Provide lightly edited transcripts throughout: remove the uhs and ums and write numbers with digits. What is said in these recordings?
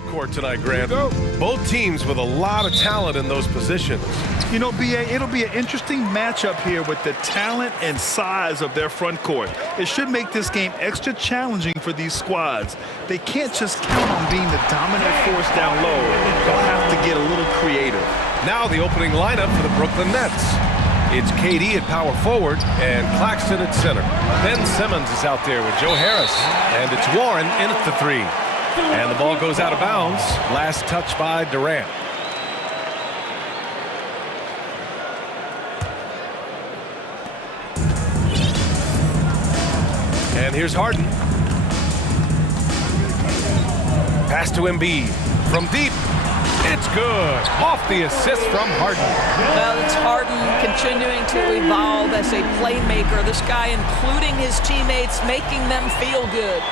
front court tonight, Grant. Both teams with a lot of talent in those positions. You know, BA, it'll be an interesting matchup here with the talent and size of their front court. It should make this game extra challenging for these squads. They can't just count on being the dominant force down low. They'll have to get a little creative. Now the opening lineup for the Brooklyn Nets. It's KD at power forward and Claxton at center. Ben Simmons is out there with Joe Harris. And it's Warren in at the three. And the ball goes out of bounds. Last touch by Durant. And here's Harden. Pass to Embiid. From deep. It's good. Off the assist from Harden. Well, it's Harden continuing to evolve as a playmaker. This guy, including his teammates, making them feel good.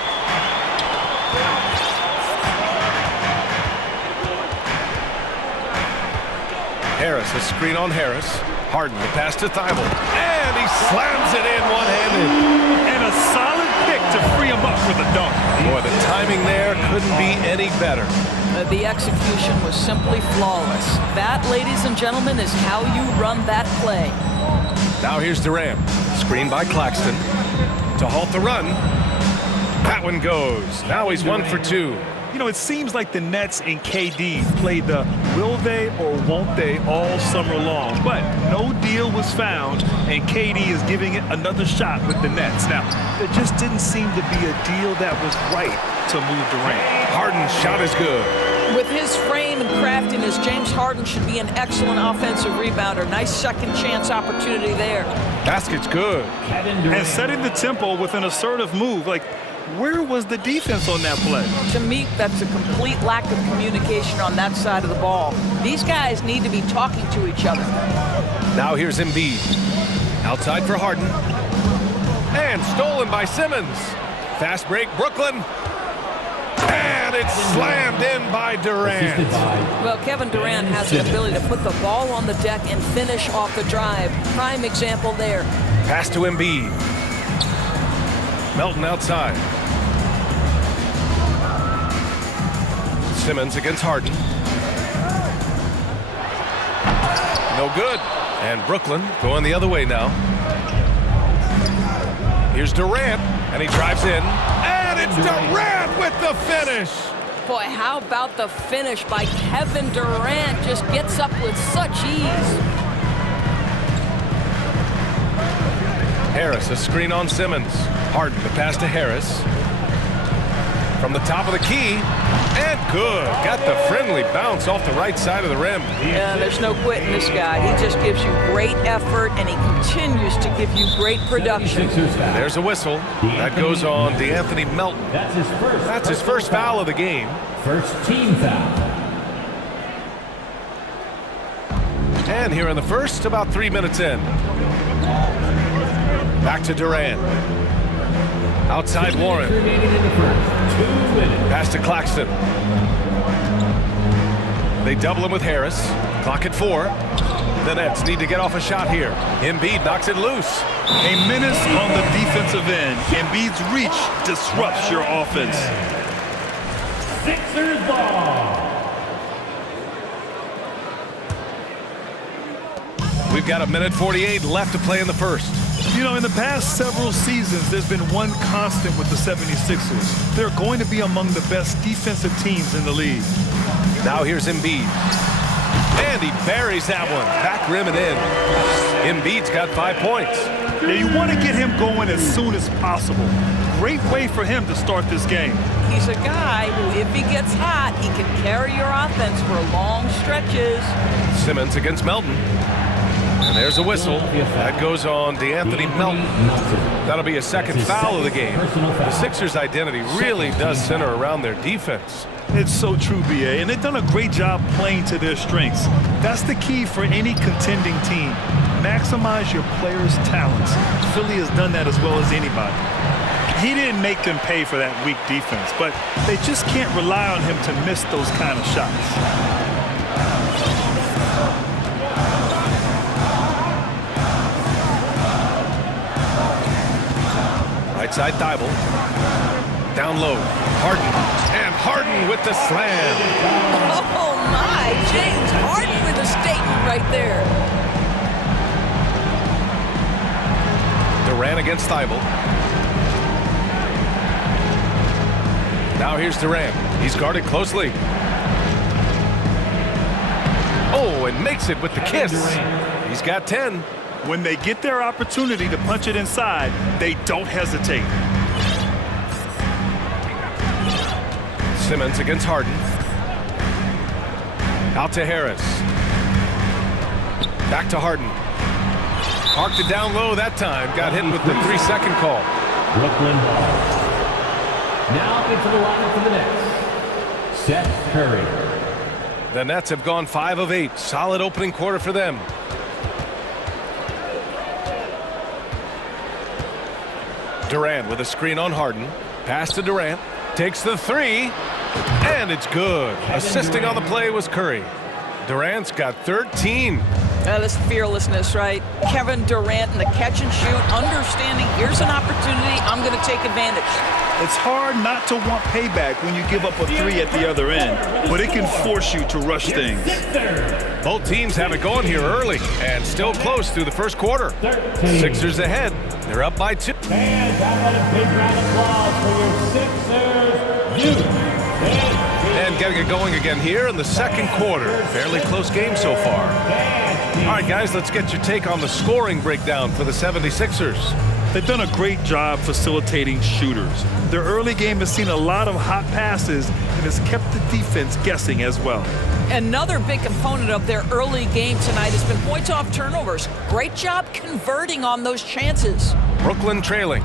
Harris, a screen on Harris. Harden, the pass to Thibault. And he slams it in one-handed. And a solid pick to free him up for the dunk. Boy, the timing there couldn't be any better. The execution was simply flawless. That, ladies and gentlemen, is how you run that play. Now here's Durant. Screen by Claxton. To halt the run. That one goes. Now he's 1 for 2. You know, it seems like the Nets and KD played the will they or won't they all summer long. But no deal was found, and KD is giving it another shot with the Nets. Now, there just didn't seem to be a deal that was right to move Durant. Harden's shot is good. With his frame and craftiness, James Harden should be an excellent offensive rebounder. Nice second chance opportunity there. Basket's good. And setting the tempo with an assertive move. Like, where was the defense on that play? To me, that's a complete lack of communication on that side of the ball. These guys need to be talking to each other. Now here's Embiid. Outside for Harden. And stolen by Simmons. Fast break, Brooklyn. And it's slammed in by Durant. Well, Kevin Durant has the ability to put the ball on the deck and finish off the drive. Prime example there. Pass to Embiid. Melton outside. Simmons against Harden. No good. And Brooklyn going the other way now. Here's Durant, and he drives in. And it's Durant with the finish. Boy, how about the finish by Kevin Durant? Just gets up with such ease. Harris, a screen on Simmons. Harden, the pass to Harris. From the top of the key. And good. Got the friendly bounce off the right side of the rim. Yeah, there's no quitting this guy. He just gives you great effort, and he continues to give you great production. There's a whistle. That goes on DeAnthony Melton. That's his first foul of the game. First team foul. And here in the first, about 3 minutes in. Back to Durant. Outside Warren. Pass to Claxton. They double him with Harris. Clock at 4. The Nets need to get off a shot here. Embiid knocks it loose. A menace on the defensive end. Embiid's reach disrupts your offense. Sixers ball. We've got 1:48 left to play in the first. You know, in the past several seasons, there's been one constant with the 76ers. They're going to be among the best defensive teams in the league. Now here's Embiid. And he buries that one. Back rim and in. Embiid's got 5 points. Yeah, you want to get him going as soon as possible. Great way for him to start this game. He's a guy who, if he gets hot, he can carry your offense for long stretches. Simmons against Melton. And there's a whistle. That goes on DeAnthony Melton. That'll be a second foul of the game. The Sixers' identity really does center around their defense. It's so true, BA, and they've done a great job playing to their strengths. That's the key for any contending team. Maximize your players' talents. Philly has done that as well as anybody. He didn't make them pay for that weak defense, but they just can't rely on him to miss those kind of shots. Right side Thibault. Down low. Harden. And Harden with the slam. Oh my, James Harden with a statement right there. Durant against Thibault. Now here's Durant. He's guarded closely. Oh, and makes it with the kiss. He's got 10. When they get their opportunity to punch it inside, they don't hesitate. Simmons against Harden. Out to Harris. Back to Harden. Parked it down low that time. Got hit with the 3-second call. Brooklyn ball. Now into the lineup for the Nets. Seth Curry. The Nets have gone 5 of 8. Solid opening quarter for them. Durant with a screen on Harden. Pass to Durant. Takes the 3. And it's good. Assisting on the play was Curry. Durant's got 13. This fearlessness, right? Kevin Durant in the catch and shoot, understanding here's an opportunity, I'm going to take advantage. It's hard not to want payback when you give up a 3 at the other end, but it can force you to rush things. Both teams have it going here early and still close through the first quarter. 13. Sixers ahead. They're up by 2. Fans, how about a big round of applause for your Sixers? And getting it going again here in the second quarter. Fairly close game so far. All right, guys, let's get your take on the scoring breakdown for the 76ers. They've done a great job facilitating shooters. Their early game has seen a lot of hot passes and has kept the defense guessing as well. Another big component of their early game tonight has been points off turnovers. Great job converting on those chances. Brooklyn trailing.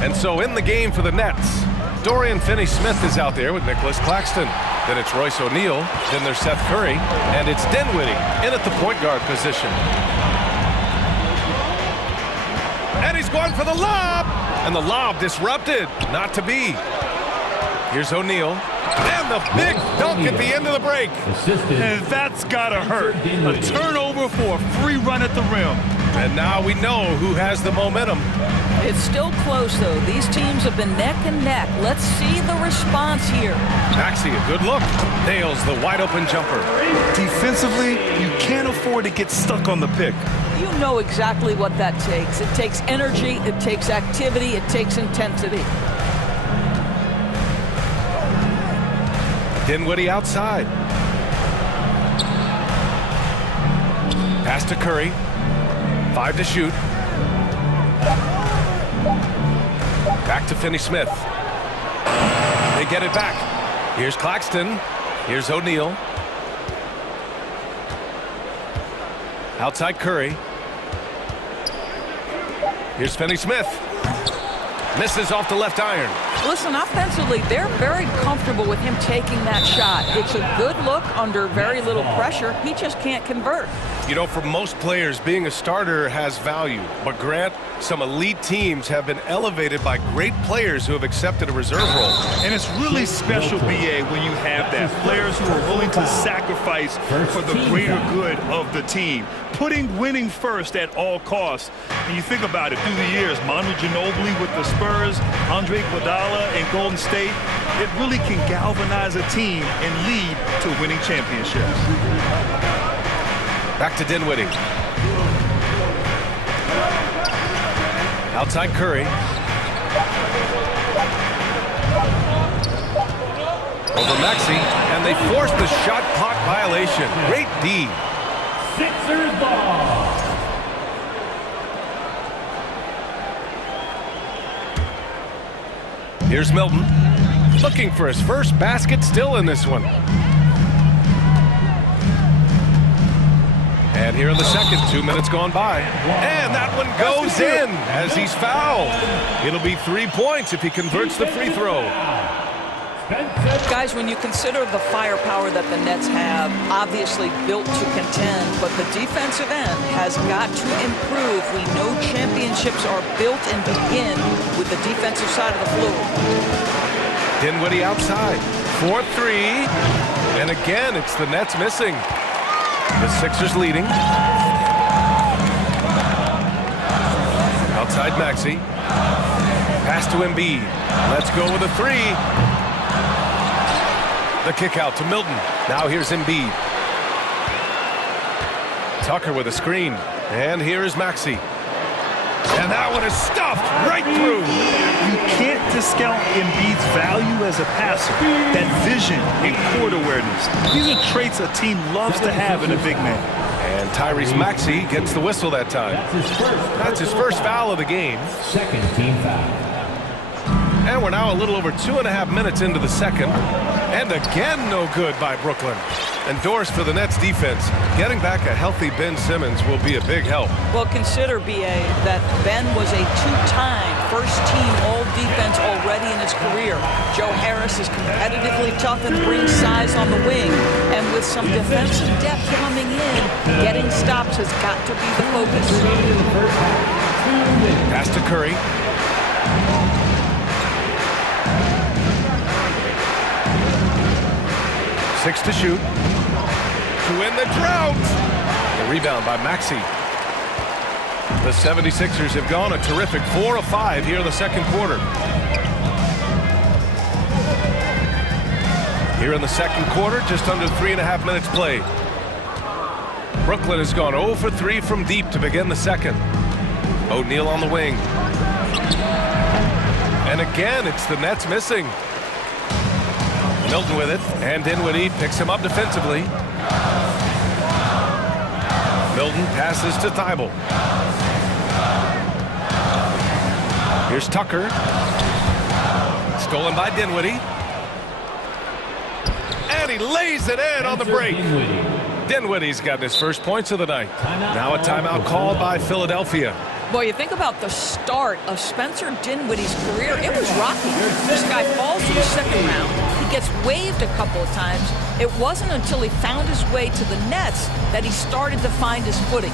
And so in the game for the Nets, Dorian Finney-Smith is out there with Nicholas Claxton. Then it's Royce O'Neal. Then there's Seth Curry. And it's Dinwiddie in at the point guard position. And he's going for the lob. And the lob disrupted. Not to be. Here's O'Neal. And the big dunk at the end of the break. And that's gotta hurt. A turnover for a free run at the rim. And now we know who has the momentum. It's still close, though. These teams have been neck and neck. Let's see the response here. Maxey, a good look. Nails the wide-open jumper. Defensively, you can't afford to get stuck on the pick. You know exactly what that takes. It takes energy, it takes activity, it takes intensity. Dinwiddie outside. Pass to Curry. 5 to shoot. Back to Finney-Smith. They get it back. Here's Claxton. Here's O'Neal. Outside Curry. Here's Finney-Smith. Misses off the left iron. Listen, offensively, they're very comfortable with him taking that shot. It's a good look under very little pressure. He just can't convert. You know, for most players, being a starter has value. But Grant, some elite teams have been elevated by great players who have accepted a reserve role. And it's really special, BA, when you have that. Players who are willing to sacrifice for the greater good of the team. Putting winning first at all costs. And you think about it, through the years, Manu Ginobili with the Spurs, Andre Iguodala in Golden State, it really can galvanize a team and lead to winning championships. Back to Dinwiddie. Outside Curry. Over Maxey, and they forced the shot clock violation. Great D. Sixers ball. Here's Milton, looking for his first basket, still in this one. And here in the second, 2 minutes gone by. And that one goes in as he's fouled. It'll be 3 points if he converts the free throw. Guys, when you consider the firepower that the Nets have, obviously built to contend, but the defensive end has got to improve. We know championships are built and begin with the defensive side of the floor. Dinwiddie outside. 4-3. And again, it's the Nets missing. The Sixers leading. Outside Maxey. Pass to Embiid. Let's go with a 3. The kick out to Milton. Now here's Embiid. Tucker with a screen. And here is Maxey. And that one is stuffed right through. You can't discount Embiid's value as a passer. That vision and court awareness. These are traits a team loves to have in a big man. And Tyrese Maxey gets the whistle that time. That's his first foul of the game. Second team foul. And we're now a little over 2.5 minutes into the second. And again, no good by Brooklyn. And doors for the Nets defense. Getting back a healthy Ben Simmons will be a big help. Well, consider, BA, that Ben was a two-time first-team all-defense already in his career. Joe Harris is competitively tough and brings size on the wing. And with some defensive depth coming in, getting stops has got to be the focus. Pass to Curry. Six to shoot. To win the drought. The rebound by Maxey. The 76ers have gone a terrific 4 of 5 here in the second quarter. Here in the second quarter, just under 3.5 minutes played. Brooklyn has gone 0 for 3 from deep to begin the second. O'Neal on the wing. And again, it's the Nets missing. Milton with it, and Dinwiddie picks him up defensively. Milton passes to Thibault. Here's Tucker. Stolen by Dinwiddie. And he lays it in on the break. Dinwiddie's gotten his first points of the night. Now a timeout called by Philadelphia. Boy, you think about the start of Spencer Dinwiddie's career. It was rocky. This guy falls to the second round. He gets waived a couple of times. It wasn't until he found his way to the Nets that he started to find his footing.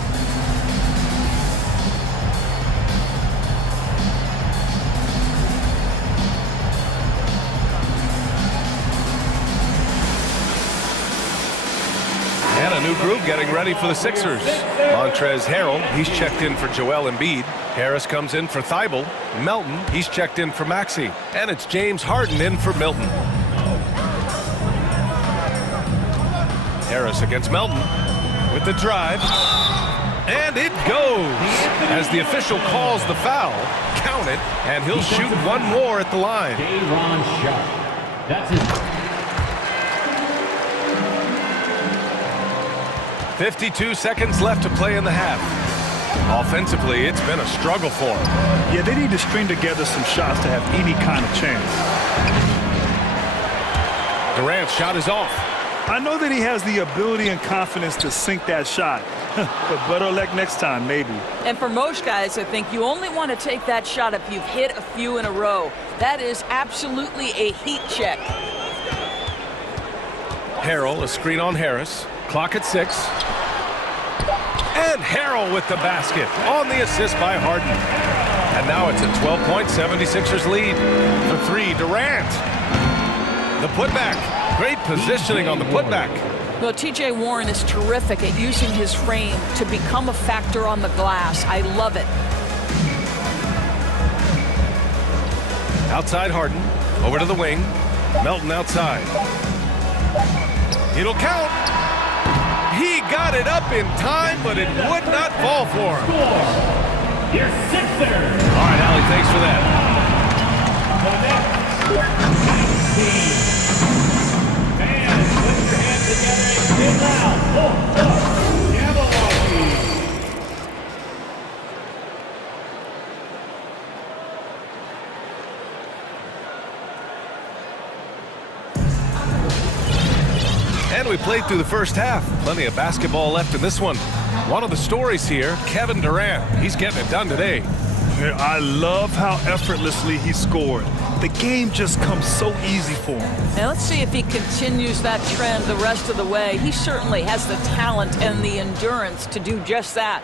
And a new group getting ready for the Sixers. Montrezl Harrell, he's checked in for Joel Embiid. Harris comes in for Thibault. Melton, he's checked in for Maxey. And it's James Harden in for Milton. Harris against Melton with the drive. And it goes. As the official calls the foul, count it, and he'll shoot one more at the line. Ron Sharp. That's his 52 seconds left to play in the half. Offensively, it's been a struggle for him. Yeah, they need to string together some shots to have any kind of chance. Durant's shot is off. I know that he has the ability and confidence to sink that shot. But better luck next time, maybe. And for most guys, I think you only want to take that shot if you've hit a few in a row. That is absolutely a heat check. Harrell, a screen on Harris. Clock at 6. And Harrell with the basket on the assist by Harden. And now it's a 12-point 76ers lead. For 3, Durant. The putback. Great positioning on the putback. Well, T.J. Warren is terrific at using his frame to become a factor on the glass. I love it. Outside Harden. Over to the wing. Melton outside. It'll count. He got it up in time, but it would not fall for him. your Sixers. All right, Allie, thanks for that. The next team. Fans, put your hands together and get loud. And we played through the first half. Plenty of basketball left in this one. One of the stories here, Kevin Durant. He's getting it done today. I love how effortlessly he scored. The game just comes so easy for him. Now let's see if he continues that trend the rest of the way. He certainly has the talent and the endurance to do just that.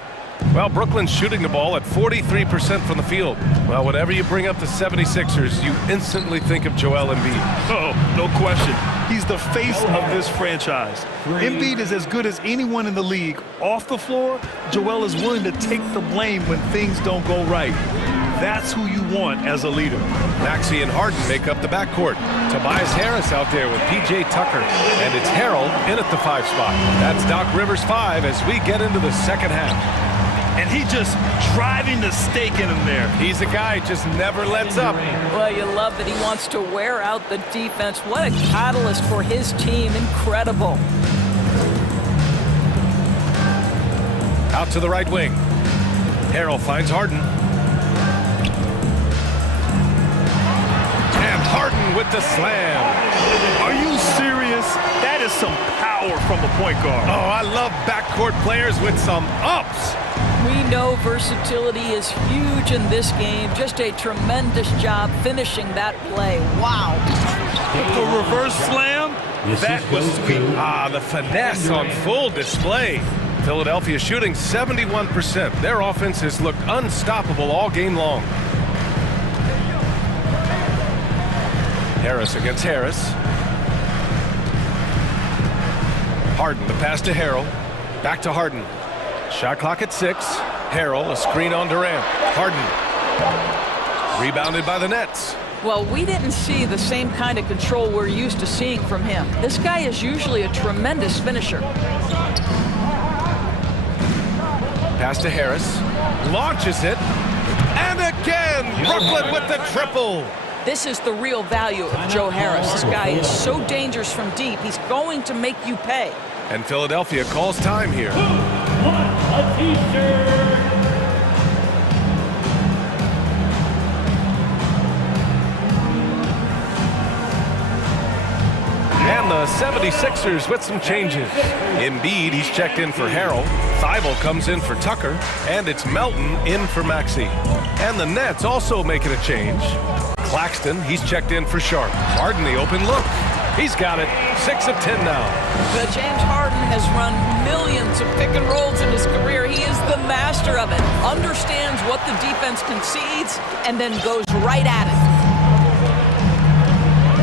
Well, Brooklyn's shooting the ball at 43% from the field. Well, whenever you bring up the 76ers, you instantly think of Joel Embiid. Oh, no question. He's the face of this franchise. Embiid is as good as anyone in the league. Off the floor, Joel is willing to take the blame when things don't go right. That's who you want as a leader. Maxey and Harden make up the backcourt. Tobias Harris out there with P.J. Tucker. And it's Harrell in at the 5 spot. That's Doc Rivers' 5 as we get into the second half. And he just driving the stake in him there. He's a guy who just never lets up. Well, you love that he wants to wear out the defense. What a catalyst for his team. Incredible. Out to the right wing. Harrell finds Harden. And Harden with the slam. Are you serious? That is some power from a point guard. Oh, I love backcourt players with some ups. We know versatility is huge in this game. Just a tremendous job finishing that play. Wow. The reverse slam, that was sweet. Ah, the finesse on full display. Philadelphia shooting 71%. Their offense has looked unstoppable all game long. Harris against Harris. Harden, the pass to Harrell. Back to Harden. Shot clock at 6. Harrell, a screen on Durant. Harden. Rebounded by the Nets. Well, we didn't see the same kind of control we're used to seeing from him. This guy is usually a tremendous finisher. Pass to Harris. Launches it. And again, Brooklyn with the triple. This is the real value of Joe Harris. This guy is so dangerous from deep. He's going to make you pay. And Philadelphia calls time here. A t-shirt. And the 76ers with some changes. Embiid, he's checked in for Harrell. Thibault comes in for Tucker. And it's Melton in for Maxey. And the Nets also making a change. Claxton, he's checked in for Sharp. Harden, the open look. He's got it. 6 of 10 now. But James Harden has run millions of pick and rolls in his career. He is the master of it. Understands what the defense concedes and then goes right at it.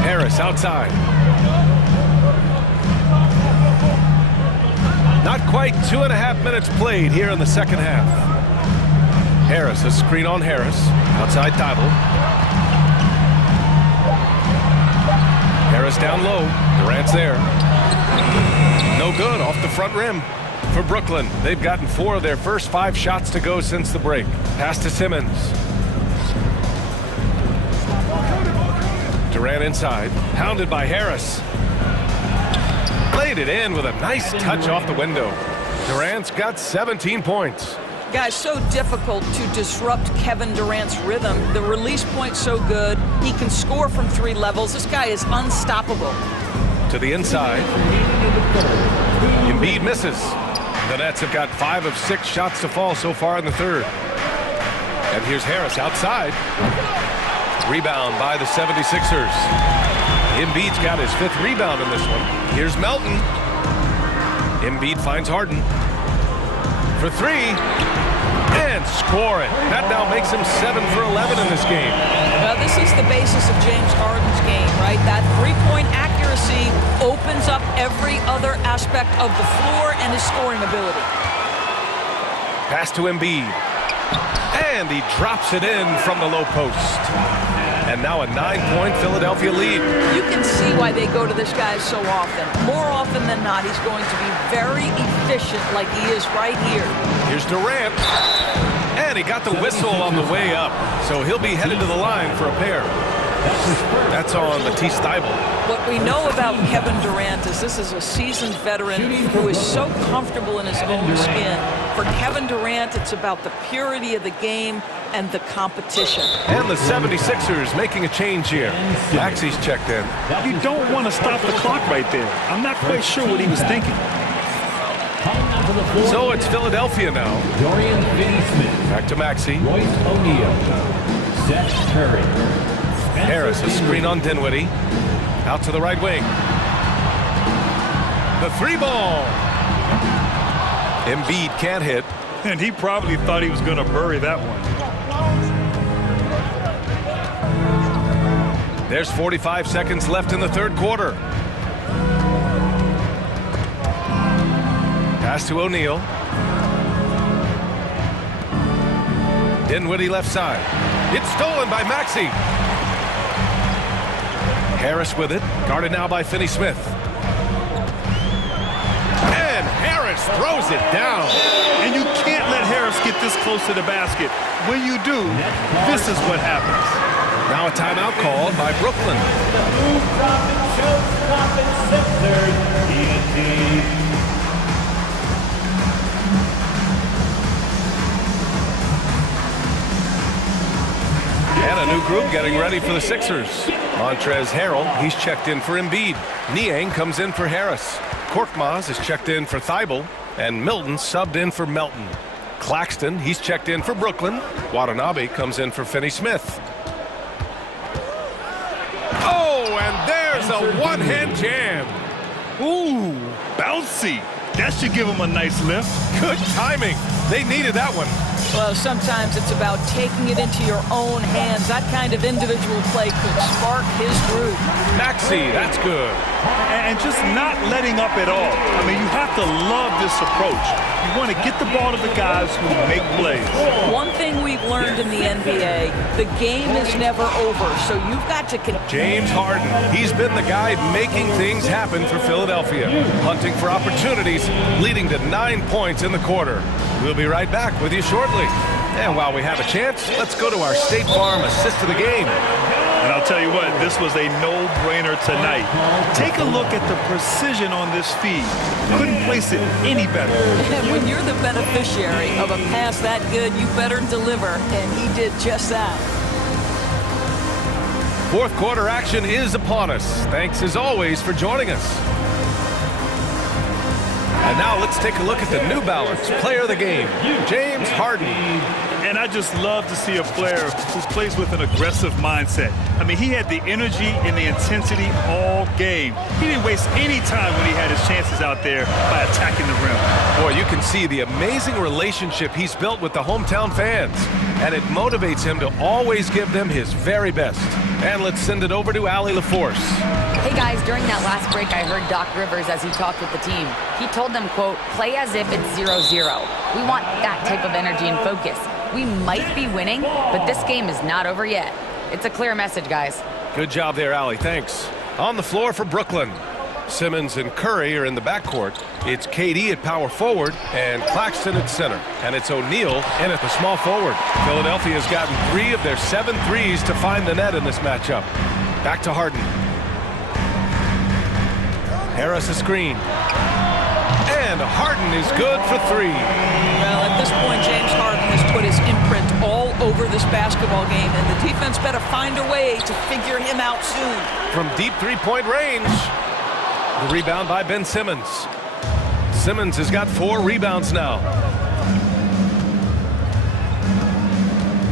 Harris outside. Not quite 2.5 minutes played here in the second half. Harris, a screen on Harris. Outside Thibault. Harris down low. Durant's there. No good off the front rim for Brooklyn. They've gotten 4 of their first 5 shots to go since the break. Pass to Simmons. Durant inside. Pounded by Harris. Played it in with a nice touch off the window. Durant's got 17 points. Guys, so difficult to disrupt Kevin Durant's rhythm. The release point's so good. He can score from 3 levels. This guy is unstoppable. To the inside. Embiid misses. The Nets have got 5 of 6 shots to fall so far in the third. And here's Harris outside. Rebound by the 76ers. Embiid's got his 5th rebound in this one. Here's Melton. Embiid finds Harden. For 3. And scoring. That now makes him 7 for 11 in this game. Well, this is the basis of James Harden's game, right? That three-point accuracy opens up every other aspect of the floor and his scoring ability. Pass to Embiid. And he drops it in from the low post. And now a 9-point Philadelphia lead. You can see why they go to this guy so often. More often than not, he's going to be very efficient like he is right here. Here's Durant. And he got the whistle on the way up. So he'll be headed to the line for a pair. That's on Matisse Thybulle. What we know about Kevin Durant is this is a seasoned veteran who is so comfortable in his own skin. For Kevin Durant, it's about the purity of the game and the competition. And the 76ers making a change here. Maxey's checked in. You don't want to stop the clock right there. I'm not quite sure what he was thinking. So it's Philadelphia now. Dorian Finney-Smith. Back to Maxey. Royce O'Neal. Seth Curry. Harris, a screen on Dinwiddie. Out to the right wing. The 3-ball. Embiid can't hit. And he probably thought he was going to bury that one. There's 45 seconds left in the third quarter. Pass to O'Neal. Dinwiddie left side. It's stolen by Maxey. Harris with it, guarded now by Finney-Smith. And Harris throws it down. And you can't let Harris get this close to the basket. When you do, this is what happens. Now a timeout called by Brooklyn. And a new group getting ready for the Sixers. Montrezl Harrell, he's checked in for Embiid. Niang comes in for Harris. Korkmaz is checked in for Thibault. And Milton subbed in for Melton. Claxton, he's checked in for Brooklyn. Watanabe comes in for Finney-Smith. Oh, and there's a one-hand jam. Ooh, bouncy. That should give him a nice lift. Good timing. They needed that one. Well, sometimes it's about taking it into your own hands. That kind of individual play could spark his groove. Maxey, that's good. And just not letting up at all. I mean, you have to love this approach. You want to get the ball to the guys who make plays. One thing we've learned in the NBA, the game is never over, so you've got to continue. James Harden, he's been the guy making things happen for Philadelphia. Hunting for opportunities, leading to 9 points in the quarter. We'll be right back with you shortly. And while we have a chance, let's go to our State Farm assist of the game. And I'll tell you what, this was a no-brainer tonight. Take a look at the precision on this feed. Couldn't place it any better. And when you're the beneficiary of a pass that good, you better deliver, and he did just that. Fourth quarter action is upon us. Thanks as always for joining us. And now let's take a look at the New Balance player of the game, James Harden. And I just love to see a player who plays with an aggressive mindset. I mean, he had the energy and the intensity all game. He didn't waste any time when he had his chances out there by attacking the rim. Boy, you can see the amazing relationship he's built with the hometown fans. And it motivates him to always give them his very best. And let's send it over to Allie LaForce. Hey guys, during that last break, I heard Doc Rivers as he talked with the team. He told them, quote, play as if it's 0-0. We want that type of energy and focus. We might be winning, but this game is not over yet. It's a clear message, guys. Good job there, Allie. Thanks. On the floor for Brooklyn, Simmons and Curry are in the backcourt. It's KD at power forward and Claxton at center. And it's O'Neal in at the small forward. Philadelphia has gotten 3 of their 7 threes to find the net in this matchup. Back to Harden. Harris a screen. And Harden is good for 3. Well, at this point, James Harden has put his imprint all over this basketball game, and the defense better find a way to figure him out soon. From deep three-point range. The rebound by Ben Simmons. Simmons has got 4 rebounds now.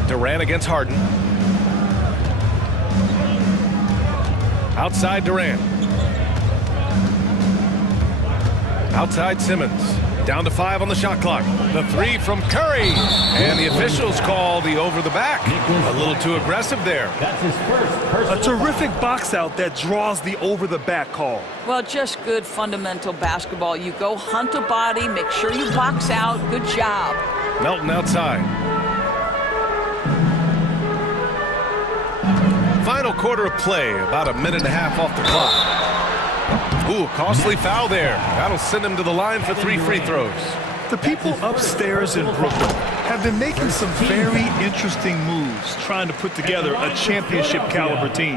Durant against Harden. Outside Durant. Outside Simmons. Down to 5 on the shot clock. The 3 from Curry. And the officials call the over the back. A little too aggressive there. That's his first A terrific box out that draws the over the back call. Well, just good fundamental basketball. You go hunt a body, make sure you box out. Good job. Melton outside. Final quarter of play. About a minute and a half off the clock. Ooh, costly foul there. That'll send him to the line for 3 free throws. The people upstairs in Brooklyn have been making some very interesting moves, trying to put together a championship caliber team.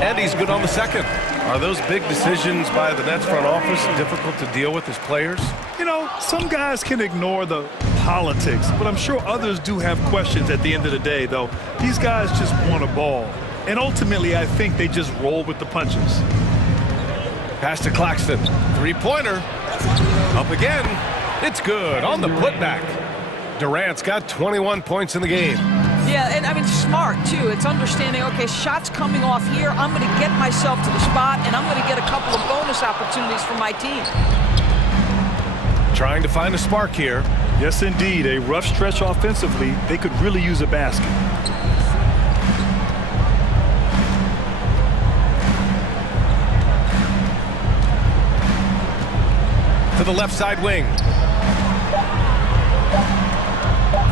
And he's good on the second. Are those big decisions by the Nets front office difficult to deal with as players? You know, some guys can ignore the politics, but I'm sure others do have questions at the end of the day, though. These guys just want a ball. And ultimately, I think they just roll with the punches. Pass to Claxton. 3-pointer. Up again. It's good on the putback. Durant's got 21 points in the game. Yeah, and I mean, smart, too. It's understanding, okay, shots coming off here. I'm going to get myself to the spot, and I'm going to get a couple of bonus opportunities for my team. Trying to find a spark here. Yes, indeed. A rough stretch offensively. They could really use a basket. To the left side wing.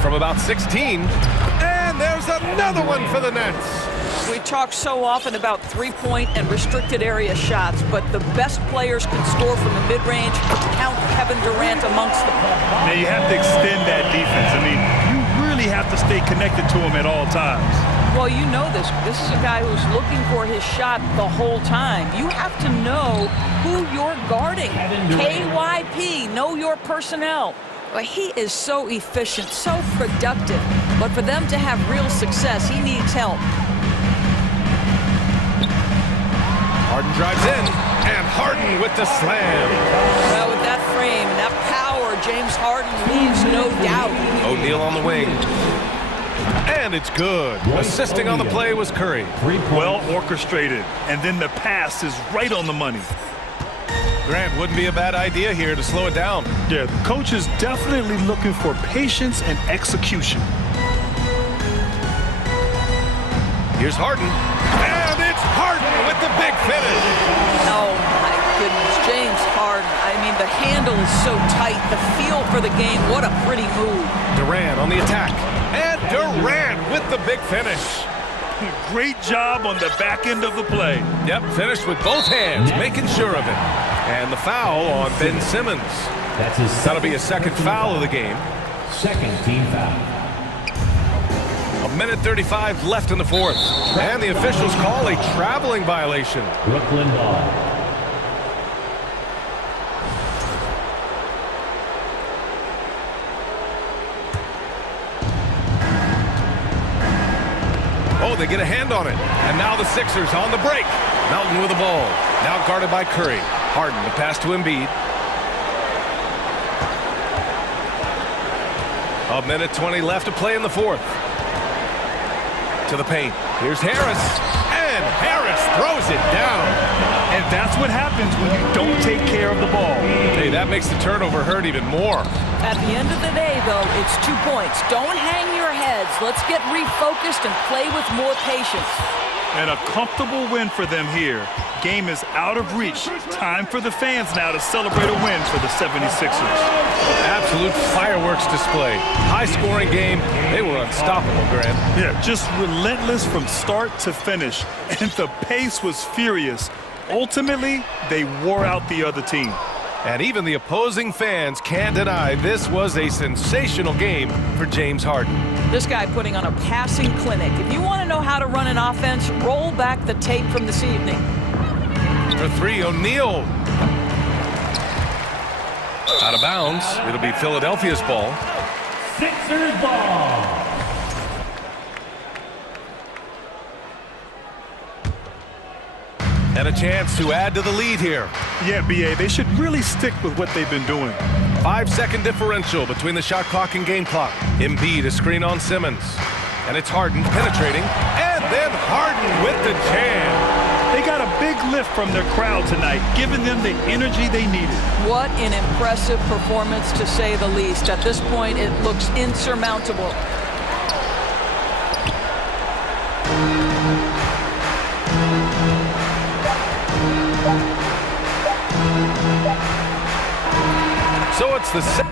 From about 16. And And there's another one for the Nets. We talk so often about three-point and restricted area shots, but the best players can score from the mid-range. Count Kevin Durant amongst them. Now you have to extend that defense. I mean, you really have to stay connected to him at all times. Well, you know this. This is a guy who's looking for his shot the whole time. You have to know who you're guarding. KYP, know your personnel. Well, he is so efficient, so productive. But for them to have real success, he needs help. Harden drives in, and Harden with the slam. Well, with that frame and that power, James Harden leaves no doubt. O'Neal on the wing. And it's good. Assisting on the play was Curry. Well orchestrated. And then the pass is right on the money. Grant, wouldn't be a bad idea here to slow it down. Yeah, the coach is definitely looking for patience and execution. Here's Harden. And it's Harden with the big finish. Oh, my goodness. James Harden. I mean, the handle is so tight. The feel for the game. What a pretty move. Durant on the attack. And Durant with the big finish. Great job on the back end of the play. Yep, finished with both hands, making sure of it. And the foul on Ben Simmons. That'll be a second foul of the game. Second team foul. A minute 35 left in the fourth. And the officials call a traveling violation. Brooklyn ball. Oh, they get a hand on it. And now the Sixers on the break. Melton with the ball. Now guarded by Curry. Harden, the pass to Embiid. A minute 20 left to play in the fourth. To the paint. Here's Harris. And Harris throws it down. And that's what happens when you don't take care of the ball. Hey, that makes the turnover hurt even more. At the end of the day, though, it's 2 points. Don't hang your heads. Let's get refocused and play with more patience. And a comfortable win for them here. Game is out of reach. Time for the fans now to celebrate a win for the 76ers. Absolute fireworks display. High-scoring game. They were unstoppable, Grant. Yeah, just relentless from start to finish. And the pace was furious. Ultimately, they wore out the other team. And even the opposing fans can't deny this was a sensational game for James Harden. This guy putting on a passing clinic. If you want to know how to run an offense, roll back the tape from this evening. For three, O'Neal. Out of bounds. It'll be Philadelphia's ball. Sixers ball. And a chance to add to the lead here. Yeah, B.A., they should really stick with what they've been doing. 5-second differential between the shot clock and game clock. Embiid, a screen on Simmons. And it's Harden penetrating. And then Harden with the jam. They got a big lift from their crowd tonight, giving them the energy they needed. What an impressive performance, to say the least. At this point, it looks insurmountable. So it's the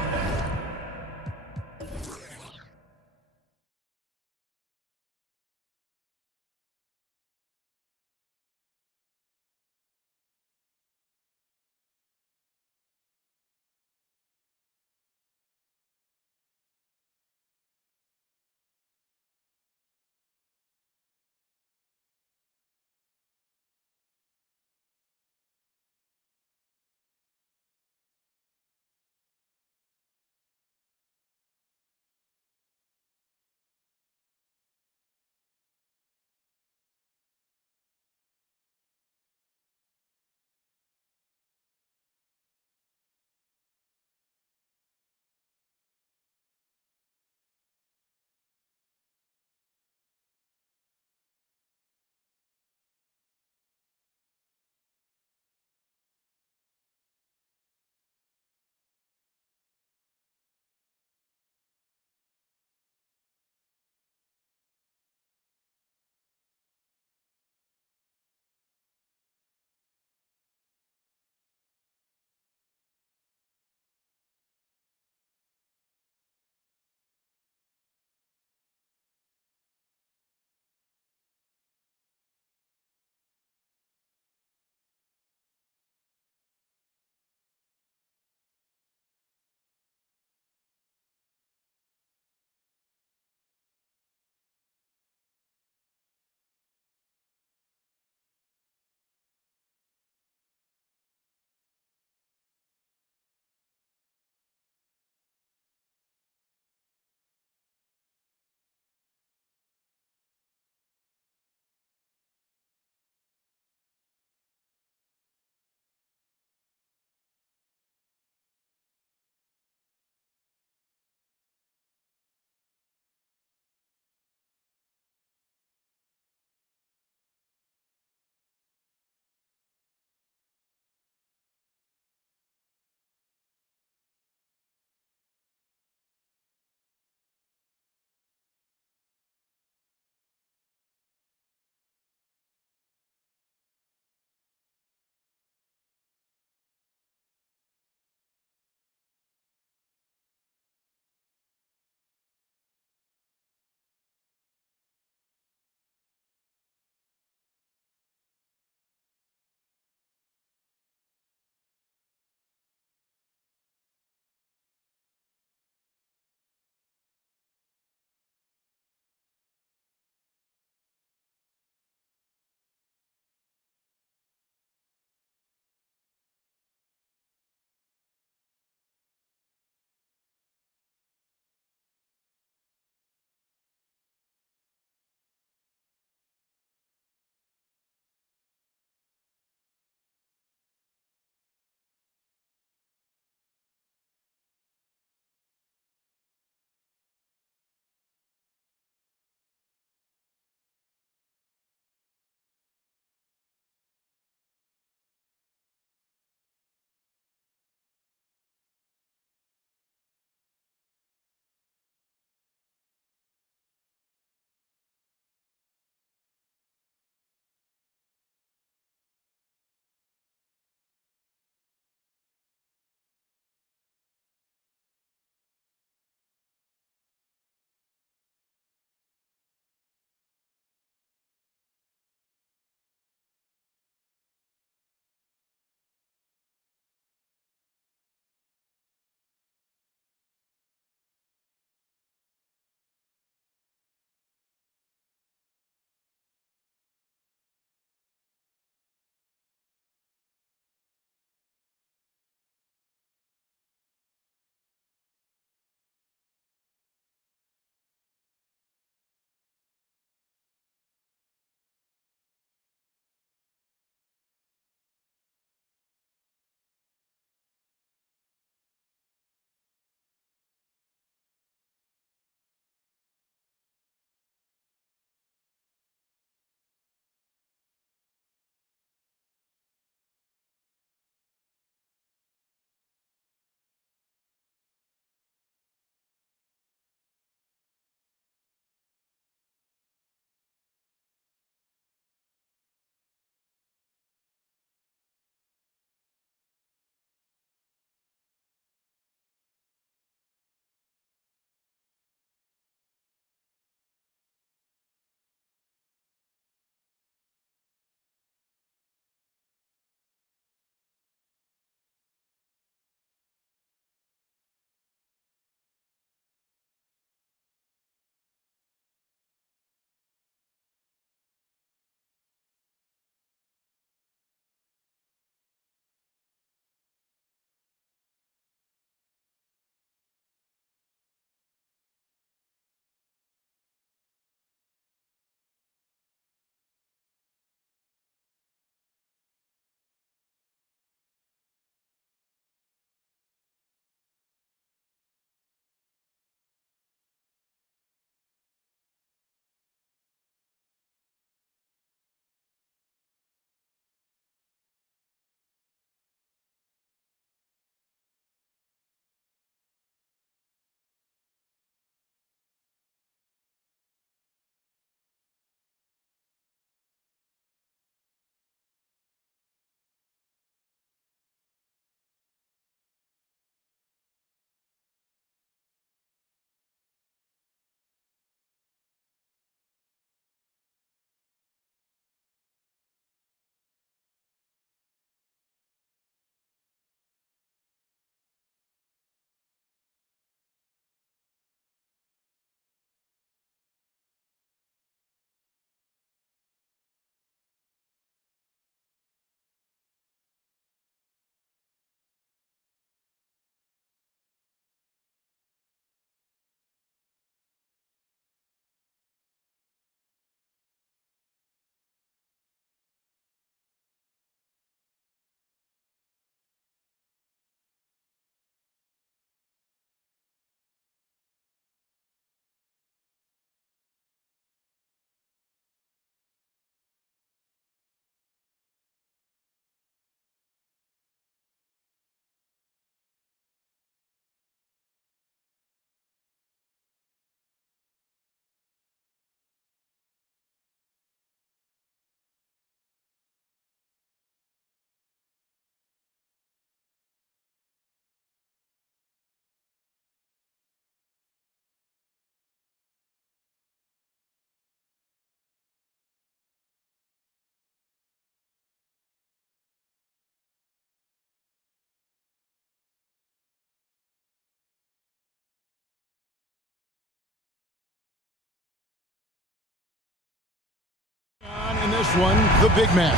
In this one, the big man.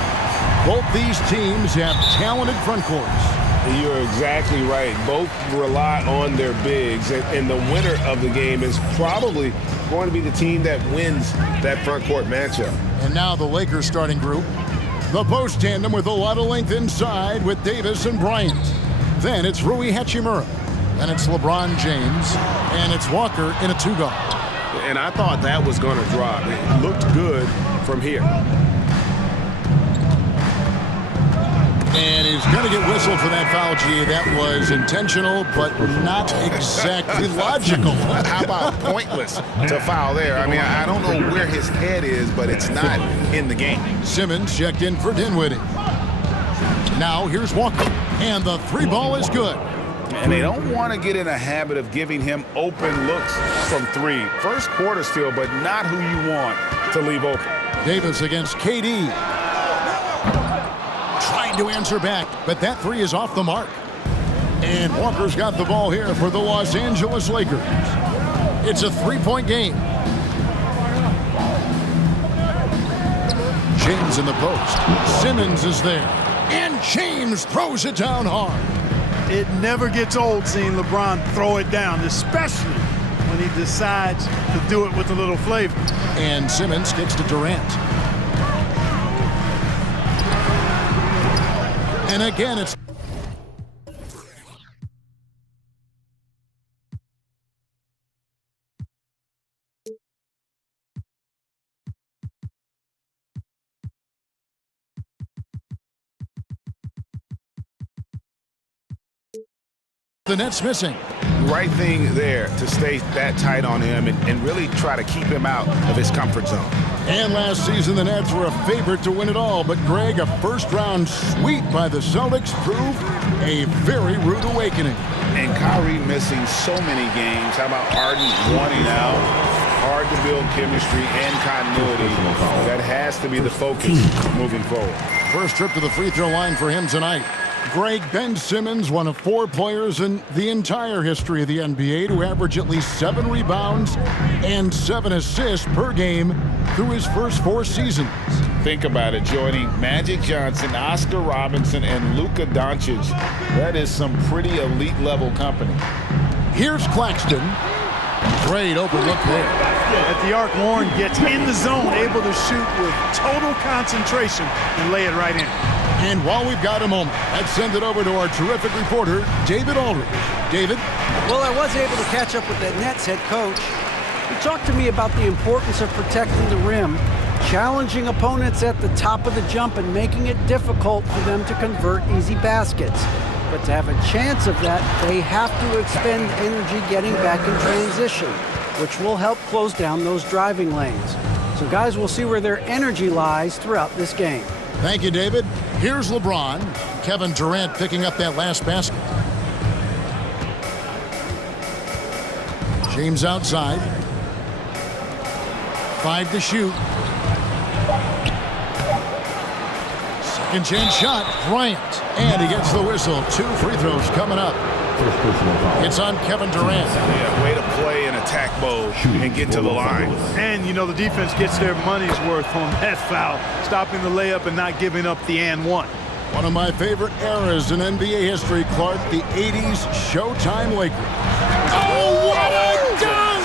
Both these teams have talented front courts. You're exactly right. Both rely on their bigs, and the winner of the game is probably going to be the team that wins that front court matchup. And now the Lakers starting group. The post tandem with a lot of length inside with Davis and Bryant. Then it's Rui Hachimura. Then it's LeBron James. And it's Walker in a two-guard. And I thought that was going to drop. It looked good from here. And he's going to get whistled for that foul, G. That was intentional, but not exactly logical. How about pointless to foul there? I mean, I don't know where his head is, but it's not in the game. Simmons checked in for Dinwiddie. Now here's Walker, and the three ball is good. And they don't want to get in a habit of giving him open looks from three. First quarter still, but not who you want to leave open. Davis against KD. Trying to answer back, but that three is off the mark. And Walker's got the ball here for the Los Angeles Lakers. It's a three-point game. James in the post. Simmons is there. And James throws it down hard. It never gets old seeing LeBron throw it down, especially when he decides to do it with a little flavor. And Simmons kicks to Durant. And again, it's the net's missing. Right thing there to stay that tight on him and really try to keep him out of his comfort zone. And last season, the Nets were a favorite to win it all. But, Greg, a first-round sweep by the Celtics proved a very rude awakening. And Kyrie missing so many games. How about Harden wanting out? Hard to build chemistry and continuity. That has to be the focus moving forward. First trip to the free throw line for him tonight. Greg, Ben Simmons, one of 4 players in the entire history of the NBA to average at least 7 rebounds and 7 assists per game through his first 4 seasons. Think about it, joining Magic Johnson, Oscar Robinson, and Luka Doncic. That is some pretty elite level company. Here's Claxton. Great open look there. At the arc, Warren gets in the zone, able to shoot with total concentration and lay it right in. And while we've got a moment, let's send it over to our terrific reporter, David Aldridge. David? Well, I was able to catch up with that Nets head coach. He talked to me about the importance of protecting the rim, challenging opponents at the top of the jump, and making it difficult for them to convert easy baskets. But to have a chance of that, they have to expend energy getting back in transition, which will help close down those driving lanes. So guys, we'll see where their energy lies throughout this game. Thank you, David. Here's LeBron. Kevin Durant picking up that last basket. James outside. 5 to shoot. Second chance shot. Bryant. And he gets the whistle. 2 free throws coming up. It's on Kevin Durant. Yeah, way to play in attack mode and get to the line. And, you know, the defense gets their money's worth on that foul, stopping the layup and not giving up the and one. One of my favorite eras in NBA history, Clark, the 80s Showtime Lakers. Oh, what a dunk!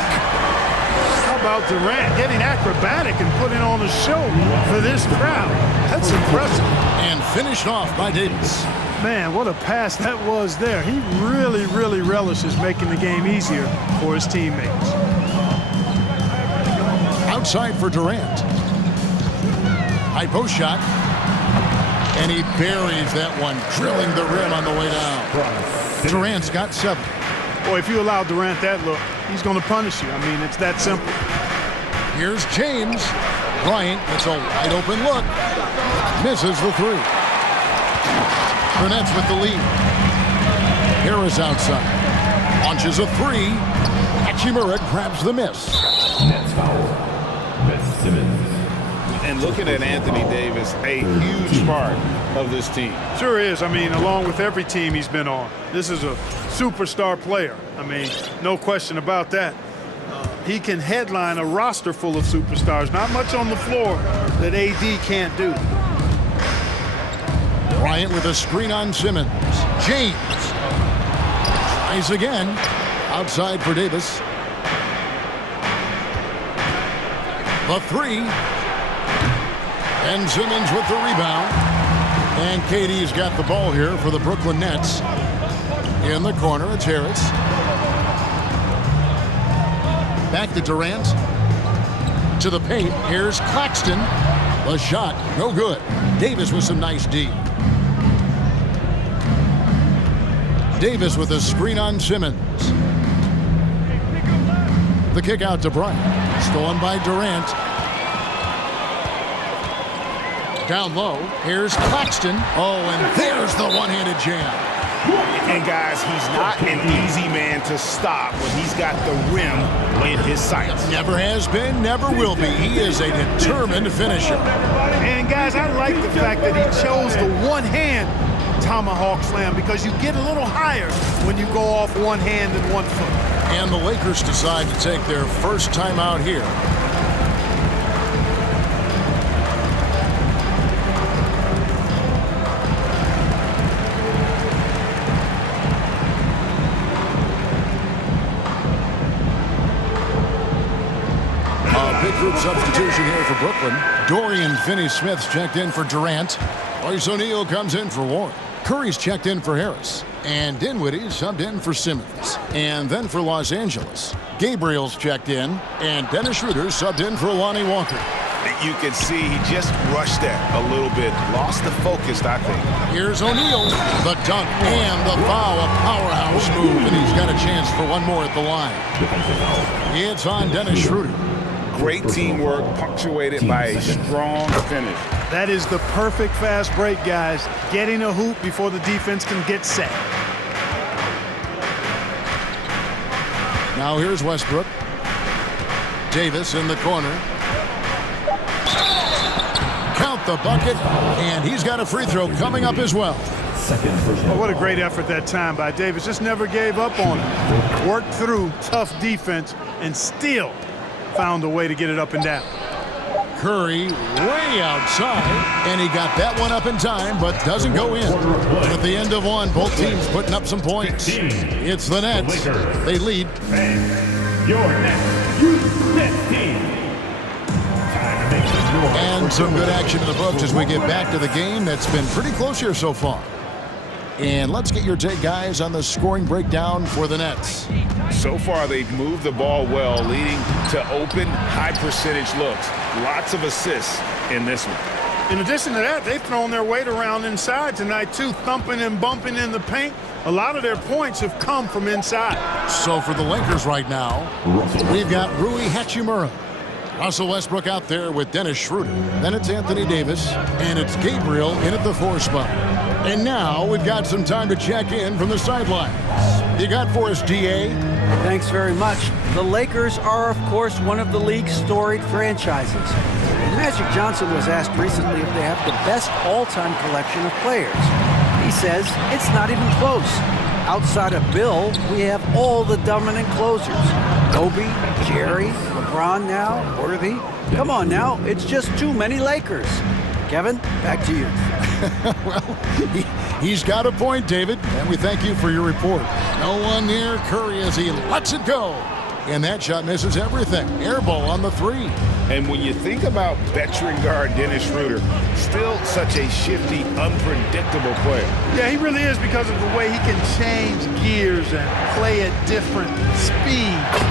How about Durant getting acrobatic and putting on a show for this crowd? That's impressive. And finished off by Davis. Man, what a pass that was there. He really, really relishes making the game easier for his teammates. Outside for Durant. High post shot. And he buries that one, drilling the rim on the way down. Durant's got 7. Boy, if you allow Durant that look, he's going to punish you. I mean, it's that simple. Here's James. Bryant gets a wide open look. Misses the 3. The Nets with the lead. Harris outside. Launches a 3. Hachimura grabs the miss. Nets foul. Ben Simmons. And looking at Anthony Davis, a huge part of this team. Sure is. I mean, along with every team he's been on, this is a superstar player. I mean, no question about that. he can headline a roster full of superstars. Not much on the floor that AD can't do. Bryant with a screen on Simmons. James tries again. Outside for Davis. The three. And Simmons with the rebound. And KD's got the ball here for the Brooklyn Nets. In the corner, it's Harris. Back to Durant. To the paint. Here's Claxton. The shot, no good. Davis with some nice D. Davis with a screen on Simmons. The kick out to Bryant. Stolen by Durant. Down low. Here's Claxton. Oh, and there's the one-handed jam. And guys, he's not an easy man to stop when he's got the rim in his sights. Never has been, never will be. He is a determined finisher. And guys, I like the fact that he chose the one-hand tomahawk slam because you get a little higher when you go off one hand and one foot. And the Lakers decide to take their first time out here. Big group substitution here for Brooklyn. Dorian Finney-Smith's checked in for Durant. Royce O'Neal comes in for Warren. Curry's checked in for Harris. And Dinwiddie subbed in for Simmons. And then for Los Angeles, Gabriel's checked in. And Dennis Schroeder subbed in for Lonnie Walker. You can see he just rushed that a little bit. Lost the focus, I think. Here's O'Neal. The dunk and the foul. A powerhouse move. And he's got a chance for one more at the line. It's on Dennis Schroeder. Great teamwork, punctuated by a strong finish. That is the perfect fast break, guys. Getting a hoop before the defense can get set. Now here's Westbrook. Davis in the corner. Count the bucket, and he's got a free throw coming up as well. Oh, what a great effort that time by Davis. Just never gave up on him. Worked through tough defense and still found a way to get it up and down. Curry way outside, and he got that one up in time, but doesn't go in. At the end of one, both teams putting up some points. It's the Nets. They lead. Your next youth Nets team. Time to make some noise. And some good action in the books as we get back to the game that's been pretty close here so far. And let's get your take, guys, on the scoring breakdown for the Nets. So far, they've moved the ball well, leading to open, high-percentage looks. Lots of assists in this one. In addition to that, they've thrown their weight around inside tonight, too, thumping and bumping in the paint. A lot of their points have come from inside. So for the Lakers right now, we've got Rui Hachimura. Russell Westbrook out there with Dennis Schroeder. Then it's Anthony Davis, and it's Gabriel in at the 4 spot. And now we've got some time to check in from the sidelines. You got for us, DA? Thanks very much. The Lakers are, of course, one of the league's storied franchises. Magic Johnson was asked recently if they have the best all-time collection of players. He says it's not even close. Outside of Bill, we have all the dominant closers. Kobe, Jerry, LeBron now, Worthy. Come on now, it's just too many Lakers. Kevin, back to you. Well, he's got a point, David, and we thank you for your report. No one near Curry as he lets it go. And that shot misses everything. Air ball on the 3. And when you think about veteran guard Dennis Schroeder, still such a shifty, unpredictable player. Yeah, he really is because of the way he can change gears and play at different speeds.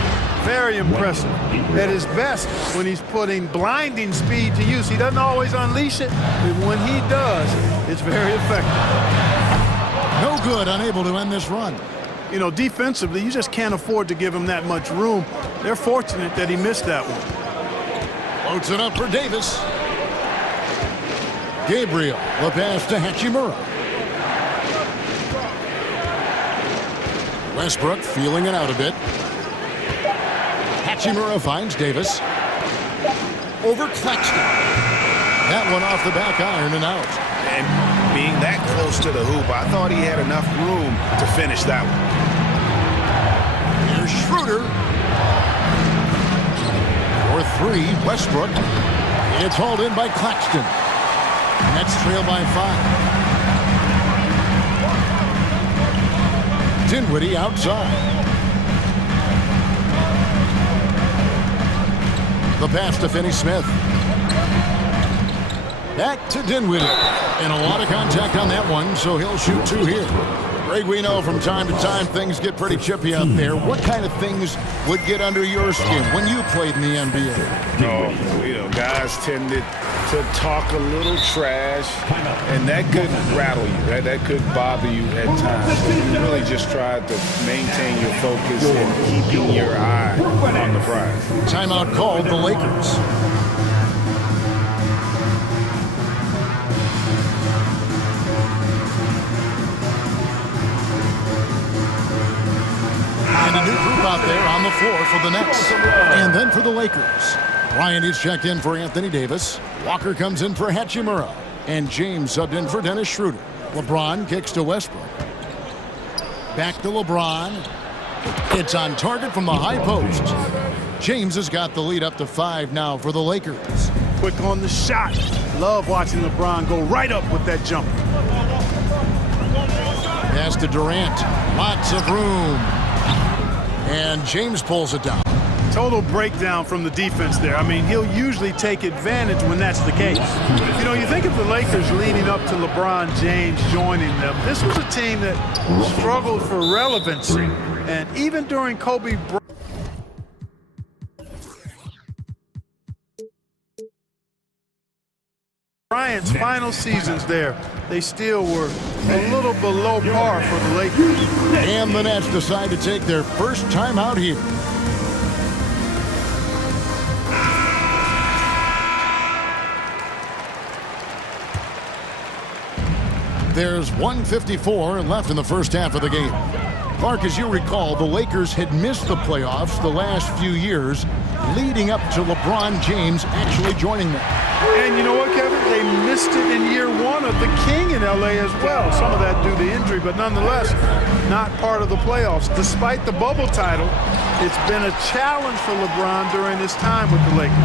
Very impressive. At his best, when he's putting blinding speed to use, he doesn't always unleash it, but when he does, it's very effective. No good, unable to end this run. You know, defensively, you just can't afford to give him that much room. They're fortunate that he missed that one. Floats it up for Davis. Gabriel, the pass to Hachimura. Westbrook feeling it out a bit. Hachimura finds Davis. Over Claxton. That one off the back iron and out. And being that close to the hoop, I thought he had enough room to finish that one. Here's Schroeder. For three, Westbrook. It's hauled in by Claxton. Nets trail by 5. Dinwiddie outside. The pass to Finney-Smith. Back to Dinwiddie. And a lot of contact on that one, so he'll shoot 2 here. Greg, we know from time to time things get pretty chippy out there. What kind of things would get under your skin when you played in the NBA? Guys tended to talk a little trash, and that could rattle you. That could bother you at times. So you really just tried to maintain your focus and keeping your eye on the prize. Timeout called the Lakers. And a new group out there on the floor for the Nets. And then for the Lakers. Bryant is checked in for Anthony Davis. Walker comes in for Hachimura. And James subbed in for Dennis Schroeder. LeBron kicks to Westbrook. Back to LeBron. It's on target from the high post. James has got the lead up to 5 now for the Lakers. Quick on the shot. Love watching LeBron go right up with that jumper. Pass to Durant. Lots of room. And James pulls it down. Total breakdown from the defense there. I mean, he'll usually take advantage when that's the case. You know, you think of the Lakers leading up to LeBron James joining them. This was a team that struggled for relevancy. And even during Kobe Bryant's final seasons there, they still were a little below par for the Lakers. And the Nets decide to take their first time out here. There's 1:54 left in the first half of the game. Clark, as you recall, the Lakers had missed the playoffs the last few years, leading up to LeBron James actually joining them. And you know what, Kevin? They missed it in year 1 of the King in L.A. as well. Some of that due to injury, but nonetheless, not part of the playoffs. Despite the bubble title, it's been a challenge for LeBron during his time with the Lakers.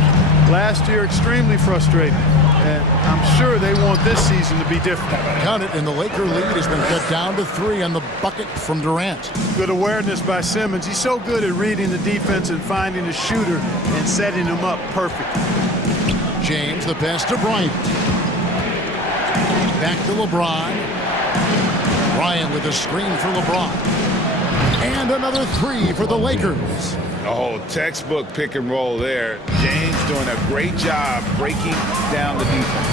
Last year, extremely frustrating. And I'm sure they want this season to be different. Count it, and the Laker lead has been cut down to 3 on the bucket from Durant. Good awareness by Simmons. He's so good at reading the defense and finding a shooter and setting him up perfectly. James, the pass to Bryant. Back to LeBron. Bryant with a screen for LeBron. And another 3 for the Lakers. Oh, textbook pick and roll there. James doing a great job breaking down the defense.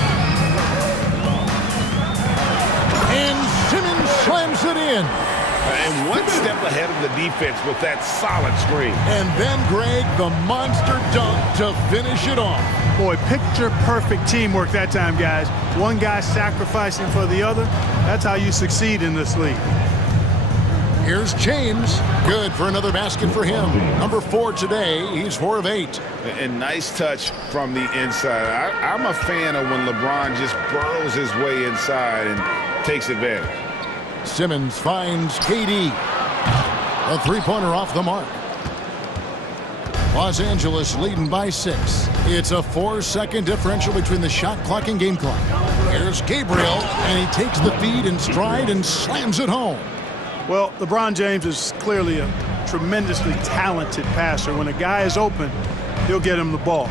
And Simmons slams it in. And one step ahead of the defense with that solid screen. And then, Greg, the monster dunk to finish it off. Boy, picture-perfect teamwork that time, guys. One guy sacrificing for the other. That's how you succeed in this league. Here's James. Good for another basket for him. Number 4 today. He's 4 of 8. And nice touch from the inside. I'm a fan of when LeBron just burrows his way inside and takes advantage. Simmons finds KD. A 3-pointer off the mark. Los Angeles leading by 6. It's a 4-second differential between the shot clock and game clock. Here's Gabriel, and he takes the feed in stride and slams it home. Well, LeBron James is clearly a tremendously talented passer. When a guy is open, he'll get him the ball.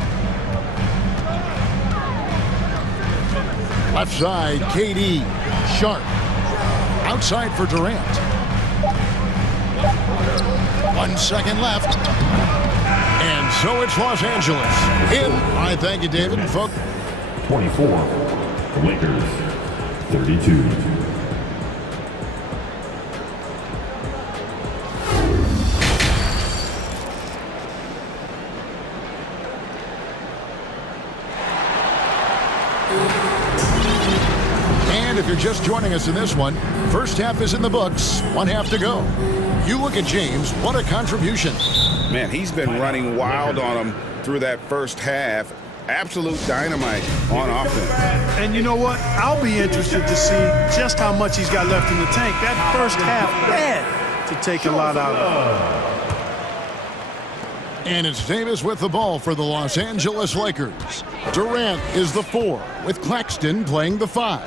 Left side, KD. Sharp. Outside for Durant. 1 second left. And so it's Los Angeles. In. I thank you, David. And folks. 24. Lakers. 32. And if you're just joining us in this one, first half is in the books, 1 half to go. You look at James, what a contribution. Man, he's been running wild on him through that first half. Absolute dynamite on offense. And you know what? I'll be interested to see just how much he's got left in the tank. That first half had to take a lot out of And it's Davis with the ball for the Los Angeles Lakers. Durant is the 4, with Claxton playing the 5.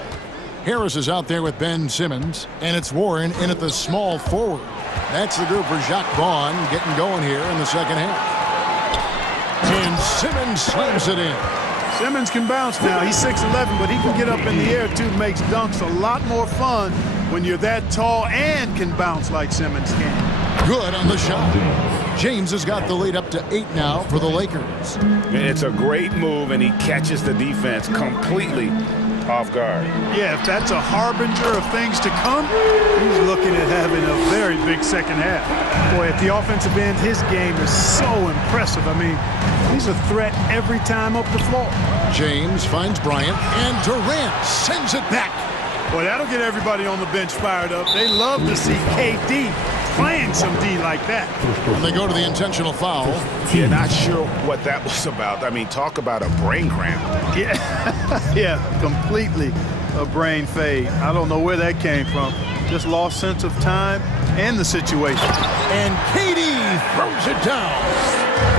Harris is out there with Ben Simmons, and it's Warren in at the small forward. That's the group for Jacques Vaughn getting going here in the second half. And Simmons slams it in. Simmons can bounce now. He's 6'11", but he can get up in the air, too. Makes dunks a lot more fun when you're that tall and can bounce like Simmons can. Good on the shot. James has got the lead up to 8 now for the Lakers. It's a great move, and he catches the defense completely off guard. Yeah, if that's a harbinger of things to come, he's looking at having a very big second half. Boy, at the offensive end, his game is so impressive. I mean, he's a threat every time up the floor. James finds Bryant, and Durant sends it back. Boy, that'll get everybody on the bench fired up. They love to see KD playing some D like that. And they go to the intentional foul. Yeah, not sure what that was about. I mean, talk about a brain cramp. Yeah, yeah, completely a brain fade. I don't know where that came from. Just lost sense of time and the situation. And KD throws it down.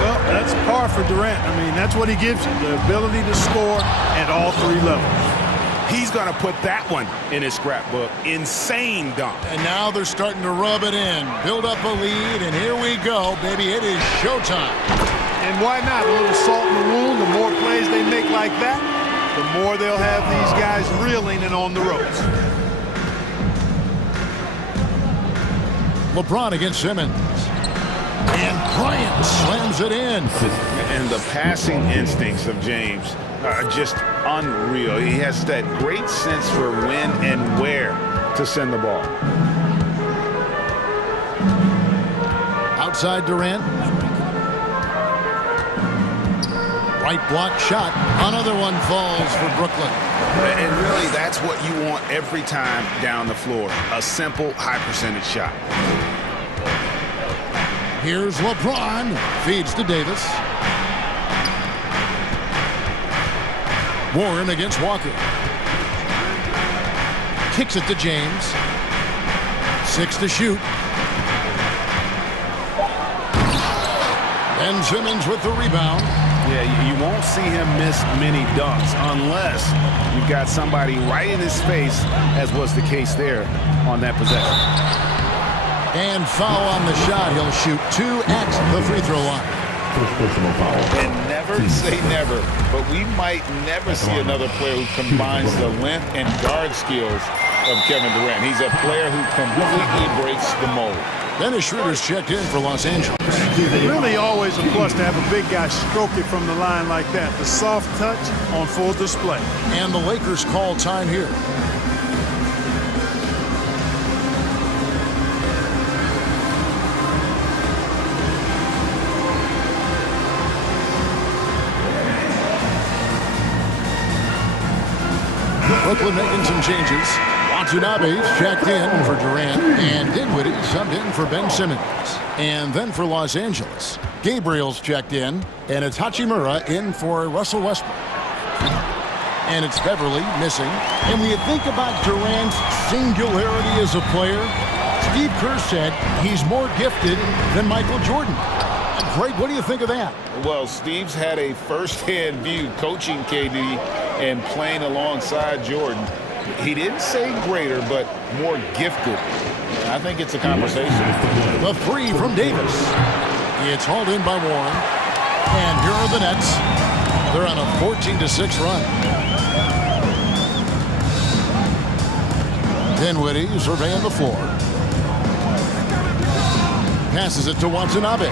Well, that's par for Durant. I mean, that's what he gives you, the ability to score at all 3 levels. He's going to put that one in his scrapbook. Insane dunk. And now they're starting to rub it in. Build up a lead, and here we go, baby. It is showtime. And why not? A little salt in the wound. The more plays they make like that, the more they'll have these guys reeling and on the ropes. LeBron against Simmons. And Bryant slams it in. And the passing instincts of James are just unreal. He has that great sense for when and where to send the ball. Outside Durant. Right block shot. Another one falls for Brooklyn. And really, that's what you want every time down the floor. A simple, high-percentage shot. Here's LeBron. Feeds to Davis. Warren against Walker. Kicks it to James. 6 to shoot. Ben Simmons with the rebound. Yeah, you won't see him miss many dunks unless you've got somebody right in his face, as was the case there on that possession. And foul on the shot. He'll shoot 2 at the free throw line. And never say never, but we might never see another player who combines the length and guard skills of Kevin Durant. He's a player who completely breaks the mold. Dennis Schroeder's checked in for Los Angeles. Really always a plus to have a big guy stroke it from the line like that. The soft touch on full display. And the Lakers call time here. Brooklyn making some changes. Watanabe's checked in for Durant, and Dinwiddie subbed in for Ben Simmons. And then for Los Angeles, Gabriel's checked in, and it's Hachimura in for Russell Westbrook. And it's Beverly missing. And when you think about Durant's singularity as a player, Steve Kerr said he's more gifted than Michael Jordan. Greg, what do you think of that? Well, Steve's had a first-hand view coaching KD and playing alongside Jordan. He didn't say greater, but more gifted. I think it's a conversation. The 3 from Davis. It's hauled in by Warren. And here are the Nets. They're on a 14-6 run. Dinwiddie surveying the floor. Passes it to Watanabe.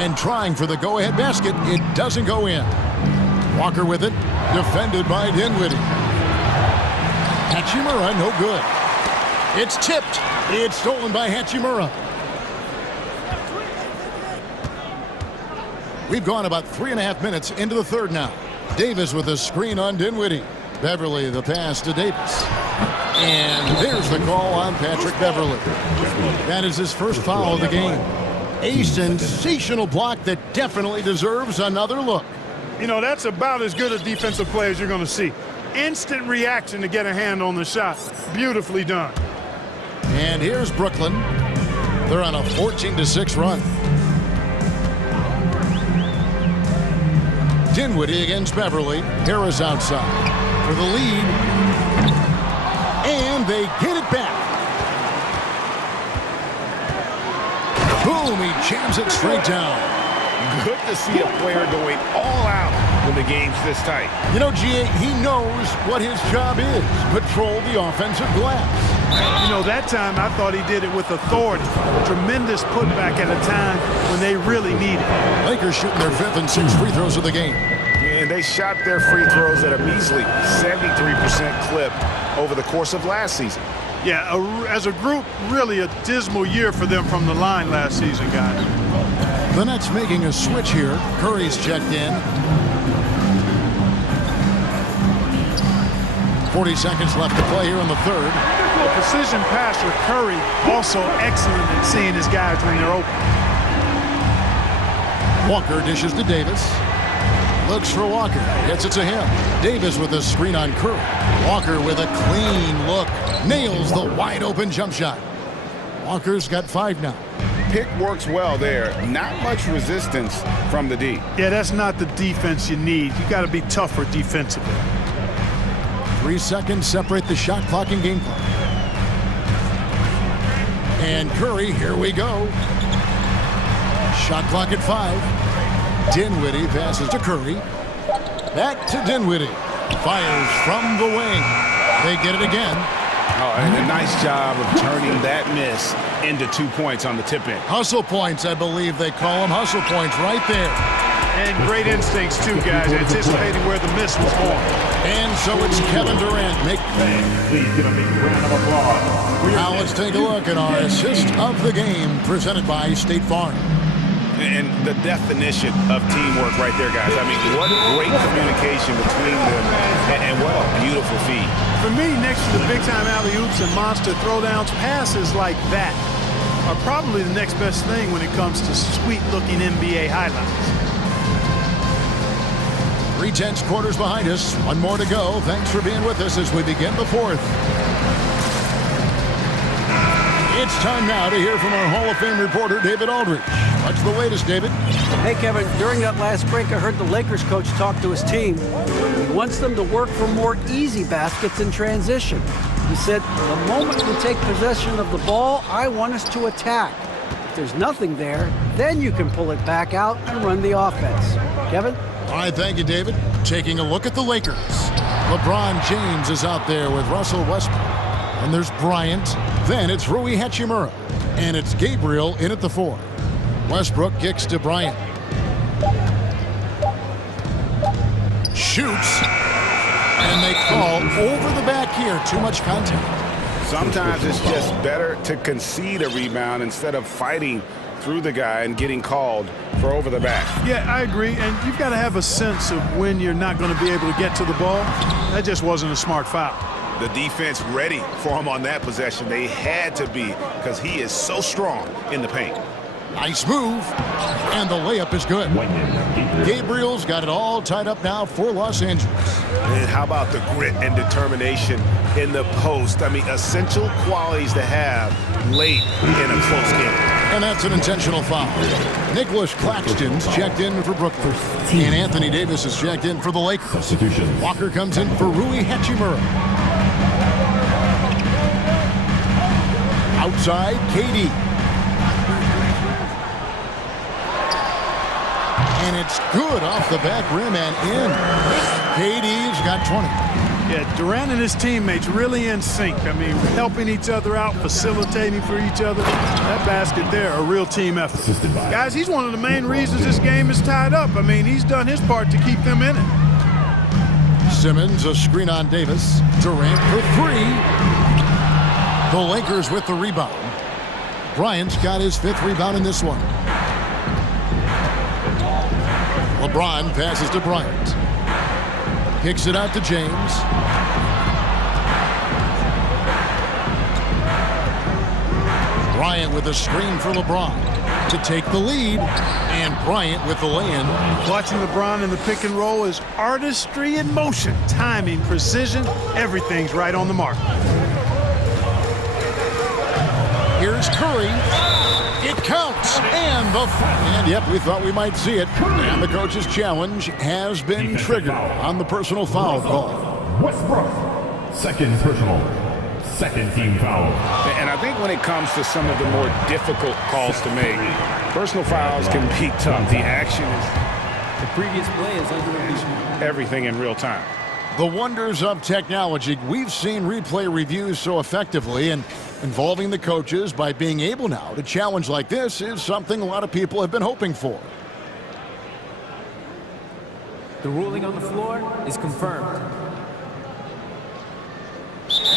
And trying for the go-ahead basket. It doesn't go in. Walker with it. Defended by Dinwiddie. Hachimura, no good. It's tipped. It's stolen by Hachimura. We've gone about 3.5 minutes into the third now. Davis with a screen on Dinwiddie. Beverly the pass to Davis. And there's the call on Patrick Beverly. That is his first foul of the game. A sensational block that definitely deserves another look. You know, that's about as good a defensive play as you're going to see. Instant reaction to get a hand on the shot. Beautifully done. And here's Brooklyn. They're on a 14-6 run. Dinwiddie against Beverly. Harris outside for the lead. And they get it back. Boom, he jams it straight down. Good to see a player going all out when the game's this tight. You know, G.A., he knows what his job is. Patrol the offensive glass. You know, that time I thought he did it with authority. Tremendous putback at a time when they really need it. Lakers shooting their 5th and 6th free throws of the game. And they shot their free throws at a measly 73% clip over the course of last season. Yeah, as a group, really a dismal year for them from the line last season, guys. The Nets making a switch here. Curry's checked in. 40 seconds left to play here in the third. The precision passer, Curry, also excellent at seeing his guys when they're open. Walker dishes to Davis. Looks for Walker. Gets it to him. Davis with a screen on Curry. Walker with a clean look. Nails the wide open jump shot. Walker's got 5 now. Pick works well there. Not much resistance from the D. Yeah, that's not the defense you need. You got to be tougher defensively. 3 seconds separate the shot clock and game clock. And Curry, here we go. Shot clock at 5. Dinwiddie passes to Curry. Back to Dinwiddie. Fires from the wing. They get it again. Oh, and a nice job of turning that miss into 2 points on the tip-in. Hustle points, I believe they call them. Hustle points right there. And great instincts, too, guys, anticipating where the miss was going. And so it's Kevin Durant. Please give a big round of applause. Now let's take a look at our assist of the game presented by State Farm. And the definition of teamwork right there, guys. I mean, what great communication between them, and what a beautiful feed. For me, next to the big-time alley-oops and monster throwdowns, passes like that are probably the next best thing when it comes to sweet-looking NBA highlights. 3/10 quarters behind us. 1 more to go. Thanks for being with us as we begin the 4th. It's time now to hear from our Hall of Fame reporter, David Aldridge. What's the latest, David? Hey, Kevin, during that last break, I heard the Lakers coach talk to his team. He wants them to work for more easy baskets in transition. He said, the moment we take possession of the ball, I want us to attack. If there's nothing there, then you can pull it back out and run the offense. Kevin? All right, thank you, David. Taking a look at the Lakers. LeBron James is out there with Russell Westbrook. And there's Bryant. Then it's Rui Hachimura. And it's Gabriel in at the 4. Westbrook kicks to Bryant. Shoots. And they call over the back here. Too much contact. Sometimes it's just better to concede a rebound instead of fighting through the guy and getting called for over the back. Yeah, I agree. And you've got to have a sense of when you're not going to be able to get to the ball. That just wasn't a smart foul. The defense ready for him on that possession. They had to be, because he is so strong in the paint. Nice move. And the layup is good. Gabriel's got it all tied up now for Los Angeles. And how about the grit and determination in the post? I mean, essential qualities to have late in a close game. And that's an intentional foul. Nicholas Claxton's checked in for Brooklyn. And Anthony Davis is checked in for the Lakers. Substitution. Walker comes in for Rui Hachimura. Outside, KD. And it's good off the back rim and in. KD's got 20. Yeah, Durant and his teammates really in sync. I mean, helping each other out, facilitating for each other. That basket there, a real team effort. Guys, he's one of the main reasons this game is tied up. I mean, he's done his part to keep them in it. Simmons, a screen on Davis. Durant for 3. The Lakers with the rebound. Bryant's got his 5th rebound in this one. LeBron passes to Bryant. Kicks it out to James. Bryant with a screen for LeBron to take the lead. And Bryant with the lay-in. Watching LeBron in the pick and roll is artistry in motion. Timing, precision, everything's right on the mark. Here's Curry. It counts, and yep, we thought we might see it. And the coach's challenge has been triggered on the personal foul call. Westbrook, second personal, second team foul. And I think when it comes to some of the more difficult calls to make, personal fouls can be tough. The action is the previous play is under everything in real time. The wonders of technology. We've seen replay reviews so effectively, and involving the coaches by being able now to challenge like this is something a lot of people have been hoping for. The ruling on the floor is confirmed.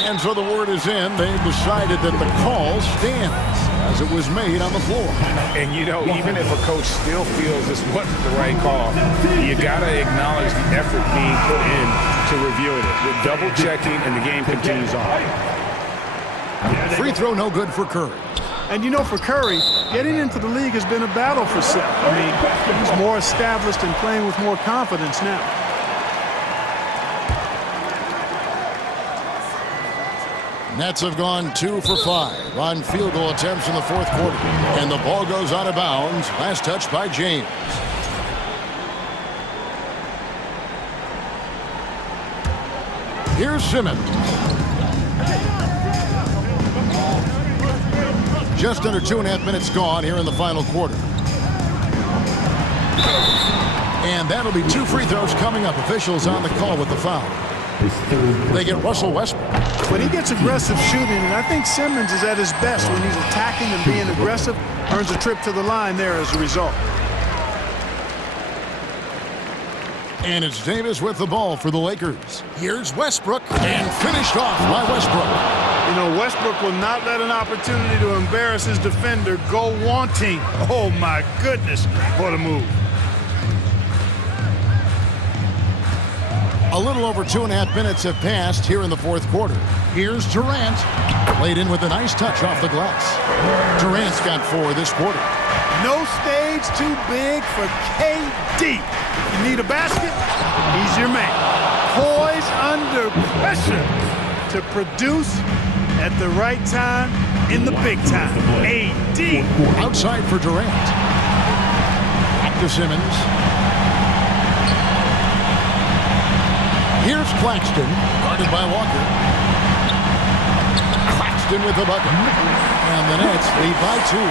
And so the word is in. They've decided that the call stands as it was made on the floor. And you know, even if a coach still feels this wasn't the right call, you got to acknowledge the effort being put in to reviewing it. With double checking, and the game continues on. Free throw no good for Curry. And you know, for Curry, getting into the league has been a battle for Seth. I mean, he's more established and playing with more confidence now. Nets have gone 2 for 5 on field goal attempts in the fourth quarter. And the ball goes out of bounds. Last touch by James. Here's Simmons. Just under 2.5 minutes gone here in the final quarter. And that'll be 2 free throws coming up. Officials on the call with the foul. They get Russell Westbrook. When he gets aggressive shooting, and I think Simmons is at his best when he's attacking and being aggressive, earns a trip to the line there as a result. And it's Davis with the ball for the Lakers. Here's Westbrook, and finished off by Westbrook. You know, Westbrook will not let an opportunity to embarrass his defender go wanting. Oh, my goodness, what a move. A little over 2.5 minutes have passed here in the fourth quarter. Here's Durant. Played in with a nice touch off the glass. Durant's got 4 this quarter. No stage too big for KD. If you need a basket, he's your man. Poised under pressure to produce at the right time in the big time. AD. Outside for Durant. Back to Simmons. Here's Claxton, guarded by Walker. Claxton with the bucket. And the Nets lead by 2.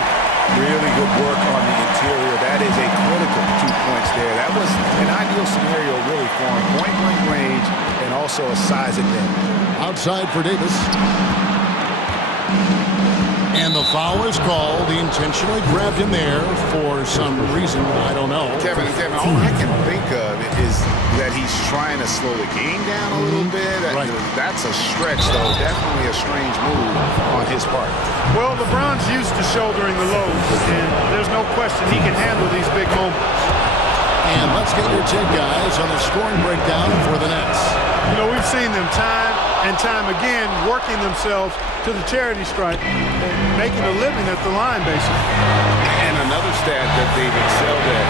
Really good work on the interior. That is a critical 2 points there. That was an ideal scenario really for him. Point-blank range and also a size advantage. Outside for Davis. And the foul is called. He intentionally grabbed him there for some reason. I don't know. Kevin, all I can think of is that he's trying to slow the game down a little bit. Right. That's a stretch, though. Definitely a strange move on his part. Well, LeBron's used to shouldering the load, and there's no question he can handle these big moments. And let's get your take, guys, on the scoring breakdown for the Nets. You know, we've seen them time and time again working themselves to the charity stripe and making a living at the line, basically. And another stat that they've excelled at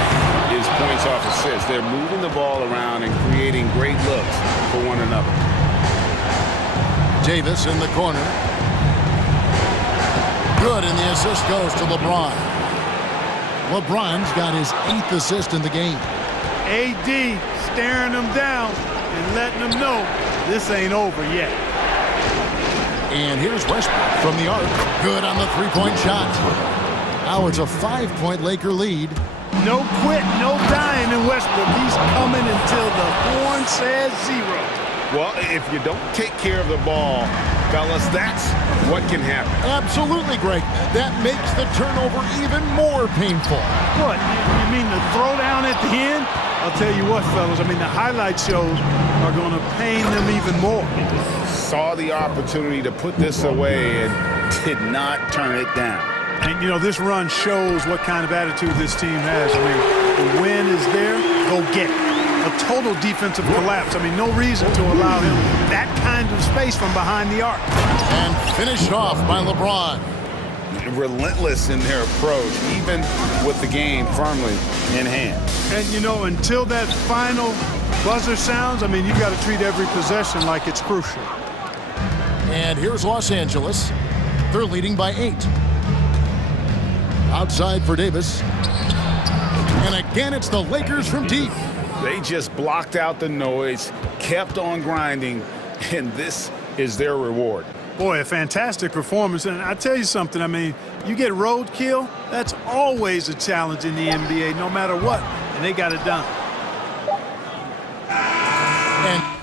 is points off assists. They're moving the ball around and creating great looks for one another. Davis in the corner. Good, and the assist goes to LeBron. LeBron's got his 8th assist in the game. AD staring him down and letting him know this ain't over yet. And here's Westbrook from the arc. Good on the three-point shot. Now it's a 5-point Laker lead. No quit, no dying in Westbrook. He's coming until the horn says 0. Well, if you don't take care of the ball, fellas, that's what can happen. Absolutely, Greg. That makes the turnover even more painful. What? You mean the throwdown at the end? I'll tell you what, fellas. I mean, the highlight shows are going to pain them even more. Saw the opportunity to put this away and did not turn it down. And, you know, this run shows what kind of attitude this team has. I mean, the win is there, go get it. A total defensive collapse. I mean, no reason to allow him that kind of space from behind the arc. And finished off by LeBron. Relentless in their approach, even with the game firmly in hand. And, you know, until that final buzzer sounds, I mean, you've got to treat every possession like it's crucial. And here's Los Angeles. They're leading by 8. Outside for Davis. And again, it's the Lakers from deep. They just blocked out the noise, kept on grinding, and this is their reward. Boy, a fantastic performance. And I tell you something, I mean, you get roadkill, that's always a challenge in the NBA, no matter what. And they got it done. And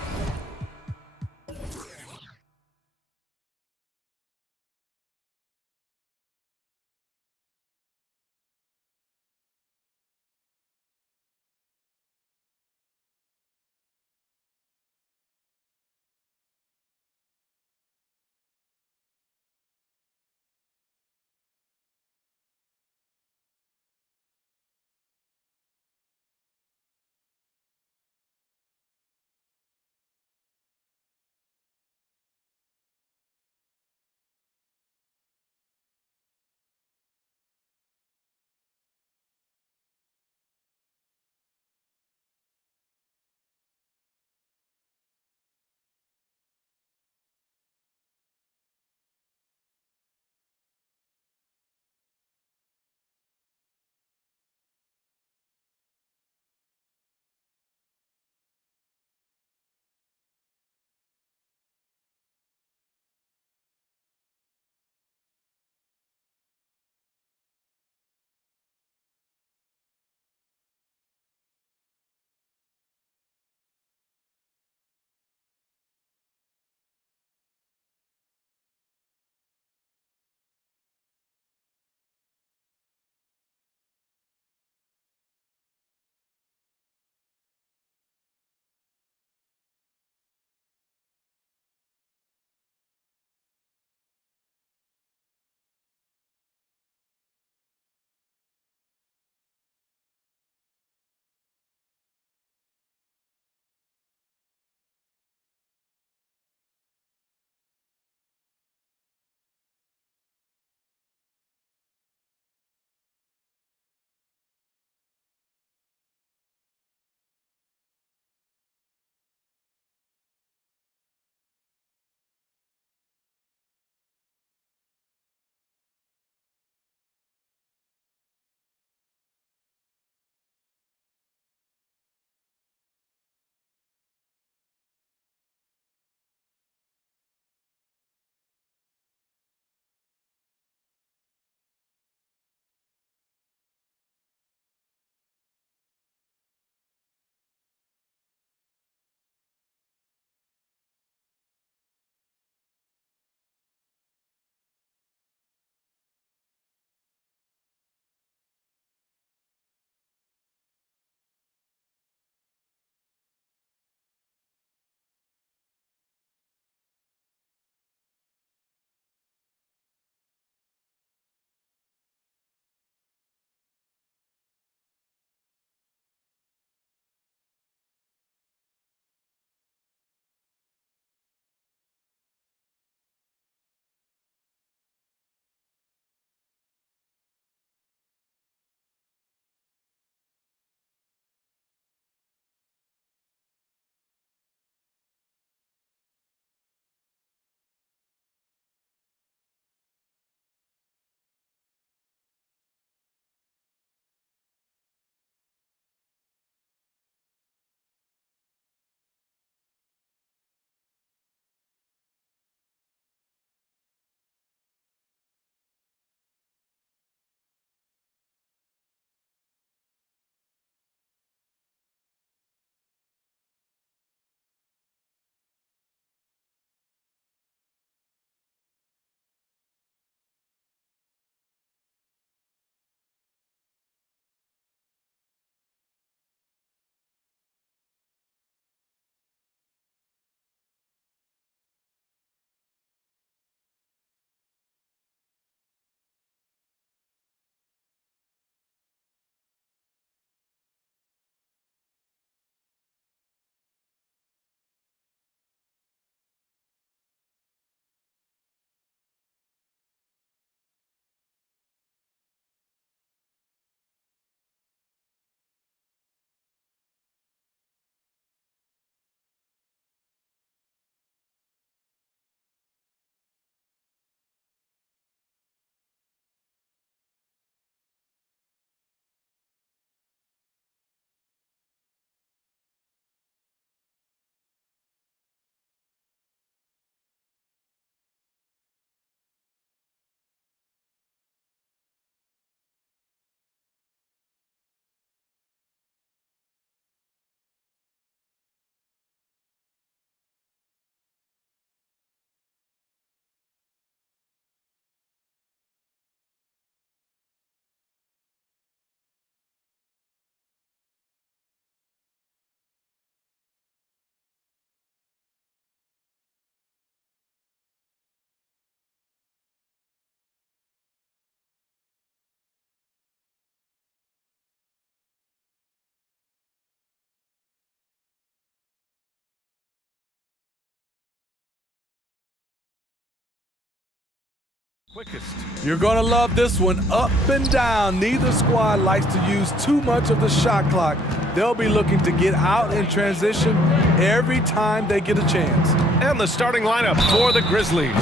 quickest. You're going to love this one. Up and down. Neither squad likes to use too much of the shot clock. They'll be looking to get out in transition every time they get a chance. And the starting lineup for the Grizzlies.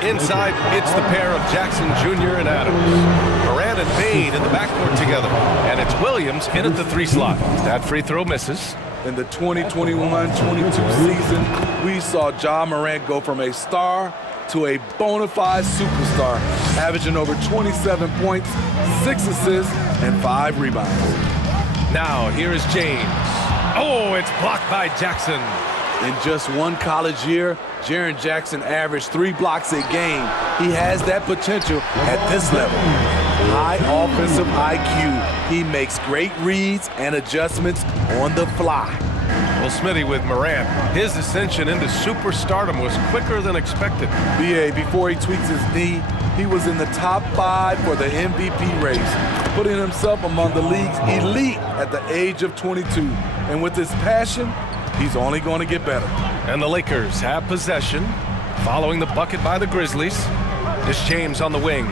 Inside, it's the pair of Jackson Jr. and Adams. Moran and Bade in the backcourt together. And it's Williams in at the 3 slot. That free throw misses. In the 2021-22 season, we saw Ja Morant go from a star to a bona fide superstar, averaging over 27 points, 6 assists, and 5 rebounds. Now, here is James. Oh, it's blocked by Jackson. In just one college year, Jaren Jackson averaged 3 blocks a game. He has that potential at this level. High offensive IQ. He makes great reads and adjustments on the fly. Well, Smitty, with Moran, his ascension into superstardom was quicker than expected. BA, before he tweaks his knee, he was in the top 5 for the MVP race, putting himself among the league's elite at the age of 22. And with his passion, he's only going to get better. And the Lakers have possession, following the bucket by the Grizzlies. It's James on the wing.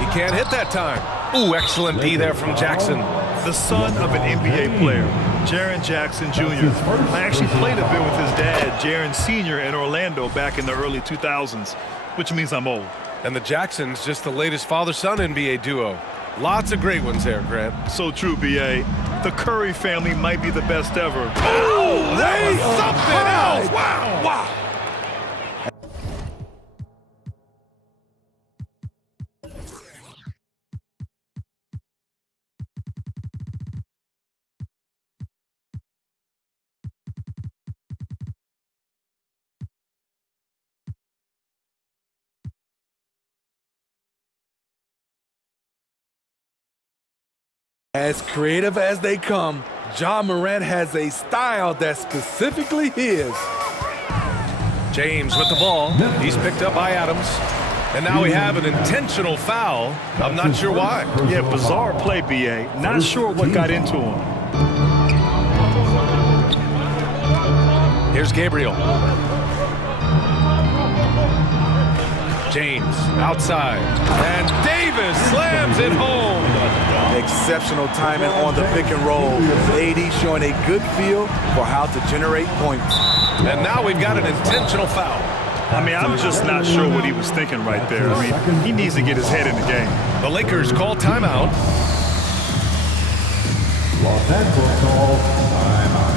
He can't hit that time. Ooh, excellent D there from Jackson. The son of an NBA player, Jaren Jackson Jr. I actually played a bit with his dad, Jaren Sr. in Orlando back in the early 2000s, which means I'm old. And the Jacksons, just the latest father-son NBA duo. Lots of great ones there, Grant. So true, B.A. The Curry family might be the best ever. Oh, that was something else! Wow! Wow! As creative as they come, Ja Morant has a style that's specifically his. James with the ball. He's picked up by Adams. And now we have an intentional foul. I'm not sure why. Yeah, bizarre play, B.A. Not sure what got into him. Here's Gabriel. James outside. And Davis slams it home. Exceptional timing on the pick and roll. AD showing a good feel for how to generate points. And now we've got an intentional foul. I mean, I'm just not sure what he was thinking right there. I mean, he needs to get his head in the game. The Lakers call timeout. Los Angeles call timeout.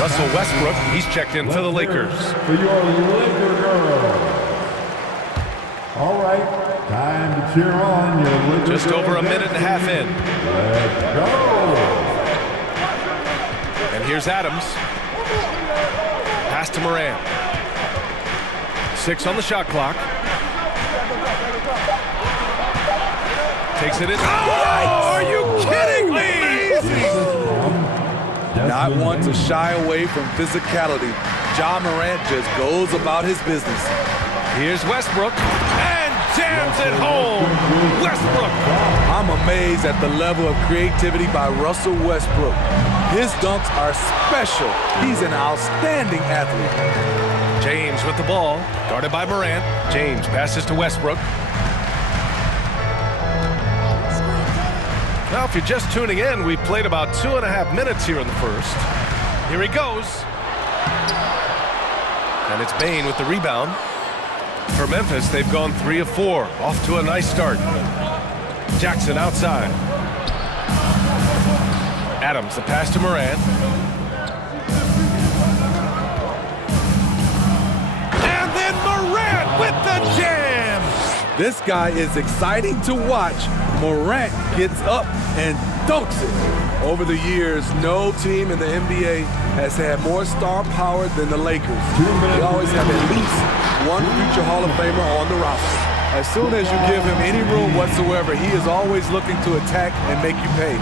Russell Westbrook, he's checked in for the Lakers. For your Laker girl. All right, time to cheer on your Laker. Just over a minute and a half in. Let's go. And here's Adams. Pass to Moran. 6 on the shot clock. Takes it in. Oh, are you kidding me? Amazing. Not one to shy away from physicality. Ja Morant just goes about his business. Here's Westbrook and jams it home. Westbrook. I'm amazed at the level of creativity by Russell Westbrook. His dunks are special. He's an outstanding athlete. James with the ball, guarded by Morant. James passes to Westbrook. Now, if you're just tuning in, we've played about 2.5 minutes here in the first. Here he goes. And it's Bane with the rebound. For Memphis, they've gone 3 of 4. Off to a nice start. Jackson outside. Adams, the pass to Moran. And then Moran with the jam! This guy is exciting to watch. Morant gets up and dunks it. Over the years, no team in the NBA has had more star power than the Lakers. They always have at least one future Hall of Famer on the roster. As soon as you give him any room whatsoever, he is always looking to attack and make you pay.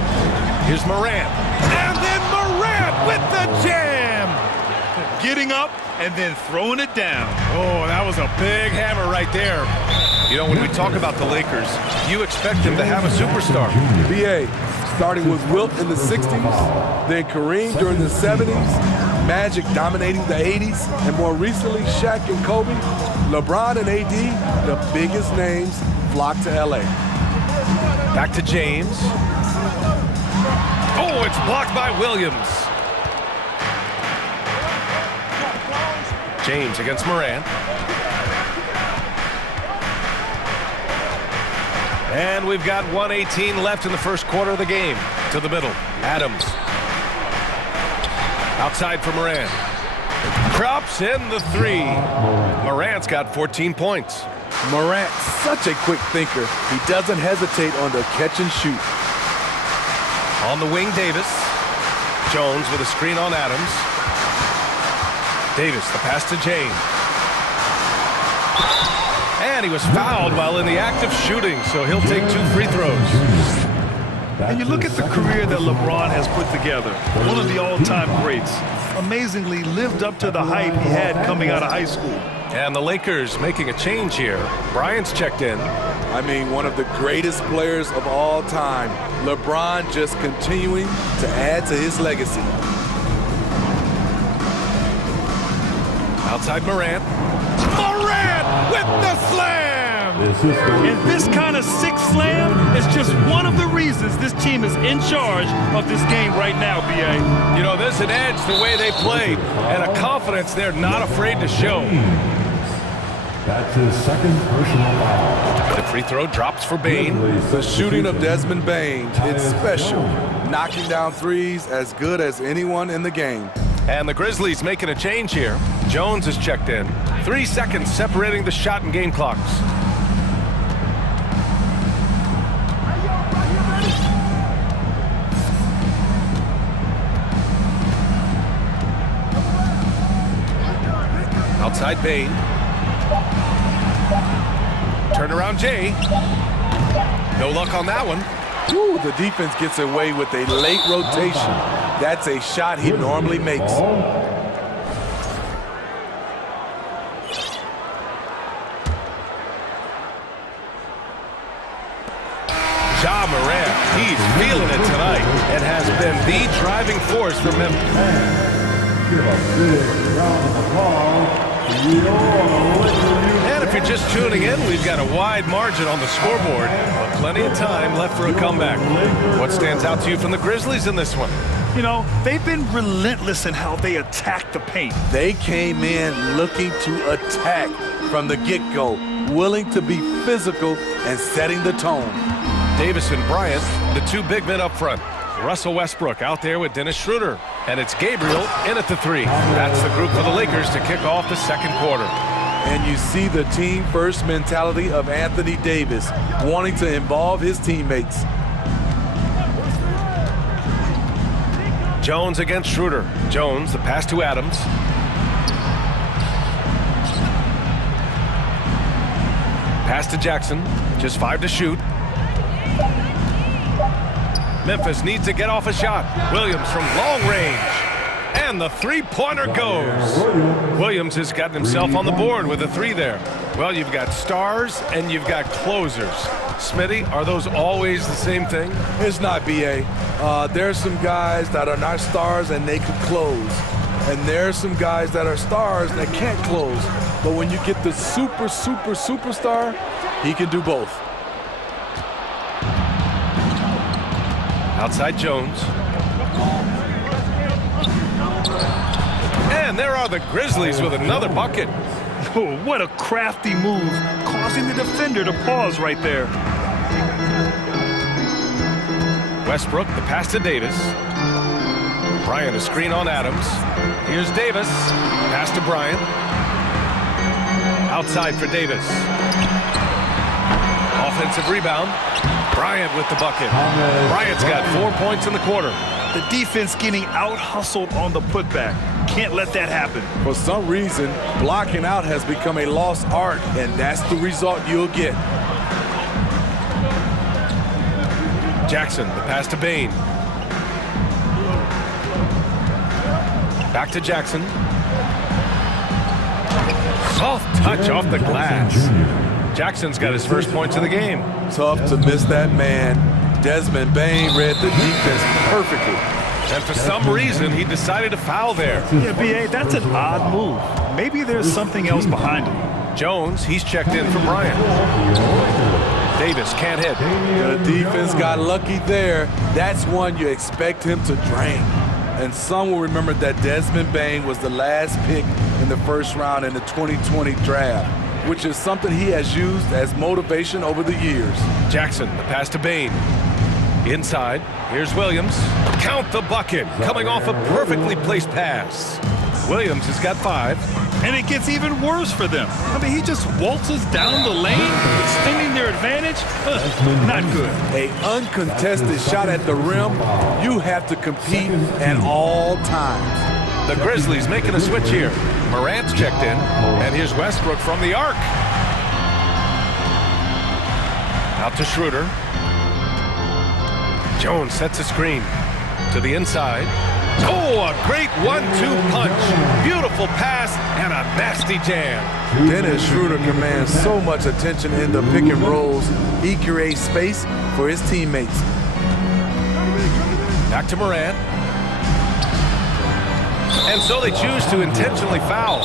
Here's Morant. And then Morant with the jam! Getting up and then throwing it down. Oh, that was a big hammer right there. You know, when we talk about the Lakers, you expect them to have a superstar. BA, starting with Wilt in the 60s, then Kareem during the 70s, Magic dominating the 80s, and more recently Shaq and Kobe, LeBron and AD, the biggest names, flocked to LA. Back to James. Oh, it's blocked by Williams. James against Morant. And we've got 1:18 left in the first quarter of the game. To the middle, Adams. Outside for Morant. Drops in the three. Morant's got 14 points. Morant, such a quick thinker. He doesn't hesitate on the catch and shoot. On the wing, Davis. Jones with a screen on Adams. Davis, the pass to James. And he was fouled while in the act of shooting, so he'll take 2 free throws. And you look at the career that LeBron has put together, one of the all-time greats. Amazingly lived up to the hype he had coming out of high school. And the Lakers making a change here. Bryant's checked in. I mean, one of the greatest players of all time. LeBron just continuing to add to his legacy. Outside Morant. Morant with the slam! And this kind of sick slam is just one of the reasons this team is in charge of this game right now, B.A. You know, there's an edge the way they played and a confidence they're not afraid to show. That's his second personal foul. The free throw drops for Bane. The shooting of Desmond Bane, it's special. Knocking down threes as good as anyone in the game. And the Grizzlies making a change here. Jones is checked in. 3 seconds separating the shot and game clocks. Outside Bane. Turnaround Jay. No luck on that one. Ooh, the defense gets away with a late rotation. That's a shot he normally makes. Ja Morant, he's feeling it tonight and has been the driving force for Memphis. Give a big round of applause to And if you're just tuning in, we've got a wide margin on the scoreboard, but plenty of time left for a comeback. What stands out to you from the Grizzlies in this one? You know, they've been relentless in how they attack the paint. They came in looking to attack from the get-go, willing to be physical and setting the tone. Davis and Bryant, the 2 big men up front. Russell Westbrook out there with Dennis Schroeder. And it's Gabriel in at the 3. That's the group for the Lakers to kick off the second quarter. And you see the team-first mentality of Anthony Davis, wanting to involve his teammates. Jones against Schroeder. Jones, the pass to Adams. Pass to Jackson. Just 5 to shoot. Memphis needs to get off a shot. Williams from long range. And the three-pointer goes. Williams has gotten himself on the board with a 3 there. Well, you've got stars and you've got closers. Smitty, are those always the same thing? It's not, B.A. There's some guys that are not stars and they can close. And there's some guys that are stars that can't close. But when you get the superstar, he can do both. Outside Jones. And there are the Grizzlies with another bucket. Oh, what a crafty move, causing the defender to pause right there. Westbrook, the pass to Davis. Bryant, a screen on Adams. Here's Davis. Pass to Bryant. Outside for Davis. Offensive rebound. Bryant with the bucket. Bryant's got 4 points in the quarter. The defense getting out-hustled on the putback. Can't let that happen. For some reason, blocking out has become a lost art, and that's the result you'll get. Jackson, the pass to Bane. Back to Jackson. Soft touch off the glass. Jackson's got his first points of the game. Tough to miss that man. Desmond Bain read the defense perfectly. And for some reason, he decided to foul there. Yeah, B.A., that's an odd move. Maybe there's something else behind it. Jones, he's checked in for Bryant. Davis can't hit. The defense got lucky there. That's one you expect him to drain. And some will remember that Desmond Bain was the last pick in the first round in the 2020 draft, which is something he has used as motivation over the years. Jackson, the pass to Bain. Inside, here's Williams. Count the bucket, coming off a perfectly placed pass. Williams has got 5. And it gets even worse for them. I mean, he just waltzes down the lane, extending their advantage. Not good. An uncontested shot at the rim, you have to compete at all times. The Grizzlies making a switch here. Morant's checked in, and here's Westbrook from the arc. Out to Schroeder. Jones sets a screen to the inside. Oh, a great 1-2 punch. Beautiful pass and a nasty jam. Dennis Schroeder commands so much attention in the pick and rolls. He creates space for his teammates. Back to Morant. And so they choose to intentionally foul.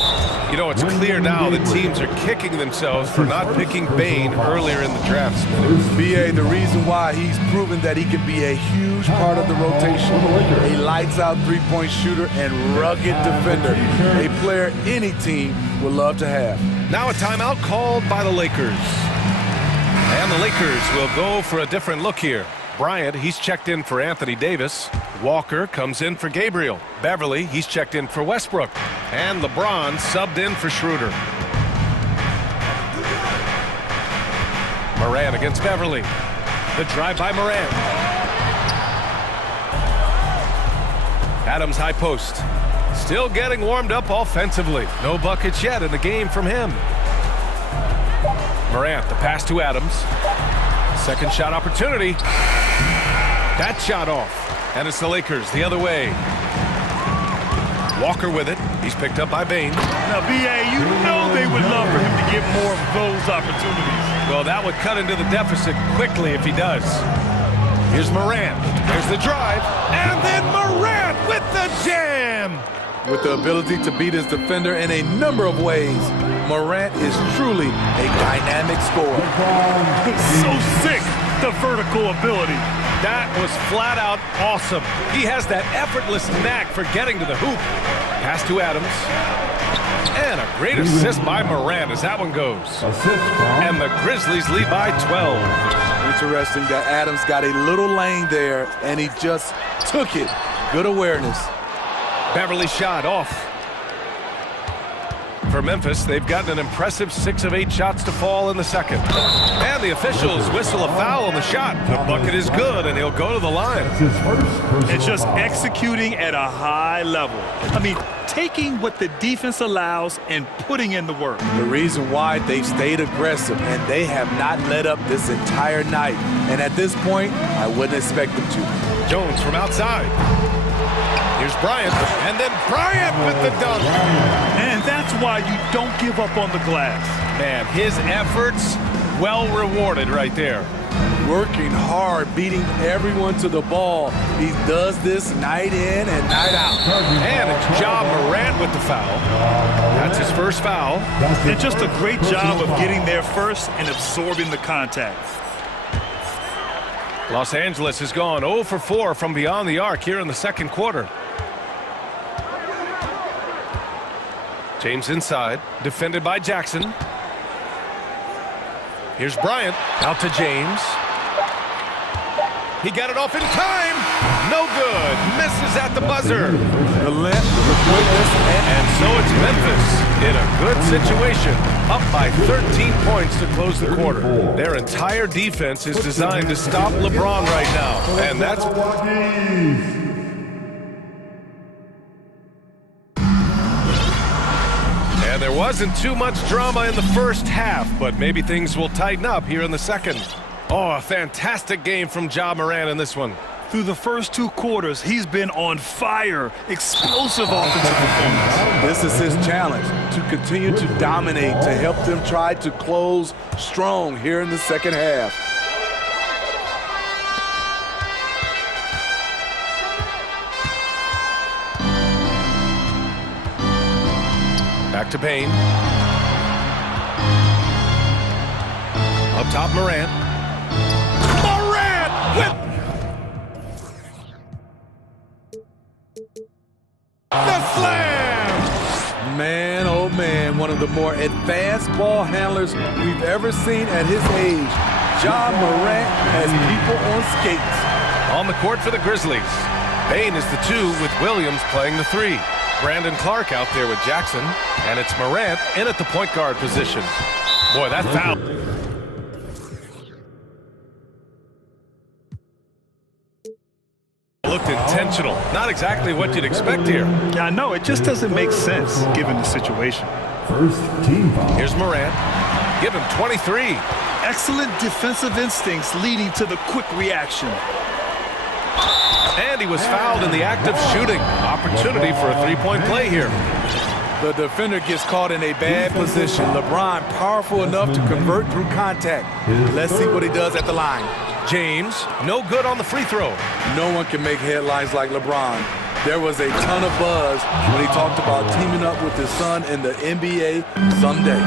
You know, it's clear now that teams are kicking themselves for not picking Bain earlier in the draft. B.A., the reason why he's proven that he can be a huge part of the rotation, a lights-out three-point shooter and rugged defender, a player any team would love to have. Now a timeout called by the Lakers. And the Lakers will go for a different look here. Bryant, he's checked in for Anthony Davis. Walker comes in for Gabriel. Beverly, he's checked in for Westbrook. And LeBron subbed in for Schroeder. Morant against Beverly. The drive by Morant. Adams high post. Still getting warmed up offensively. No buckets yet in the game from him. Morant, the pass to Adams. Second shot opportunity. That shot off. And it's the Lakers the other way. Walker with it. He's picked up by Bain. Now, B.A., you know they would love for him to get more of those opportunities. Well, that would cut into the deficit quickly if he does. Here's Morant. There's the drive. And then Morant with the jam. With the ability to beat his defender in a number of ways, Morant is truly a dynamic scorer. So sick, the vertical ability. That was flat out awesome. He has that effortless knack for getting to the hoop. Pass to Adams. And a great assist by Morant as that one goes. And the Grizzlies lead by 12. Interesting that Adams got a little lane there, and he just took it. Good awareness. Beverly shot off. For Memphis, they've gotten an impressive 6 of 8 shots to fall in the second. And the officials whistle a foul on the shot. The bucket is good, and he'll go to the line. It's just executing at a high level. I mean, taking what the defense allows and putting in the work. The reason why they stayed aggressive, and they have not let up this entire night. And at this point, I wouldn't expect them to. Jones from outside. Here's Bryant, and then Bryant with the dunk. And that's why you don't give up on the glass. Man, his efforts well rewarded right there. Working hard, beating everyone to the ball. He does this night in and night out. And it's Ja Morant with the foul. That's his first foul. And just a great job of getting there first and absorbing the contact. Los Angeles has gone 0 for 4 from beyond the arc here in the second quarter. James inside, defended by Jackson. Here's Bryant, out to James. He got it off in time. No good. Misses at the buzzer. The length, the quickness, and so it's Memphis in a good situation, up by 13 points to close the quarter. Their entire defense is designed to stop LeBron right now, and that's... And there wasn't too much drama in the first half, but maybe things will tighten up here in the second. Oh, a fantastic game from Ja Morant in this one. Through the first 2 quarters, he's been on fire. Explosive offensive performance. This is his challenge, to continue to dominate, to help them try to close strong here in the second half. Back to Bain. Up top, Morant. Morant with the slam! Man, oh man, one of the more advanced ball handlers we've ever seen at his age. Ja Morant has people on skates. On the court for the Grizzlies. Bain is the 2 with Williams playing the 3. Brandon Clark out there with Jackson, and it's Morant in at the point guard position. Boy, that foul. Looked intentional. Not exactly what you'd expect here. Yeah, I know. It just doesn't make sense given the situation. First team foul. Here's Morant. Give him 23. Excellent defensive instincts leading to the quick reaction. And he was fouled in the act of shooting. Opportunity for a three-point play here. The defender gets caught in a bad position. LeBron powerful enough to convert through contact. Let's see what he does at the line. James, no good on the free throw. No one can make headlines like LeBron. There was a ton of buzz when he talked about teaming up with his son in the NBA someday.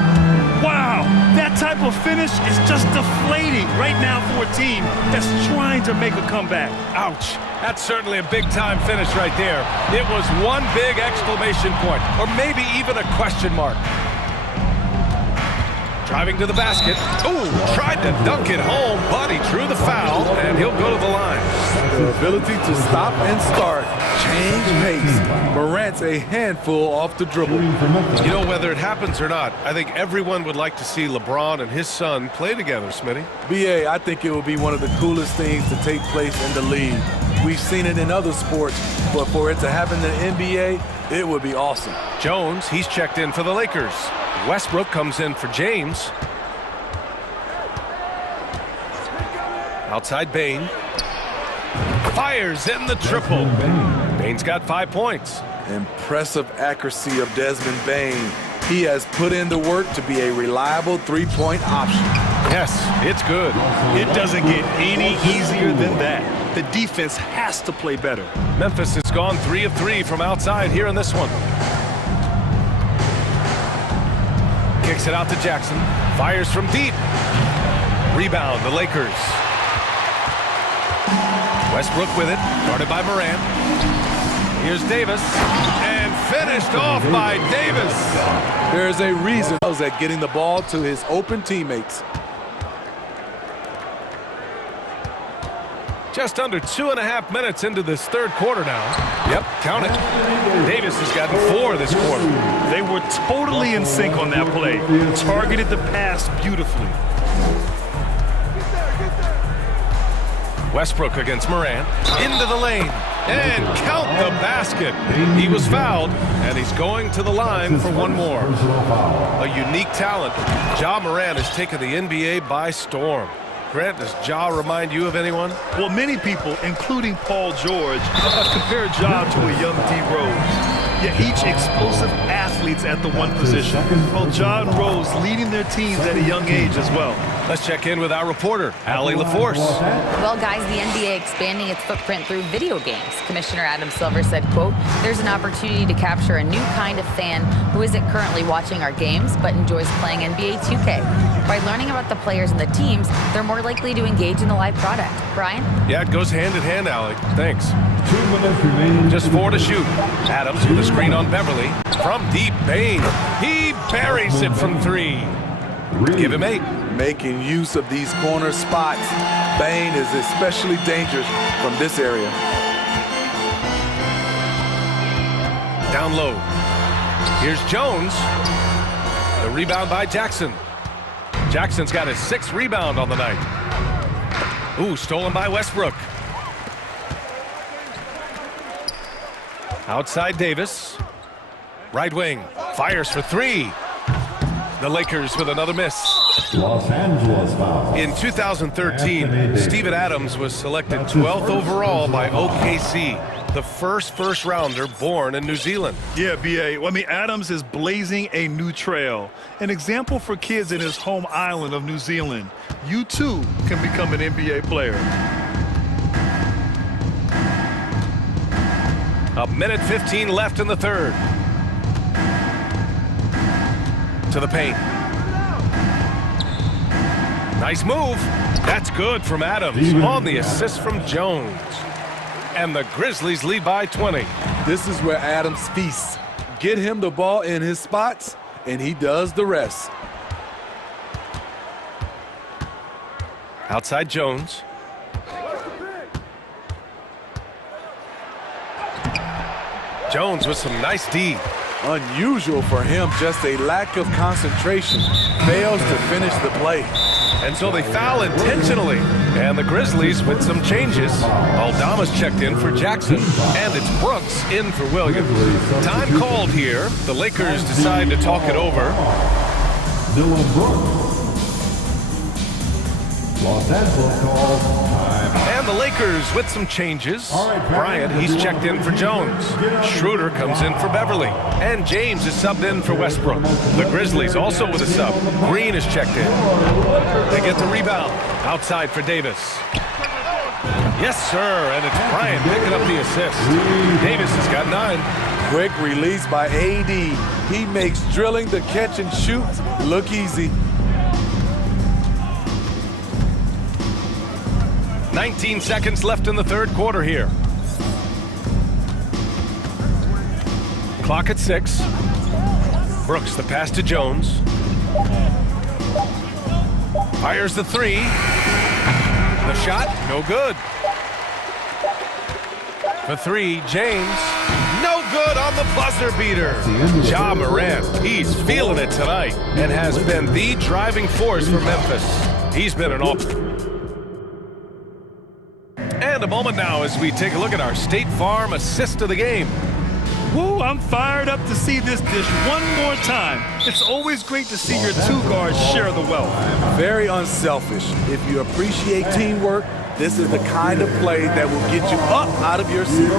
Wow, that type of finish is just deflating right now for a team that's trying to make a comeback. Ouch. That's certainly a big-time finish right there. It was one big exclamation point, or maybe even a question mark. Driving to the basket. Ooh, tried to dunk it home, but he drew the foul, and he'll go to the line. The ability to stop and start, change pace. Morant's a handful off the dribble. You know, whether it happens or not, I think everyone would like to see LeBron and his son play together, Smitty. BA, I think it would be one of the coolest things to take place in the league. We've seen it in other sports, but for it to happen in the NBA, it would be awesome. Jones, he's checked in for the Lakers. Westbrook comes in for James. Outside Bain. Fires in the triple. Bain's got 5 points. Impressive accuracy of Desmond Bain. He has put in the work to be a reliable three-point option. Yes, it's good. It doesn't get any easier than that. The defense has to play better. Memphis has gone 3 of 3 from outside here in this one. Kicks it out to Jackson. Fires from deep. Rebound, the Lakers. Westbrook with it. Guarded by Morant. Here's Davis. And finished off by Davis. There's a reason he was at getting the ball to his open teammates. Just under 2.5 minutes into this third quarter now. Yep, count it. Davis has gotten 4 this quarter. They were totally in sync on that play. Targeted the pass beautifully. Westbrook against Morant. Into the lane. And count the basket. He was fouled, and he's going to the line for one more. A unique talent. Ja Morant has taken the NBA by storm. Grant, does Ja remind you of anyone? Well, many people, including Paul George, have compared Ja to a young D. Rose. Yet each explosive athletes at the one position. Well, Ja and Rose leading their teams at a young age as well. Let's check in with our reporter, Allie LaForce. Well, guys, the NBA expanding its footprint through video games. Commissioner Adam Silver said, quote, "There's an opportunity to capture a new kind of fan who isn't currently watching our games but enjoys playing NBA 2K. By learning about the players and the teams, they're more likely to engage in the live product." Brian? Yeah, it goes hand in hand, Allie. Thanks. 2 minutes remaining. Just 4 to shoot. Adams with a screen on Beverly. From deep, Bain. He buries it from 3. Give him 8. Making use of these corner spots. Bain is especially dangerous from this area. Down low. Here's Jones. The rebound by Jackson. Jackson's got his 6th rebound on the night. Ooh, stolen by Westbrook. Outside Davis. Right wing. Fires for 3. The Lakers with another miss. Los Angeles foul. In 2013, Steven Adams was selected 12th overall by OKC, the first rounder born in New Zealand. Yeah, B.A. Well, I mean, Adams is blazing a new trail. An example for kids in his home island of New Zealand. You, too, can become an NBA player. A minute 15 left in the third. to the paint. Nice move. That's good from Adams on the assist from Jones. And the Grizzlies lead by 20. This is where Adams feasts. Get him the ball in his spots, and he does the rest. Outside Jones. Jones with some nice D. Unusual for him, just a lack of concentration. Fails to finish the play. And so they foul intentionally. And the Grizzlies with some changes. Aldama's checked in for Jackson. And it's Brooks in for Williams. Time called here. The Lakers decide to talk it over. Los Angeles calls time. And the Lakers with some changes. Bryant, he's checked in for Jones. Schroeder comes in for Beverly. And James is subbed in for Westbrook. The Grizzlies also with a sub. Green is checked in. They get the rebound. Outside for Davis. Yes, sir, and it's Bryant picking up the assist. Davis has got 9. Quick release by AD. He makes drilling the catch and shoot look easy. 19 seconds left in the third quarter here. Clock at 6. Brooks, the pass to Jones. Fires the 3. The shot, no good. For 3, James. No good on the buzzer beater. Ja Morant, he's feeling it tonight and has been the driving force for Memphis. He's been an And a moment now as we take a look at our State Farm assist of the game. Woo, I'm fired up to see this dish one more time. It's always great to see your two guards share the wealth. Very unselfish. If you appreciate teamwork, this is the kind of play that will get you up out of your seat.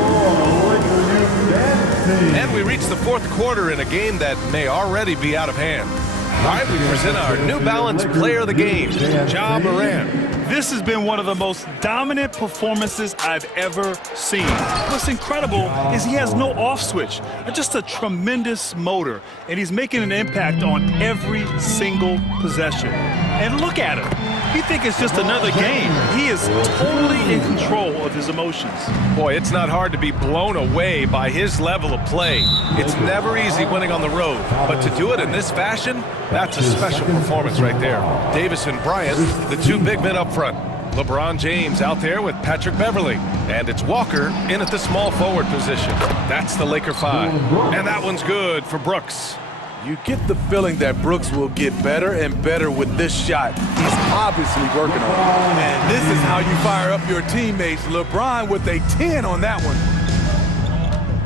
And we reach the fourth quarter in a game that may already be out of hand. All right, we present our New Balance Player of the Game, Ja Morant. This has been one of the most dominant performances I've ever seen. What's incredible is he has no off switch, just a tremendous motor, and he's making an impact on every single possession. And look at him. You think it's just another game. He is totally in control of his emotions. Boy, it's not hard to be blown away by his level of play. It's never easy winning on the road, but to do it in this fashion, that's a special performance right there. Davis and Bryant, the two big men up front. LeBron James out there with Patrick Beverly. And it's Walker in at the small forward position. That's the Laker 5. And that one's good for Brooks. You get the feeling that Brooks will get better and better with this shot. He's obviously working on it. And this is how you fire up your teammates. LeBron with a 10 on that one.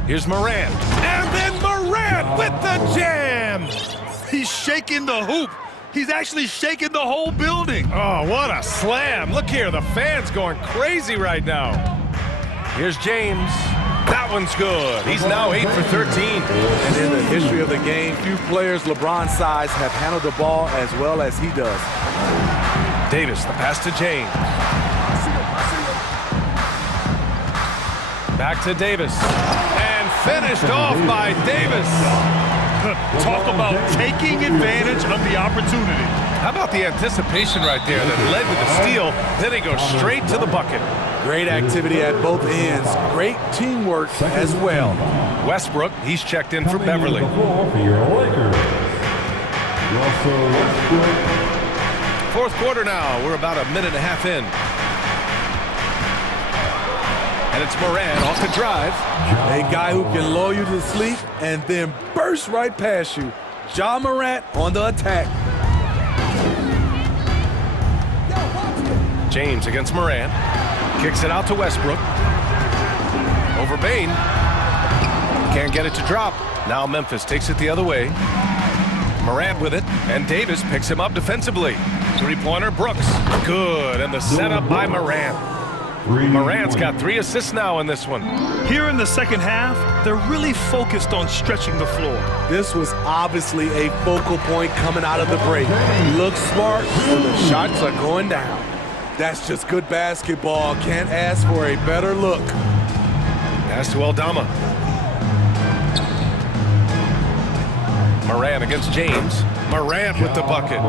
Here's Morant. And then Morant with the jam. He's shaking the hoop. He's actually shaking the whole building. Oh, what a slam. Look here, the fans going crazy right now. Here's James. That one's good. He's now 8 for 13. And in the history of the game, few players LeBron's size have handled the ball as well as he does. Davis, the pass to James. Back to Davis. And finished off by Davis. Talk about taking advantage of the opportunity. How about the anticipation right there that led to the steal? Then he goes straight to the bucket. Great activity at both ends. Great teamwork as well. Westbrook, he's checked in for Beverly. Fourth quarter now. We're about a minute and a half in. And it's Morant off the drive. A guy who can lull you to sleep and then burst right past you. Ja Morant on the attack. James against Morant. Kicks it out to Westbrook. Over Bain. Can't get it to drop. Now Memphis takes it the other way. Morant with it, and Davis picks him up defensively. Three-pointer, Brooks. Good, and the setup by Morant. Morant's got 3 assists now in this one. Here in the second half, they're really focused on stretching the floor. This was obviously a focal point coming out of the break. Looks smart, and the shots are going down. That's just good basketball. Can't ask for a better look. Pass to Aldama. Morant against James. Morant with the bucket.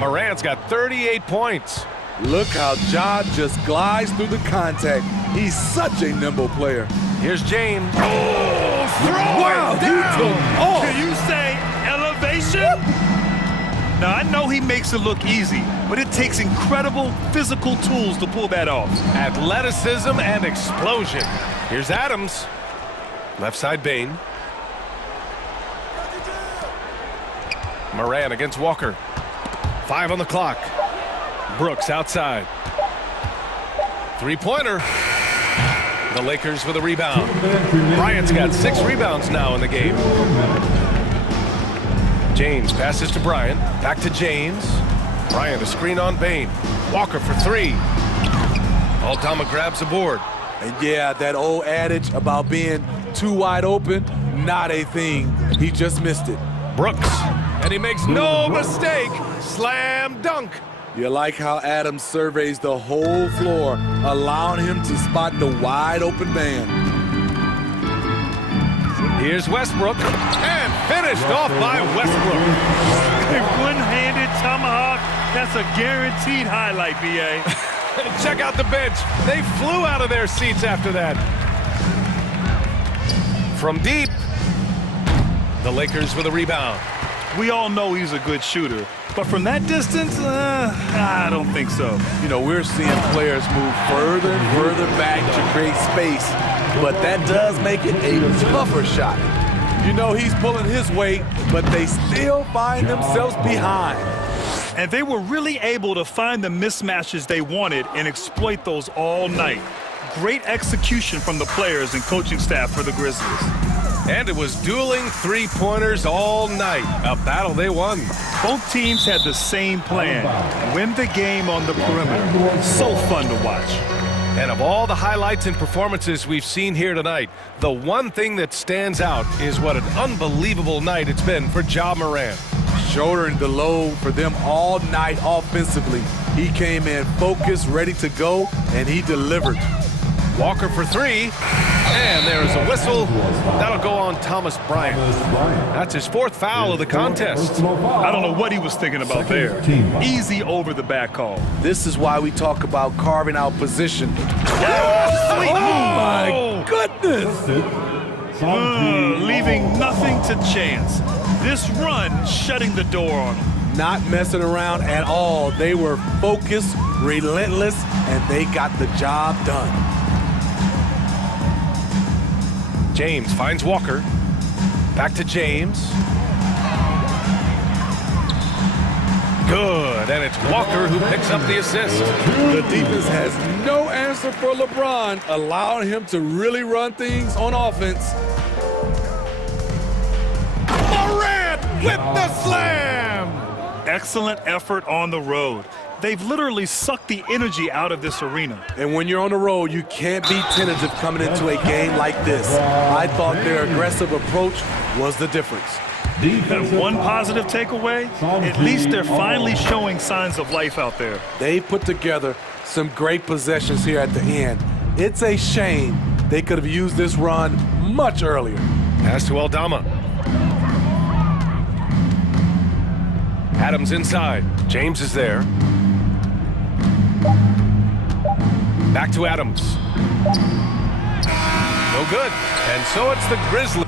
Morant's got 38 points. Look how Ja just glides through the contact. He's such a nimble player. Here's James. Oh, throw Wow, it down. he took off. Can you say elevation? Now, I know he makes it look easy, but it takes incredible physical tools to pull that off. Athleticism and explosion. Here's Adams. Left side Bain. Moran against Walker. 5 on the clock. Brooks outside. Three-pointer. The Lakers with a rebound. Bryant's got 6 rebounds now in the game. James passes to Bryant. Back to James. Bryant a screen on Bain. Walker for 3. Aldama grabs a board. And yeah, that old adage about being too wide open, not a thing. He just missed it. Brooks. And he makes no mistake. Slam dunk. You like how Adams surveys the whole floor, allowing him to spot the wide open man. Here's Westbrook. And finished off by Westbrook. A one-handed tomahawk, that's a guaranteed highlight, BA. Check out the bench. They flew out of their seats after that. From deep, the Lakers with a rebound. We all know he's a good shooter, but from that distance, I don't think so. You know, we're seeing players move further and further back to create space, but that does make it a tougher shot. You know, he's pulling his weight, but they still find themselves behind. And they were really able to find the mismatches they wanted and exploit those all night. Great execution from the players and coaching staff for the Grizzlies. And it was dueling three-pointers all night. A battle they won. Both teams had the same plan. Win the game on the perimeter. So fun to watch. And of all the highlights and performances we've seen here tonight, the one thing that stands out is what an unbelievable night it's been for Ja Morant. Shouldering the load for them all night offensively. He came in focused, ready to go, and he delivered. Walker for 3, and there is a whistle. That'll go on Thomas Bryant. That's his 4th foul of the contest. I don't know what he was thinking about there. Easy over the back call. This is why we talk about carving out position. Sweet move. My goodness! Leaving nothing to chance. This run shutting the door on him. Not messing around at all. They were focused, relentless, and they got the job done. James finds Walker. Back to James. Good, and it's Walker who picks up the assist. The defense has no answer for LeBron, allowing him to really run things on offense. Morant with the slam! Excellent effort on the road. They've literally sucked the energy out of this arena. And when you're on the road, you can't be tentative coming into a game like this. I thought their aggressive approach was the difference. And one positive takeaway, at least they're finally showing signs of life out there. They put together some great possessions here at the end. It's a shame they could have used this run much earlier. Pass to Aldama. Adams inside. James is there. Back to Adams. No good. And so it's the Grizzlies.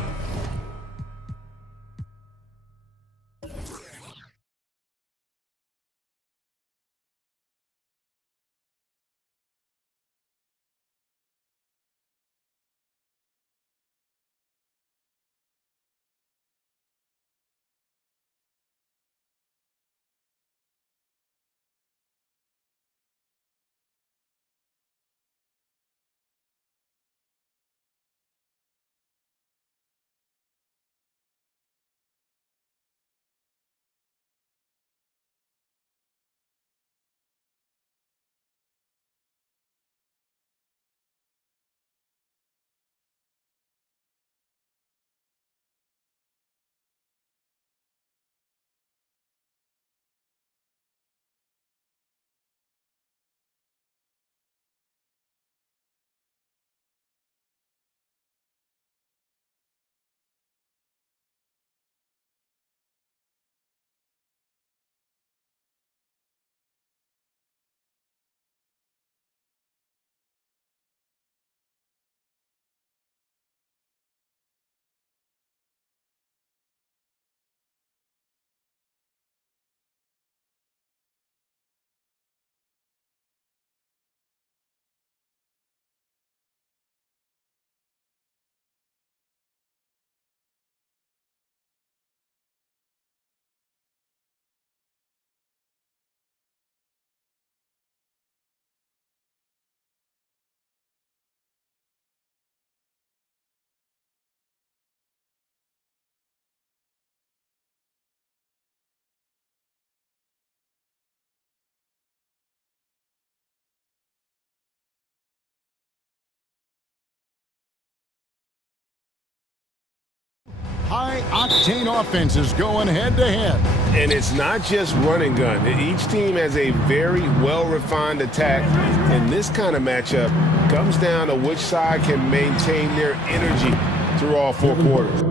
High-octane offenses going head-to-head. And it's not just run and gun. Each team has a very well-refined attack, and this kind of matchup comes down to which side can maintain their energy through all four quarters.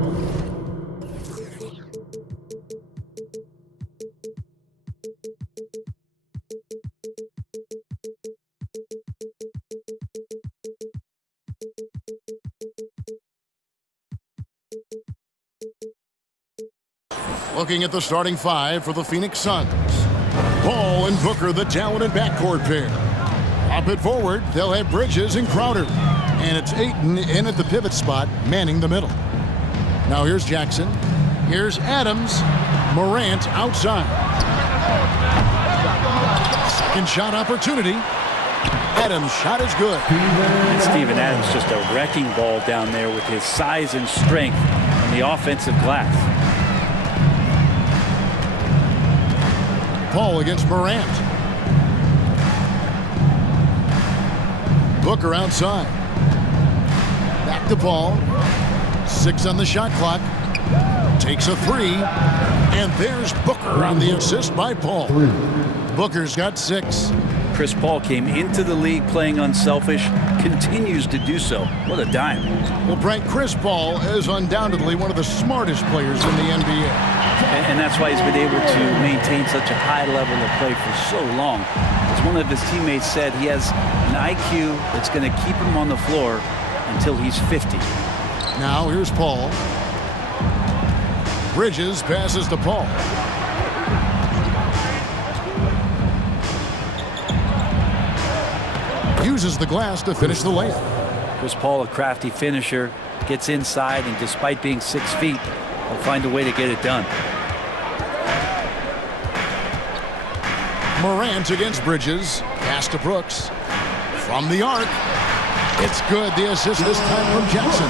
Looking at the starting five for the Phoenix Suns. Paul and Booker, the talented backcourt pair. Up it forward, they'll have Bridges and Crowder. And it's Ayton in at the pivot spot, manning the middle. Now here's Jackson. Here's Adams. Morant outside. Second shot opportunity. Adams' shot is good. And Steven Adams just a wrecking ball down there with his size and strength on the offensive glass. Paul against Morant. Booker outside. Back to Paul. 6 on the shot clock. Takes a 3. And there's Booker on the assist by Paul. Booker's got 6. Chris Paul came into the league playing unselfish, continues to do so. What a dime. Well, Brent, Chris Paul is undoubtedly one of the smartest players in the NBA. And that's why he's been able to maintain such a high level of play for so long. As one of his teammates said, he has an IQ that's going to keep him on the floor until he's 50. Now here's Paul. Bridges passes to Paul. Uses the glass to finish the layup. Chris Paul, a crafty finisher, gets inside, and despite being 6 feet, will find a way to get it done. Morant against Bridges. Pass to Brooks. From the arc. It's good. The assist this time from Jackson.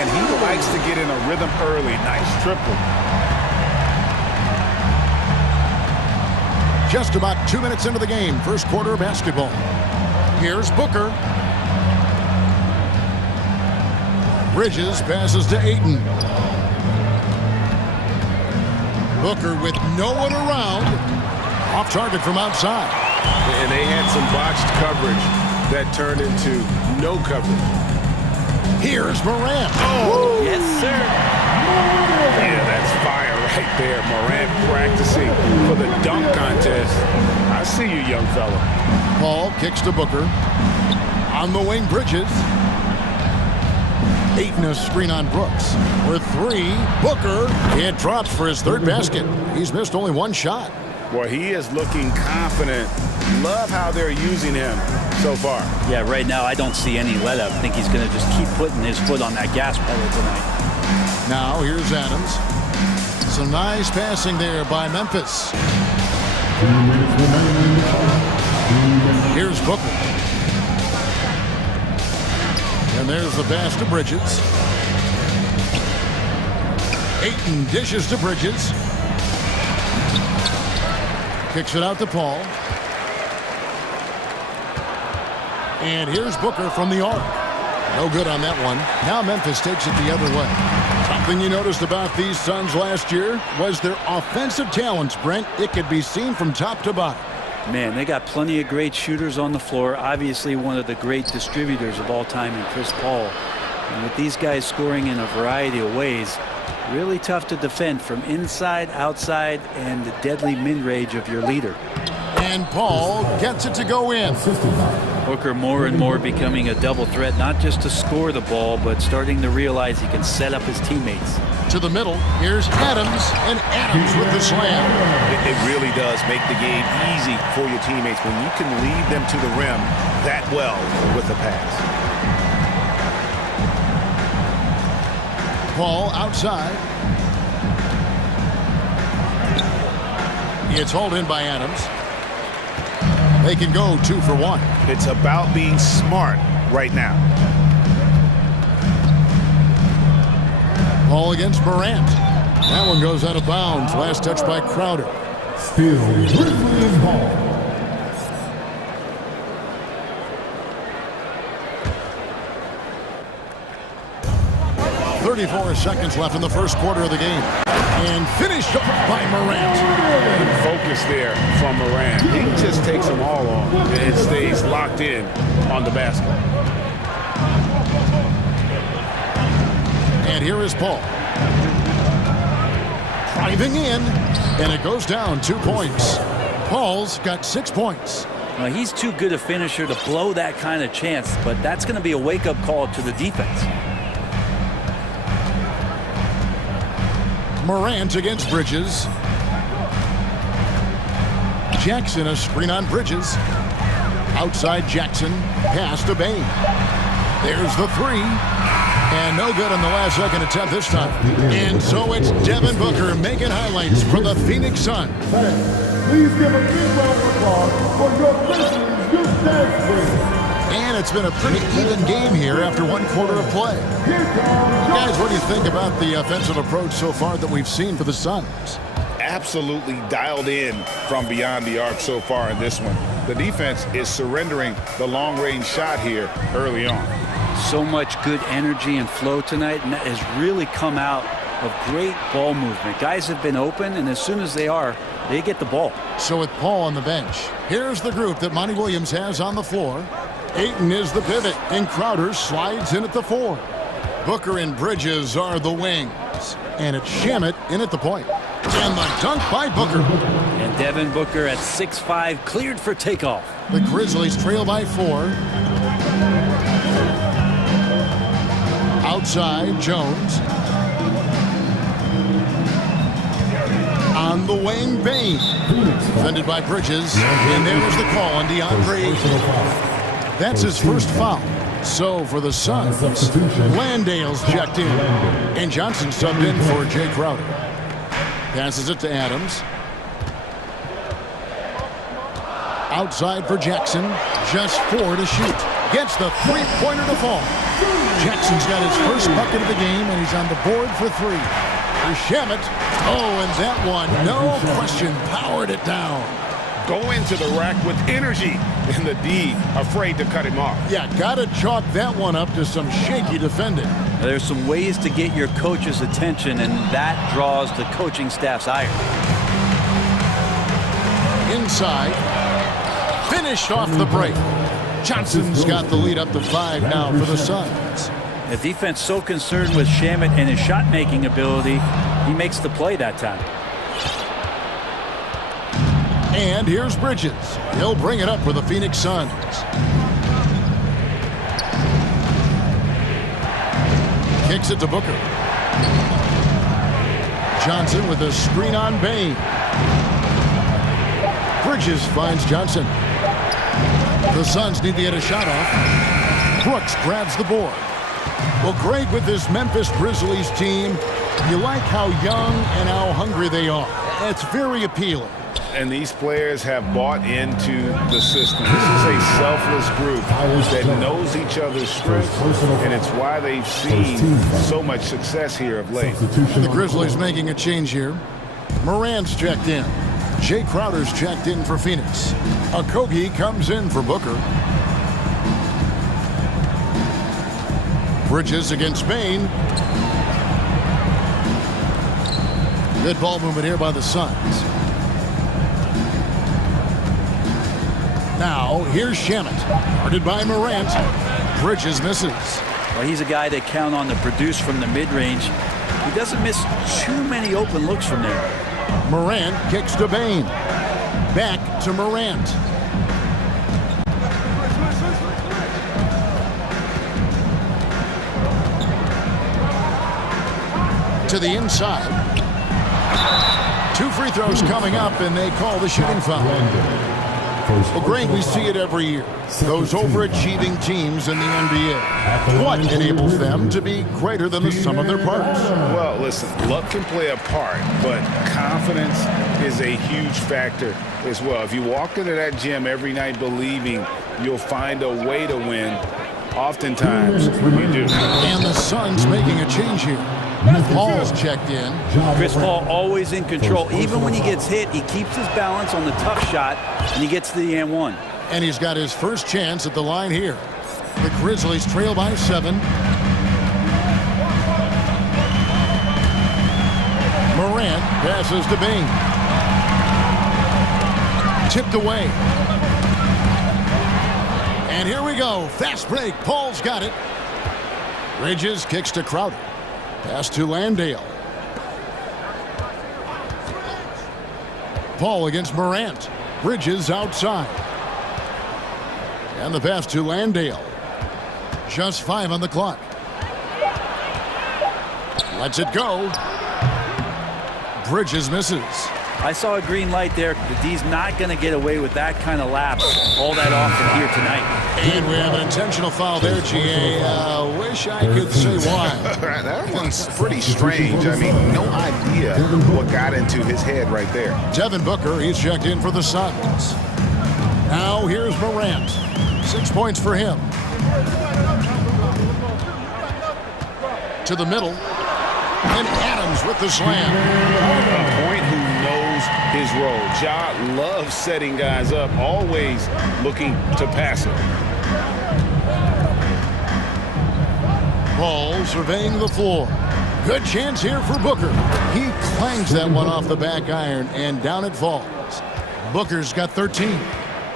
And he likes to get in a rhythm early. Nice triple. Just about 2 minutes into the game. First quarter of basketball. Here's Booker. Bridges passes to Ayton. Booker with no one around. Off target from outside. And they had some botched coverage that turned into no coverage. Here's Morant. Oh, yes, sir. Yeah, that's fire right there. Morant practicing for the dunk contest. I see you, young fella. Paul kicks to Booker. On the wing, Bridges. Ayton a screen on Brooks. For 3, Booker. It drops for his 3rd basket. He's missed only 1 shot. Well, he is looking confident. Love how they're using him so far. Yeah, right now I don't see any let up. I think he's going to just keep putting his foot on that gas pedal tonight. Now here's Adams. Some nice passing there by Memphis. Here's Booker. And there's the pass to Bridges. Ayton dishes to Bridges. Kicks it out to Paul. And here's Booker from the arc. No good on that one. Now Memphis takes it the other way. Something you noticed about these Suns last year was their offensive talents, Brent. It could be seen from top to bottom. Man, they got plenty of great shooters on the floor. Obviously one of the great distributors of all time in Chris Paul. And with these guys scoring in a variety of ways, really tough to defend from inside, outside, and the deadly mid-range of your leader. And Paul gets it to go in. Booker more and more becoming a double threat, not just to score the ball, but starting to realize he can set up his teammates. To the middle, here's Adams, and Adams with the slam. It really does make the game easy for your teammates when you can lead them to the rim that well with the pass. Paul outside. It's hauled in by Adams. They can go 2 for 1. It's about being smart right now. Paul against Morant. That one goes out of bounds. Last touch by Crowder. Still Grizzlies ball. 34 seconds left in the first quarter of the game. And finished up by Morant. Focus there from Morant. He just takes them all on and stays locked in on the basket. And here is Paul. Driving in, and it goes down 2 points. Paul's got 6 points. Well, he's too good a finisher to blow that kind of chance, but that's going to be a wake-up call to the defense. Morant against Bridges. Jackson, a screen on Bridges. Outside Jackson, pass to Bain. There's the three. And no good on the last second attempt this time. And so it's Devin Booker making highlights for the Phoenix Suns. Please give a big round of applause for your Grizzlies Youth. And it's been a pretty even game here after 1 quarter of play. Guys, what do you think about the offensive approach so far that we've seen for the Suns? Absolutely dialed in from beyond the arc so far in this one. The defense is surrendering the long-range shot here early on. So much good energy and flow tonight, and that has really come out of great ball movement. Guys have been open, and as soon as they get the ball. So with Paul on the bench, here's the group that Monty Williams has on the floor. Ayton is the pivot, and Crowder slides in at the 4. Booker and Bridges are the wings, and it's Shamet in at the point. And the dunk by Booker. And Devin Booker at 6'5", cleared for takeoff. The Grizzlies trail by 4. Outside, Jones. On the wing, Bain. Defended by Bridges. And there's the call on DeAndre. That's his first foul. So for the Suns, Landale's checked in. And Johnson subbed in for Jay Crowder. Passes it to Adams. Outside for Jackson. Just 4 to shoot. Gets the three-pointer to fall. Jackson's got his first bucket of the game, and he's on the board for 3. For Shamet. Oh, and that one, no question, powered it down. Go into the rack with energy, and the D afraid to cut him off. Yeah, gotta chalk that one up to some shaky defending. There's some ways to get your coach's attention, and that draws the coaching staff's ire. Inside. Finished off the break. Johnson's got the lead up to 5 now for the Suns. The defense so concerned with Shamet and his shot-making ability, he makes the play that time. And here's Bridges. He'll bring it up for the Phoenix Suns. Kicks it to Booker. Johnson with a screen on Bain. Bridges finds Johnson. The Suns need to get a shot off. Brooks grabs the board. Well, Greg, with this Memphis Grizzlies team, you like how young and how hungry they are. It's very appealing. And these players have bought into the system. This is a selfless group that knows each other's strengths, and it's why they've seen so much success here of late. The Grizzlies making a change here. Morant's checked in. Jay Crowder's checked in for Phoenix. Okogie comes in for Booker. Bridges against Bain. Good ball movement here by the Suns. Now, here's Shamet. Guarded by Morant. Bridges misses. Well, he's a guy they count on to produce from the mid-range. He doesn't miss too many open looks from there. Morant kicks to Bain. Back to Morant. To the inside. 2 free throws coming up, and they call the shooting foul. Well, Greg, we see it every year. Those overachieving teams in the NBA. What enables them to be greater than the sum of their parts? Well, listen, luck can play a part, but confidence is a huge factor as well. If you walk into that gym every night believing you'll find a way to win, oftentimes you do. And the Suns making a change here. Paul's checked in. Chris Paul always in control. Even when he gets hit, he keeps his balance on the tough shot, and he gets to the and 1. And he's got his first chance at the line here. The Grizzlies trail by 7. Morant passes to Bain. Tipped away. And here we go. Fast break. Paul's got it. Bridges kicks to Crowder. Pass to Landale. Paul against Morant. Bridges outside. And the pass to Landale. Just 5 on the clock. Lets it go. Bridges misses. I saw a green light there. The D's not going to get away with that kind of lapse all that often here tonight. And we have an intentional foul there, GA. Wish I could say why. That one's pretty strange. I mean, no idea what got into his head right there. Devin Booker, he's checked in for the Suns. Now here's Morant. 6 points for him. To the middle. And Adams with the slam. A point who knows his role. Ja loves setting guys up, always looking to pass it. Paul surveying the floor. Good chance here for Booker. He clangs that one off the back iron, and down it falls. Booker's got 13.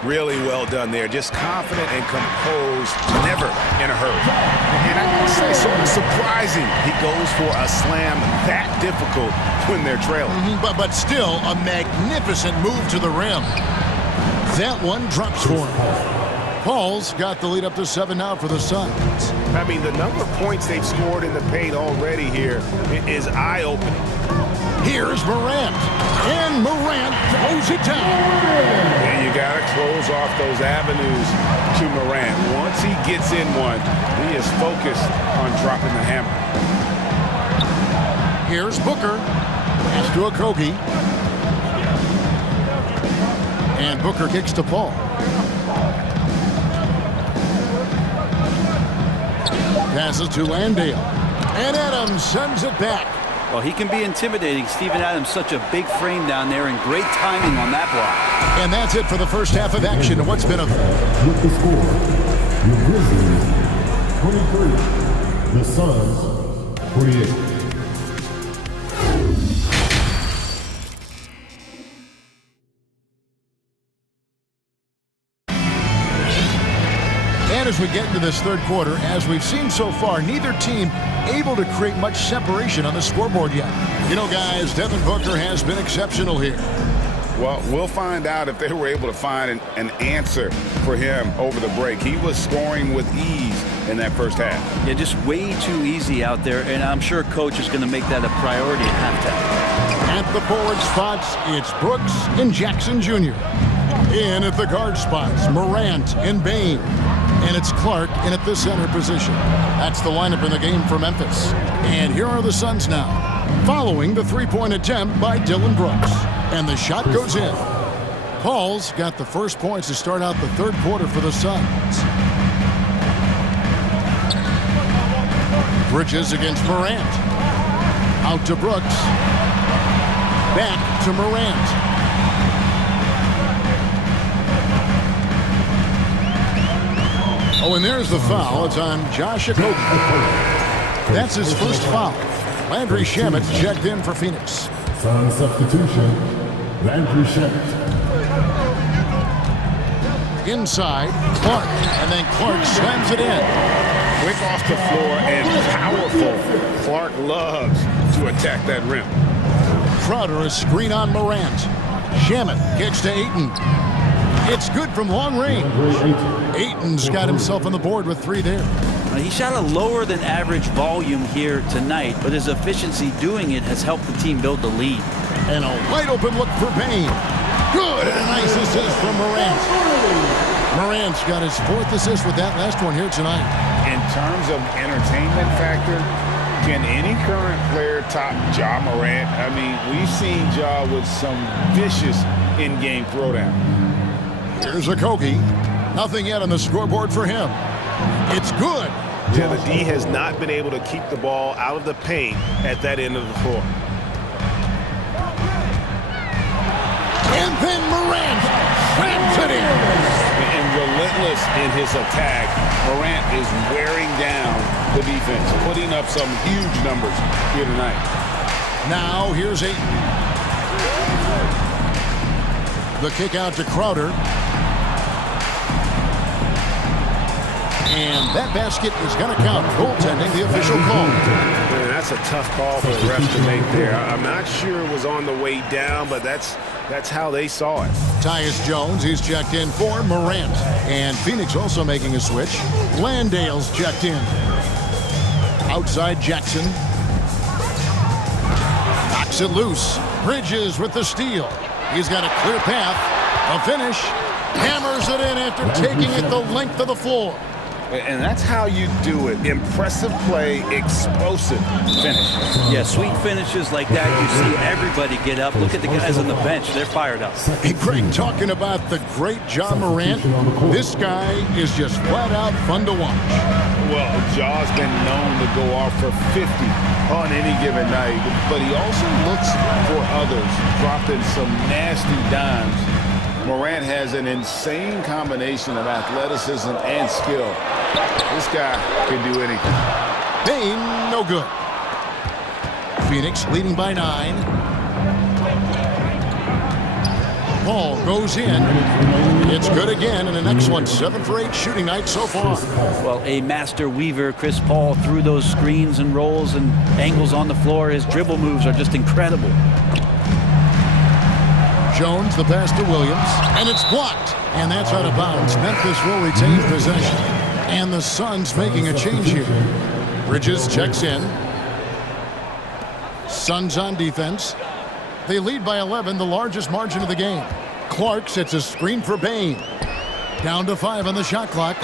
Really well done there. Just confident and composed, never in a hurry. And I would say sort of surprising he goes for a slam that difficult when they're trailing. But still a magnificent move to the rim. That one drops for him. Paul's got the lead up to 7 now for the Suns. I mean, the number of points they've scored in the paint already here is eye-opening. Here's Morant. And Morant throws it down. And you got to close off those avenues to Morant. Once he gets in one, he is focused on dropping the hammer. Here's Booker. Pass to Okogie. And Booker kicks to Paul. Passes to Landale. And Adams sends it back. Well, he can be intimidating. Steven Adams, such a big frame down there, and great timing on that block. And that's it for the first half of action. What's been a... With the score, the Grizzlies 23, the Suns 48. And as we get into this third quarter, as we've seen so far, neither team able to create much separation on the scoreboard yet. You know, guys, Devin Booker has been exceptional here. Well, we'll find out if they were able to find an answer for him over the break. He was scoring with ease in that first half. Yeah, just way too easy out there, and I'm sure Coach is going to make that a priority at halftime. At the forward spots, it's Brooks and Jackson Jr. In at the guard spots, Morant and Bain. And it's Clark in at the center position. That's the lineup in the game for Memphis. And here are the Suns now, following the three-point attempt by Dillon Brooks. And the shot goes in. Paul's got the first points to start out the third quarter for the Suns. Bridges against Morant. Out to Brooks. Back to Morant. Oh, and there's the foul. It's on Josh Okogie. That's his first foul. Landry Shamet checked in for Phoenix. Sun substitution, Landry Shamet. Inside, Clark. And then Clark slams it in. Quick off the floor and powerful. Clark loves to attack that rim. Crowder, a screen on Morant. Shamet kicks to Ayton. It's good from long range. Ayton's got himself on the board with 3 there. He shot a lower than average volume here tonight, but his efficiency doing it has helped the team build the lead. And a wide open look for Bain. Good, and a nice assist from Morant. Morant's got his 4th assist with that last one here tonight. In terms of entertainment factor, can any current player top Ja Morant? I mean, we've seen Ja with some vicious in-game throwdown. Here's Okogie. Nothing yet on the scoreboard for him. It's good. Yeah, the D has not been able to keep the ball out of the paint at that end of the floor. And then Morant slams it in. And relentless in his attack, Morant is wearing down the defense, putting up some huge numbers here tonight. Now here's Aiton. The kick out to Crowder. And that basket is going to count. Goaltending, the official call. Man, that's a tough call for the refs to make there. I'm not sure it was on the way down, but that's how they saw it. Tyus Jones, he's checked in for Morant. And Phoenix also making a switch. Landale's checked in. Outside Jackson. Knocks it loose. Bridges with the steal. He's got a clear path. A finish. Hammers it in after taking it the length of the floor. And that's how you do it. Impressive play, explosive finish. Yeah, sweet finishes like that, you see everybody get up. Look at the guys on the bench. They're fired up. Hey, Greg, talking about the great John Morant, this guy is just flat out fun to watch. Well, Jaw's been known to go off for 50 on any given night, but he also looks for others, dropping some nasty dimes. Morant has an insane combination of athleticism and skill. This guy can do anything. Bain, no good. Phoenix leading by 9. Ball goes in. It's good again, and an excellent 7 for 8 shooting night so far. Well, a master weaver, Chris Paul, through those screens and rolls and angles on the floor. His dribble moves are just incredible. Jones, the pass to Williams, and it's blocked. And that's out of bounds. Memphis will retain possession. And the Suns making a change here. Bridges checks in. Suns on defense. They lead by 11, the largest margin of the game. Clark sets a screen for Bain. Down to 5 on the shot clock.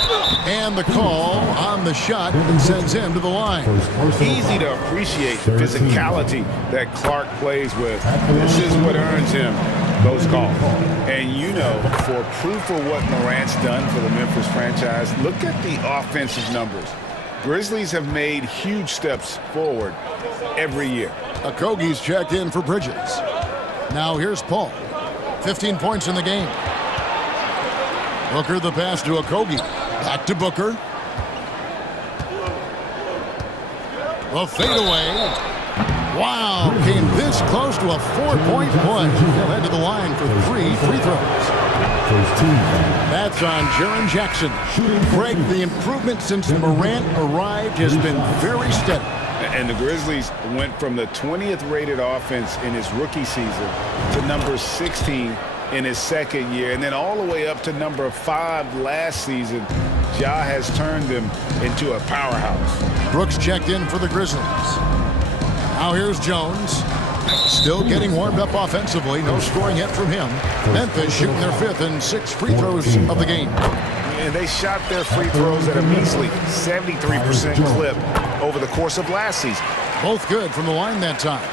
And the call on the shot sends him to the line. Easy to appreciate the physicality that Clark plays with. This is what earns him those calls. And you know, for proof of what Morant's done for the Memphis franchise, look at the offensive numbers. Grizzlies have made huge steps forward every year. Okogie's checked in for Bridges. Now here's Paul. 15 points in the game. Booker the pass to Okogie. Back to Booker. The fadeaway. Wow, came this close to a 4-point play. He'll head to the line for 3 free throws. That's on Jaren Jackson. Greg, the improvement since Morant arrived has been very steady. And the Grizzlies went from the 20th rated offense in his rookie season to number 16 in his second year, and then all the way up to number 5 last season. Ja has turned them into a powerhouse. Brooks checked in for the Grizzlies. Now here's Jones. Still getting warmed up offensively. No scoring yet from him. Memphis shooting their 5th and 6th free throws of the game. And they shot their free throws at a measly 73% clip over the course of last season. Both good from the line that time.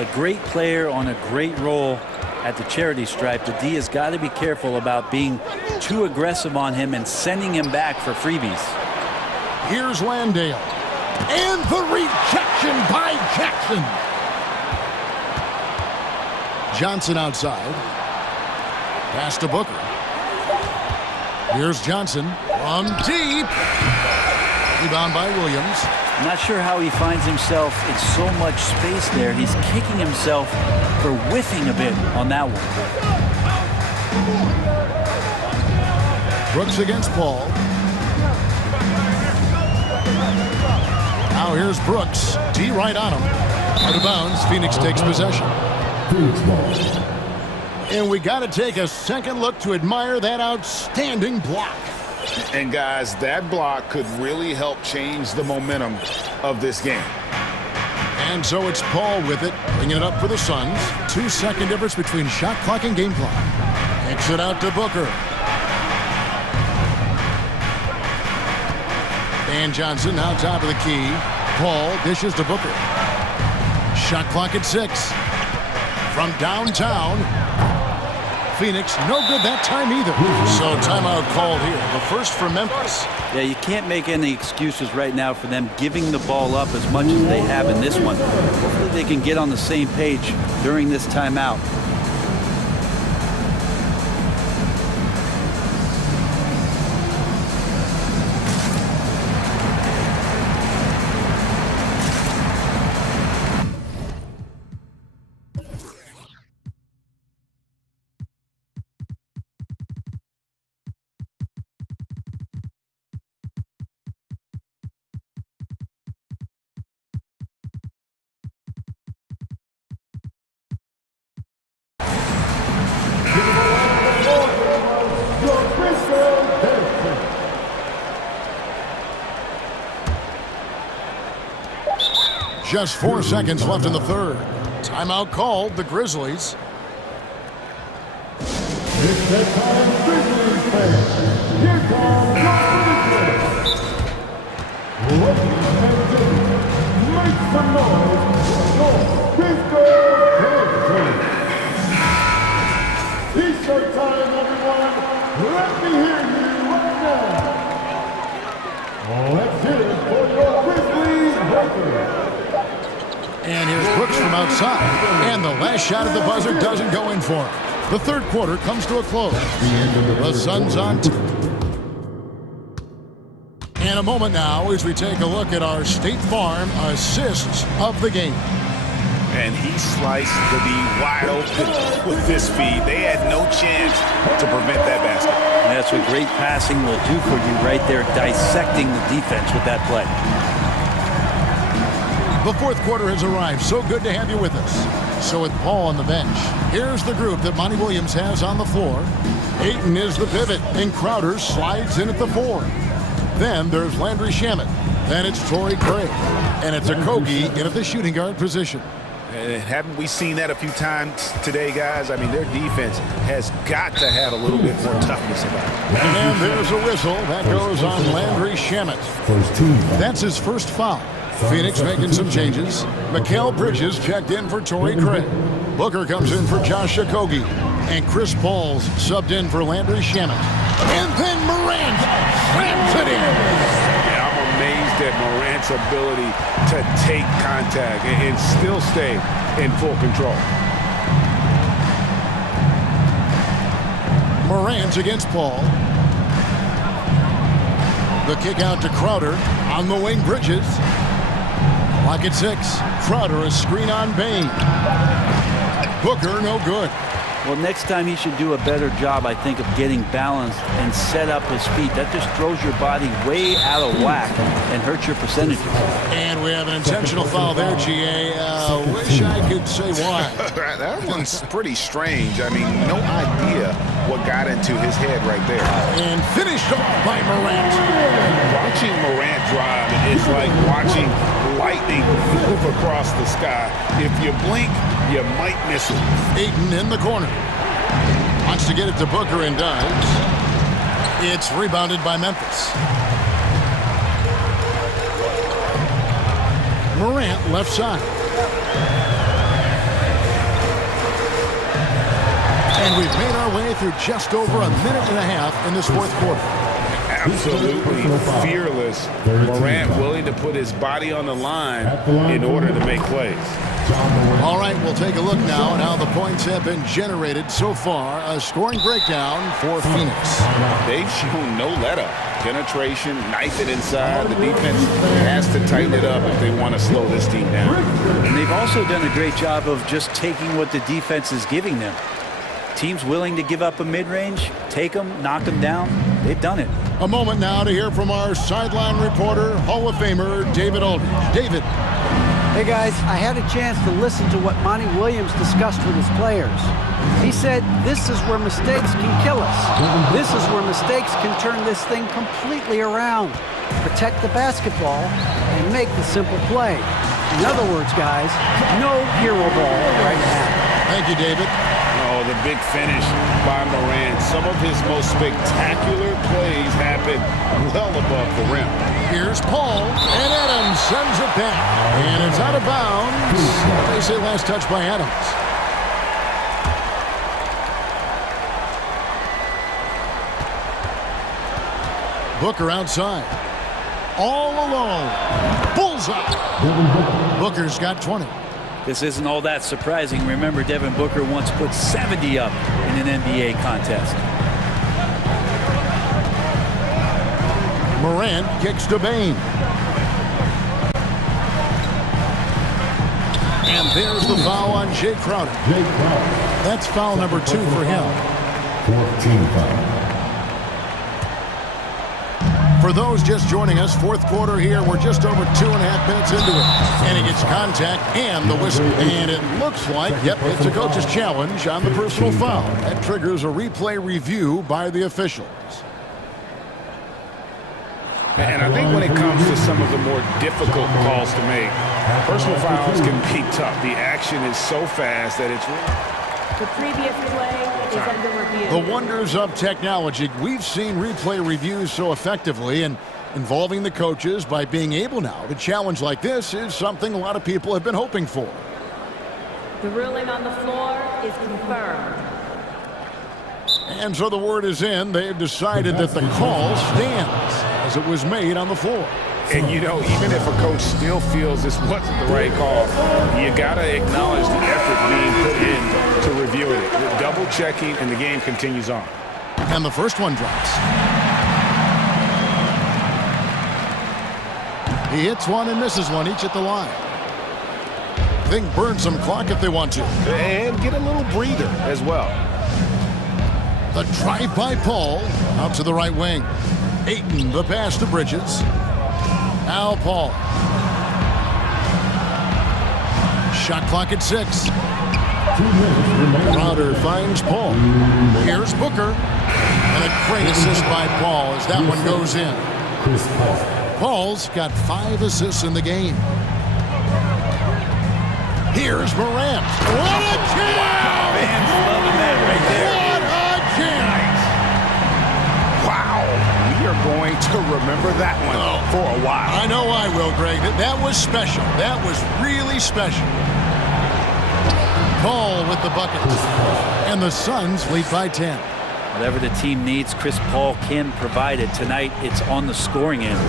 A great player on a great role at the charity stripe. The D has got to be careful about being too aggressive on him and sending him back for freebies. Here's Landale. And the rejection by Jackson. Johnson outside. Pass to Booker. Here's Johnson from deep. Rebound by Williams. I'm not sure how he finds himself in so much space there. He's kicking himself for whiffing a bit on that one. Brooks against Paul. Now here's Brooks. D right on him. Out of bounds. Phoenix takes possession. And we got to take a second look to admire that outstanding block. And guys, that block could really help change the momentum of this game. And so it's Paul with it, bringing it up for the Suns. 2-second difference between shot clock and game clock. Kicks it out to Booker. Dan Johnson now top of the key. Paul dishes to Booker. Shot clock at 6. From downtown. Phoenix, no good that time either. So timeout called here. The first for Memphis. Yeah, you can't make any excuses right now for them giving the ball up as much as they have in this one. Hopefully they can get on the same page during this timeout. Just 4 seconds left in the third. Timeout called, the Grizzlies. It's that time, Grizzlies fans. Here comes the Grizzlies. Ladies and gentlemen, make some noise for Pistol Grizzlies. T-shirt time, everyone. Let me hear you right now. Let's hear it for your Grizzlies record. And here's Brooks from outside. And the last shot at the buzzer doesn't go in for him. The third quarter comes to a close. The Suns on two. And a moment now as we take a look at our State Farm assists of the game. And he sliced the D wide open with this feed. They had no chance to prevent that basket. And that's what great passing will do for you right there, dissecting the defense with that play. The fourth quarter has arrived. So good to have you with us. So with Paul on the bench, here's the group that Monty Williams has on the floor. Ayton is the pivot, and Crowder slides in at the 4. Then there's Landry Shamet. Then it's Torrey Craig. And it's Okogie in at the shooting guard position. Haven't we seen that a few times today, guys? I mean, their defense has got to have a little bit more toughness about it. And there's a whistle. That goes on Landry Shamet. That's his first foul. Phoenix making some changes. Mikal Bridges checked in for Torrey Craig. Booker comes in for Josh Okogie. And Chris Paul's subbed in for Landry Shamet. And then Morant slams it in. Yeah, I'm amazed at Morant's ability to take contact and still stay in full control. Morant against Paul. The kick out to Crowder. On the wing, Bridges. Lock at 6. Crowder, a screen on Bain. Booker, no good. Well, next time he should do a better job, I think, of getting balanced and set up his feet. That just throws your body way out of whack and hurts your percentages. And we have an intentional foul there, GA. Wish I could say why. That one's pretty strange. I mean, no idea what got into his head right there. And finished off by Morant. Watching Morant drive is like watching lightning move across the sky. If you blink, you might miss it. Ayton in the corner. Wants to get it to Booker and does. It's rebounded by Memphis. Morant left side. And we've made our way through just over a minute and a half in this fourth quarter. Absolutely fearless. Morant willing to put his body on the line in order to make plays. All right, we'll take a look now at how the points have been generated so far. A scoring breakdown for Phoenix. They've shown no let-up. Penetration, knife it inside. The defense has to tighten it up if they want to slow this team down. And they've also done a great job of just taking what the defense is giving them. Teams willing to give up a mid-range, take them, knock them down. They've done it. A moment now to hear from our sideline reporter, Hall of Famer David Aldridge. David. Hey guys, I had a chance to listen to what Monty Williams discussed with his players. He said, this is where mistakes can kill us. This is where mistakes can turn this thing completely around. Protect the basketball and make the simple play. In other words, guys, no hero ball right now. Thank you, David. Oh, the big finish by Morant. Some of his most spectacular plays happen well above the rim. Here's Paul, and Adams sends it back. And it's out of bounds. They say last touch by Adams. Booker outside. All alone. Bullseye. Booker's got 20. This isn't all that surprising. Remember, Devin Booker once put 70 up in an NBA contest. Morant kicks to Bain. And there's the foul on Jay Crowder. That's foul number 2 for him. 14 foul. For those just joining us, fourth quarter here, we're just over 2.5 minutes into it. And he gets contact and the whistle. And it looks like, yep, it's a coach's challenge on the personal foul. That triggers a replay review by the officials. And I think when it comes to some of the more difficult calls to make, personal fouls can be tough. The action is so fast that it's the previous play is under review. The wonders of technology. We've seen replay reviews so effectively, and involving the coaches by being able now to challenge like this is something a lot of people have been hoping for. The ruling on the floor is confirmed. And so the word is in. They've decided that the call stands as it was made on the floor. And, you know, even if a coach still feels this wasn't the right call, you got to acknowledge the effort being put in to review it. We're double-checking, and the game continues on. And the first one drops. He hits one and misses one, each at the line. They can burn some clock if they want to. And get a little breather as well. The drive by Paul, out to the right wing. Ayton, the pass to Bridges. Now Paul. Shot clock at 6. Crowder finds Paul. Here's Booker. And a great assist by Paul as that one goes in. Paul's got 5 assists in the game. Here's Morant. What a jam! Wow, fans loving that right there. What a jam! Wow, we are going to remember that one for a while. I know I will, Greg. That was special. That was really special. Paul with the bucket. And the Suns lead by 10. Whatever the team needs, Chris Paul can provide it. Tonight, it's on the scoring end.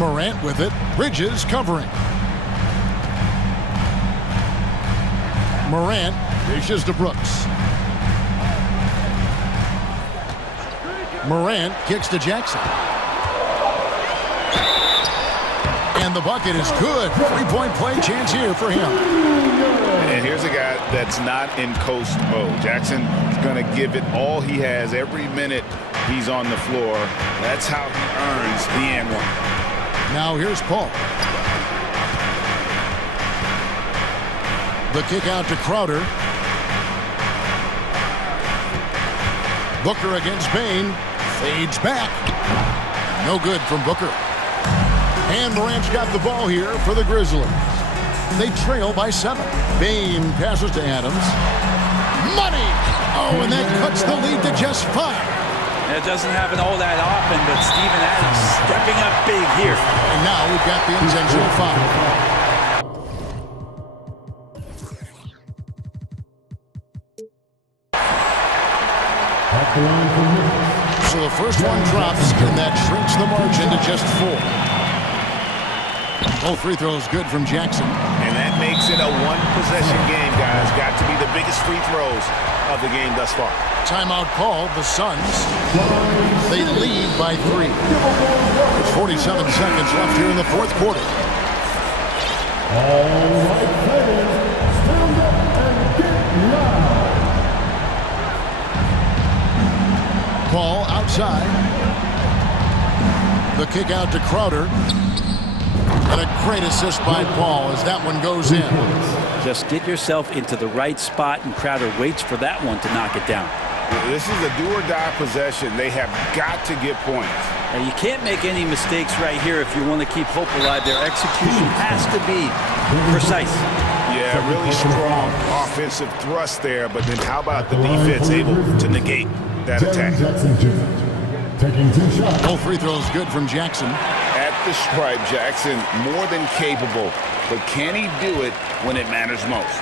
Morant with it. Bridges covering. Morant dishes to Brooks. Morant kicks to Jackson. And the bucket is good. 3-point play chance here for him. And here's a guy that's not in coast mode. Jackson's going to give it all he has every minute he's on the floor. That's how he earns the and one. Now here's Paul. The kick out to Crowder. Booker against Bain. Fades back. No good from Booker. And Morant's got the ball here for the Grizzlies. They trail by 7. Bain passes to Adams. Money! Oh, and that cuts the lead to just 5. It doesn't happen all that often, but Steven Adams stepping up big here. And now we've got the intentional foul. So the first one drops, and that shrinks the margin to just 4. Both free throws good from Jackson. And that makes it a one-possession game, guys. Got to be the biggest free throws of the game thus far. Timeout called. The Suns, they lead by 3. There's 47 seconds left here in the fourth quarter. All right, players, stand up and get loud. Paul outside. The kick out to Crowder. And a great assist by Paul as that one goes in. Just get yourself into the right spot, and Crowder waits for that one to knock it down. This is a do-or-die possession. They have got to get points. Now, you can't make any mistakes right here if you want to keep hope alive. Their execution has to be precise. Yeah, really strong offensive thrust there, but then how about the defense able to negate that attack? Taking 2 shots. Both free throws good from Jackson. At the stripe, Jackson more than capable, but can he do it when it matters most?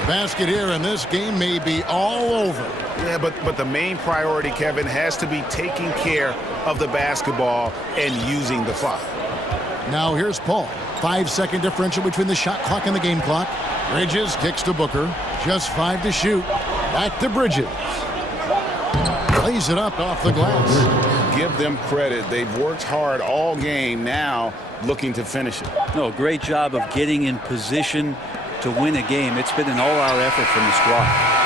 The basket here, and this game may be all over. Yeah, but the main priority, Kevin, has to be taking care of the basketball and using the clock. Now here's Paul. 5-second differential between the shot clock and the game clock. Bridges kicks to Booker. Just 5 to shoot. Back to Bridges. Plays it up off the glass. Give them credit. They've worked hard all game, now looking to finish it. No, great job of getting in position to win a game. It's been an all-out effort from the squad.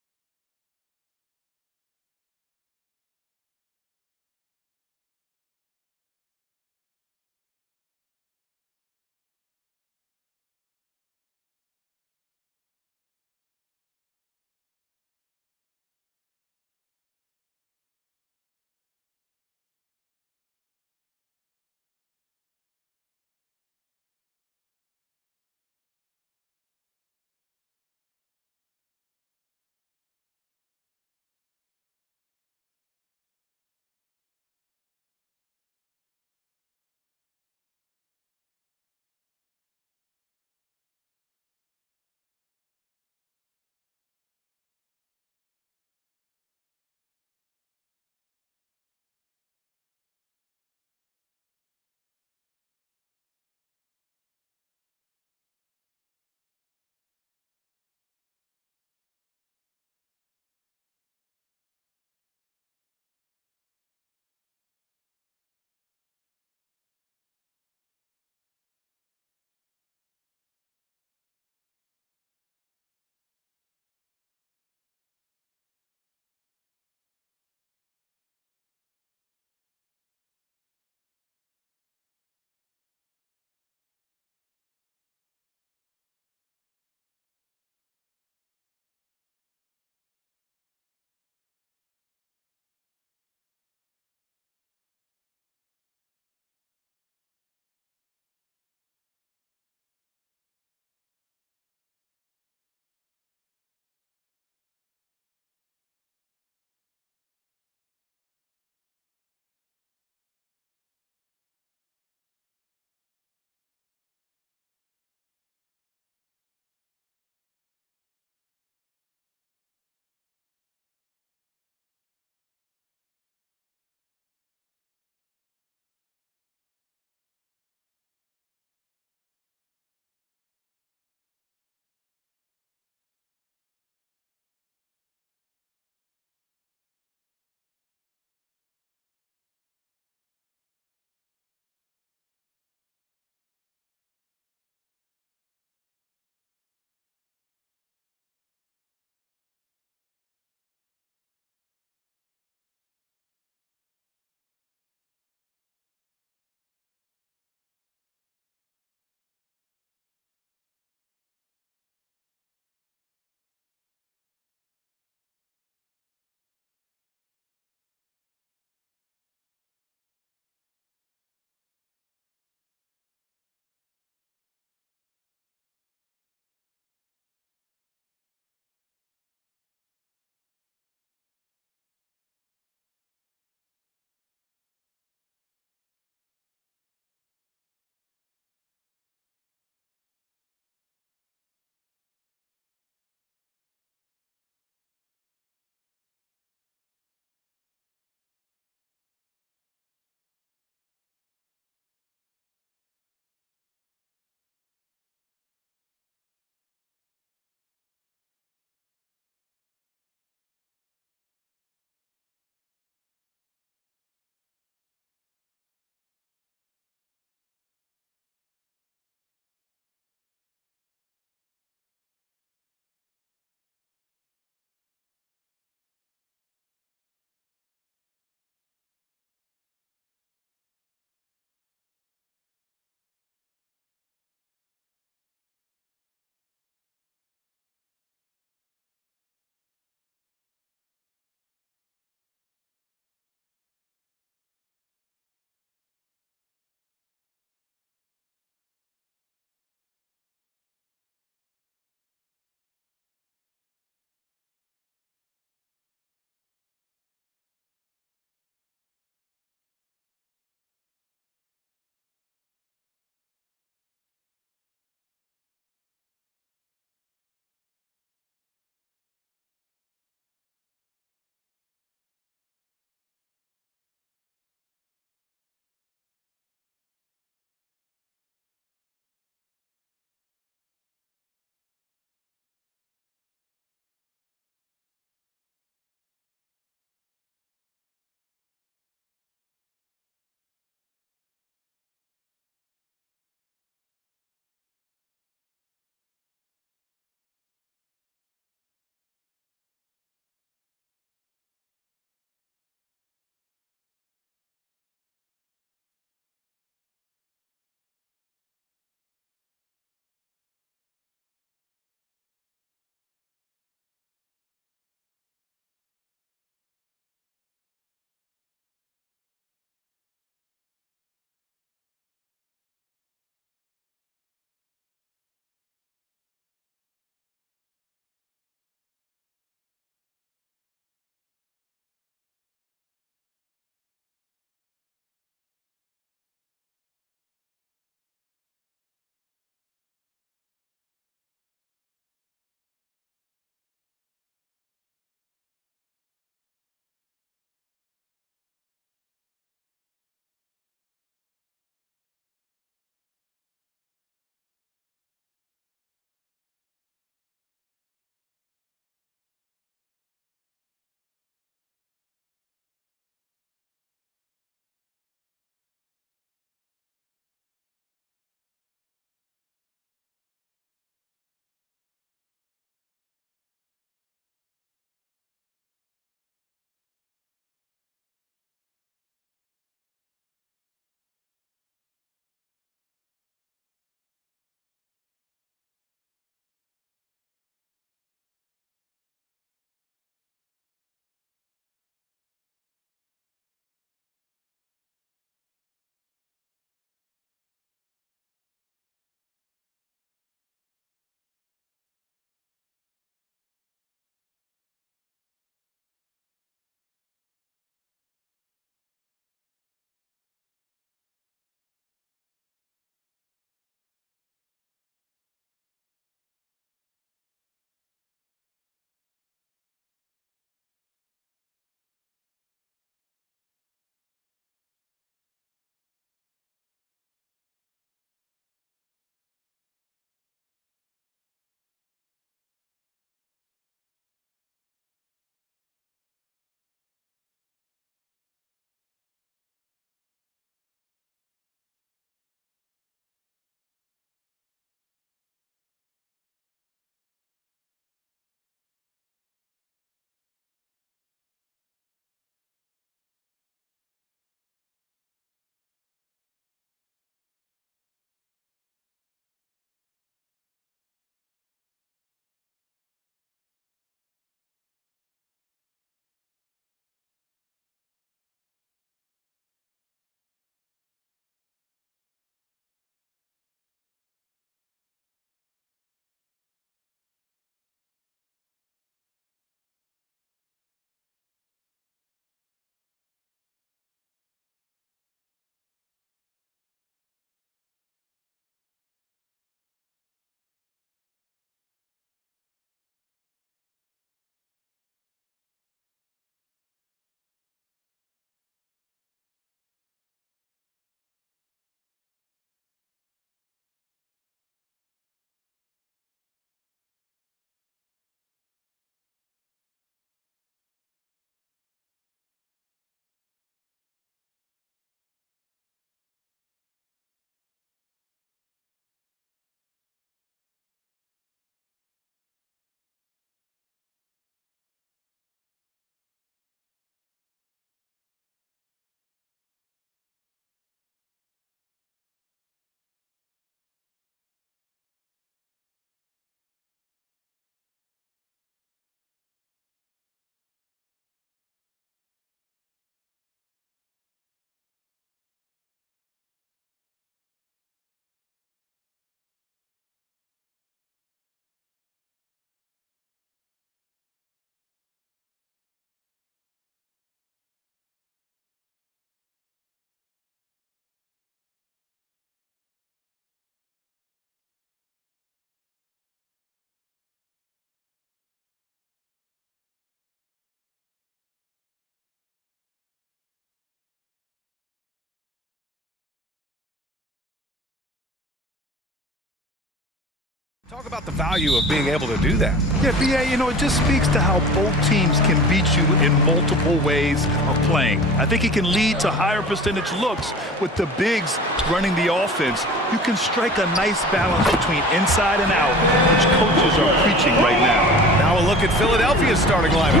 Talk about the value of being able to do that. Yeah, BA, you know, it just speaks to how both teams can beat you in multiple ways of playing. I think it can lead to higher percentage looks with the bigs running the offense. You can strike a nice balance between inside and out, which coaches are preaching right now. Now a look at Philadelphia's starting lineup.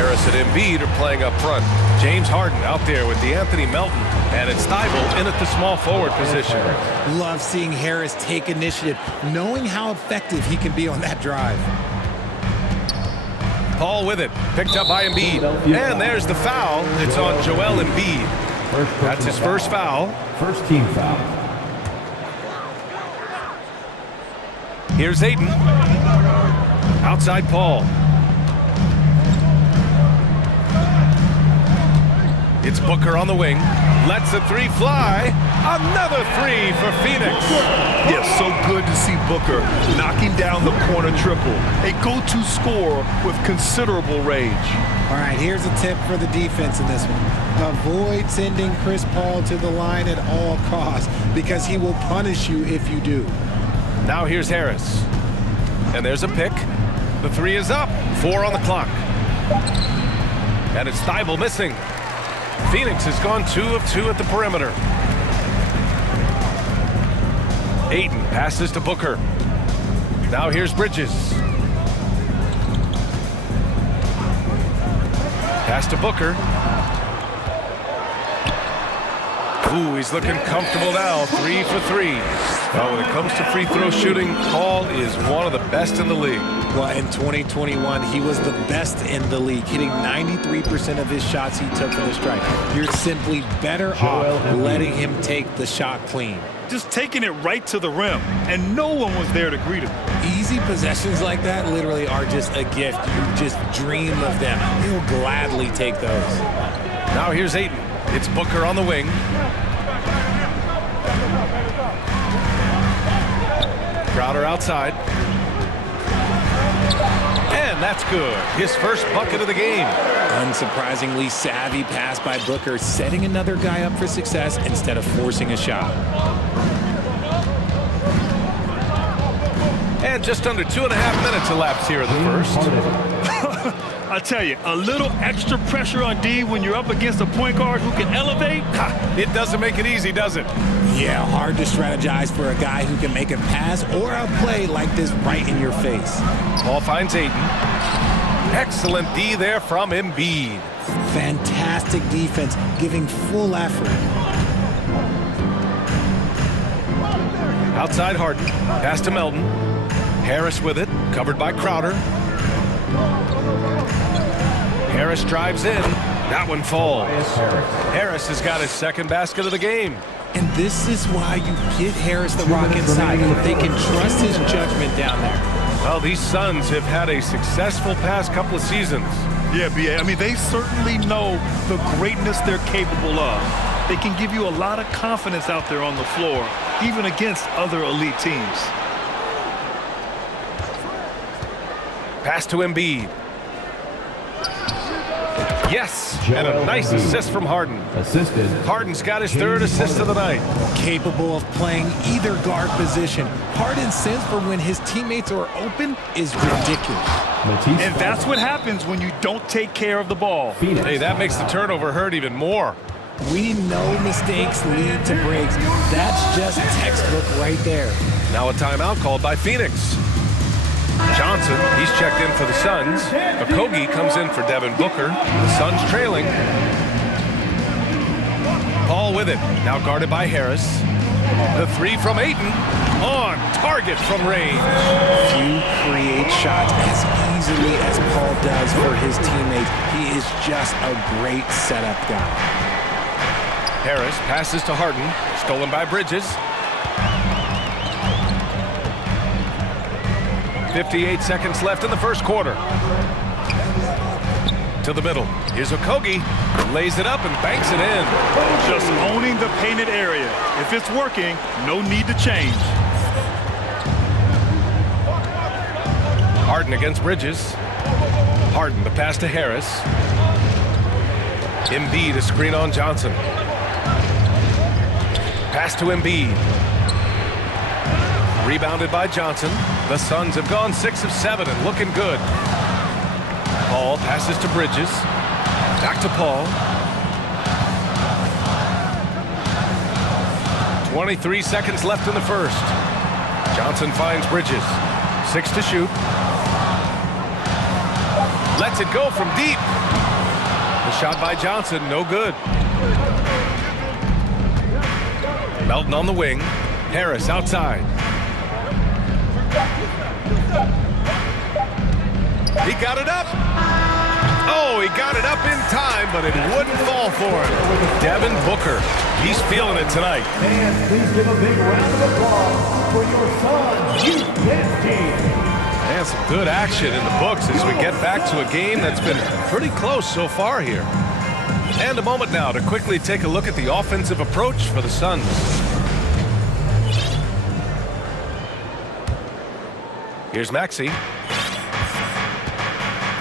Harris and Embiid are playing up front. James Harden out there with DeAnthony Melton, and it's Thibault in at the small forward position. Love seeing Harris take initiative, knowing how effective he can be on that drive. Paul with it, picked up by Embiid. And there's the foul. It's on Joel Embiid. That's his first foul. First team foul. Here's Ayton. Outside Paul. It's Booker on the wing. Lets the three fly. Another three for Phoenix. Yeah, so good to see Booker knocking down the corner triple. A go-to scorer with considerable rage. All right, here's a tip for the defense in this one. Avoid sending Chris Paul to the line at all costs because he will punish you if you do. Now here's Harris. And there's a pick. The three is up. 4 on the clock. And it's Thibault missing. Phoenix has gone 2 of 2 at the perimeter. Ayton passes to Booker. Now here's Bridges. Pass to Booker. Ooh, he's looking comfortable now. 3 for 3. Well, when it comes to free throw shooting, Paul is one of the best in the league. Well, in 2021, he was the best in the league, hitting 93% of his shots he took from the strike. You're simply better off letting him take the shot clean. Just taking it right to the rim, and no one was there to greet him. Easy possessions like that literally are just a gift. You just dream of them. He'll gladly take those. Now here's Ayton. It's Booker on the wing. Crowder outside. And that's good. His first bucket of the game. Unsurprisingly savvy pass by Booker, setting another guy up for success instead of forcing a shot. And just under 2.5 minutes elapsed here in the first. I tell you, a little extra pressure on D when you're up against a point guard who can elevate. It doesn't make it easy, does it? Yeah, hard to strategize for a guy who can make a pass or a play like this right in your face. Ball finds Ayton. Excellent D there from Embiid. Fantastic defense, giving full effort. Outside Harden. Pass to Melton. Harris with it. Covered by Crowder. Harris drives in. That one falls. Harris has got his second basket of the game. And this is why you get Harris the rock inside. They can trust his judgment down there. Well, these Suns have had a successful past couple of seasons. Yeah, BA. I mean, they certainly know the greatness they're capable of. They can give you a lot of confidence out there on the floor, even against other elite teams. Pass to Embiid. Yes, and a nice assist from Harden. Assisted. Harden's got his third assist of the night. Capable of playing either guard position. Harden's sense for when his teammates are open is ridiculous. And that's what happens when you don't take care of the ball. Hey, that makes the turnover hurt even more. We know mistakes lead to breaks. That's just textbook right there. Now a timeout called by Phoenix. Johnson, he's checked in for the Suns. Okogie comes in for Devin Booker. The Suns trailing. Paul with it, now guarded by Harris. The three from Ayton, on target from range. Few create shots as easily as Paul does for his teammates. He is just a great setup guy. Harris passes to Harden, stolen by Bridges. 58 seconds left in the first quarter. To the middle. Here's Okogie. Lays it up and banks it in. Just owning the painted area. If it's working, no need to change. Harden against Bridges. Harden, the pass to Harris. Embiid, a screen on Johnson. Pass to Embiid. Rebounded by Johnson. The Suns have gone 6 of 7 and looking good. Paul passes to Bridges. Back to Paul. 23 seconds left in the first. Johnson finds Bridges. 6 to shoot. Lets it go from deep. The shot by Johnson, no good. Melton on the wing. Harris outside. He got it up. Oh, he got it up in time, but it wouldn't fall for him. Devin Booker, he's feeling it tonight. And please give a big round of applause for your Suns youth dance team. And some good action in the books as we get back to a game that's been pretty close so far here. And a moment now to quickly take a look at the offensive approach for the Suns. Here's Maxey.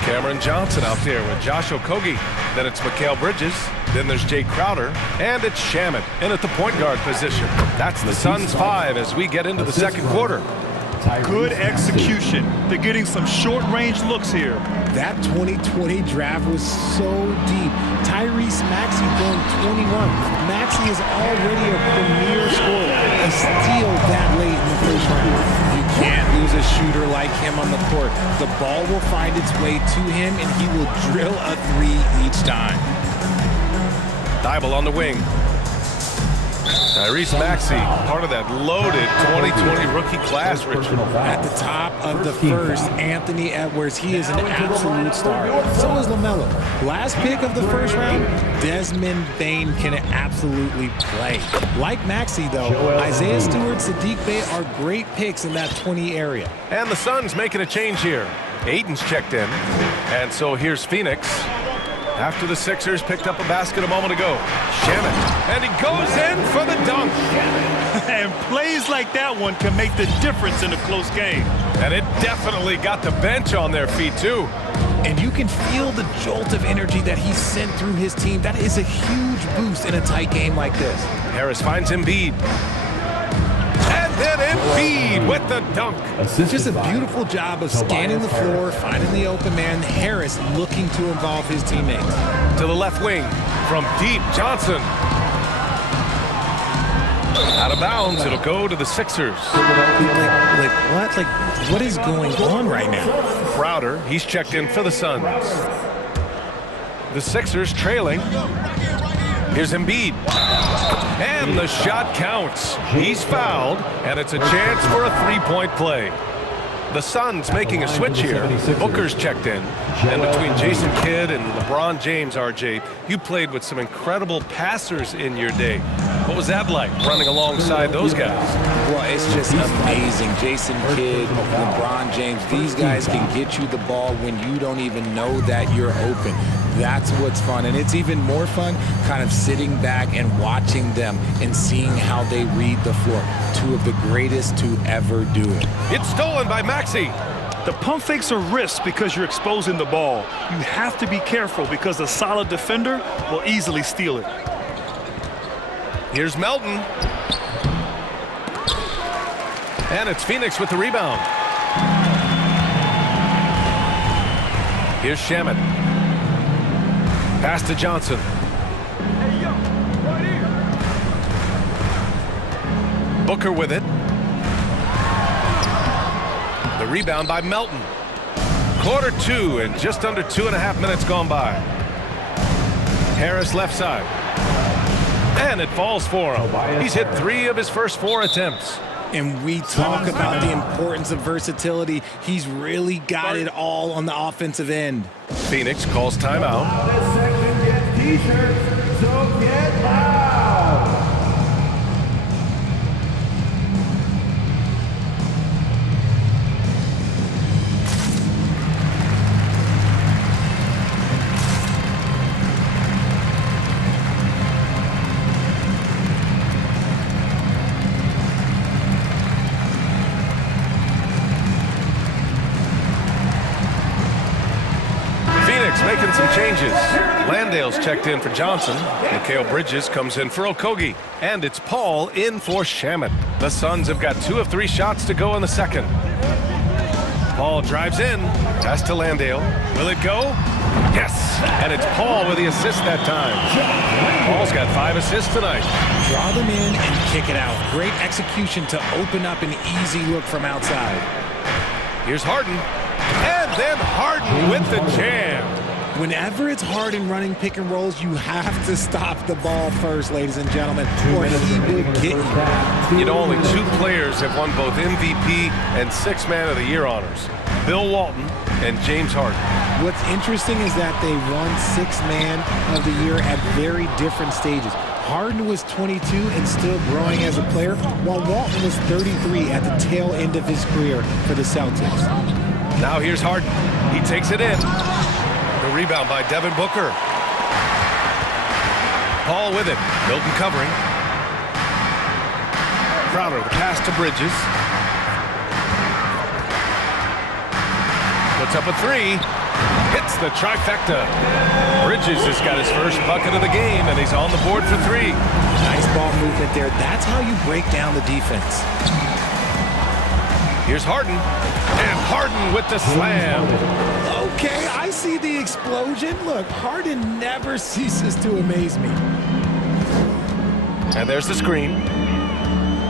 Cameron Johnson out there with Josh Okogie. Then it's Mikal Bridges. Then there's Jay Crowder. And it's Shamet in at the point guard position. That's the Suns 5 as we get into the second quarter. Good execution. They're getting some short-range looks here. That 2020 draft was so deep. Tyrese Maxey going 21. Maxey is already a premier scorer. A steal that late in the first round. You can't lose a shooter like him on the court. The ball will find its way to him, and he will drill a 3 each time. Thibault on the wing. Tyrese Maxey, part of that loaded 2020 rookie class, Richard. At the top of the first, Anthony Edwards, he is an absolute star. So is LaMelo. Last pick of the first round, Desmond Bane can absolutely play. Like Maxey, though, Isaiah Stewart, Sadiq Bey are great picks in that 20 area. And the Suns making a change here. Aiton's checked in. And so here's Phoenix. After the Sixers picked up a basket a moment ago. Shamet, and he goes in for the dunk. And plays like that one can make the difference in a close game. And it definitely got the bench on their feet, too. And you can feel the jolt of energy that he sent through his team. That is a huge boost in a tight game like this. Harris finds Embiid. And then Embiid with the dunk. Just a beautiful job of scanning the floor, finding the open man. Harris looking to involve his teammates. To the left wing from deep, Johnson. Out of bounds, it'll go to the Sixers. What is going on right now? Crowder, he's checked in for the Suns. The Sixers trailing. Here's Embiid. And the shot counts. He's fouled, and it's a chance for a three-point play. The Suns making a switch here. Booker's checked in. And between Jason Kidd and LeBron James, RJ, you played with some incredible passers in your day. What was that like, running alongside those guys? Well, it's just amazing. Jason Kidd, LeBron James, these guys can get you the ball when you don't even know that you're open. That's what's fun. And it's even more fun kind of sitting back and watching them and seeing how they read the floor. Two of the greatest to ever do it. It's stolen by Maxey. The pump fakes are risks because you're exposing the ball. You have to be careful because a solid defender will easily steal it. Here's Melton. And it's Phoenix with the rebound. Here's Shamet. Pass to Johnson. Booker with it. The rebound by Melton. Quarter 2 and just under 2.5 minutes gone by. Harris left side. And it falls for him. He's hit 3 of his first 4 attempts. And we talk about the importance of versatility. He's really got it all on the offensive end. Phoenix calls timeout. This section gets t-shirts, so get loud. Making some changes. Landale's checked in for Johnson. Mikal Bridges comes in for Okogie. And it's Paul in for Shamet. The Suns have got 2 of 3 shots to go in the second. Paul drives in. Pass to Landale. Will it go? Yes! And it's Paul with the assist that time. Paul's got 5 assists tonight. Draw them in and kick it out. Great execution to open up an easy look from outside. Here's Harden. And then Harden with the jam. Whenever it's Harden running pick and rolls, you have to stop the ball first, ladies and gentlemen, or he will get you. You know, only 2 players have won both MVP and 6th Man of the Year honors. Bill Walton and James Harden. What's interesting is that they won 6th Man of the Year at very different stages. Harden was 22 and still growing as a player, while Walton was 33 at the tail end of his career for the Celtics. Now here's Harden. He takes it in. The rebound by Devin Booker. Paul with it. Milton covering. Crowder, the pass to Bridges. Puts up a 3. Hits the trifecta. Bridges has got his first bucket of the game, and he's on the board for 3. Nice ball movement there. That's how you break down the defense. Here's Harden. And Harden with the slam. Okay, I see the explosion. Look, Harden never ceases to amaze me. And there's the screen.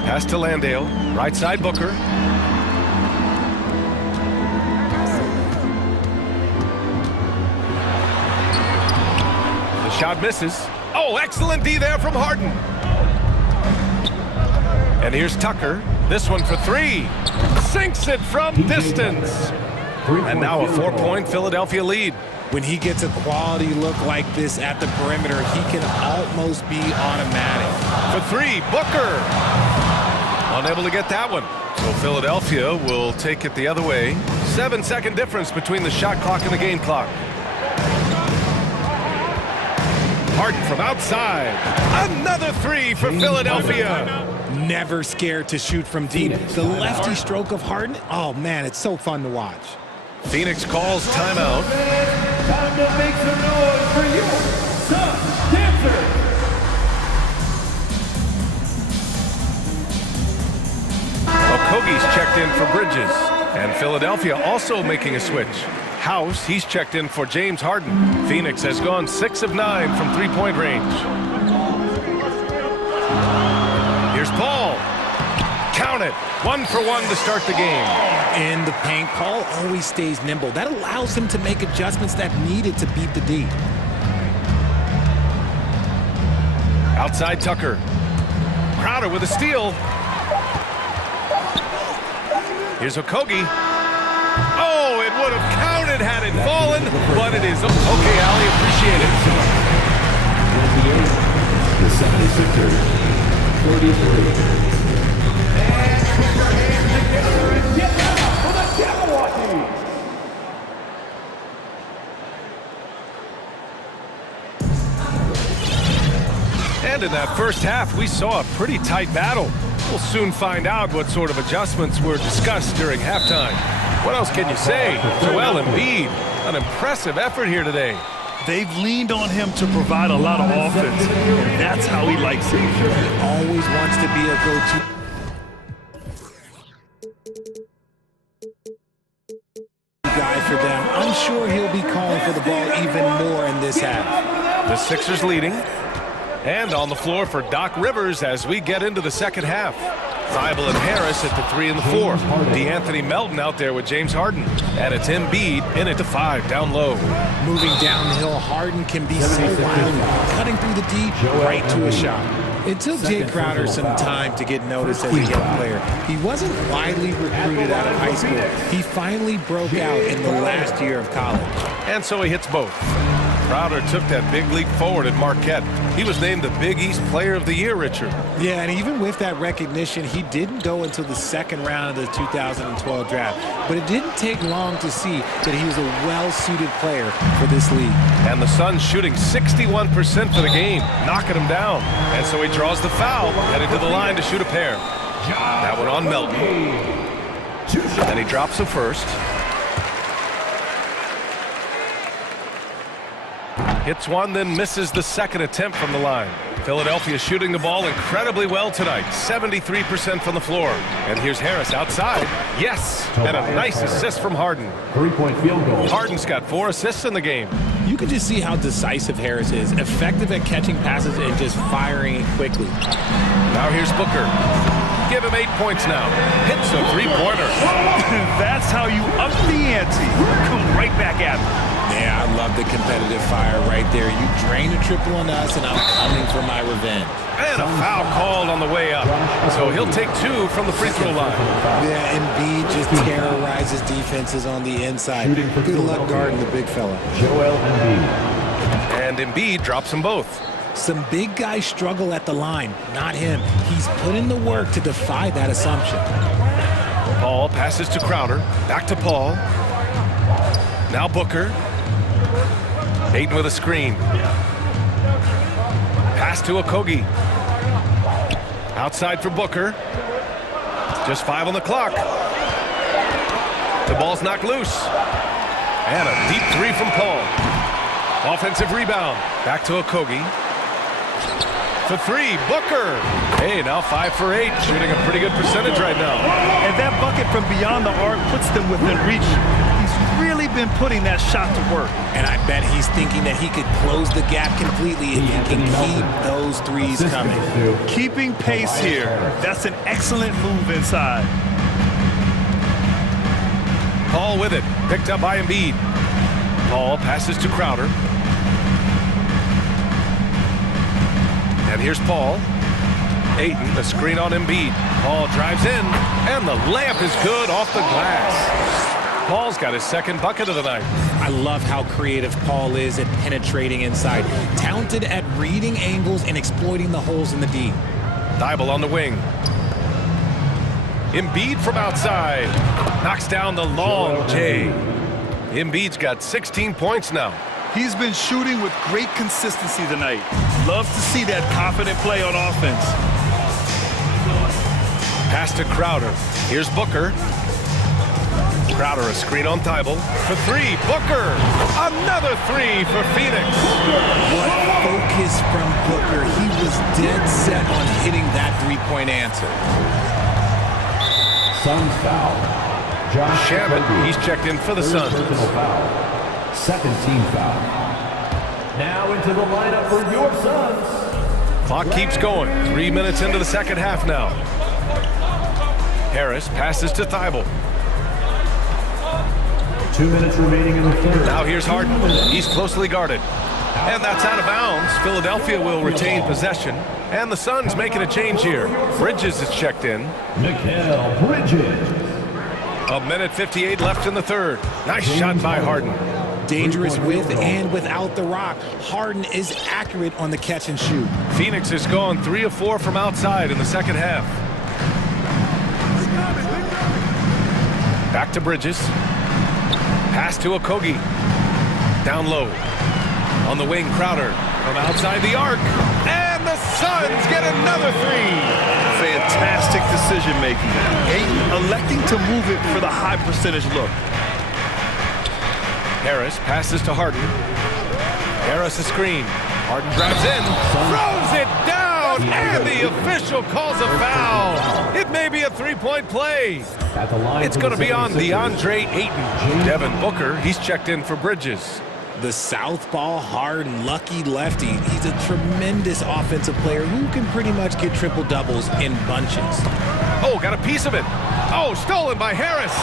Pass to Landale. Right side Booker. The shot misses. Oh, excellent D there from Harden. And here's Tucker. This one for 3. Sinks it from distance. And now a 4-point Philadelphia lead. When he gets a quality look like this at the perimeter, he can almost be automatic. For 3, Booker. Unable to get that one. So Philadelphia will take it the other way. 7-second difference between the shot clock and the game clock. Harden from outside. Another 3 for Philadelphia. Never scared to shoot from deep. The lefty stroke of Harden, oh man, it's so fun to watch. Phoenix calls timeout. Time to make some noise for you, Sun Dancers. Okogie's checked in for Bridges. And Philadelphia also making a switch. House, he's checked in for James Harden. Phoenix has gone 6 of 9 from 3-point range. Here's Paul. Count it. 1 for 1 to start the game. In the paint, Paul always stays nimble. That allows him to make adjustments that needed to beat the D. Outside Tucker. Crowder with a steal. Here's Okogie. Oh, it would have counted had it fallen, but it is. Okay, Ali, appreciate it. The 76ers, 43. And in that first half, we saw a pretty tight battle. We'll soon find out what sort of adjustments were discussed during halftime. What else can you say? Joel Embiid, an impressive effort here today. They've leaned on him to provide a lot of offense, and that's how he likes it. He always wants to be a go-to guy for them. I'm sure he'll be calling for the ball even more in this half. The Sixers leading. And on the floor for Doc Rivers as we get into the second half. Thibault and Harris at the 3 and the 4. DeAnthony Melton out there with James Harden. And it's Embiid in at the 5, down low. Moving downhill, Harden can be so wild, cutting through the D right to a shot. It took Jay Crowder some time to get noticed as a young player. He wasn't widely recruited out of high school. He finally broke out in the last year of college. And so he hits both. Crowder took that big leap forward at Marquette. He was named the Big East Player of the Year, Richard. Yeah, and even with that recognition, he didn't go until the second round of the 2012 draft. But it didn't take long to see that he was a well-suited player for this league. And the Suns shooting 61% for the game, knocking him down. And so he draws the foul, headed to the line to shoot a pair. That one on Melton. And he drops the first. Hits one, then misses the second attempt from the line. Philadelphia shooting the ball incredibly well tonight. 73% from the floor. And here's Harris outside. Yes! And a nice assist from Harden. 3-point field goal. Harden's got 4 assists in the game. You can just see how decisive Harris is. Effective at catching passes and just firing it quickly. Now here's Booker. Give him 8 points now. Hits a three-pointer. That's how you up the ante. Come right back at him. Yeah, I love the competitive fire right there. You drain a triple on us, and I'm coming for my revenge. And a foul called on the way up. So he'll take 2 from the free throw line. Yeah, Embiid just terrorizes defenses on the inside. Good luck guarding the big fella. Joel Embiid. And Embiid drops them both. Some big guys struggle at the line, not him. He's put in the work to defy that assumption. Paul passes to Crowder. Back to Paul. Now Booker. Ayton with a screen. Pass to Okogie. Outside for Booker. Just 5 on the clock. The ball's knocked loose. And a deep 3 from Paul. Offensive rebound. Back to Okogie. For 3, Booker. Hey, now 5 for 8. Shooting a pretty good percentage right now. And that bucket from beyond the arc puts them within reach. He's really been putting that shot to work. And I bet he's thinking that he could close the gap completely if he can keep those threes coming. Keeping pace here. That's an excellent move inside. Paul with it. Picked up by Embiid. Paul passes to Crowder. And here's Paul. Ayton, the screen on Embiid. Paul drives in, and the layup is good off the glass. Paul's got his second bucket of the night. I love how creative Paul is at penetrating inside. Talented at reading angles and exploiting the holes in the D. Thibault on the wing. Embiid from outside. Knocks down the long J. Embiid's got 16 points now. He's been shooting with great consistency tonight. Love to see that confident play on offense. Pass to Crowder. Here's Booker. Crowder a screen on Thibault. For 3, Booker. Another 3 for Phoenix. What focus from Booker. He was dead set on hitting that three-point answer. Suns foul. Josh Shamit, he's checked in for the Suns. Second team foul. Now into the lineup for your Suns. Clock keeps going. 3 minutes into the second half now. Harris passes to Thibault. 2 minutes remaining in the third. Now here's Harden. He's closely guarded. And that's out of bounds. Philadelphia will retain possession. And the Suns making a change here. Bridges is checked in. Mikal Bridges. 1:58 left in the third. Nice shot by Harden. Dangerous with and without the rock. Harden is accurate on the catch and shoot. Phoenix has gone 3 of 4 from outside in the second half. Back to Bridges. Pass to Okogie. Down low. On the wing, Crowder from outside the arc. And the Suns get another 3. Fantastic decision-making. Ayton electing to move it for the high percentage look. Harris passes to Harden. Harris a screen. Harden drives in. Throws it down. And the official calls a foul. It may be a three-point play. It's going to be on DeAndre Ayton. Devin Booker, he's checked in for Bridges. The southpaw, hard, and lucky lefty. He's a tremendous offensive player who can pretty much get triple-doubles in bunches. Oh, got a piece of it. Oh, stolen by Harris.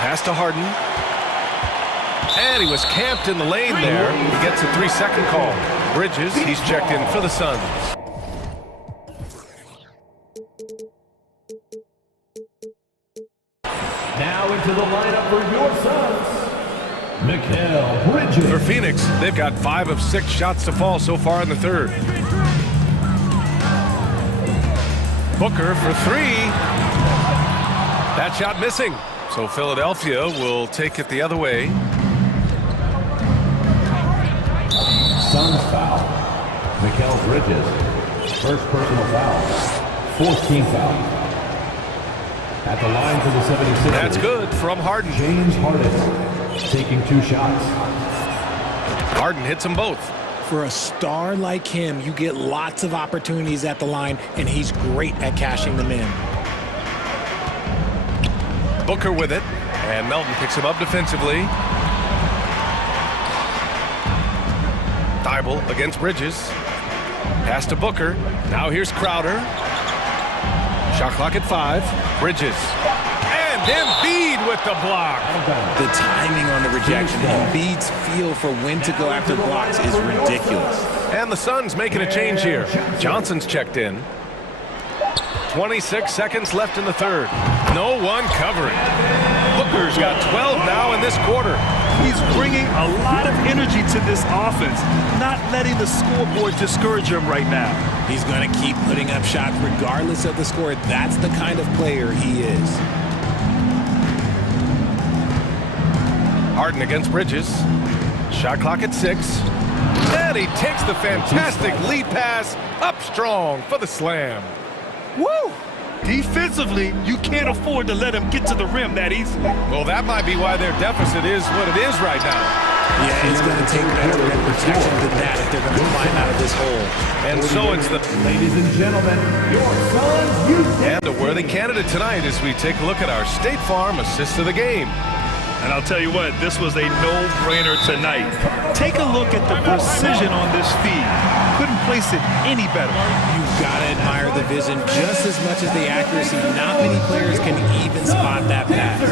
Pass to Harden. And he was camped in the lane there. He gets a 3-second call. Bridges, he's checked in for the Suns. Now into the lineup for your Suns, Mikal Bridges. For Phoenix, they've got 5 of 6 shots to fall so far in the third. Booker for 3. That shot missing. So Philadelphia will take it the other way. Suns foul. Mikal Bridges. First personal foul. 14th foul. At the line for the 76ers. That's good from Harden. James Harden taking 2 shots. Harden hits them both. For a star like him, you get lots of opportunities at the line, and he's great at cashing them in. Booker with it, and Melton picks him up defensively. Thibault against Bridges. Pass to Booker. Now here's Crowder. Shot clock at 5. Bridges. And Embiid with the block. The timing on the rejection, Embiid's feel for when to go after blocks is ridiculous. And the Suns making a change here. Johnson's checked in. 26 seconds left in the third. No one covering. Booker's got 12 now in this quarter. He's bringing a lot of energy to this offense, not letting the scoreboard discourage him right now. He's going to keep putting up shots regardless of the score. That's the kind of player he is. Harden against Bridges. Shot clock at 6. And he takes the fantastic lead pass up strong for the slam. Woo! Defensively, you can't afford to let him get to the rim that easily. Well, that might be why their deficit is what it is right now. Yeah, it's going to take better rim protection than that if they're going to climb out of this hole. And so it's the... Ladies and gentlemen, your Suns Houston. And a worthy candidate tonight as we take a look at our State Farm assist of the game. And I'll tell you what, this was a no-brainer tonight. Take a look at the precision on this feed. Couldn't place it any better. You've got to admire the vision just as much as the accuracy. Not many players can even spot that pass.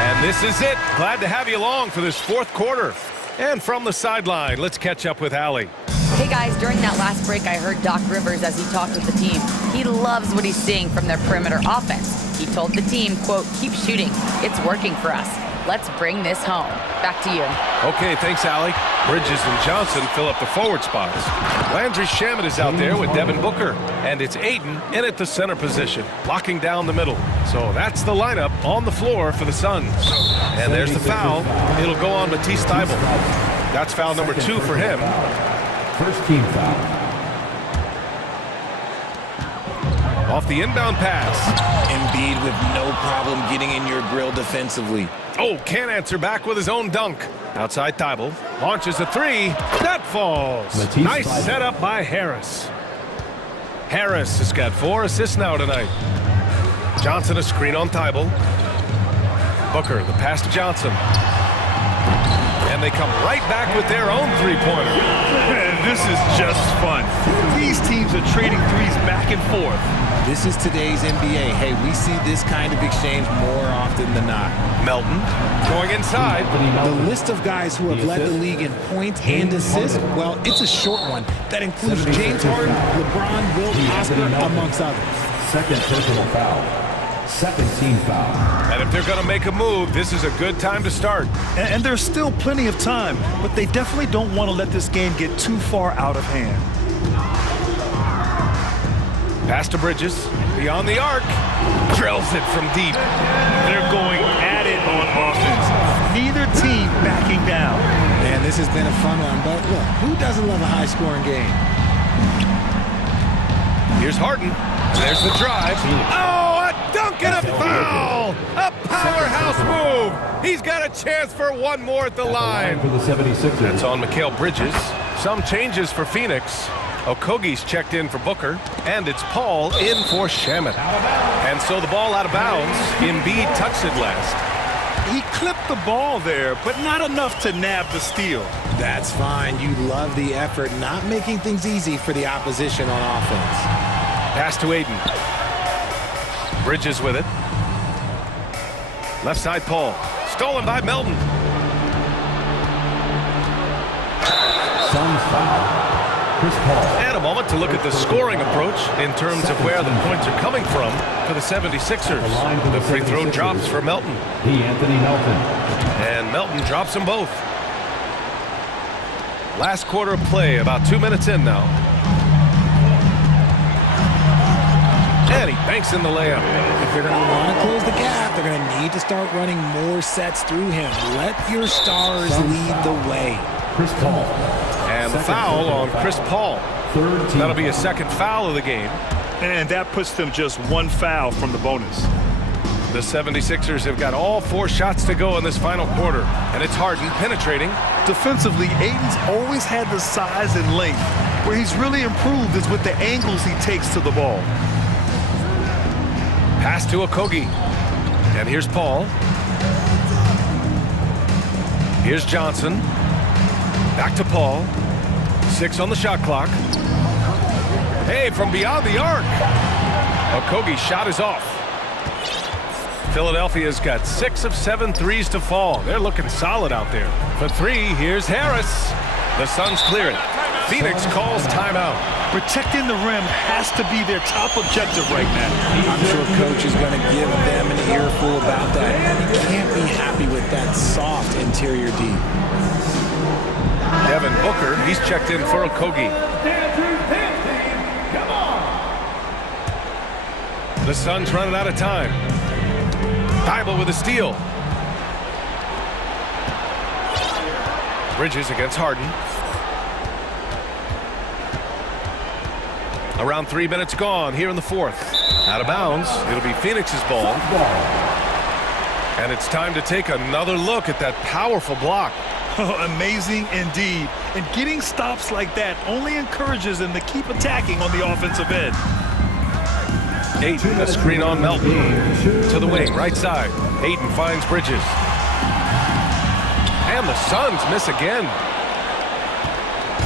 And this is it. Glad to have you along for this fourth quarter. And from the sideline, let's catch up with Allie. Hey guys, during that last break, I heard Doc Rivers as he talked with the team. He loves what he's seeing from their perimeter offense. He told the team, quote, keep shooting. It's working for us. Let's bring this home. Back to you. Okay, thanks, Allie. Bridges and Johnson fill up the forward spots. Landry Shamet is out there with Devin Booker. And it's Ayton in at the center position, locking down the middle. So that's the lineup on the floor for the Suns. And there's the foul. It'll go on Matisse Thibault. That's foul number 2 for him. First team foul. Off the inbound pass. Embiid with no problem getting in your grill defensively. Oh, can't answer back with his own dunk. Outside Thibault. Launches a 3. That falls. Nice setup by Harris. Harris has got 4 assists now tonight. Johnson a screen on Thibault. Booker, the pass to Johnson. And they come right back with their own three-pointer. This is just fun. These teams are trading threes back and forth. This is today's NBA. Hey, we see this kind of exchange more often than not. Melton going inside. The list of guys who have led the league in points and assists, well, it's a short one. That includes James Harden, LeBron, Wilt, Oscar, amongst others. Second personal foul. Second team foul. And if they're going to make a move, this is a good time to start. And there's still plenty of time, but they definitely don't want to let this game get too far out of hand. Pass to Bridges, beyond the arc, drills it from deep. They're going at it on offense. Neither team backing down. Man, this has been a fun one, but look, who doesn't love a high-scoring game? Here's Harden. There's the drive. Oh, a dunk and a foul! A powerhouse move. He's got a chance for one more at the line. For the 76ers. That's on Mikal Bridges. Some changes for Phoenix. Okogie's checked in for Booker, and it's Paul in for Shamet. And so the ball out of bounds. Embiid touched it last. He clipped the ball there, but not enough to nab the steal. That's fine. You love the effort, not making things easy for the opposition on offense. Pass to Ayton. Bridges with it. Left side Paul. Stolen by Melton. Suns foul. Chris Paul. And a moment to look at the scoring approach in terms of where the points are coming from for the 76ers. The free throw drops for Melton. Anthony Melton. And Melton drops them both. Last quarter of play, about 2 minutes in now. And he banks in the layup. If they're going to want to close the gap, they're going to need to start running more sets through him. Let your stars lead the way. Chris Paul. And the foul on Chris Paul. That'll be a second foul of the game. And that puts them just one foul from the bonus. The 76ers have got all 4 shots to go in this final quarter, and it's Harden penetrating. Defensively, Ayton's always had the size and length. Where he's really improved is with the angles he takes to the ball. Pass to Okogie. And here's Paul. Here's Johnson. Back to Paul. 6 on the shot clock. Hey, from beyond the arc. Okogie's shot is off. Philadelphia's got 6 of 7 threes to fall. They're looking solid out there. For 3, here's Harris. The Suns clear it. Phoenix calls timeout. Protecting the rim has to be their top objective right now. I'm sure coach is going to give them an earful about that. You can't be happy with that soft interior D. Devin Booker, he's checked in for Okogie. The Suns running out of time. Thibault with a steal. Bridges against Harden. Around 3 minutes gone here in the 4th. Out of bounds. It'll be Phoenix's ball. And it's time to take another look at that powerful block. Amazing indeed. And getting stops like that only encourages them to keep attacking on the offensive end. Ayton, a screen on Melton. To the wing, right side. Ayton finds Bridges. And the Suns miss again.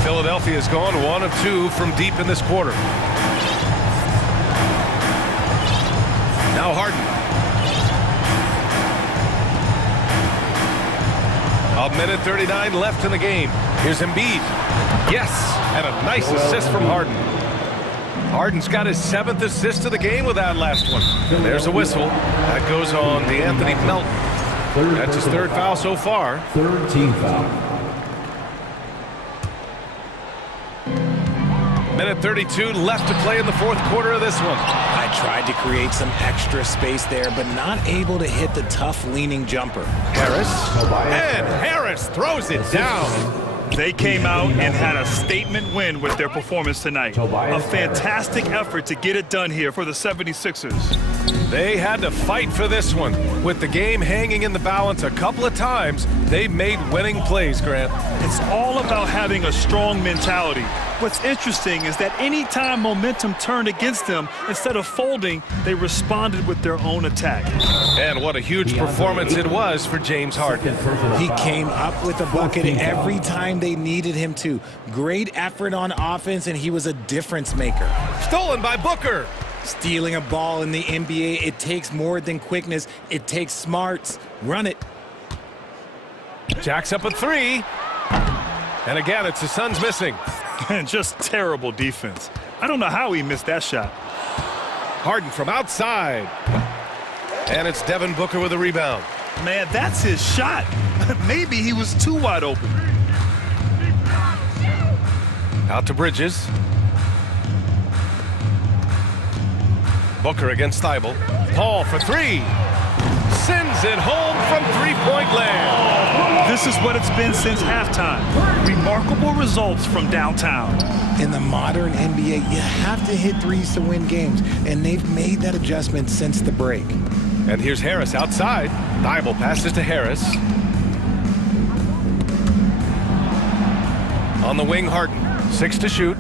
Philadelphia's gone 1 of 2 from deep in this quarter. Now Harden. A minute 39 left in the game. Here's Embiid. Yes, and a nice assist from Harden. Harden's got his 7th assist of the game with that last one. And there's a whistle. That goes on DeAnthony Melton. That's his 3rd foul so far. 3rd team foul. Minute 32 left to play in the 4th quarter of this one. I tried to create some extra space there, but not able to hit the tough leaning jumper. Harris. And Harris throws it down. They came out and had a statement win with their performance tonight. A fantastic effort to get it done here for the 76ers. They had to fight for this one. With the game hanging in the balance a couple of times, they've made winning plays, Grant. It's all about having a strong mentality. What's interesting is that any time momentum turned against them, instead of folding, they responded with their own attack. And what a huge performance it was for James Harden. He came up with a bucket every time they needed him to. Great effort on offense, and he was a difference maker. Stolen by Booker. Stealing a ball in the NBA, it takes more than quickness. It takes smarts. Run it. Jacks up a 3. And again, it's the Suns missing. And just terrible defense. I don't know how he missed that shot. Harden from outside. And it's Devin Booker with a rebound. Man, that's his shot. Maybe he was too wide open. Out to Bridges. Booker against Thibault. Paul for 3. Sends it home from 3-point land. This is what it's been since halftime. Remarkable results from downtown. In the modern NBA, you have to hit threes to win games, and they've made that adjustment since the break. And here's Harris outside. Thibault passes to Harris. On the wing, Harden. 6 to shoot.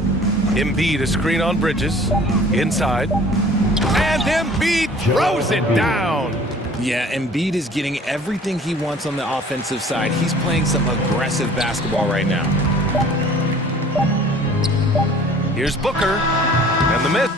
Embiid a screen on Bridges. Inside. And Embiid throws it down. Yeah, Embiid is getting everything he wants on the offensive side. He's playing some aggressive basketball right now. Here's Booker. And the miss.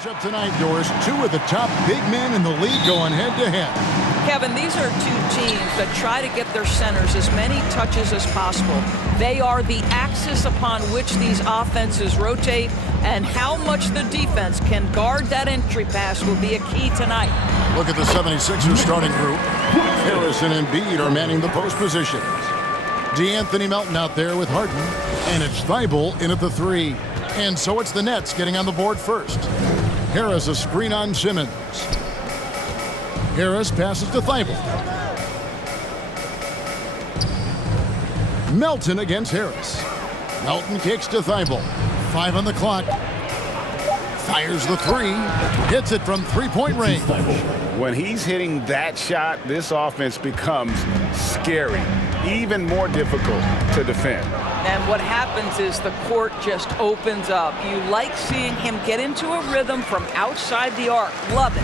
Matchup tonight, Doris. Two of the top big men in the league going head-to-head. Kevin, these are two teams that try to get their centers as many touches as possible. They are the axis upon which these offenses rotate, and how much the defense can guard that entry pass will be a key tonight. Look at the 76ers starting group. Harris and Embiid are manning the post positions. DeAnthony Melton out there with Harden, and it's Thibault in at the 3. And so it's the Nets getting on the board first. Harris a screen on Simmons. Harris passes to Thibault. Melton against Harris. Melton kicks to Thibault. 5 on the clock. Fires the 3. Hits it from three-point range. When he's hitting that shot, this offense becomes scary, even more difficult to defend. And what happens is the court just opens up. You like seeing him get into a rhythm from outside the arc. Love it.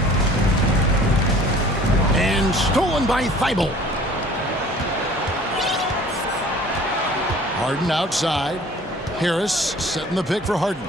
And stolen by Thibault. Harden outside. Harris setting the pick for Harden.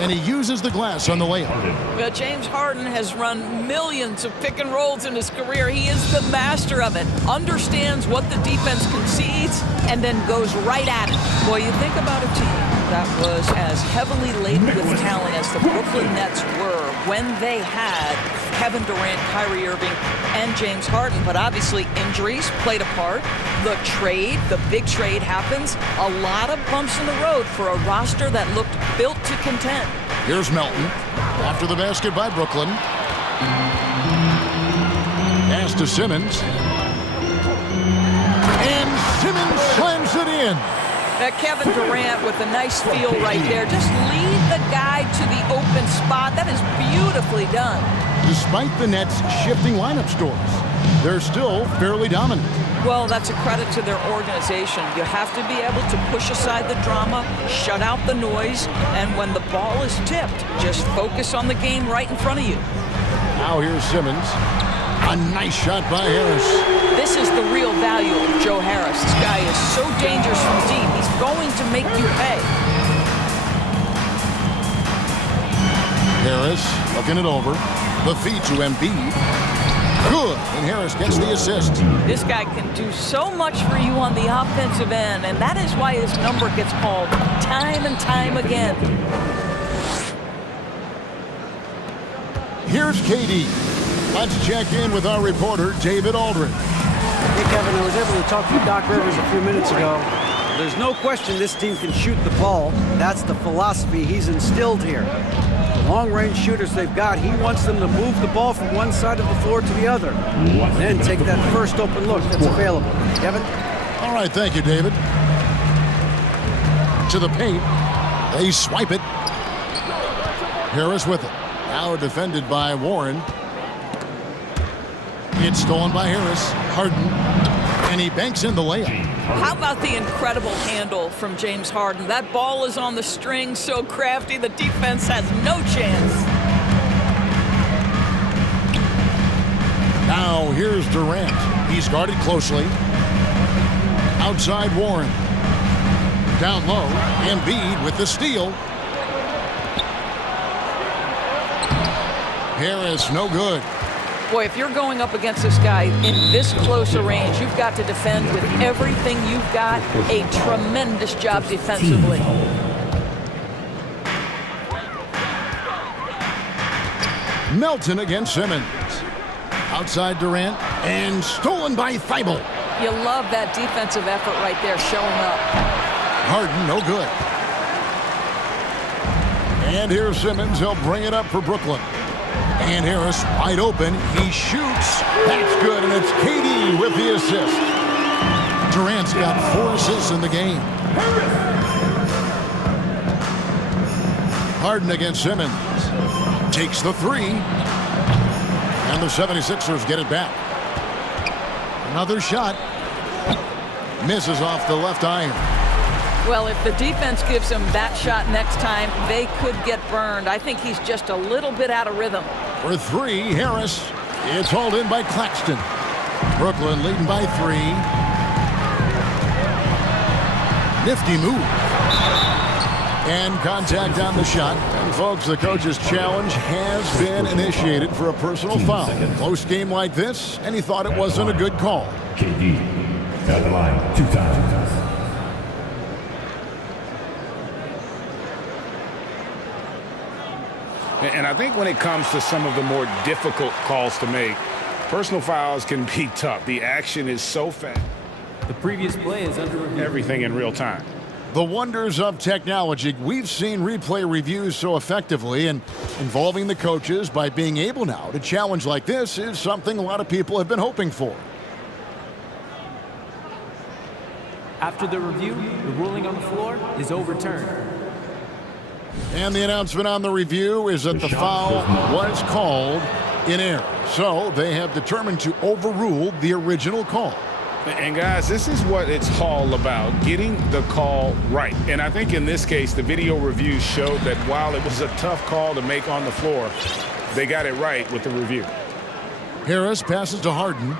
And he uses the glass on the layup. Well, James Harden has run millions of pick and rolls in his career. He is the master of it. Understands what the defense concedes and then goes right at it. Boy, you think about a team that was as heavily laden with talent as the Brooklyn Nets were when they had Kevin Durant, Kyrie Irving, and James Harden. But obviously injuries played a part. The trade, the big trade happens. A lot of bumps in the road for a roster that looked built to contend. Here's Melton after the basket by Brooklyn. Pass to Simmons. And Simmons slams it in. That Kevin Durant with a nice feel right there. Just lead the guy to the open spot. That is beautifully done. Despite the Nets shifting lineup scores, they're still fairly dominant. Well, that's a credit to their organization. You have to be able to push aside the drama, shut out the noise, and when the ball is tipped, just focus on the game right in front of you. Now here's Simmons. A nice shot by Harris. This is the real value of Joe Harris. This guy is so dangerous from deep. He's going to make you pay. Harris looking it over. The feed to Embiid. Good, and Harris gets the assist. This guy can do so much for you on the offensive end, and that is why his number gets called time and time again. Here's KD. Let's check in with our reporter, David Aldridge. Hey, Kevin, I was able to talk to Doc Rivers a few minutes ago. There's no question this team can shoot the ball. That's the philosophy he's instilled here. Long-range shooters they've got, he wants them to move the ball from one side of the floor to the other. Then take that first open look that's available. Kevin? All right, thank you, David. To the paint. They swipe it. Harris with it. Now defended by Warren. It's stolen by Harris. Harden. And he banks in the layup. How about the incredible handle from James Harden? That ball is on the string, so crafty, the defense has no chance. Now here's Durant. He's guarded closely. Outside Warren. Down low, Embiid with the steal. Harris, no good. Boy, if you're going up against this guy in this close a range, you've got to defend with everything you've got. A tremendous job defensively. Melton against Simmons. Outside Durant, and stolen by Thibault. You love that defensive effort right there showing up. Harden, no good. And here's Simmons. He'll bring it up for Brooklyn. And Harris wide open. He shoots. That's good, and it's KD with the assist. Durant's got 4 assists in the game. Harden against Simmons. Takes the 3. And the 76ers get it back. Another shot. Misses off the left iron. Well, if the defense gives him that shot next time, they could get burned. I think he's just a little bit out of rhythm. For 3, Harris. It's hauled in by Claxton. Brooklyn leading by 3. Nifty move. And contact on the shot. And folks, the coach's challenge has been initiated for a personal foul. Close game like this, and he thought it wasn't a good call. KD at the line 2 times. And I think when it comes to some of the more difficult calls to make, personal fouls can be tough. The action is so fast. The previous play is under review. Everything in real time. The wonders of technology. We've seen replay reviews so effectively, and involving the coaches by being able now to challenge like this is something a lot of people have been hoping for. After the review, the ruling on the floor is overturned. And the announcement on the review is that the foul was called in error. So they have determined to overrule the original call. And guys, this is what it's all about, getting the call right. And I think in this case, the video review showed that while it was a tough call to make on the floor, they got it right with the review. Harris passes to Harden.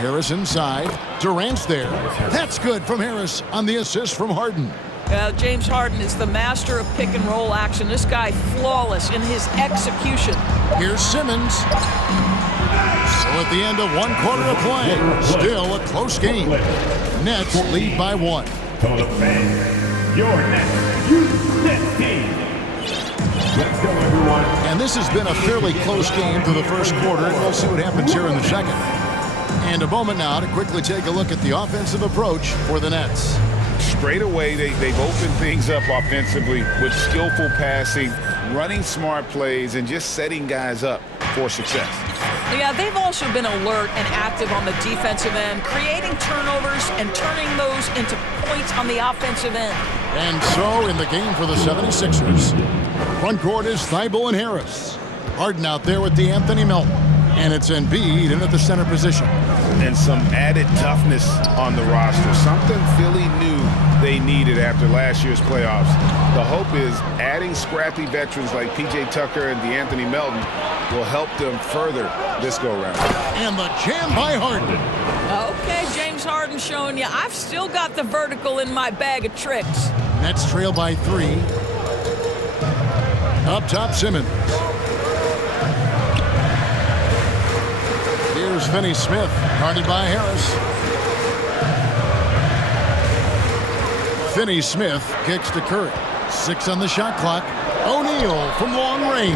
Harris inside. Durant's there. That's good from Harris on the assist from Harden. James Harden is the master of pick and roll action. This guy flawless in his execution. Here's Simmons. So at the end of 1 quarter of play, still a close game. Nets lead by 1. Your next Nets team. Let's go, everyone. And this has been a fairly close game through the first quarter, and we'll see what happens here in the second. And a moment now to quickly take a look at the offensive approach for the Nets. Straight away, they've opened things up offensively with skillful passing, running smart plays, and just setting guys up for success. Yeah, they've also been alert and active on the defensive end, creating turnovers and turning those into points on the offensive end. And so in the game for the 76ers, front court is Thibault and Harris. Harden out there with Anthony Melton. And it's Embiid in at the center position. And some added toughness on the roster. Something Philly knew they needed after last year's playoffs. The hope is adding scrappy veterans like P.J. Tucker and Anthony Melton will help them further this go-round. And the jam by Harden. Okay, James Harden showing you I've still got the vertical in my bag of tricks. Nets trail by 3. Up top, Simmons. Here's Finney-Smith, guarded by Harris. Finney-Smith kicks to Curry. 6 on the shot clock. O'Neal from long range.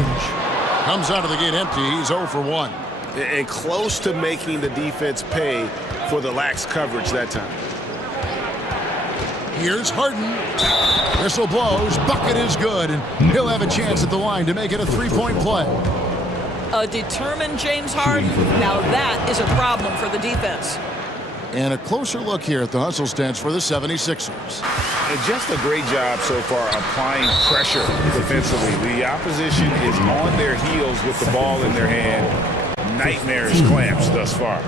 Comes out of the gate empty. He's 0 for 1. And close to making the defense pay for the lax coverage that time. Here's Harden. Whistle blows. Bucket is good. And he'll have a chance at the line to make it a 3-point play. A determined James Harden. Now that is a problem for the defense. And a closer look here at the hustle stats for the 76ers. And just a great job so far applying pressure defensively. The opposition is on their heels with the ball in their hand. Nightmarish clamps thus far.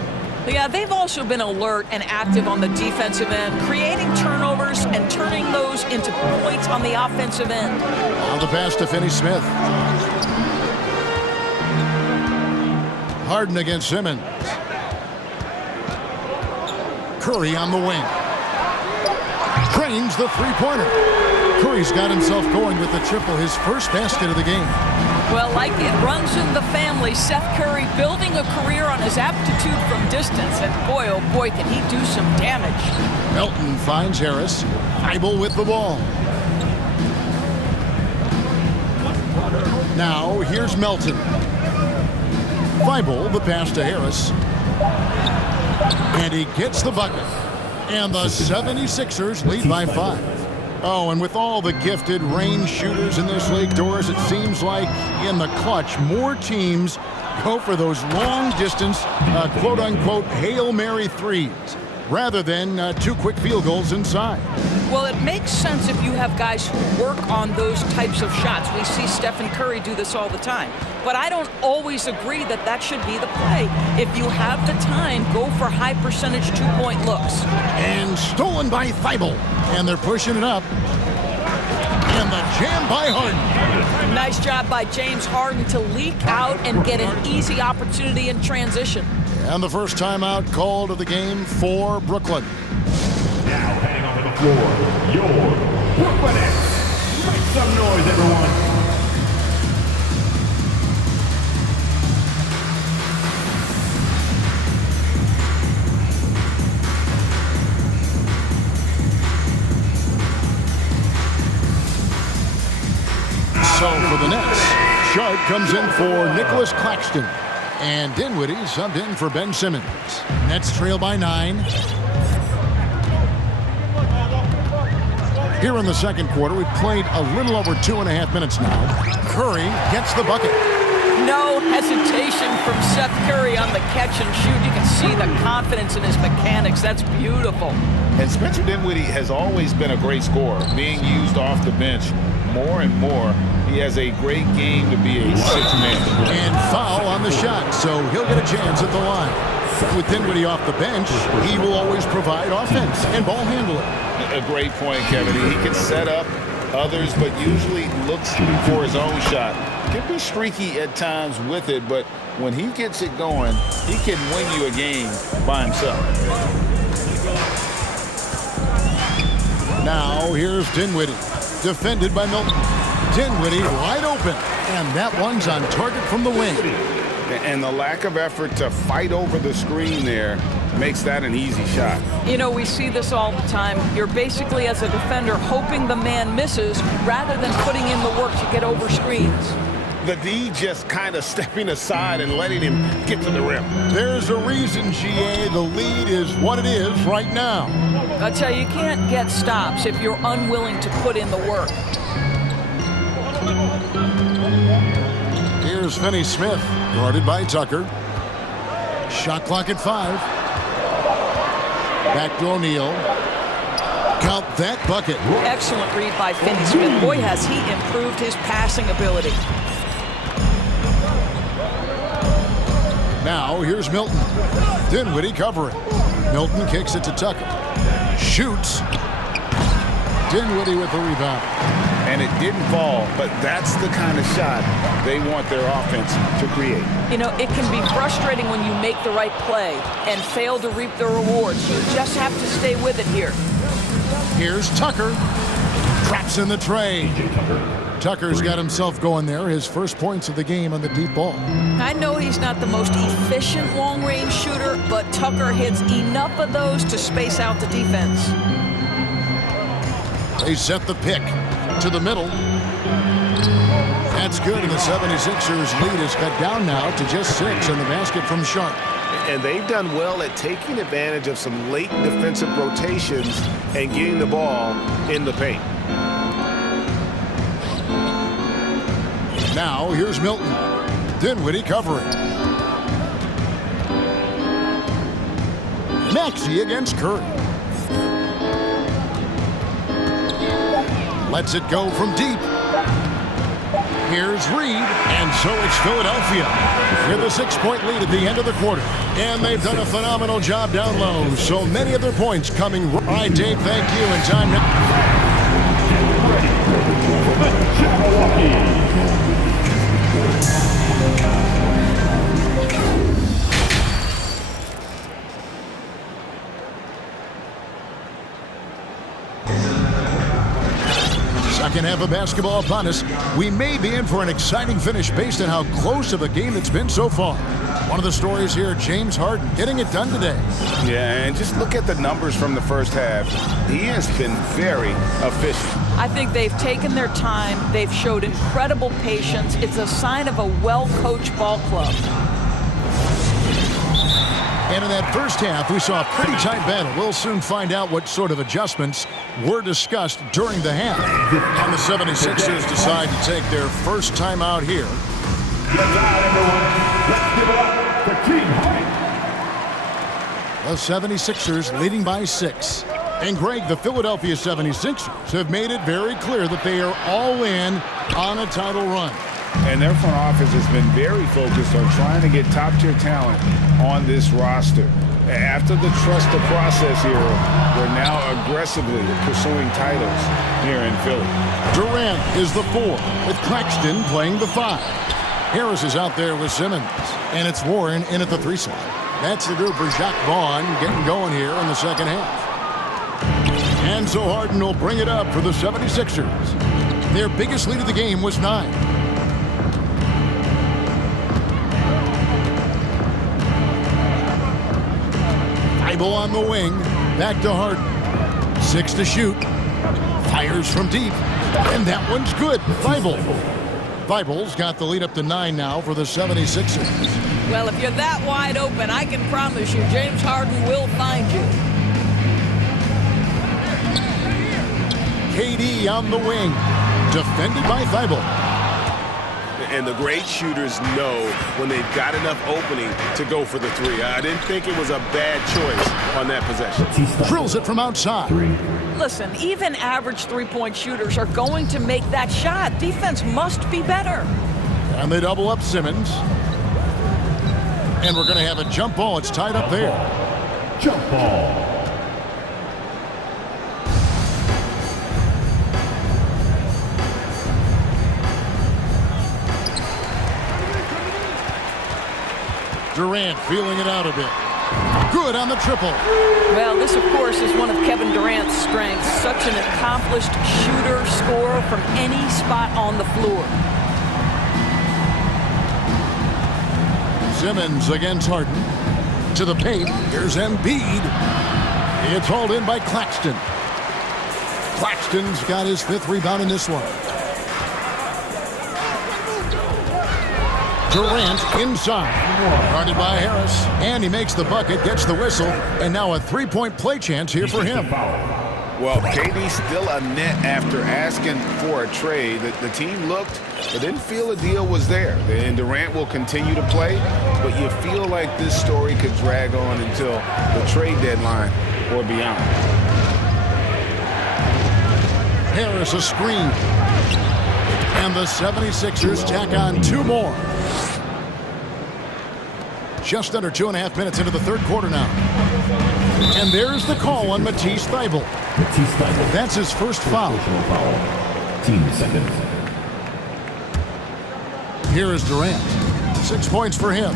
Yeah, they've also been alert and active on the defensive end, creating turnovers and turning those into points on the offensive end. On the pass to Finney-Smith. Harden against Simmons. Curry on the wing. Drains the three-pointer. Curry's got himself going with the triple, his first basket of the game. Well, like it runs in the family, Seth Curry building a career on his aptitude from distance. And boy, oh boy, can he do some damage. Melton finds Harris. Thibault with the ball. Now, here's Melton. Thibault, the pass to Harris. And he gets the bucket. And the 76ers lead by 5. Oh, and with all the gifted range shooters in this league, Doris, it seems like in the clutch, more teams go for those long-distance, quote-unquote, Hail Mary threes, rather than 2 quick field goals inside. Well, it makes sense if you have guys who work on those types of shots. We see Stephen Curry do this all the time. But I don't always agree that that should be the play. If you have the time, go for high-percentage 2-point looks. And stolen by Thibault. And they're pushing it up. And the jam by Harden. Nice job by James Harden to leak out and get an easy opportunity in transition. And the first timeout called of the game for Brooklyn. Now heading over the floor, your Brooklyn Nets. Make some noise, everyone. So for the Nets, Sharp comes in for Nicholas Claxton. And Dinwiddie subbed in for Ben Simmons. Nets trail by 9. Here in the second quarter, we've played a little over 2.5 minutes now. Curry gets the bucket. No hesitation from Seth Curry on the catch and shoot. You can see the confidence in his mechanics. That's beautiful. And Spencer Dinwiddie has always been a great scorer, being used off the bench more and more. He has a great game to be a six-man. And foul on the shot, so he'll get a chance at the line. With Dinwiddie off the bench, he will always provide offense and ball handling. A great point, Kevin. He can set up others, but usually looks for his own shot. Can be streaky at times with it, but when he gets it going, he can win you a game by himself. Now here's Dinwiddie, defended by Milton. Dinwiddie wide open, and that one's on target from the wing. And the lack of effort to fight over the screen there makes that an easy shot. You know, we see this all the time. You're basically, as a defender, hoping the man misses rather than putting in the work to get over screens. The D just kind of stepping aside and letting him get to the rim. There's a reason, GA, the lead is what it is right now. I tell you, you can't get stops if you're unwilling to put in the work. Here's Finney-Smith, guarded by Tucker. Shot clock at 5. Back to O'Neal. Count that bucket. Excellent read by Finney-Smith. Boy, has he improved his passing ability. Now here's Milton. Dinwiddie covering. Milton kicks it to Tucker. Shoots. Dinwiddie with the rebound. And it didn't fall, but that's the kind of shot they want their offense to create. You know, it can be frustrating when you make the right play and fail to reap the rewards. You just have to stay with it here. Here's Tucker. Traps in the tray. Tucker's got himself going there. His first points of the game on the deep ball. I know he's not the most efficient long-range shooter, but Tucker hits enough of those to space out the defense. They set the pick to the middle. That's good, and the 76ers lead is cut down now to just 6 in the basket from Sharp. And they've done well at taking advantage of some late defensive rotations and getting the ball in the paint. Now here's Milton. Dinwiddie covering. Maxey against Curry. Lets it go from deep. Here's Reed, and so it's Philadelphia with a 6-point lead at the end of the quarter. And they've done a phenomenal job down low. So many of their points coming. All right, Dave, thank you. And time Second half of basketball upon us. We may be in for an exciting finish based on how close of a game it's been so far. One of the stories here, James Harden getting it done today. Yeah, and just look at the numbers from the first half. He has been very efficient. I think they've taken their time. They've showed incredible patience. It's a sign of a well-coached ball club. And in that first half, we saw a pretty tight battle. We'll soon find out what sort of adjustments were discussed during the half. And the 76ers decide to take their first timeout here. The 76ers leading by 6. And Greg, the Philadelphia 76ers have made it very clear that they are all in on a title run. And their front office has been very focused on trying to get top-tier talent on this roster. After the trust the process era, they're now aggressively pursuing titles here in Philly. Durant is the 4, with Claxton playing the 5. Harris is out there with Simmons, and it's Warren in at the 3 slot. That's the group for Jacques Vaughn getting going here in the second half. And so Harden will bring it up for the 76ers. Their biggest lead of the game was 9. Thibault on the wing. Back to Harden. 6 to shoot. Fires from deep. And that one's good. Thibault's got the lead up to 9 now for the 76ers. Well, if you're that wide open, I can promise you James Harden will find you. KD on the wing. Defended by Thibault. And the great shooters know when they've got enough opening to go for the 3. I didn't think it was a bad choice on that possession. Drills it from outside. Listen, even average three-point shooters are going to make that shot. Defense must be better. And they double up Simmons. And we're going to have a jump ball. It's tied up there. Jump ball. Durant feeling it out a bit. Good on the triple. Well, this, of course, is one of Kevin Durant's strengths. Such an accomplished shooter, scorer from any spot on the floor. Simmons against Harden. To the paint. Here's Embiid. It's hauled in by Claxton. Claxton's got his 5th rebound in this one. Durant inside. Guarded by Harris. And he makes the bucket, gets the whistle, and now a 3-point play chance here for him. Well, KD's still a net after asking for a trade. The team looked, but didn't feel a deal was there. And Durant will continue to play, but you feel like this story could drag on until the trade deadline or beyond. Harris a screen. And the 76ers tack on 2 more. Just under 2.5 minutes into the 3rd quarter now. And there's the call on Matisse Thybulle. That's his first foul. Team seconds. Here is Durant. 6 points for him.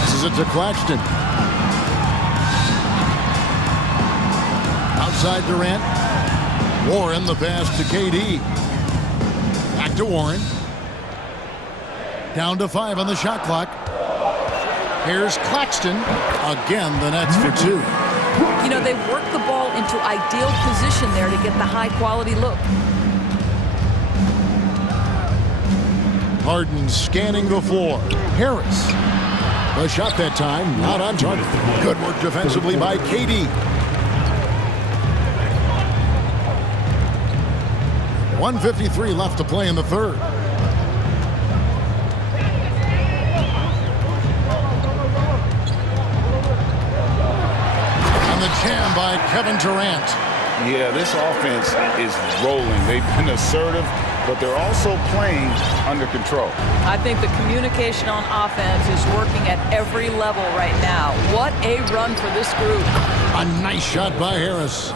Passes it to Claxton. Outside Durant. Warren the pass to KD. Back to Warren. Down to 5 on the shot clock. Here's Claxton. Again, the Nets for 2. You know, they work the ball into ideal position there to get the high-quality look. Harden scanning the floor. Harris. The shot that time, not on target. Good work defensively by KD. 1:53 left to play in the 3rd. Jam by Kevin Durant. Yeah, this offense is rolling. They've been assertive, but they're also playing under control. I think the communication on offense is working at every level right now. What a run for this group. A nice shot by Harris.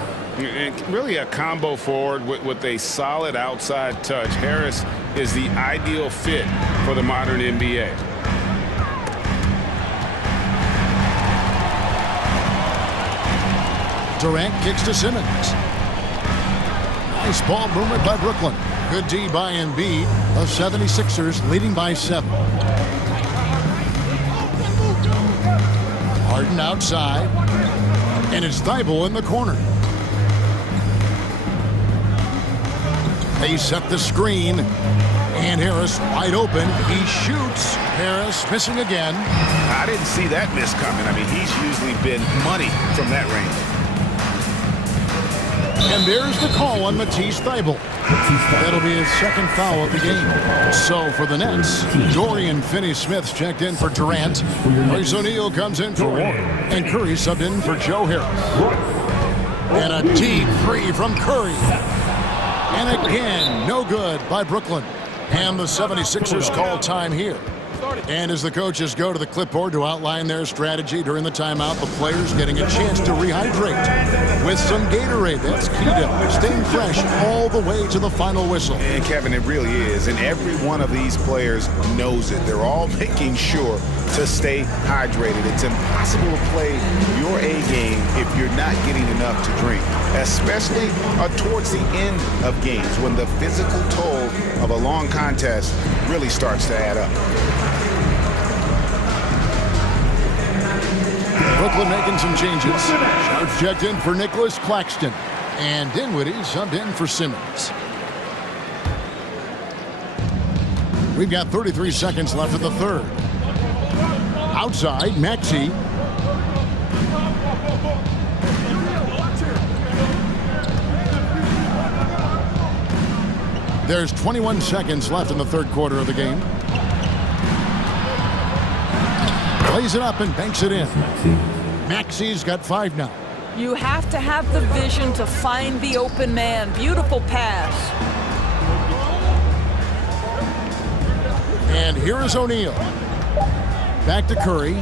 Really a combo forward with a solid outside touch. Harris is the ideal fit for the modern NBA. Durant kicks to Simmons. Nice ball movement by Brooklyn. Good D by Embiid. The 76ers leading by 7. Harden outside. And it's Thybulle in the corner. They set the screen. And Harris wide open. He shoots. Harris missing again. I didn't see that miss coming. I mean, he's usually been money from that range. And there's the call on Matisse Thybulle. That'll be his 2nd foul of the game. So for the Nets, Dorian Finney-Smith's checked in for Durant. Royce O'Neal comes in for Warren. And Curry subbed in for Joe Harris. And a deep 3 from Curry. And again, no good by Brooklyn. And the 76ers call time here. And as the coaches go to the clipboard to outline their strategy during the timeout, the players getting a chance to rehydrate with some Gatorade. That's key to staying fresh all the way to the final whistle. And Kevin, it really is. And every one of these players knows it. They're all making sure to stay hydrated. It's impossible to play your A game if you're not getting enough to drink, especially towards the end of games when the physical toll of a long contest really starts to add up. Brooklyn making some changes. Sharps checked in for Nicholas Claxton. And Dinwiddie subbed in for Simmons. We've got 33 seconds left of the third. Outside, Maxey. There's 21 seconds left in the third quarter of the game. Plays it up and banks it in. Maxey's got 5 now. You have to have the vision to find the open man. Beautiful pass. And here is O'Neal. Back to Curry.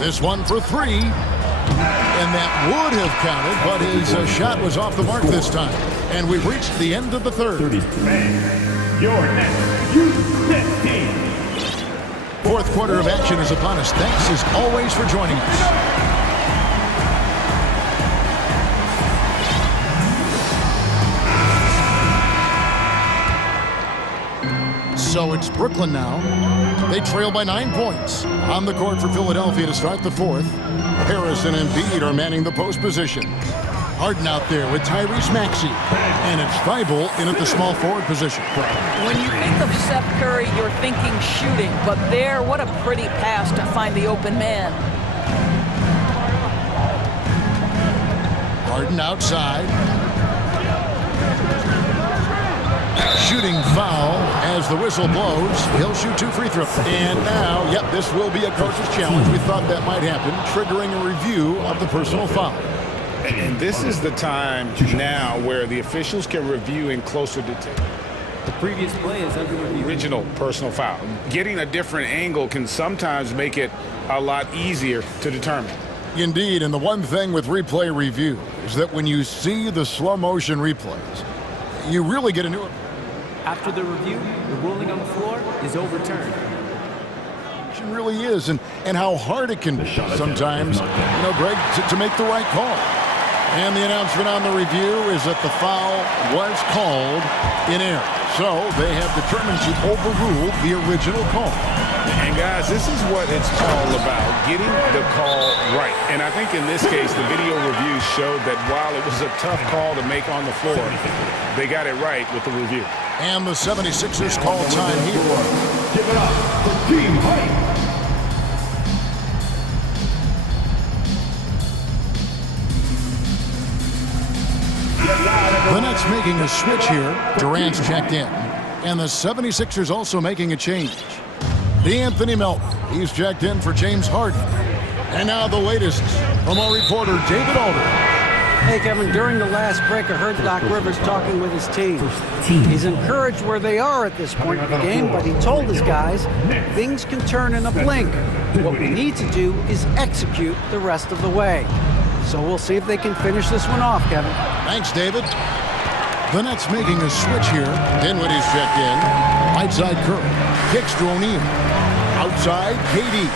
This one for 3. And that would have counted, but his shot was off the mark this time. And we've reached the end of the third. Your next team. Fourth quarter of action is upon us. Thanks as always for joining us. So it's Brooklyn now. They trail by 9 points. On the court for Philadelphia to start the fourth. Harrison and Embiid are manning the post position. Harden out there with Tyrese Maxey. And it's Thibault in at the small forward position. When you think of Seth Curry, you're thinking shooting. But there, what a pretty pass to find the open man. Harden outside. Shooting foul as the whistle blows. He'll shoot 2 free throws. And now, yep, this will be a coach's challenge. We thought that might happen, triggering a review of the personal foul. And this is the time now where the officials can review in closer detail. The previous play is under review. Original personal foul. Getting a different angle can sometimes make it a lot easier to determine. Indeed, and the one thing with replay review is that when you see the slow motion replays, you really get a new... After the review, the ruling on the floor is overturned. It really is, and how hard it can be sometimes, you know, Greg, to make the right call. And the announcement on the review is that the foul was called in error. So they have determined to overrule the original call. And guys, this is what it's all about, getting the call right. And I think in this case, the video review showed that while it was a tough call to make on the floor, they got it right with the review. And the 76ers call time here. Give it up for Team Height. The Nets making a switch here. Durant's checked in. And the 76ers also making a change. D'Anthony Melton, he's checked in for James Harden. And now the latest from our reporter, David Alder. Hey, Kevin, during the last break, I heard Doc Rivers talking with his team. He's encouraged where they are at this point in the game, but he told his guys things can turn in a blink. What we need to do is execute the rest of the way. So we'll see if they can finish this one off, Kevin. Thanks, David. The Nets making a switch here. Dinwiddie's checked in. Right side Curry. Kicks to O'Neal. Outside, KD.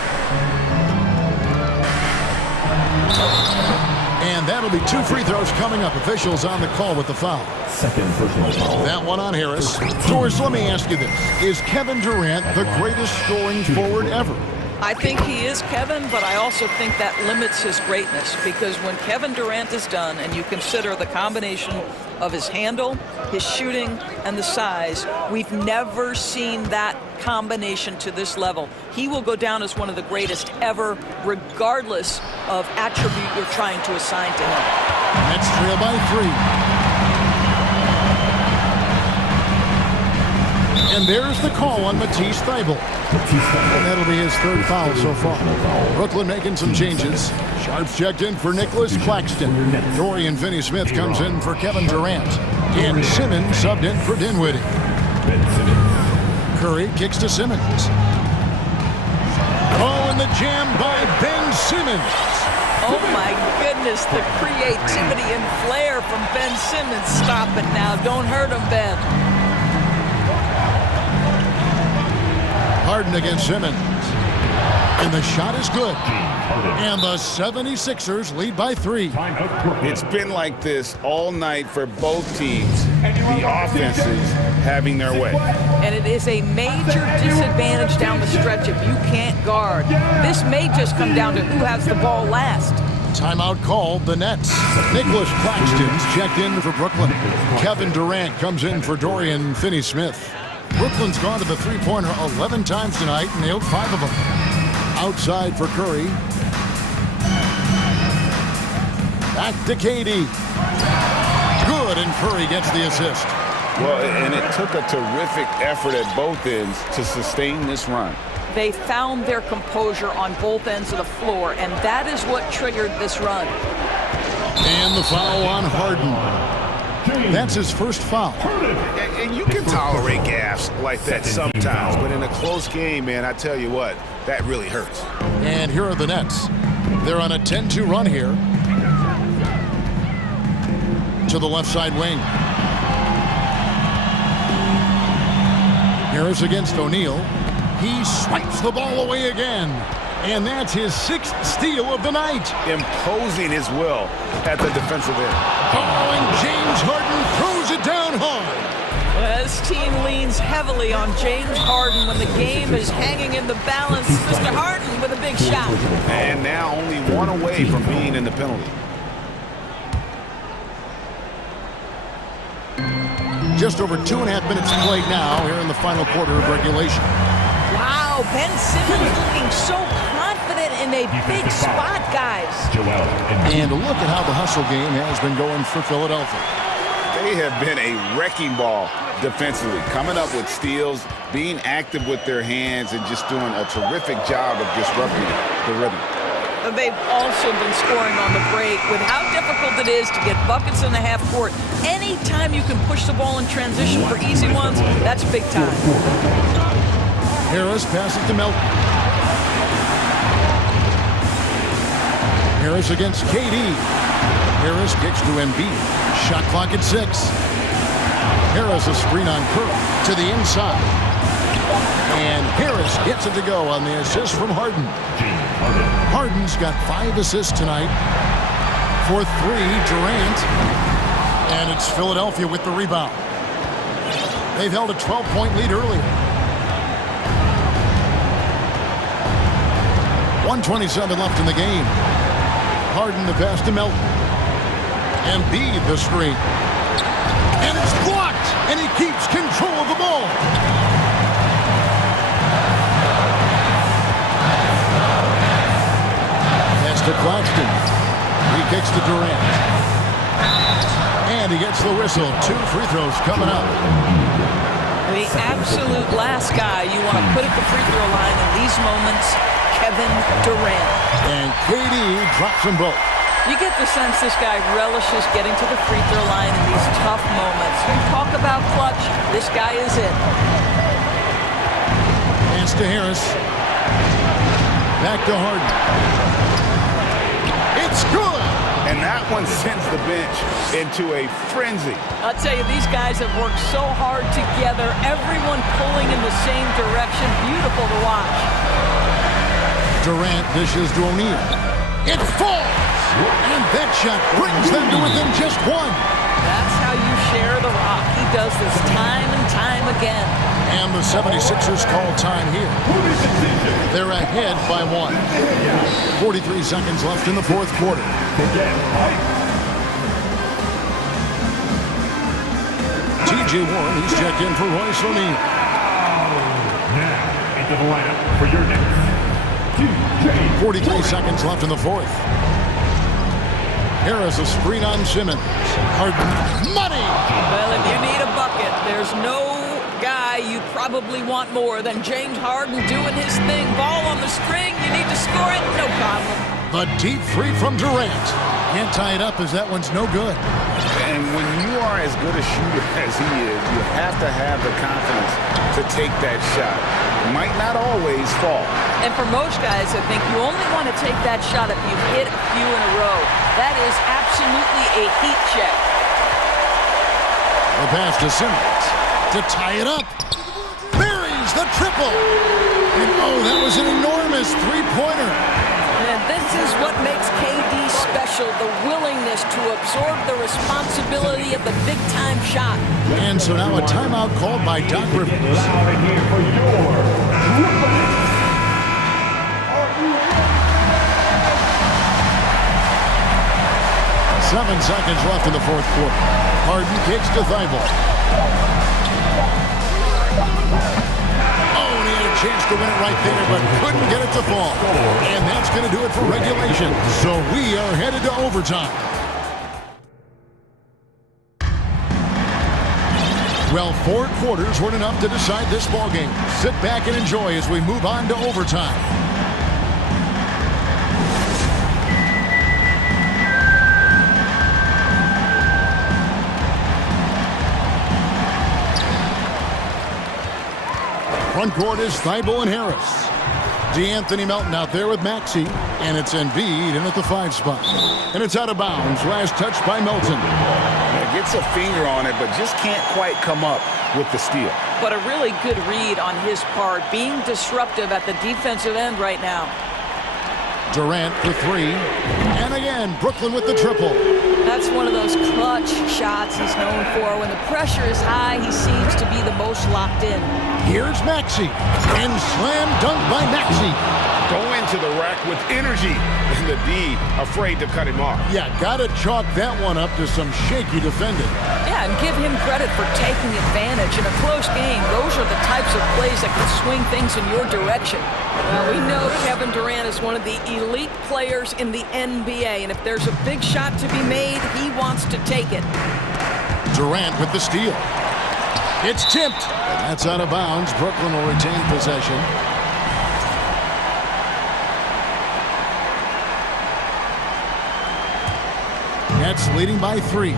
And that'll be 2 free throws coming up. Officials on the call with the foul. Second personal foul. That one on Harris. Doris, let me ask you this. Is Kevin Durant the greatest scoring forward ever? I think he is, Kevin, but I also think that limits his greatness, because when Kevin Durant is done and you consider the combination of his handle, his shooting, and the size, we've never seen that combination to this level. He will go down as one of the greatest ever, regardless of attribute you're trying to assign to him. Nets trail by 3. And there's the call on Matisse Thybulle. And that'll be his 3rd foul so far. Brooklyn making some changes. Sharps checked in for Nicholas Claxton. Dorian Finney-Smith comes in for Kevin Durant. And Simmons subbed in for Dinwiddie. Curry kicks to Simmons. the jam by Ben Simmons. Oh my goodness, the creativity and flair from Ben Simmons. Stop it now, don't hurt him, Ben. Harden against Simmons. And the shot is good. And the 76ers lead by 3. It's been like this all night for both teams. The offenses having their way. And it is a major disadvantage down the stretch if you can't guard. This may just come down to who has the ball last. Timeout called the Nets. Nicholas Claxton's checked in for Brooklyn. Kevin Durant comes in for Dorian Finney-Smith. Brooklyn's gone to the three-pointer 11 times tonight and nailed 5 of them. Outside for Curry. Back to KD. Good, and Curry gets the assist. Well, and it took a terrific effort at both ends to sustain this run. They found their composure on both ends of the floor, and that is what triggered this run. And the foul on Harden. That's his first foul. And you can tolerate gaffes like that sometimes, but in a close game, man, I tell you what, that really hurts. And here are the Nets. They're on a 10-2 run here. To the left side wing. Harris against O'Neal. He swipes the ball away again. And that's his 6th steal of the night. Imposing his will at the defensive end. Oh, and James Harden throws it down hard. Well, this team leans heavily on James Harden when the game is hanging in the balance. Mr. Harden with a big shot. And now only one away from being in the penalty. Just over 2.5 minutes played now here in the final quarter of regulation. Wow, Ben Simmons looking so confident in a big spot, guys. And look at how the hustle game has been going for Philadelphia. They have been a wrecking ball defensively, coming up with steals, being active with their hands, and just doing a terrific job of disrupting the rhythm. They've also been scoring on the break with how difficult it is to get buckets in the half court. Anytime you can push the ball in transition for easy ones, that's big time. Harris passes to Melton. Harris against KD. Harris kicks to Embiid. Shot clock at 6. Harris a screen on Curry to the inside. And Harris gets it to go on the assist from Harden. Harden's got 5 assists tonight. For 3, Durant. And it's Philadelphia with the rebound. They've held a 12-point lead earlier. 1:27 left in the game. Harden the pass to Melton. Embiid the screen. And it's blocked. And he keeps control of the ball. That's to Claxton. He kicks to Durant. And he gets the whistle. 2 free throws coming up. The absolute last guy you want to put at the free throw line in these moments, Kevin Durant. And KD drops them both. You get the sense this guy relishes getting to the free throw line in these tough moments. You talk about clutch, this guy is it. Pass to Harris. Back to Harden. It's good. And that one sends the bench into a frenzy. I'll tell you, these guys have worked so hard together. Everyone pulling in the same direction. Beautiful to watch. Durant dishes to O'Neal. It falls! And that shot brings them to within just 1. That's how you share the rock. He does this time and time again. And the 76ers call time here. They're ahead by 1. 43 seconds left in the 4th quarter. T.J. Warren, he's checked in for Royce O'Neal. Now into the lineup for your next 43 seconds left in the 4th. Harris a screen on Simmons. Harden, money! Well, if you need a bucket, there's no guy you probably want more than James Harden doing his thing. Ball on the string, you need to score it, no problem. The deep 3 from Durant. Can't tie it up as that one's no good. And when you are as good a shooter as he is, you have to have the confidence to take that shot. It might not always fall. And for most guys, I think you only want to take that shot if you hit a few in a row. That is absolutely a heat check. The pass to Simmons to tie it up. Buries the triple. And oh, that was an enormous three-pointer. And this is what makes KD special, the willingness to absorb the responsibility of the big-time shot. And so now a timeout called by Doc Rivers. 7 seconds left in the fourth quarter. Harden kicks to Thibault. Oh, and he had a chance to win it right there, but couldn't get it to fall. And that's going to do it for regulation. So we are headed to overtime. Well, 4 quarters weren't enough to decide this ballgame. Sit back and enjoy as we move on to overtime. Front court is Thibault and Harris. DeAnthony Melton out there with Maxey. And it's Embiid in at the 5 spot. And it's out of bounds. Last touch by Melton. Gets a finger on it, but just can't quite come up with the steal. But a really good read on his part, being disruptive at the defensive end right now. Durant for 3. And again, Brooklyn with the triple. That's one of those clutch shots he's known for. When the pressure is high, he seems to be the most locked in. Here's Maxey. And slam dunk by Maxey. Go into the rack with energy. And the D afraid to cut him off. Yeah, gotta chalk that one up to some shaky defending. Yeah, and give him credit for taking advantage. In a close game, those are the types of plays that can swing things in your direction. Well, we know Kevin Durant is one of the elite players in the NBA, and if there's a big shot to be made, he wants to take it. Durant with the steal. It's tipped. And that's out of bounds. Brooklyn will retain possession. Nets leading by 3.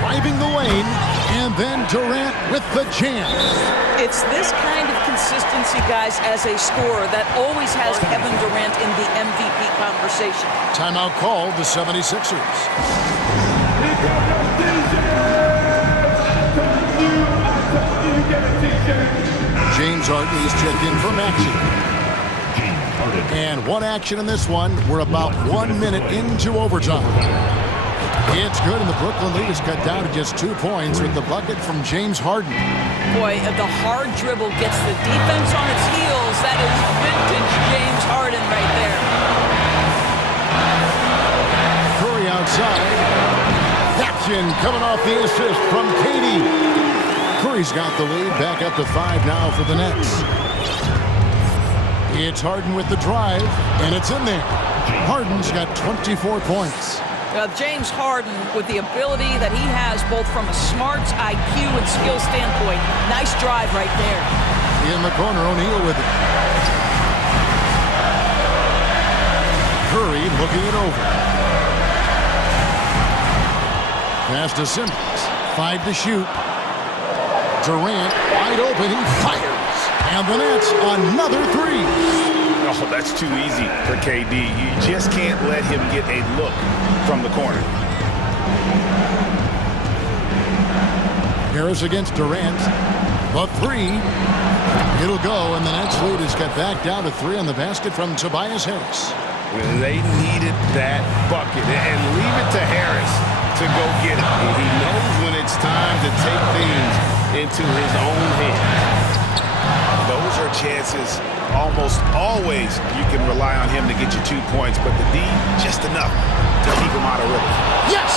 Driving the lane, and then Durant with the jam. It's this kind of consistency, guys, as a scorer that always has Kevin Durant in the MVP conversation. Timeout called the 76ers. James Harden is checked in for Maxey. And one action in this one. We're about 1 minute into overtime. It's good, and the Brooklyn lead is cut down to just 2 points with the bucket from James Harden. Boy, the hard dribble gets the defense on its heels. That is vintage James Harden right there. Curry outside. Action coming off the assist from KD. Curry's got the lead, back up to 5 now for the Nets. It's Harden with the drive, and it's in there. Harden's got 24 points. James Harden, with the ability that he has both from a smarts, IQ, and skill standpoint, nice drive right there. In the corner, O'Neal with it. Curry looking it over. Pass to Simmons. 5 to shoot. Durant wide open. He fires. And the Nets another 3. Oh, that's too easy for KD. You just can't let him get a look from the corner. Harris against Durant. The 3. It'll go, and the Nets lead is cut back down to 3 on the basket from Tobias Harris. They needed that bucket, and leave it to Harris to go get it. He knows when it's time to take things into his own hands. Those are chances almost always you can rely on him to get you 2 points, but the D, just enough to keep him out of rhythm. Yes!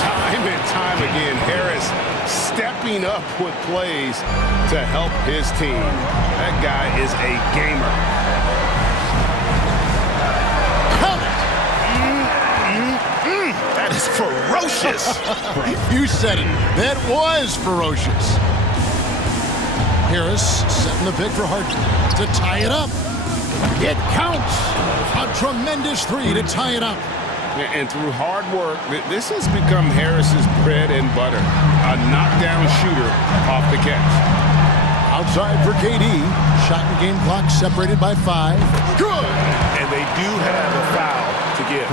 Time and time again, Harris stepping up with plays to help his team. That guy is a gamer. That is ferocious. You said it. That was ferocious. Harris setting the pick for Harden to tie it up. It counts. A tremendous three to tie it up. And through hard work, this has become Harris's bread and butter. A knockdown shooter off the catch. Outside for KD. Shot and game clock separated by 5. Good. And they do have a foul to give.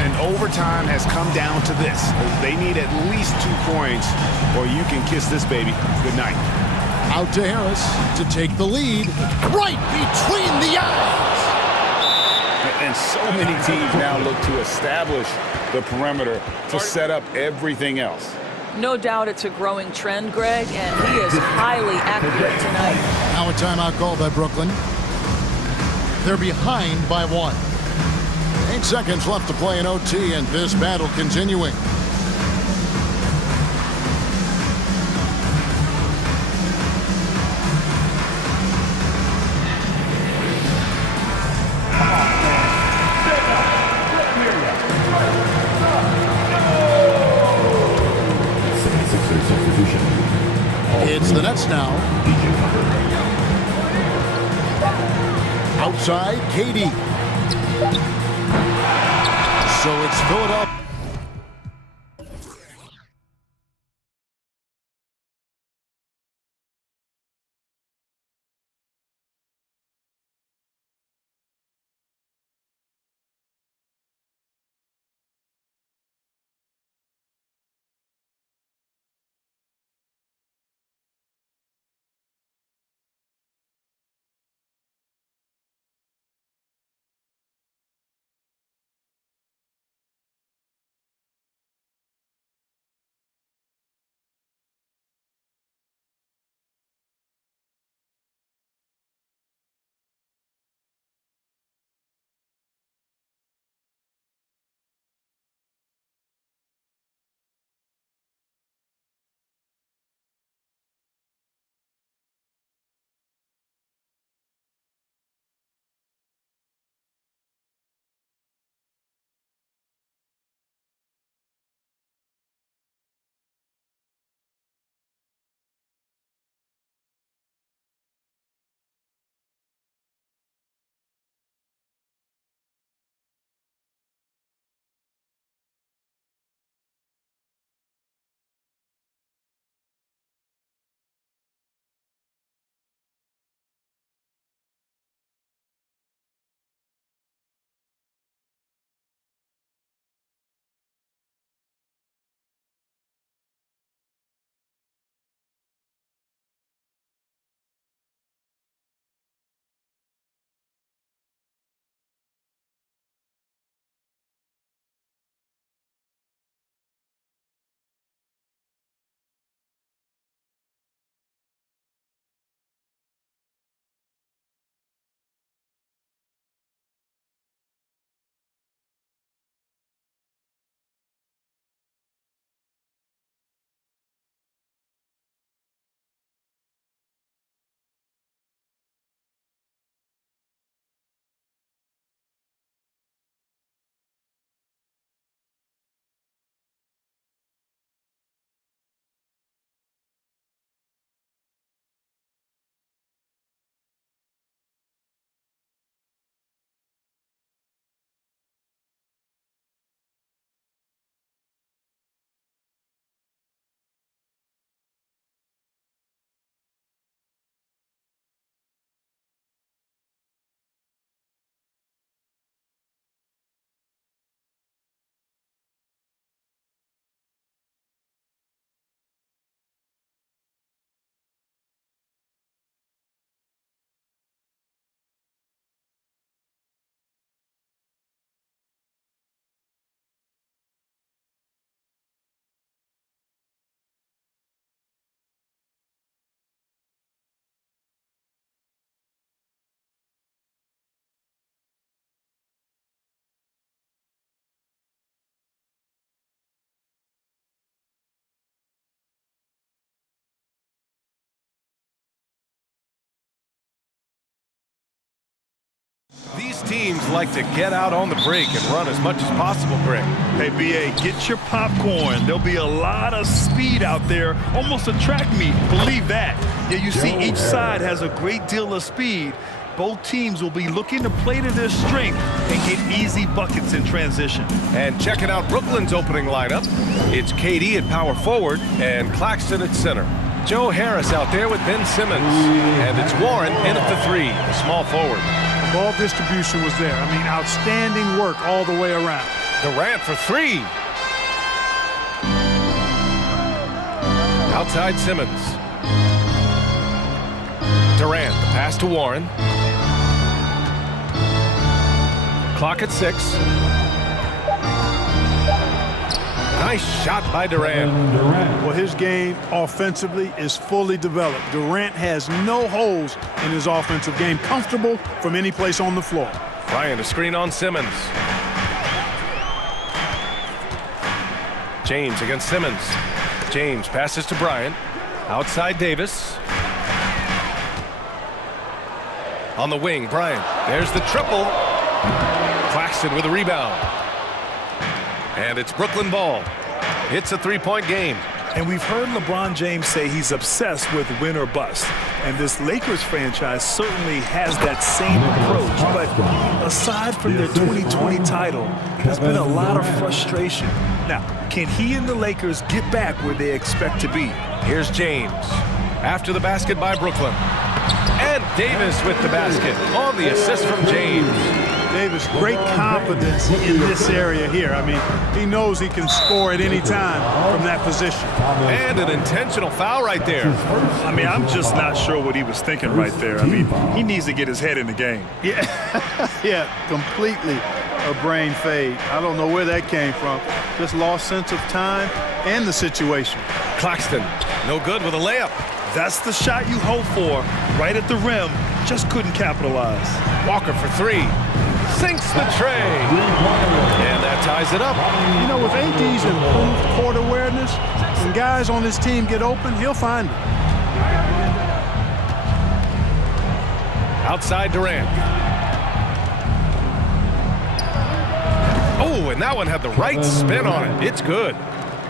And overtime has come down to this. They need at least 2 points, or you can kiss this baby goodnight. Out to Harris to take the lead. Right between the eyes. And so many teams now look to establish the perimeter to set up everything else. No doubt it's a growing trend, Greg, and he is highly accurate tonight. Now a timeout called by Brooklyn. They're behind by 1. 8 seconds left to play in OT, and this battle continuing. It's the Nets now. Outside, KD. So it's Philadelphia. Most teams like to get out on the break and run as much as possible, Greg. Hey, B.A., get your popcorn. There'll be a lot of speed out there, almost a track meet. Believe that. Yeah, you see each side has a great deal of speed. Both teams will be looking to play to their strength and get easy buckets in transition. And checking out Brooklyn's opening lineup, it's KD at power forward and Claxton at center. Joe Harris out there with Ben Simmons. And it's Warren in at the 3, the small forward. Ball distribution was there. I mean, outstanding work all the way around. Durant for 3. Outside Simmons. Durant, the pass to Warren. Clock at 6. Nice shot by Durant. Well, his game offensively is fully developed. Durant has no holes in his offensive game. Comfortable from any place on the floor. Bryant, a screen on Simmons. James against Simmons. James passes to Bryant. Outside Davis. On the wing, Bryant. There's the triple. Claxton with a rebound. And it's Brooklyn ball. It's a 3-point game. And we've heard LeBron James say he's obsessed with win or bust. And this Lakers franchise certainly has that same approach. But aside from their 2020 title, there's been a lot of frustration. Now, can he and the Lakers get back where they expect to be? Here's James. After the basket by Brooklyn. And Davis with the basket on the assist from James. Davis, great confidence in this area here. I mean, he knows he can score at any time from that position. And an intentional foul right there. I mean, I'm just not sure what he was thinking right there. I mean, he needs to get his head in the game. Yeah, yeah, completely a brain fade. I don't know where that came from. Just lost sense of time and the situation. Claxton, no good with a layup. That's the shot you hope for. Right at the rim, just couldn't capitalize. Walker for 3. Sinks the tray. And that ties it up. You know, with AD's improved court awareness, when guys on his team get open, he'll find them. Outside Durant. Oh, and that one had the right spin on it. It's good.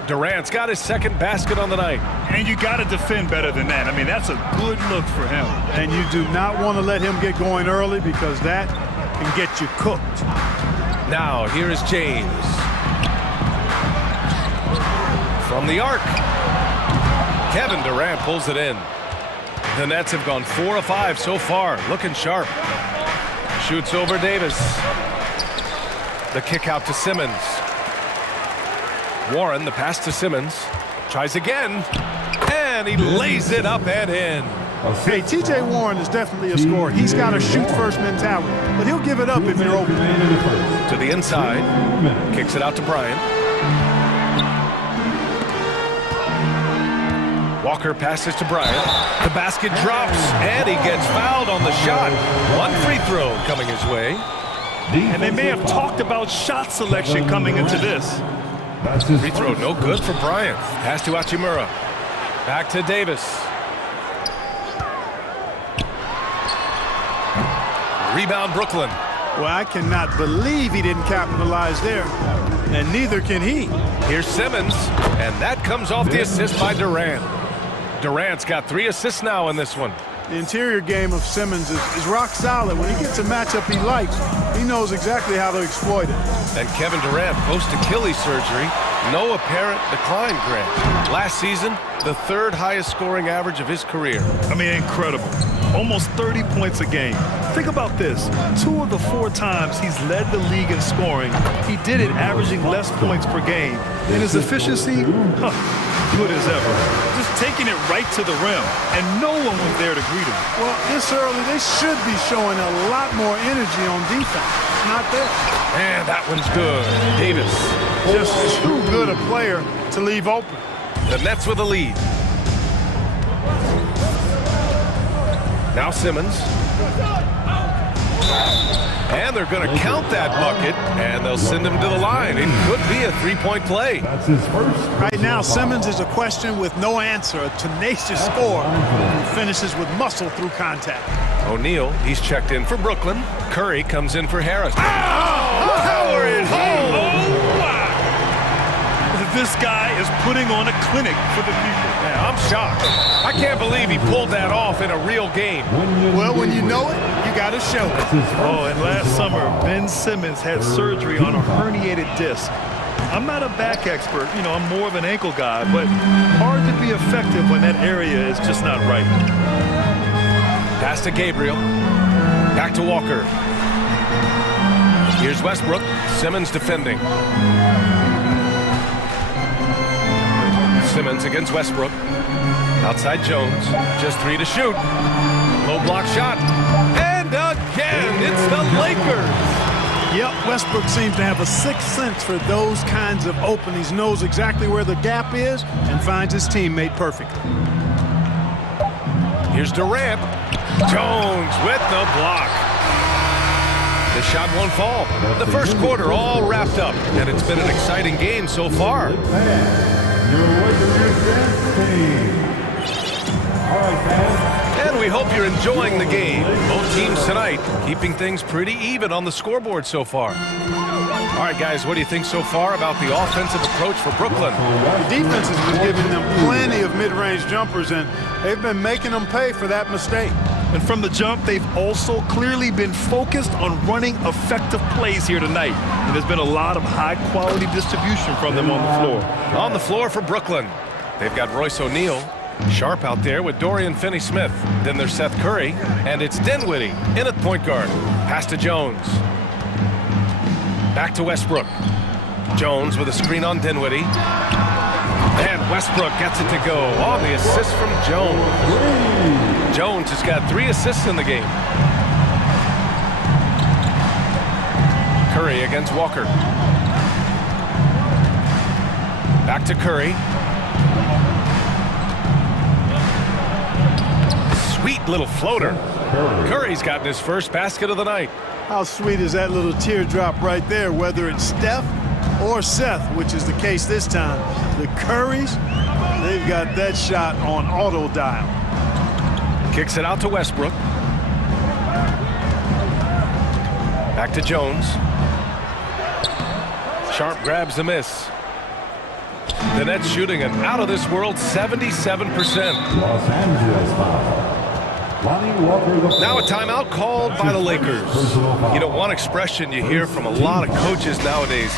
Durant's got his second basket on the night. And you got to defend better than that. I mean, that's a good look for him. And you do not want to let him get going early because that can get you cooked. Now, here is James. From the arc. Kevin Durant pulls it in. The Nets have gone 4 of 5 so far, looking sharp. Shoots over Davis. The kick out to Simmons. Warren, the pass to Simmons. Tries again. And he lays it up and in. Hey, T.J. Warren is definitely a scorer. He's got a shoot-first mentality, but he'll give it up if you're open. To the inside. Kicks it out to Bryant. Walker passes to Bryant. The basket drops, and he gets fouled on the shot. One free throw coming his way. And they may have talked about shot selection coming into this. Free throw no good for Bryant. Pass to Hachimura. Back to Davis. Rebound Brooklyn. Well, I cannot believe he didn't capitalize there. And neither can he. Here's Simmons. And that comes off the assist by Durant. Durant's got 3 assists now in this one. The interior game of Simmons is rock solid. When he gets a matchup he likes, he knows exactly how to exploit it. And Kevin Durant, post-Achilles surgery, no apparent decline, Grant. Last season, the 3rd highest scoring average of his career. I mean, incredible. Almost 30 points a game. Think about this. 2 of the 4 times he's led the league in scoring, he did it averaging less points per game. And his efficiency, good as ever. Just taking it right to the rim, and no one was there to greet him. Well, this early, they should be showing a lot more energy on defense. It's not there. And that one's good. Davis. Just too good a player to leave open. The Nets with a lead. Now Simmons. And they're going to count that bucket, and they'll send him to the line. It could be a three-point play. That's his first. Right now, Simmons is a question with no answer. A tenacious scorer who finishes with muscle through contact. O'Neal, he's checked in for Brooklyn. Curry comes in for Harris. Oh, power it home! Oh, wow! This guy is putting on a clinic for the people. Yeah, I'm shocked. I can't believe he pulled that off in a real game. Well, when you know it, you got to show it. Oh, and last summer, Ben Simmons had surgery on a herniated disc. I'm not a back expert, you know, I'm more of an ankle guy, but hard to be effective when that area is just not right. Pass to Gabriel. Back to Walker. Here's Westbrook. Simmons defending. Simmons against Westbrook. Outside Jones. Just 3 to shoot. Low block shot. And again, it's the Lakers. Yep, Westbrook seems to have a sixth sense for those kinds of openings. Knows exactly where the gap is and finds his teammate perfectly. Here's Durant. Jones with the block. The shot won't fall. The first quarter all wrapped up, and it's been an exciting game so far. And we hope you're enjoying the game. Both teams tonight keeping things pretty even on the scoreboard so far. All right, guys, what do you think so far about the offensive approach for Brooklyn? The defense has been giving them plenty of mid-range jumpers, and they've been making them pay for that mistake. And from the jump, they've also clearly been focused on running effective plays here tonight. And there's been a lot of high-quality distribution from them on the floor. On the floor for Brooklyn, they've got Royce O'Neal. Sharp out there with Dorian Finney-Smith. Then there's Seth Curry, and it's Dinwiddie in at point guard. Pass to Jones. Back to Westbrook. Jones with a screen on Dinwiddie. And Westbrook gets it to go on the assist from Jones. Jones has got 3 assists in the game. Curry against Walker. Back to Curry. Sweet little floater. Curry's gotten his first basket of the night. How sweet is that little teardrop right there, whether it's Steph or Seth, which is the case this time. The Currys, they've got that shot on auto dial. Kicks it out to Westbrook. Back to Jones. Sharp grabs the miss. The Nets shooting an out-of-this-world 77%. Los Angeles foul. Now a timeout called by the Lakers. You know, one expression you hear from a lot of coaches nowadays,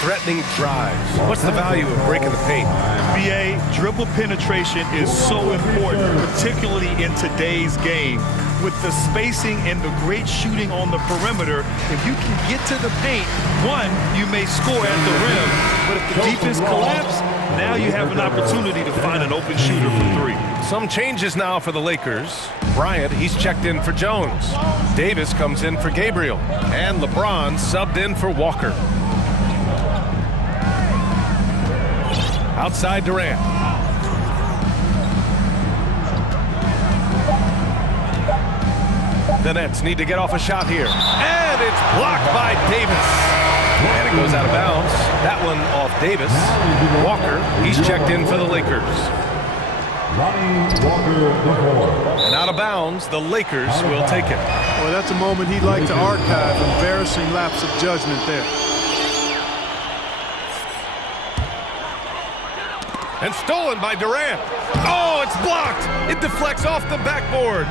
threatening drives. What's the value of breaking the paint? BA, dribble penetration is so important, particularly in today's game. With the spacing and the great shooting on the perimeter, if you can get to the paint, one, you may score at the rim, but if the defense collapses, now you have an opportunity to find an open shooter for 3. Some changes now for the Lakers. Bryant, he's checked in for Jones. Davis comes in for Gabriel. And LeBron subbed in for Walker. Outside Durant. The Nets need to get off a shot here. And it's blocked by Davis. And it goes out of bounds. That one off Davis. Walker, he's checked in for the Lakers. And out of bounds, the Lakers will take it. Well, that's a moment he'd like to archive. Embarrassing lapse of judgment there. And stolen by Durant. Oh, it's blocked. It deflects off the backboard.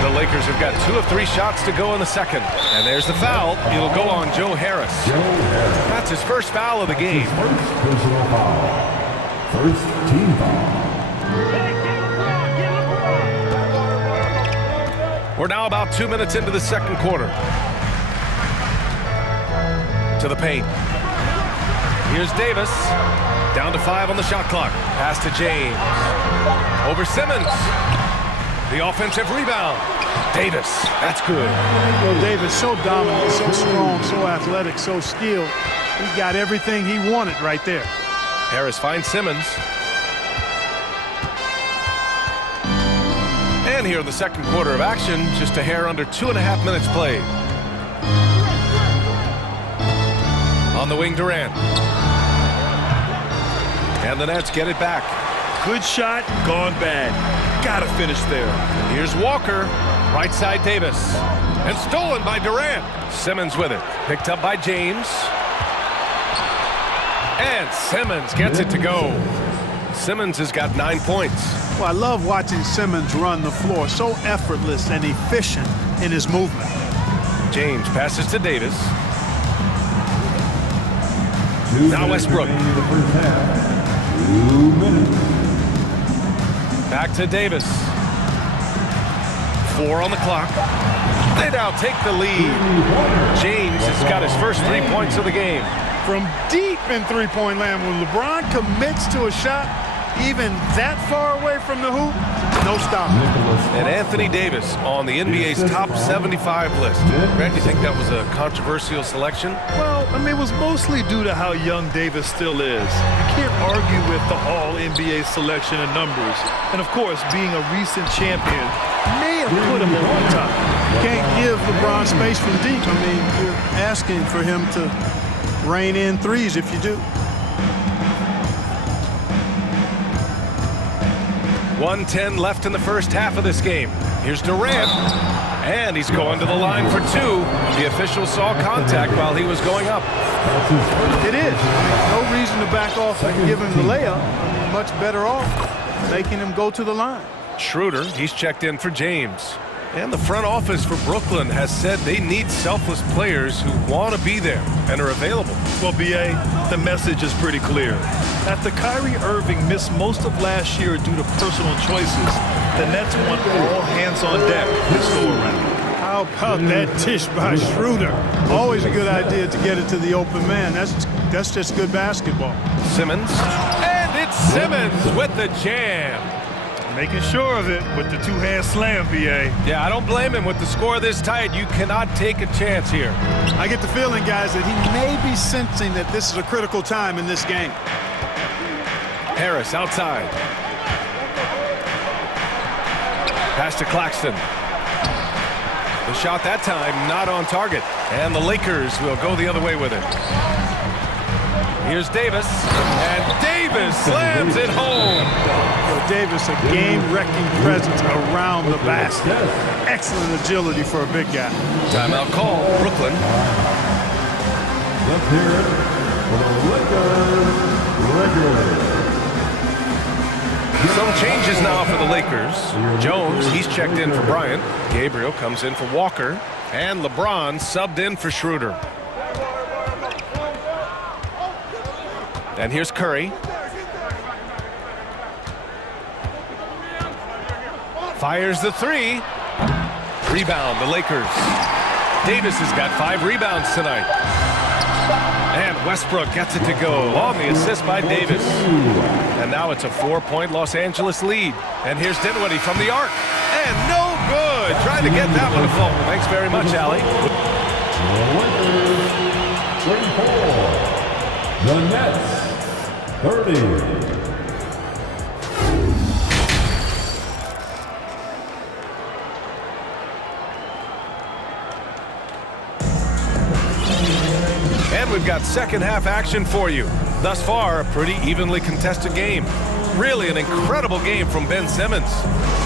The Lakers have got 2 of 3 shots to go in the second. And there's the foul. It'll go on Joe Harris. That's his first foul of the game. First personal foul. First team foul. We're now about 2 minutes into the second quarter. To the paint. Here's Davis. Down to 5 on the shot clock. Pass to James. Over Simmons. The offensive rebound. Davis. That's good. Well, Davis, so dominant, so strong, so athletic, so skilled. He got everything he wanted right there. Harris finds Simmons. And here in the second quarter of action, just a hair under 2.5 minutes played. On the wing, Durant. And the Nets get it back. Good shot, gone bad. Gotta finish there. Here's Walker, right side Davis. And stolen by Durant. Simmons with it. Picked up by James. And Simmons gets it to go. Simmons has got 9 points. Well, I love watching Simmons run the floor. So effortless and efficient in his movement. James passes to Davis. Now Westbrook. Back to Davis. 4 on the clock. They now take the lead. James has got his first 3 points of the game. From deep in three-point land, when LeBron commits to a shot even that far away from the hoop, no stopping. And Anthony Davis on the NBA's top 75 list. Grant, you think that was a controversial selection? Well, I mean, it was mostly due to how young Davis still is. You can't argue with the all-NBA selection and numbers. And, of course, being a recent champion may have put him over the top. Can't give LeBron space from deep. I mean, you're asking for him to rain in threes if you do. 1:10 left in the first half of this game. Here's Durant, and he's going to the line for 2. The official saw contact while he was going up. It is. No reason to back off and give him the layup. Much better off making him go to the line. Schroeder, he's checked in for James. And the front office for Brooklyn has said they need selfless players who want to be there and are available. Well, B.A., the message is pretty clear. After Kyrie Irving missed most of last year due to personal choices, the Nets want all hands on deck this go-around. How about that dish by Schroeder? Always a good idea to get it to the open man. That's just good basketball. Simmons. And it's Simmons with the jam. Making sure of it with the two-hand slam, B.A. Yeah, I don't blame him. With the score this tight, you cannot take a chance here. I get the feeling, guys, that he may be sensing that this is a critical time in this game. Harris outside. Pass to Claxton. The shot that time not on target. And the Lakers will go the other way with it. Here's Davis. And Davis slams it home. Davis, a game-wrecking presence around the basket. Excellent agility for a big guy. Timeout call, Brooklyn. Let's hear it for the Lakers. Some changes now for the Lakers. Jones, he's checked in for Bryant. Gabriel comes in for Walker. And LeBron subbed in for Schroeder. And here's Curry. Fires the 3. Rebound, the Lakers. Davis has got 5 rebounds tonight. And Westbrook gets it to go on the assist by Davis. And now it's a 4-point Los Angeles lead. And here's Dinwiddie from the arc. And no good. Trying to get that one to fall. Thanks very much, Allie. The Nets, 30. And we've got second half action for you. Thus far, a pretty evenly contested game. Really an incredible game from Ben Simmons.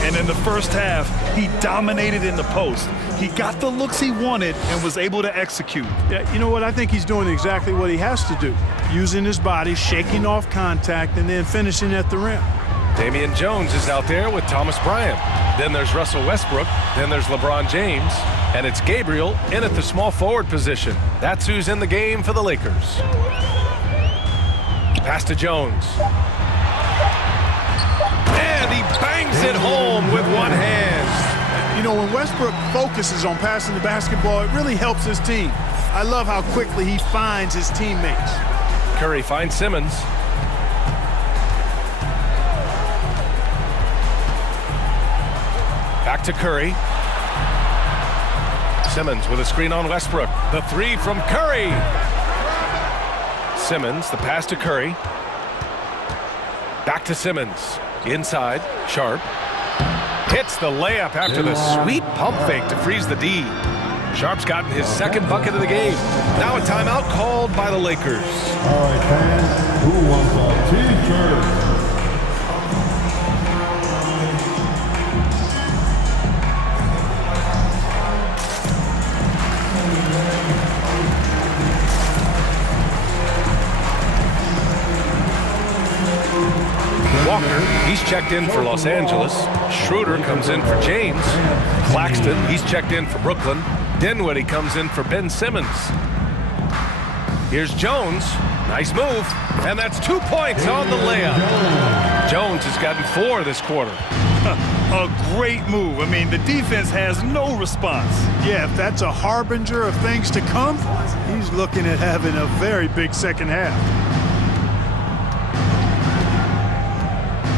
And in the first half, he dominated in the post. He got the looks he wanted and was able to execute. Yeah, you know what? I think he's doing exactly what he has to do. Using his body, shaking off contact, and then finishing at the rim. Damian Jones is out there with Thomas Bryant. Then there's Russell Westbrook. Then there's LeBron James. And it's Gabriel in at the small forward position. That's who's in the game for the Lakers. Pass to Jones. And he bangs it home with one hand. You know, when Westbrook focuses on passing the basketball, it really helps his team. I love how quickly he finds his teammates. Curry finds Simmons. Back to Curry. Simmons with a screen on Westbrook. The 3 from Curry. Simmons, the pass to Curry. Back to Simmons. Inside, Sharp. Hits the layup after the sweet pump fake to freeze the D. Sharp's gotten his second bucket of the game. Now a timeout called by the Lakers. All right, fans, who wants a t-shirt? Walker, he's checked in for Los Angeles. Schroeder comes in for James. Claxton, he's checked in for Brooklyn. Dinwiddie comes in for Ben Simmons. Here's Jones. Nice move. And that's 2 points on the layup. Jones has gotten 4 this quarter. A great move. I mean, the defense has no response. Yeah, if that's a harbinger of things to come, he's looking at having a very big second half.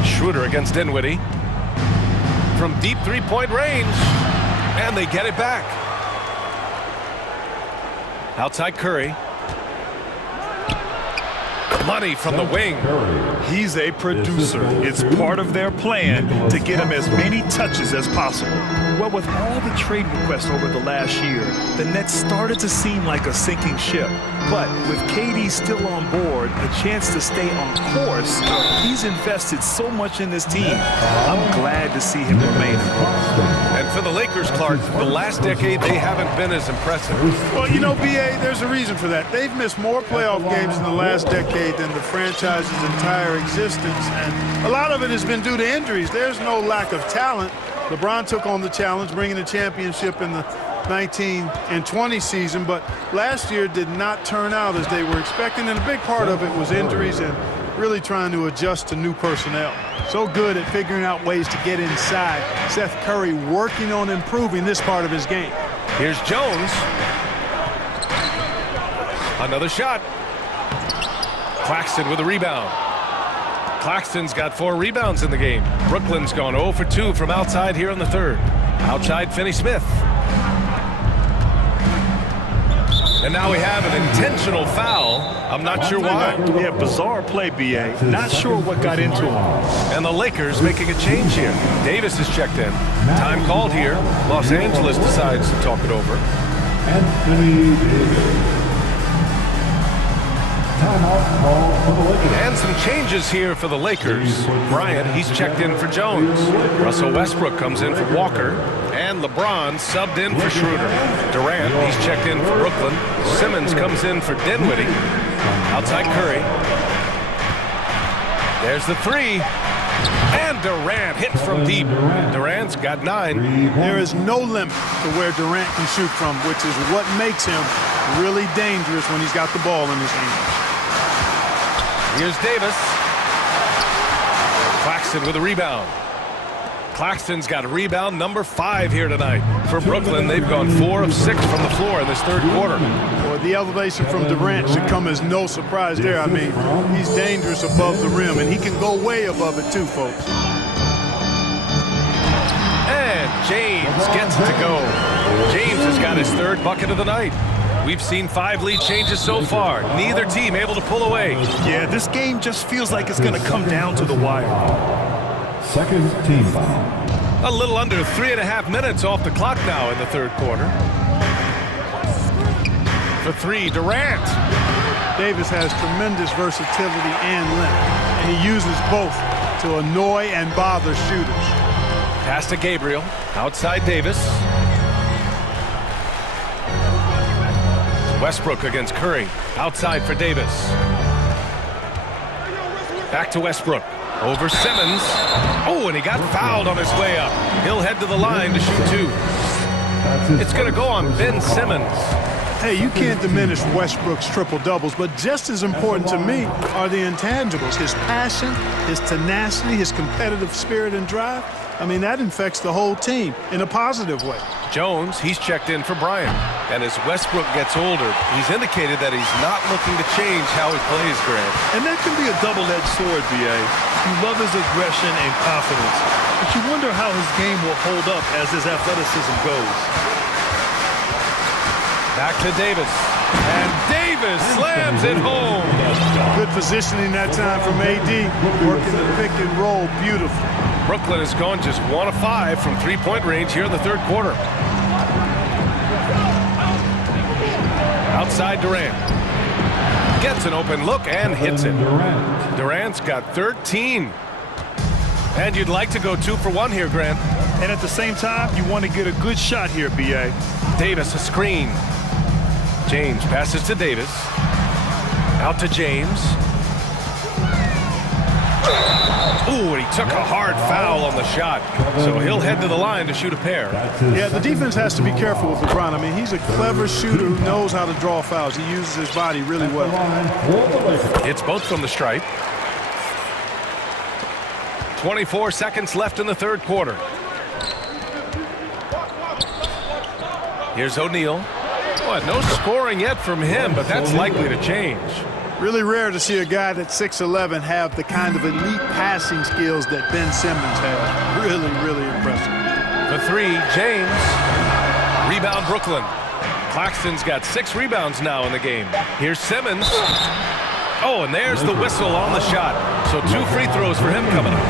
Schroeder against Dinwiddie. From deep three-point range. And they get it back. Outside Curry. Money from the wing. He's a producer. It's part of their plan to get him as many touches as possible. Well, with all the trade requests over the last year, the Nets started to seem like a sinking ship. But with KD still on board, a chance to stay on course, he's invested so much in this team. I'm glad to see him remain involved. And for the Lakers, Clark, the last decade, they haven't been as impressive. Well, you know, B.A., there's a reason for that. They've missed more playoff games in the last decade than the franchise's entire existence, and a lot of it has been due to injuries. There's no lack of talent. LeBron took on the challenge, bringing the championship in the 19 and 20 season, but last year did not turn out as they were expecting, and a big part of it was injuries and really trying to adjust to new personnel. So good at figuring out ways to get inside. Seth Curry working on improving this part of his game. Here's Jones. Another shot. Claxton with a rebound. Claxton's got 4 rebounds in the game. Brooklyn's gone 0 for 2 from outside here in the third. Outside Finney-Smith. And now we have an intentional foul. I'm not sure why. Yeah, bizarre play, B.A. Not sure what got into him. And the Lakers making a change here. Davis is checked in. Time called here. Los Angeles decides to talk it over. Anthony Davis. Timeout call for the Lakers. And some changes here for the Lakers. Bryant, he's checked in for Jones. Russell Westbrook comes in for Walker. And LeBron subbed in for Schroeder. Durant, he's checked in for Brooklyn. Simmons comes in for Dinwiddie. Outside Curry. There's the 3. And Durant hits from deep. Durant's got 9. There is no limit to where Durant can shoot from, which is what makes him really dangerous when he's got the ball in his hands. Here's Davis. Claxton with a rebound. Claxton's got a rebound number 5 here tonight. For Brooklyn, they've gone 4 of 6 from the floor in this third quarter. Well, the elevation from Durant should come as no surprise there. I mean, he's dangerous above the rim, and he can go way above it too, folks. And James gets it to go. James has got his 3rd bucket of the night. We've seen 5 lead changes so far. Neither team able to pull away. Yeah, this game just feels like it's going to come down to the wire. Second team foul. A little under 3.5 minutes off the clock now in the third quarter. For 3, Durant. Davis has tremendous versatility and length, and he uses both to annoy and bother shooters. Pass to Gabriel. Outside Davis. Westbrook against Curry. Outside for Davis. Back to Westbrook. Over Simmons. Oh, and he got fouled on his way up. He'll head to the line to shoot 2. It's going to go on Ben Simmons. Hey, you can't diminish Westbrook's triple-doubles, but just as important to me are the intangibles. His passion, his tenacity, his competitive spirit and drive. I mean, that infects the whole team in a positive way. Jones, he's checked in for Bryant. And as Westbrook gets older, he's indicated that he's not looking to change how he plays, Grant. And that can be a double-edged sword, B.A. You love his aggression and confidence, but you wonder how his game will hold up as his athleticism goes. Back to Davis. And Davis slams it home. Good positioning that time from AD, working the pick and roll beautifully. Brooklyn is going just 1 of 5 from three-point range here in the third quarter. Outside Durant. Gets an open look and hits it. Durant's got 13. And you'd like to go 2 for 1 here, Grant. And at the same time, you want to get a good shot here, B.A. Davis, a screen. James passes to Davis. Out to James. Ooh, and he took a hard foul on the shot. So he'll head to the line to shoot a pair. Yeah, the defense has to be careful with LeBron. I mean, he's a clever shooter who knows how to draw fouls. He uses his body really well. It's both from the stripe. 24 seconds left in the third quarter. Here's O'Neal. What, no scoring yet from him, but that's likely to change. Really rare to see a guy that's 6'11" have the kind of elite passing skills that Ben Simmons has. Really, really impressive. The 3, James. Rebound, Brooklyn. Claxton's got 6 rebounds now in the game. Here's Simmons. Oh, and there's the whistle on the shot. So 2 free throws for him coming up.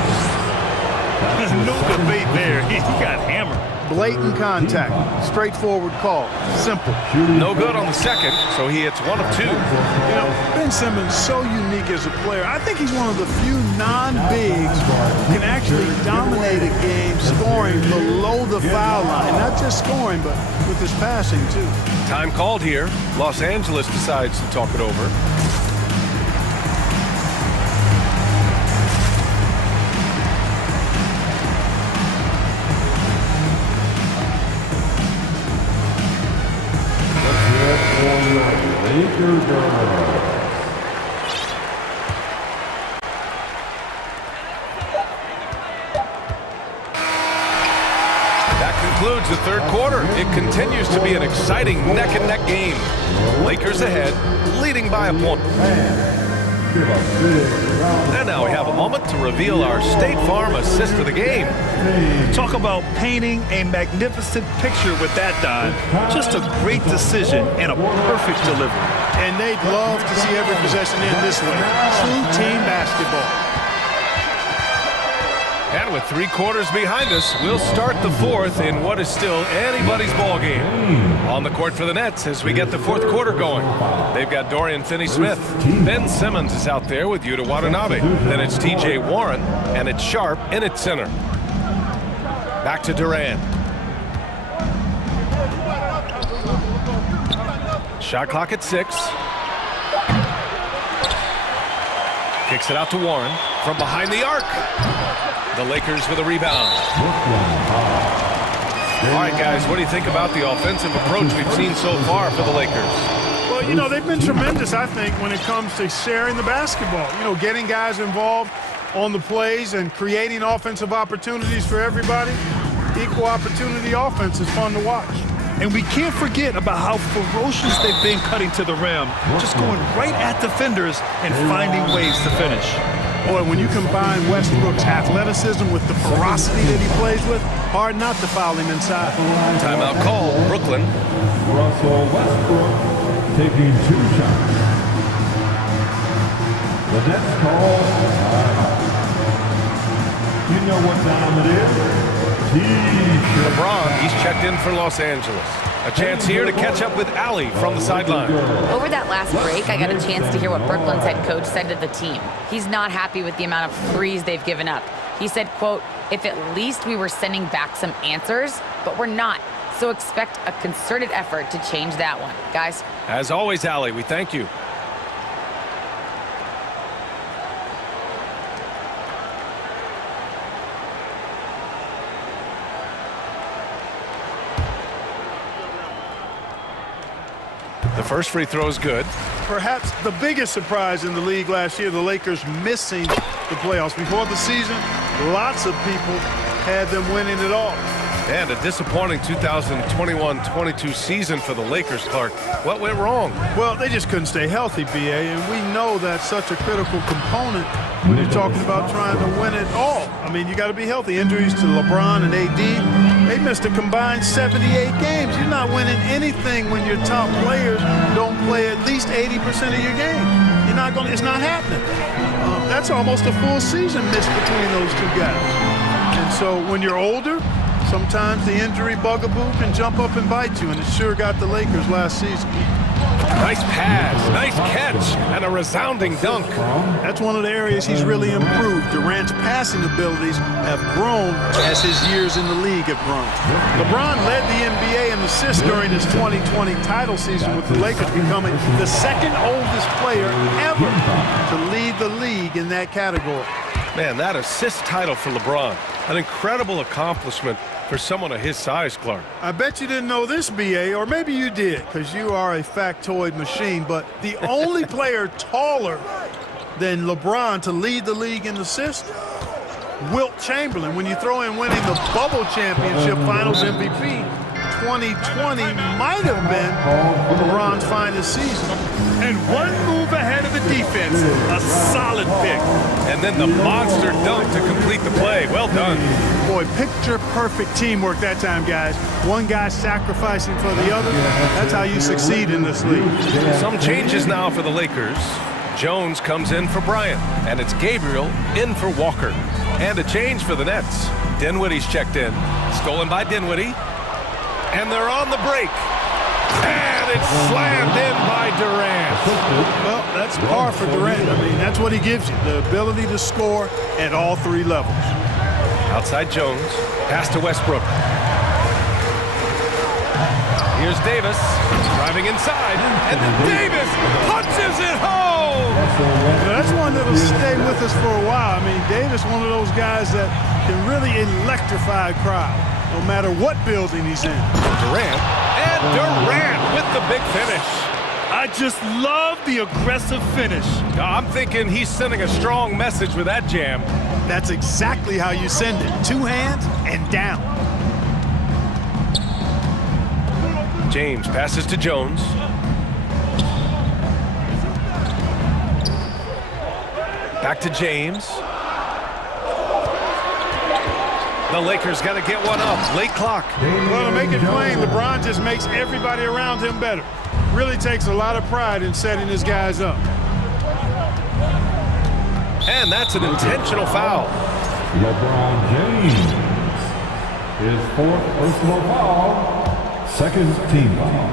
No debate there. He got hammered. Blatant contact. Straightforward call. Simple. No good on the second, so he hits 1 of 2. You know, Ben Simmons so unique as a player. I think he's one of the few non-bigs who can actually dominate a game scoring below the foul line. Not just scoring, but with his passing, too. Time called here. Los Angeles decides to talk it over. That concludes the third quarter. It continues to be an exciting neck-and-neck game. Lakers ahead, leading by a point. And now we have a moment to reveal our State Farm assist of the game. Talk about painting a magnificent picture with that, Don. Just a great decision and a perfect delivery. And they'd love to see every possession end this way. True team basketball. And with 3 quarters behind us, we'll start the fourth in what is still anybody's ball game. On the court for the Nets as we get the fourth quarter going. They've got Dorian Finney-Smith. Ben Simmons is out there with Yuta Watanabe. Then it's T.J. Warren, and it's Sharp in at center. Back to Durant. Shot clock at 6. Kicks it out to Warren from behind the arc. The Lakers with a rebound. All right, guys, what do you think about the offensive approach we've seen so far for the Lakers? Well, you know, they've been tremendous, I think, when it comes to sharing the basketball. You know, getting guys involved on the plays and creating offensive opportunities for everybody. Equal opportunity offense is fun to watch. And we can't forget about how ferocious they've been cutting to the rim, just going right at defenders and finding ways to finish. Boy, when you combine Westbrook's athleticism with the ferocity that he plays with, hard not to foul him inside. Timeout call, Brooklyn. Russell Westbrook taking 2 shots. The Nets call timeout. You know what time it is? LeBron, he's checked in for Los Angeles. A chance here to catch up with Allie from the sideline. Over that last break, I got a chance to hear what Brooklyn's head coach said to the team. He's not happy with the amount of threes they've given up. He said, quote, if at least we were sending back some answers, but we're not. So expect a concerted effort to change that one. Guys. As always, Allie, we thank you. The first free throw is good. Perhaps the biggest surprise in the league last year, the Lakers missing the playoffs. Before the season, lots of people had them winning it all. And a disappointing 2021-22 season for the Lakers, Clark. What went wrong? Well, they just couldn't stay healthy, B.A., and we know that's such a critical component when you're talking about trying to win it all. I mean, you got to be healthy. Injuries to LeBron and A.D., they missed a combined 78 games. You're not winning anything when your top players don't play at least 80% of your game. You're not going. It's not happening. That's almost a full season missed between those two guys. And so when you're older, sometimes the injury bugaboo can jump up and bite you, and it sure got the Lakers last season. Nice pass, nice catch, and a resounding dunk. That's one of the areas he's really improved. Durant's passing abilities have grown as his years in the league have grown. LeBron led the NBA in assists during his 2020 title season, with the Lakers becoming the second oldest player ever to lead the league in that category. Man, that assist title for LeBron, an incredible accomplishment for someone of his size, Clark. I bet you didn't know this, BA, or maybe you did, because you are a factoid machine, but the only player taller than LeBron to lead the league in assists, Wilt Chamberlain. When you throw in winning the Bubble Championship Finals MVP, 2020 might have been LeBron's finest season. And one move ahead of the defense, a solid pick. And then the monster dunk to complete the play. Well done. Boy, picture-perfect teamwork that time, guys. One guy sacrificing for the other. That's how you succeed in this league. Some changes now for the Lakers. Jones comes in for Bryant, and it's Gabriel in for Walker. And a change for the Nets. Dinwiddie's checked in. Stolen by Dinwiddie. And they're on the break. And it's slammed in by Durant. Well, that's par for Durant. I mean, that's what he gives you, the ability to score at all three levels. Outside Jones, pass to Westbrook. Here's Davis, driving inside, and then Davis punches it home! That's one that'll stay with us for a while. I mean, Davis, one of those guys that can really electrify a crowd, no matter what building he's in. Durant, and Durant with the big finish. I just love the aggressive finish. I'm thinking he's sending a strong message with that jam. That's exactly how you send it. Two hands and down. James passes to Jones. Back to James. The Lakers got to get one up. Late clock. Well, to make it plain, LeBron just makes everybody around him better. Really takes a lot of pride in setting his guys up. And that's an intentional foul. LeBron James. His fourth personal foul. Second team foul.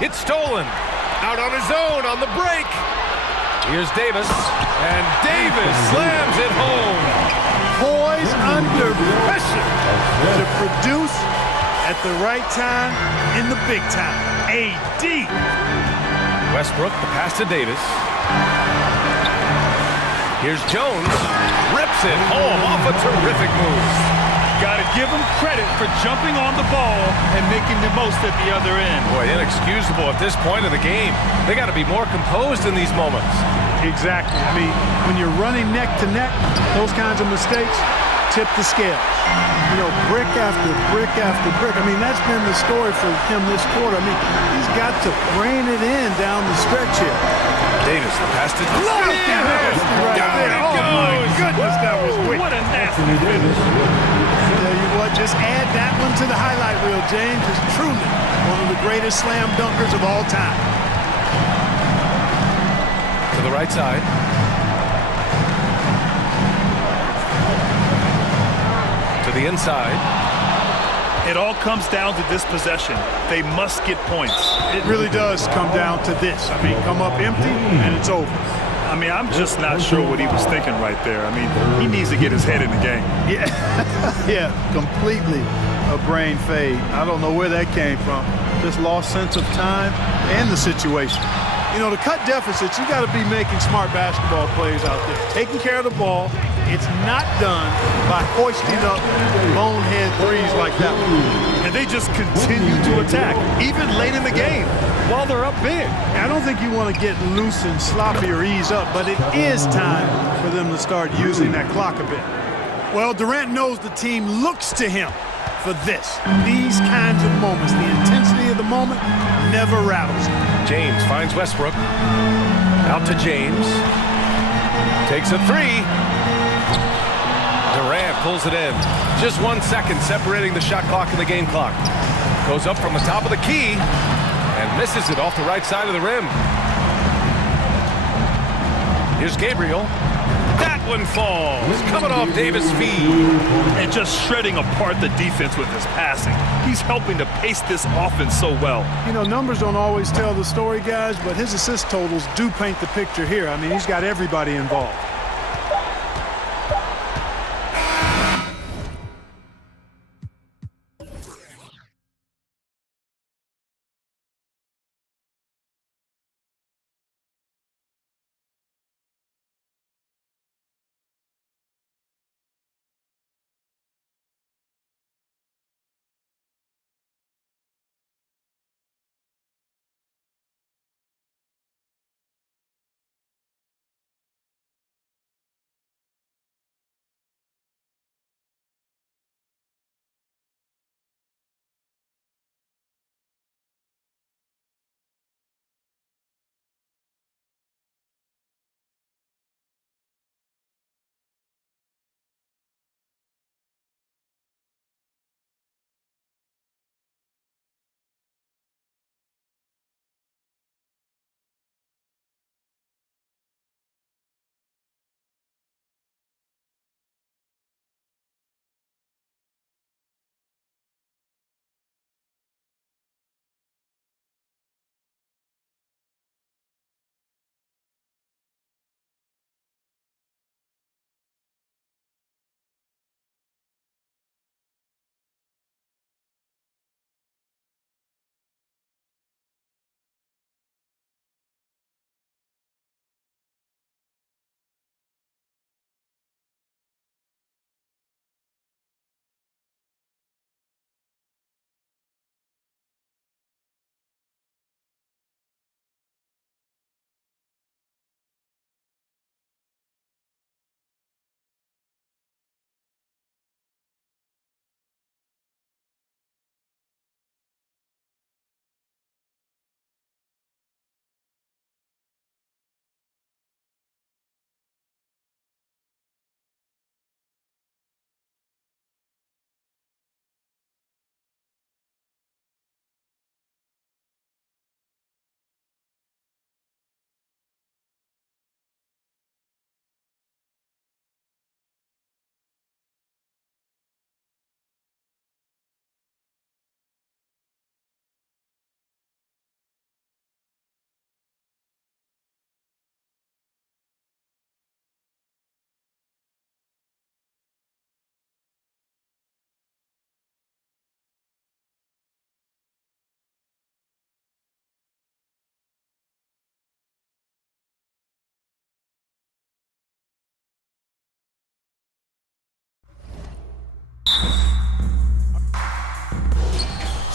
It's stolen. Out on his own on the break. Here's Davis. And Davis slams it home. Poised under pressure to produce at the right time in the big time. AD. Westbrook, the pass to Davis. Here's Jones. Rips it home off a terrific move. Got to give him credit for jumping on the ball and making the most at the other end. Boy, inexcusable at this point of the game. They got to be more composed in these moments. Exactly. I mean, when you're running neck to neck, those kinds of mistakes tip the scales. You know, brick after brick after brick. I mean, that's been the story for him this quarter. I mean, he's got to rein it in down the stretch here. Davis, the pass to Down it goes. Oh, my goodness, that was wicked. What a nasty finish. Tell you what, just add that one to the highlight reel. James is truly one of the greatest slam dunkers of all time. To the right side. To the inside. It all comes down to this possession. They must get points. It really does come down to this. I mean, come up empty and it's over. I mean, I'm just not sure what he was thinking right there. I mean, he needs to get his head in the game. Yeah, yeah, completely a brain fade. I don't know where that came from. Just lost sense of time and the situation. You know, to cut deficits, you got to be making smart basketball plays out there. Taking care of the ball. It's not done by hoisting up bonehead threes like that one. And they just continue to attack, even late in the game, while they're up big. I don't think you want to get loose and sloppy or ease up, but it is time for them to start using that clock a bit. Well, Durant knows the team looks to him for this. These kinds of moments, the intensity of the moment never rattles him. James finds Westbrook. Out to James. Takes a three. Durant pulls it in. Just 1 second separating the shot clock and the game clock. Goes up from the top of the key and misses it off the right side of the rim. Here's Gabriel. That one falls. Coming off Davis' feet. And just shredding apart the defense with his passing. He's helping to pace this offense so well. You know, numbers don't always tell the story, guys, but his assist totals do paint the picture here. I mean, he's got everybody involved.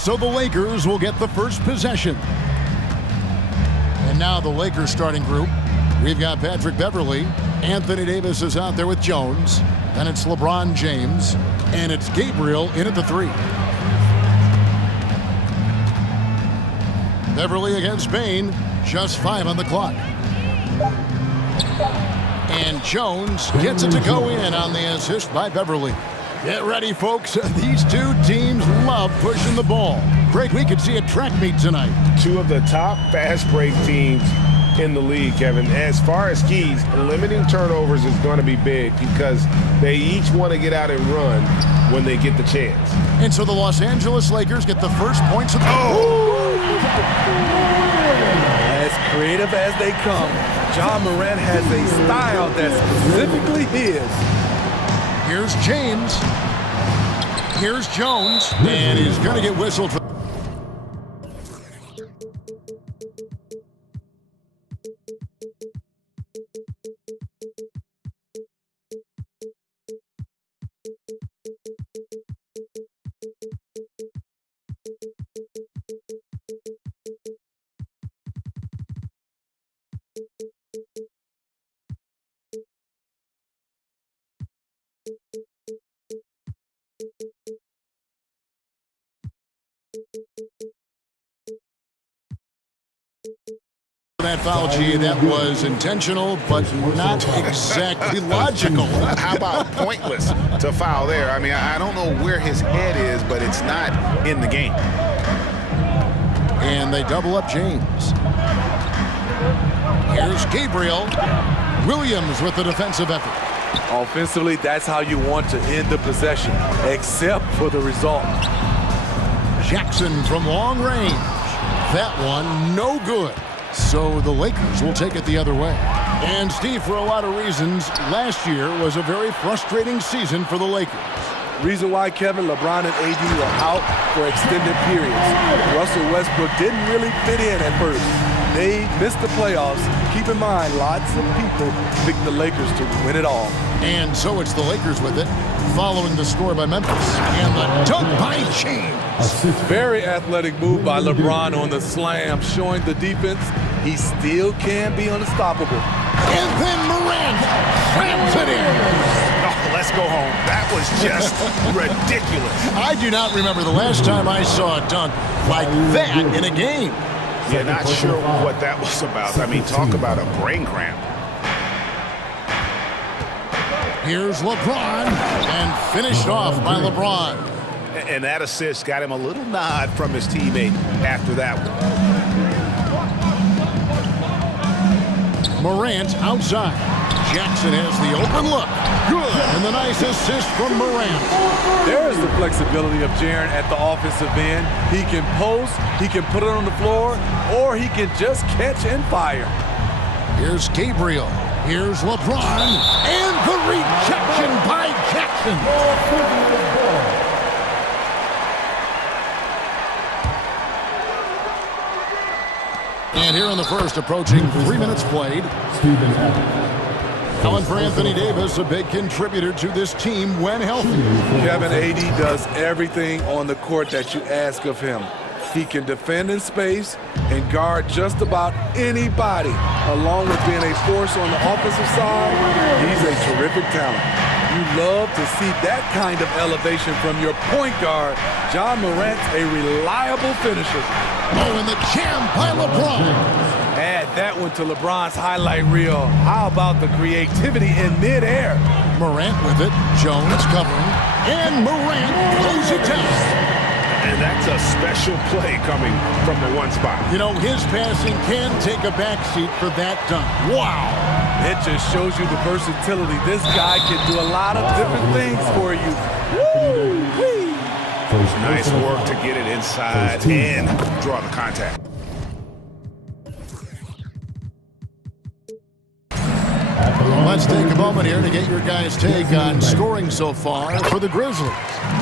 So the Lakers will get the first possession. And now the Lakers starting group. We've got Patrick Beverley. Anthony Davis is out there with Jones. Then it's LeBron James. And it's Gabriel in at the three. Beverley against Bain. Just 5 on the clock. And Jones gets it to go in on the assist by Beverley. Get ready, folks. These two teams love pushing the ball. Greg, we could see a track meet tonight. Two of the top fast break teams in the league, Kevin. As far as keys, limiting turnovers is going to be big because they each want to get out and run when they get the chance. And so the Los Angeles Lakers get the first points of the As creative as they come, Ja Morant has a style that's specifically his. Here's James. Here's Jones. And he's going to get whistled for. That foul, G, that was intentional, but not exactly logical. How about pointless to foul there? I mean, I don't know where his head is, but it's not in the game. And they double up James. Here's Gabriel. Williams with the defensive effort. Offensively, that's how you want to end the possession, except for the result. Jackson from long range. That one, no good. So the Lakers will take it the other way. And Steve, for a lot of reasons, last year was a very frustrating season for the Lakers. Reason why, Kevin, LeBron and AD were out for extended periods. Russell Westbrook didn't really fit in at first. They missed the playoffs. Keep in mind, lots of people picked the Lakers to win it all. And so it's the Lakers with it, following the score by Memphis. And the dunk by James. Very athletic move by LeBron on the slam, showing the defense he still can be unstoppable. And then Morant slams it in. Oh, let's go home. That was just ridiculous. I do not remember the last time I saw a dunk like that in a game. Yeah, not sure what that was about. I mean, talk about a brain cramp. Here's LeBron, and finished off by LeBron. And that assist got him a little nod from his teammate after that one. Morant outside. Jackson has the open look. Good. And the nice assist from Morant. There's the flexibility of Jaren at the offensive end. He can post, he can put it on the floor, or he can just catch and fire. Here's Gabriel. Here's LeBron. And the rejection by Jackson. And here in the first, approaching 3 minutes played. Calling for Anthony Davis, a big contributor to this team when healthy. Kevin, AD does everything on the court that you ask of him. He can defend in space and guard just about anybody. Along with being a force on the offensive side, he's a terrific talent. You love to see that kind of elevation from your point guard. John Morant's a reliable finisher. Oh, and the jam by LeBron. Add that one to LeBron's highlight reel. How about the creativity in midair? Morant with it. Jones covering. And Morant throws it down. And that's a special play coming from the one spot. You know, his passing can take a backseat for that dunk. Wow. It just shows you the versatility. This guy can do a lot of different things for you. Woo-wee. Nice work to get it inside and draw the contact. Let's take a moment here to get your guys' take on scoring so far for the Grizzlies.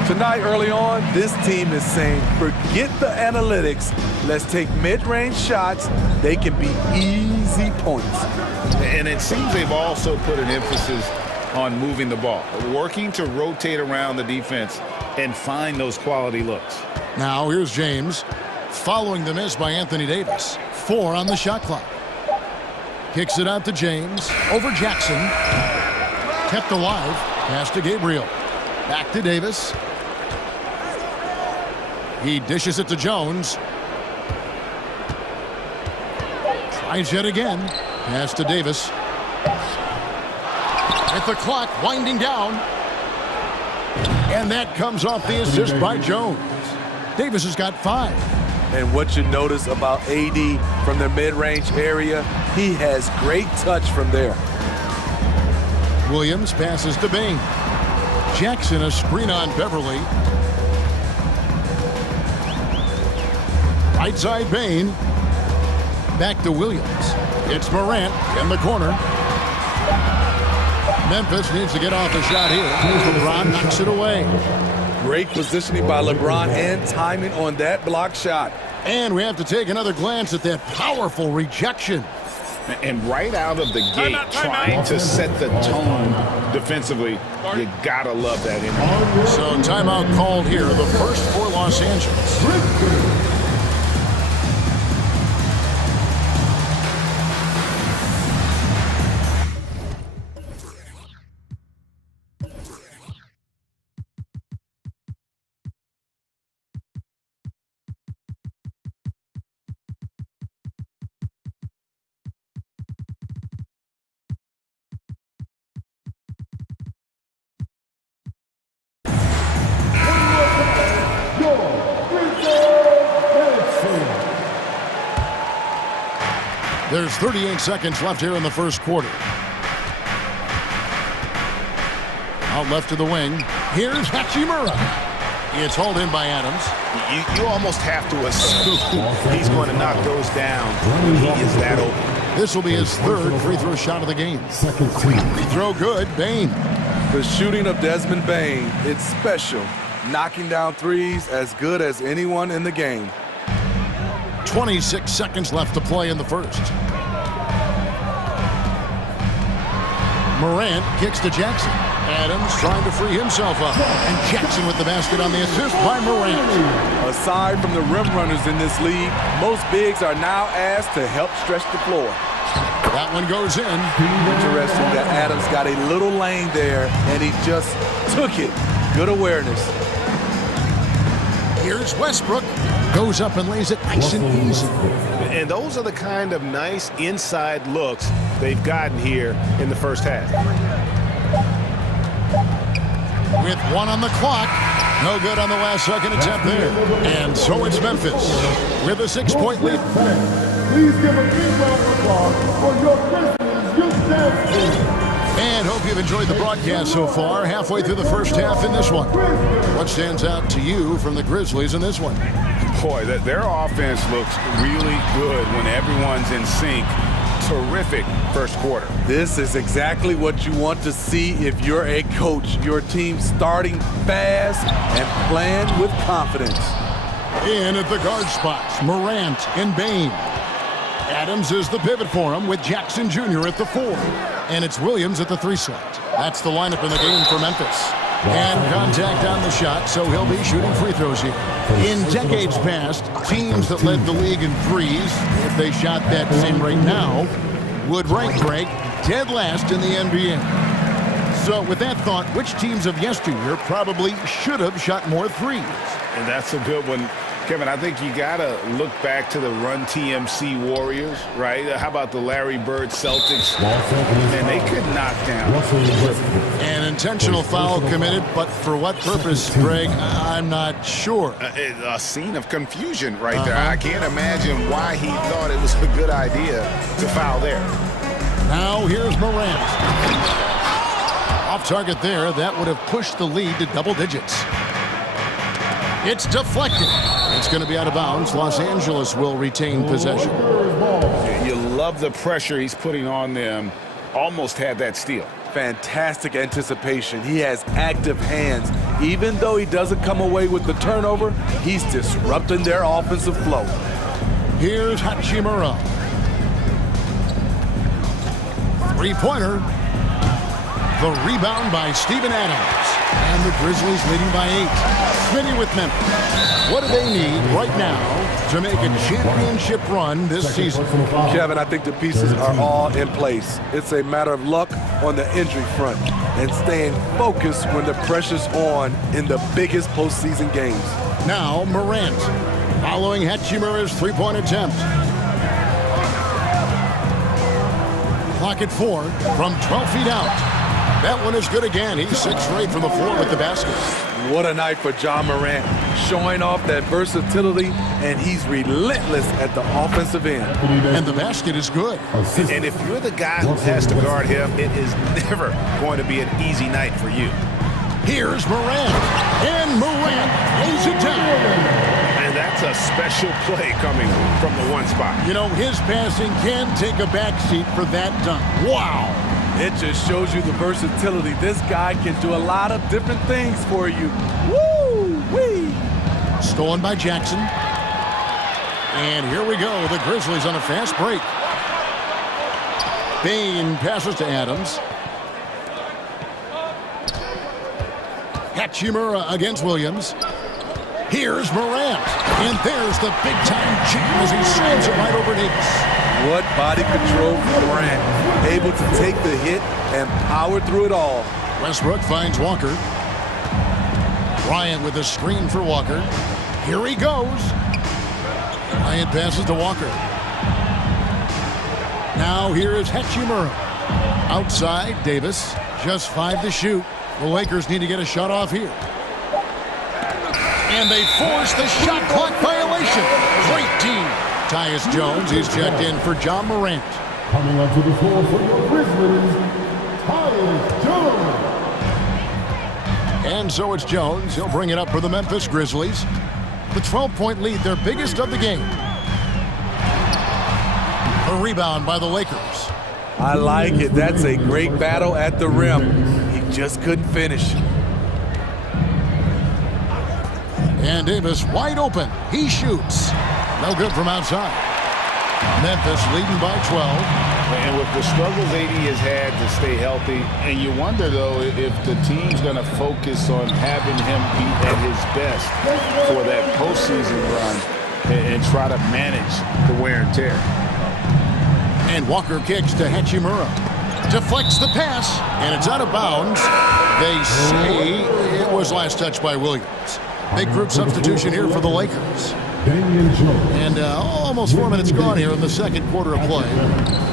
Tonight, early on, this team is saying, forget the analytics. Let's take mid-range shots. They can be easy points. And it seems they've also put an emphasis on moving the ball, working to rotate around the defense and find those quality looks. Now, here's James, following the miss by Anthony Davis. 4 on the shot clock. Kicks it out to James, over Jackson. Kept alive, pass to Gabriel. Back to Davis. He dishes it to Jones. Tries yet again. Pass to Davis. With the clock winding down. And that comes off the assist by Jones. Davis has got 5. And what you notice about AD from the mid-range area, he has great touch from there. Williams passes to Bain. Jackson a screen on Beverly. Right side Bain. Back to Williams. It's Morant in the corner. Memphis needs to get off the shot here. LeBron knocks it away. Great positioning by LeBron and timing on that block shot. And we have to take another glance at that powerful rejection. And right out of the gate, trying to set the tone defensively, you gotta love that energy. So timeout called here, the first for Los Angeles. There's 38 seconds left here in the first quarter. Out left to the wing. Here's Hachimura. It's hauled in by Adams. You almost have to assume he's going to knock those down when he is that open. This will be his third free throw shot of the game. Throw good, Bain. The shooting of Desmond Bain, it's special. Knocking down threes as good as anyone in the game. 26 seconds left to play in the first. Morant kicks to Jackson. Adams trying to free himself up. And Jackson with the basket on the assist by Morant. Aside from the rim runners in this league, most bigs are now asked to help stretch the floor. That one goes in. Interesting that Adams got a little lane there, and he just took it. Good awareness. Here's Westbrook. Goes up and lays it nice and easy. And those are the kind of nice inside looks they've gotten here in the first half. With 1 on the clock. No good on the last second attempt there. And so it's Memphis with a 6-point lead. Please give a big round of applause for your Grizzlies youth dance team. And hope you've enjoyed the broadcast so far. Halfway through the first half in this one. What stands out to you from the Grizzlies in this one? Boy, their offense looks really good when everyone's in sync. Terrific first quarter. This is exactly what you want to see if you're a coach. Your team starting fast and playing with confidence. In at the guard spots, Morant and Bain. Adams is the pivot for him with Jackson Jr. at the 4. And it's Williams at the 3 slot. That's the lineup in the game for Memphis. And contact on the shot, so he'll be shooting free throws here. In decades past, teams that led the league in threes, if they shot that same rate now, would rank break dead last in the NBA. So with that thought, which teams of yesteryear probably should have shot more threes? And that's a good one. Kevin, I think you got to look back to the Run TMC Warriors, right? How about the Larry Bird Celtics? And they could knock down. An intentional foul committed, but for what purpose, Greg? I'm not sure. A scene of confusion right there. I can't imagine why he thought it was a good idea to foul there. Now here's Morant. Off target there. That would have pushed the lead to double digits. It's deflected. It's going to be out of bounds. Los Angeles will retain possession. You love the pressure he's putting on them. Almost had that steal. Fantastic anticipation. He has active hands. Even though he doesn't come away with the turnover, he's disrupting their offensive flow. Here's Hachimura. 3-pointer. The rebound by Steven Adams. And the Grizzlies leading by 8. Smitty with Memphis. What do they need right now to make a championship run this season? Kevin, I think the pieces are all in place. It's a matter of luck on the injury front and staying focused when the pressure's on in the biggest postseason games. Now Morant following Hachimura's 3-point attempt. Clock at 4 from 12 feet out. That one is good again. He's 6 for 8 from the floor with the basket. What a night for John Morant, showing off that versatility, and he's relentless at the offensive end. And the basket is good. And if you're the guy who has to guard him, it is never going to be an easy night for you. Here's Morant, and Morant lays it down. And that's a special play coming from the one spot. You know, his passing can take a backseat for that dunk. Wow. It just shows you the versatility. This guy can do a lot of different things for you. Woo-wee! Stolen by Jackson. And here we go. The Grizzlies on a fast break. Bain passes to Adams. Hachimura against Williams. Here's Morant. And there's the big-time jam as he slams it right over Davis. What body control from Morant. Able to take the hit and power through it all. Westbrook finds Walker. Bryant with a screen for Walker. Here he goes. Bryant passes to Walker. Now here is Hachimura. Outside, Davis. Just 5 to shoot. The Lakers need to get a shot off here. And they force the shot clock violation. Great team. Tyus Jones, he's checked in for John Morant. Coming onto the floor for your Grizzlies, Tyus Jones. And so it's Jones. He'll bring it up for the Memphis Grizzlies. The 12-point lead, their biggest of the game. A rebound by the Lakers. I like it. That's a great battle at the rim. He just couldn't finish. And Davis wide open. He shoots. No good from outside. Memphis leading by 12. And with the struggles AD has had to stay healthy, and you wonder, though, if the team's going to focus on having him be at his best for that postseason run and try to manage the wear and tear. And Walker kicks to Hachimura. Deflects the pass, and it's out of bounds. They say it was last touched by Williams. Big group substitution here for the Lakers. And almost 4 minutes gone here in the second quarter of play.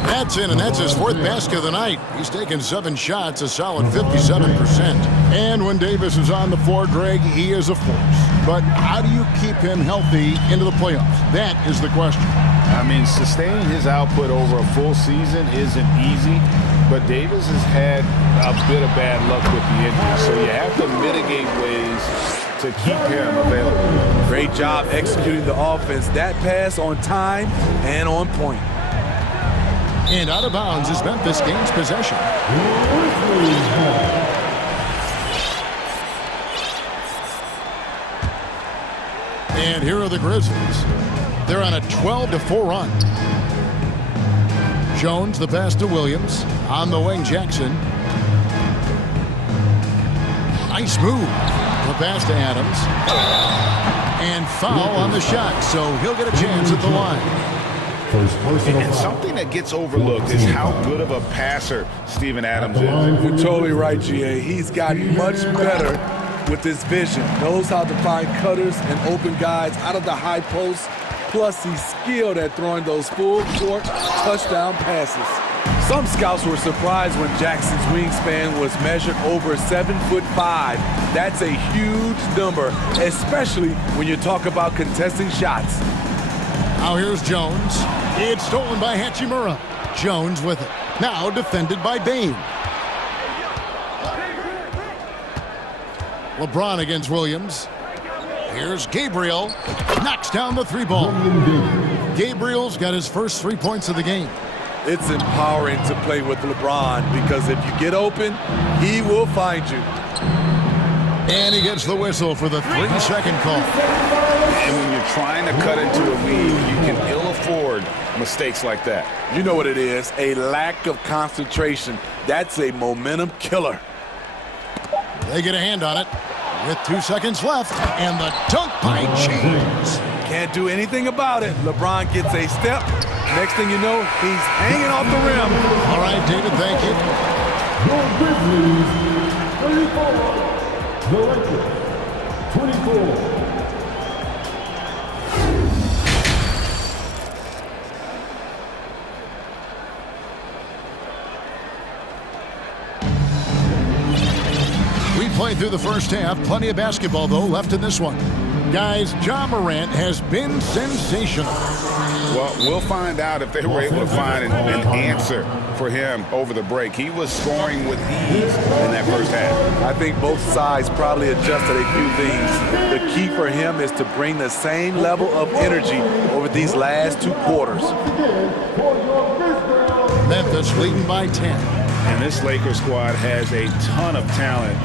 That's in, and that's his fourth basket of the night. He's taken 7 shots, a solid 57%. And when Davis is on the floor, Greg, he is a force. But how do you keep him healthy into the playoffs? That is the question. I mean, sustaining his output over a full season isn't easy, but Davis has had a bit of bad luck with the injury, so you have to mitigate ways to keep him available. Great job executing the offense. That pass on time and on point. And out of bounds as Memphis gains possession. And here are the Grizzlies. They're on a 12-4 run. Jones, the pass to Williams. On the wing, Jackson. Nice move. The pass to Adams. And foul on the shot, so he'll get a chance at the line. And something that gets overlooked is how good of a passer Steven Adams is. You're totally right, GA. He's gotten much better with his vision. Knows how to find cutters and open guys out of the high post. Plus, he's skilled at throwing those full court touchdown passes. Some scouts were surprised when Jackson's wingspan was measured over 7'5". That's a huge number, especially when you talk about contesting shots. Now here's Jones. It's stolen by Hachimura. Jones with it. Now defended by Bain. LeBron against Williams. Here's Gabriel. Knocks down the 3-ball. Gabriel's got his first 3 points of the game. It's empowering to play with LeBron because if you get open, he will find you. And he gets the whistle for the 3-second call. And when you're trying to cut into a lead, you can ill afford mistakes like that. You know what it is, a lack of concentration. That's a momentum killer. They get a hand on it with 2 seconds left, and the dunk by James. Can't do anything about it. LeBron gets a step. Next thing you know, he's hanging off the rim. All right, David, thank you. Your Grizzlies, 34. The Lakers, 24. We played through the first half. Plenty of basketball, though, left in this one. Guys, Ja Morant has been sensational. Well, we'll find out if they were able to find an answer for him over the break. He was scoring with ease in that first half. I think both sides probably adjusted a few things. The key for him is to bring the same level of energy over these last 2 quarters. Memphis leading by 10. And this Lakers squad has a ton of talent,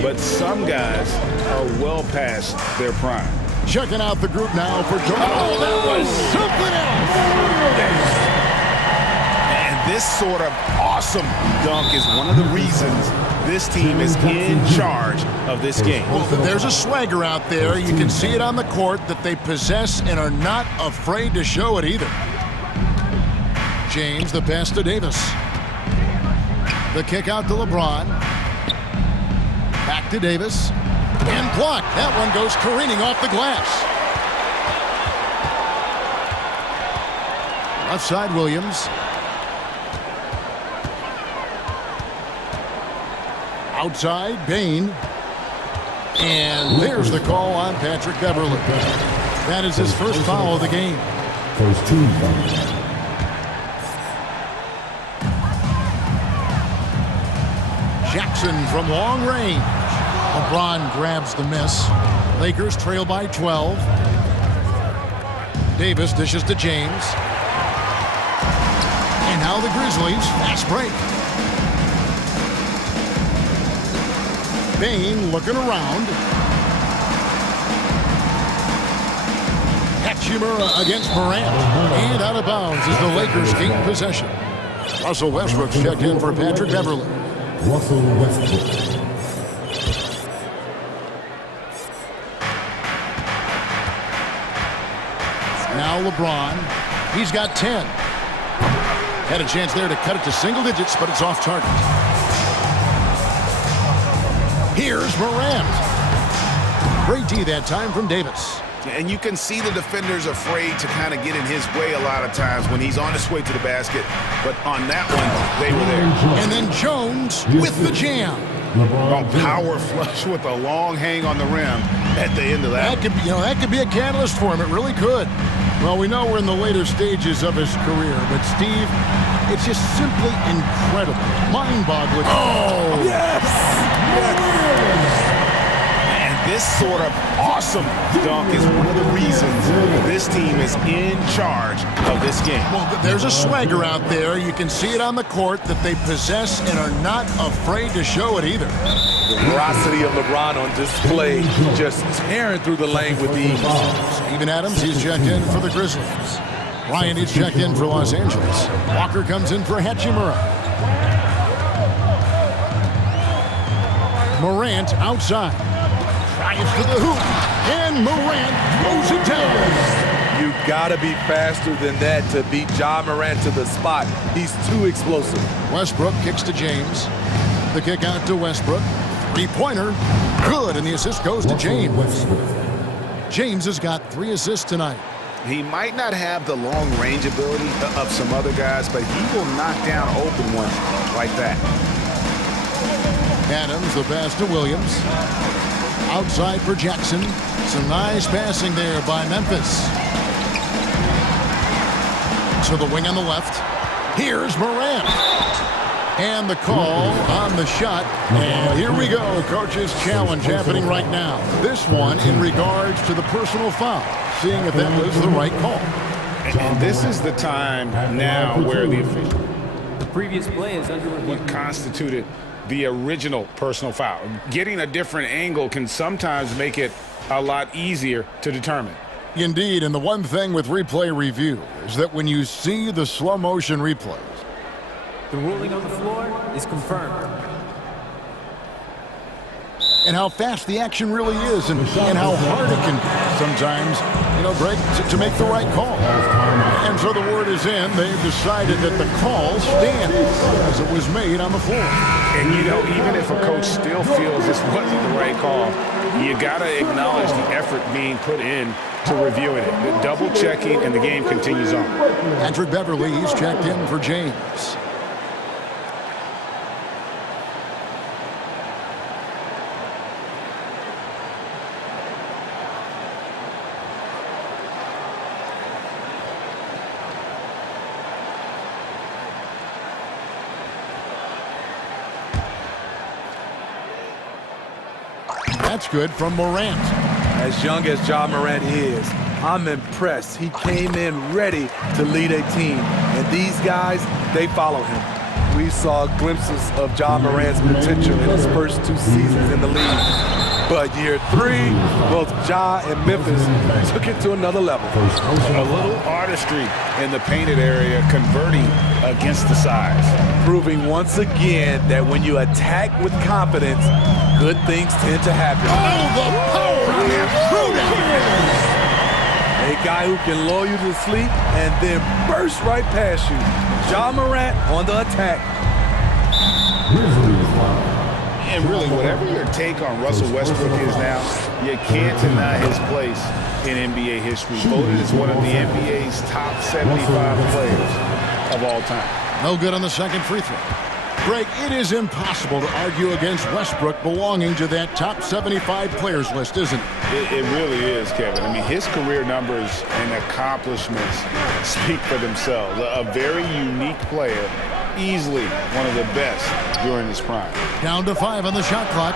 but some guys are well past their prime. Checking out the group now for Jordan. Oh, that was something else. And this sort of awesome dunk is one of the reasons this team is in charge of this game. Well, there's a swagger out there. You can see it on the court that they possess and are not afraid to show it either. James, the pass to Davis. The kick out to LeBron. Back to Davis. And blocked. That one goes careening off the glass. Left side, Williams. Outside, Bain. And there's the call on Patrick Beverly. That is his first foul of the game. First team foul. Jackson from long range. LeBron grabs the miss. Lakers trail by 12. Davis dishes to James. And now the Grizzlies, fast break. Bain looking around. Hachimura against Morant. And out of bounds as the Lakers gain possession. Russell Westbrook's checked in for Patrick Beverley. Russell Westbrook. Now LeBron. He's got 10. Had a chance there to cut it to single digits, but it's off target. Here's Morant. Great D that time from Davis. And you can see the defenders afraid to kind of get in his way a lot of times when he's on his way to the basket. But on that one, they were there. And then Jones with the jam. A power flush with a long hang on the rim at the end of that. That could be a catalyst for him. It really could. Well, we know we're in the later stages of his career, but Steve, it's just simply incredible. Mind-boggling. Oh! Yes! And this sort of awesome dunk is one of the reasons this team is in charge of this game. Well, there's a swagger out there. You can see it on the court that they possess and are not afraid to show it either. The ferocity of LeBron on display, just tearing through the lane with ease. Steven Adams, he's checked in for the Grizzlies. Ryan is checked in for Los Angeles. Walker comes in for Hachimura. Morant outside. Drives to the hoop. And Morant throws it down. You gotta be faster than that to beat Ja Morant to the spot. He's too explosive. Westbrook kicks to James. The kick out to Westbrook. Three-pointer. Good, and the assist goes to James. James has got 3 assists tonight. He might not have the long-range ability of some other guys, but he will knock down open ones like that. Adams, the pass to Williams. Outside for Jackson. Some nice passing there by Memphis. To the wing on the left. Here's Morant. And the call on the shot. And here we go. Coach's challenge happening right now. This one in regards to the personal foul. Seeing if that was the right call. And this is the time now where the official. The previous play is under review. What constituted the original personal foul. Getting a different angle can sometimes make it a lot easier to determine. Indeed, and the one thing with replay review is that when you see the slow motion replays, the ruling on the floor is confirmed. And how fast the action really is and how hard it can sometimes, break to make the right call. And so the word is in. They've decided that the call stands as it was made on the floor. And, even if a coach still feels this wasn't the right call, you got to acknowledge the effort being put in to reviewing it. The double checking, and the game continues on. Patrick Beverley, he's checked in for James. That's good from Morant. As young as Ja Morant is, I'm impressed. He came in ready to lead a team. And these guys, they follow him. We saw glimpses of Ja Morant's potential in his first 2 seasons in the league. But year 3, both Ja and Memphis took it to another level. A little artistry in the painted area, converting against the size. Proving once again that when you attack with confidence, good things tend to happen. Oh, the power A guy who can lull you to sleep and then burst right past you. Ja Morant on the attack. And really, whatever your take on Russell Westbrook is now, you can't deny his place in NBA history. Voted as one of the NBA's top 75 players of all time. No good on the second free throw. Greg, it is impossible to argue against Westbrook belonging to that top 75 players list, isn't it? It really is, Kevin. I mean, his career numbers and accomplishments speak for themselves. A very unique player, easily one of the best during his prime. Down to 5 on the shot clock.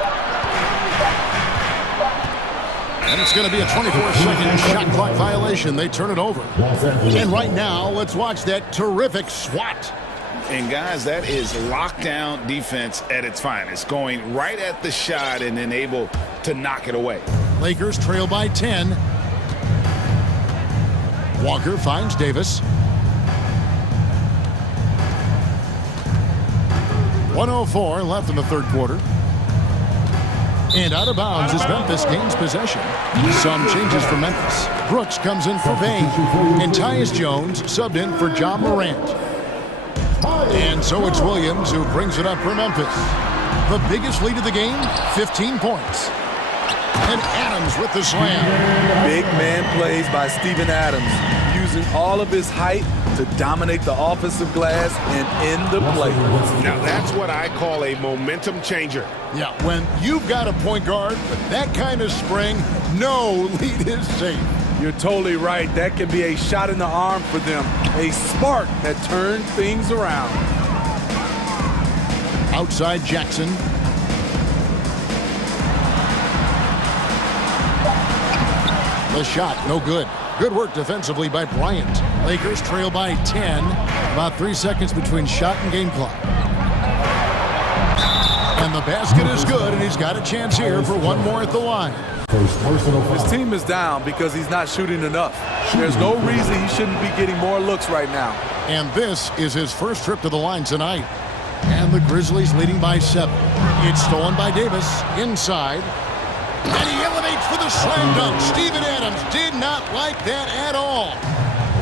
And it's going to be a 24-second shot clock violation. They turn it over. And right now, let's watch that terrific swat. And guys, that is lockdown defense at its finest, going right at the shot and then able to knock it away. Lakers trail by 10. Walker finds Davis. 1:04 left in the third quarter. And out of bounds as Memphis gains possession. Some changes for Memphis. Brooks comes in for Bain. And Tyus Jones subbed in for John Morant. And so it's Williams who brings it up for Memphis. The biggest lead of the game, 15 points. And Adams with the slam. Big man plays by Steven Adams, using all of his height to dominate the offensive glass and end the play. Now that's what I call a momentum changer. Yeah, when you've got a point guard with that kind of spring, no lead is safe. You're totally right. That can be a shot in the arm for them, a spark that turns things around. Outside Jackson. The shot, no good. Good work defensively by Bryant. Lakers trail by 10. About 3 seconds between shot and game clock. And the basket is good, and he's got a chance here for one more at the line. His team is down because he's not shooting enough. There's no reason he shouldn't be getting more looks right now. And this is his first trip to the line tonight. And the Grizzlies leading by 7. It's stolen by Davis inside. And he elevates for the slam dunk. Steven Adams did not like that at all.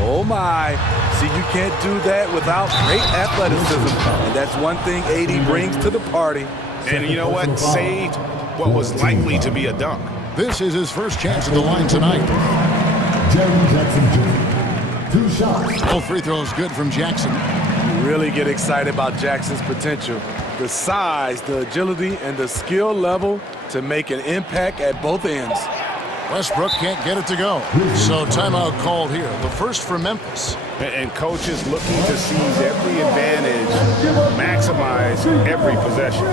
Oh my. See, you can't do that without great athleticism. And that's one thing AD brings to the party. And you know what? Saved what was likely to be a dunk. This is his first chance at the line tonight. Two shots. Both free throws good from Jackson. You really get excited about Jackson's potential. The size, the agility, and the skill level to make an impact at both ends. Westbrook can't get it to go. So timeout called here. The first for Memphis. And coaches looking to seize every advantage, maximize every possession.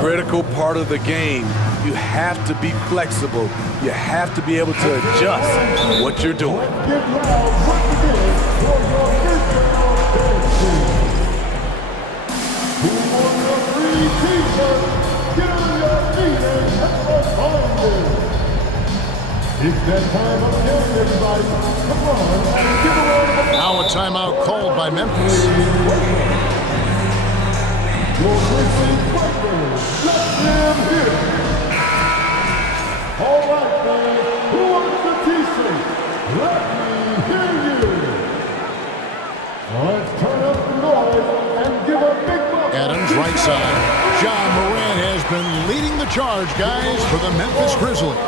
Critical part of the game. You have to be flexible. You have to be able to adjust what you're doing. It's that time of game, everybody. Come on, give a round of applause. Now a timeout called by Memphis. Your Grizzlies breakers, let them hit it. All right, fans, who wants the T-shirt? Let me hear you. Let's turn up the noise and give a big bump. Adams right side. John Morant has been leading the charge, guys, for the Memphis Grizzlies.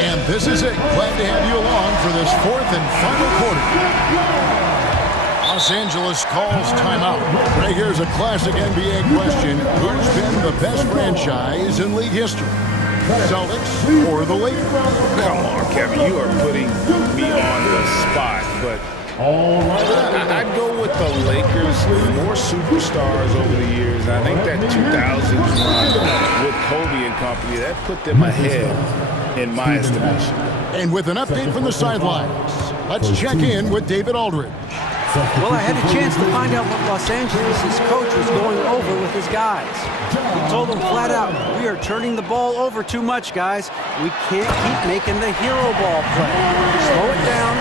And this is it. Glad to have you along for this fourth and final quarter. Los Angeles calls timeout. Right here's a classic NBA question. Who's been the best franchise in league history? Celtics or the Lakers? Come on, Kevin, you are putting me on the spot, but I'd go with the Lakers. More superstars over the years. I think that 2000s run with Kobe and company, that put them ahead in my estimation. And with an update from the sidelines, let's check in with David Aldridge. Well, I had a chance to find out what Los Angeles' coach was going over with his guys. He told them flat out, we are turning the ball over too much, guys. We can't keep making the hero ball play. Slow it down,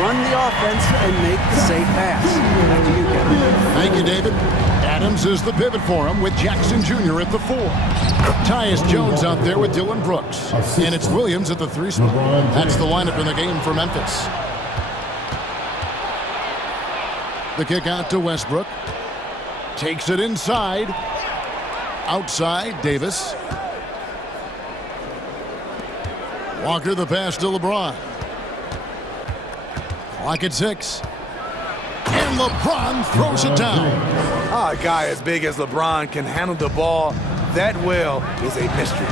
run the offense, and make the safe pass. Back to you, Kevin. Thank you, David. Adams is the pivot for him with Jackson Jr. at the 4. Tyus Jones out there with Dylan Brooks. And it's Williams at the 3 spot. That's the lineup in the game for Memphis. The kick out to Westbrook. Takes it inside. Outside, Davis. Walker the pass to LeBron. Clock at 6. And LeBron throws it down. A guy as big as LeBron can handle the ball that well is a mystery.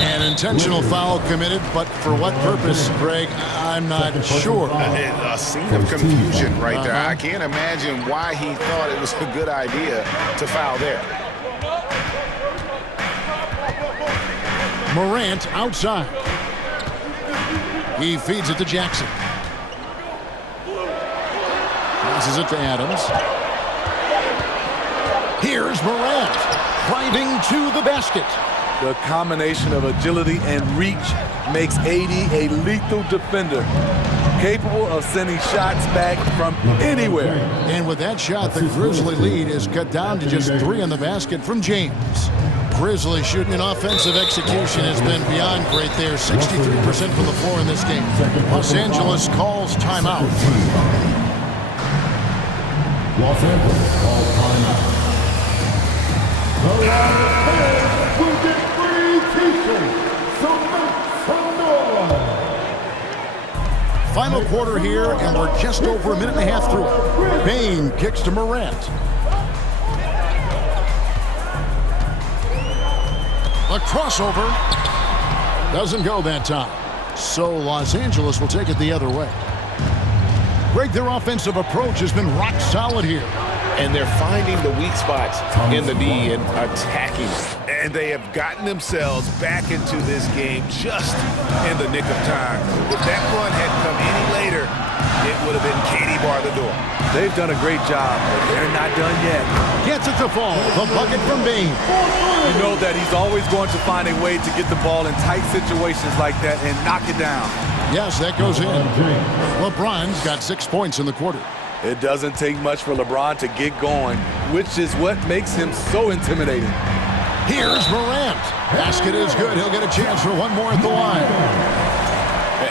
An intentional foul committed, but for what purpose, Greg, I'm not sure. A scene of confusion right there. I can't imagine why he thought it was a good idea to foul there. Morant outside. He feeds it to Jackson. Passes it to Adams. Here's Morant driving to the basket. The combination of agility and reach makes AD a lethal defender, capable of sending shots back from anywhere. And with that shot, the Grizzly lead is cut down to just 3 on the basket from James. Grizzly shooting an offensive execution has been beyond great there. 63% from the floor in this game. Los Angeles calls timeout. Los Angeles calls timeout. The Warriors will get free t-shirts. So make some noise. Final quarter here, and we're just over a minute and a half through it. Bain kicks to Morant. A crossover doesn't go that time. So Los Angeles will take it the other way. Greg, their offensive approach has been rock solid here. And they're finding the weak spots in the D and attacking it. And they have gotten themselves back into this game just in the nick of time. If that run had come any later, it would have been Katie bar the door. They've done a great job, but they're not done yet. Gets it to fall. The bucket from Bain. You know that he's always going to find a way to get the ball in tight situations like that and knock it down. Yes, that goes in. LeBron's got 6 points in the quarter. It doesn't take much for LeBron to get going, which is what makes him so intimidating. Here's Morant. Basket is good. He'll get a chance for one more at the line.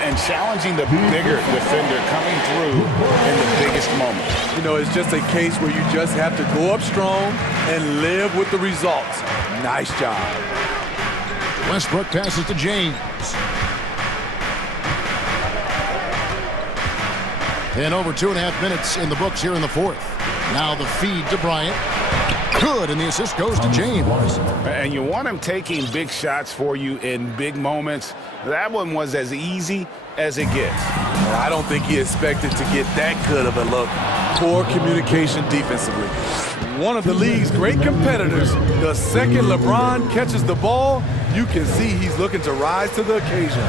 And challenging the bigger defender coming through in the biggest moment. You know, it's just a case where you just have to go up strong and live with the results. Nice job. Westbrook passes to James. And over 2.5 minutes in the books here in the fourth. Now the feed to Bryant. Good, and the assist goes to James. And you want him taking big shots for you in big moments. That one was as easy as it gets. I don't think he expected to get that good of a look. Poor communication defensively. One of the league's great competitors. The second LeBron catches the ball, you can see he's looking to rise to the occasion.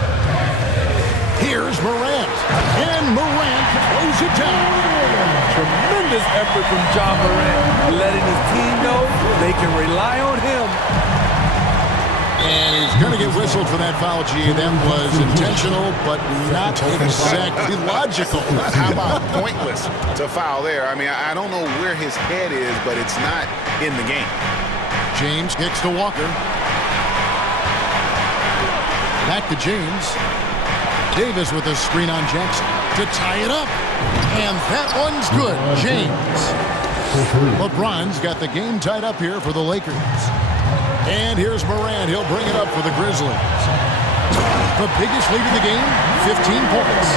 Here's Morant. And Morant throws it down. Tremendous effort from John Morant, letting his team know they can rely on him. And he's going to get whistled for that foul, G. That was intentional, but not exactly logical. How about pointless to foul there? I mean, I don't know where his head is, but it's not in the game. James kicks to Walker. Back to James. Davis with a screen on Jackson to tie it up. And that one's good. James. LeBron's got the game tied up here for the Lakers. And here's Morant. He'll bring it up for the Grizzlies. The biggest lead of the game, 15 points.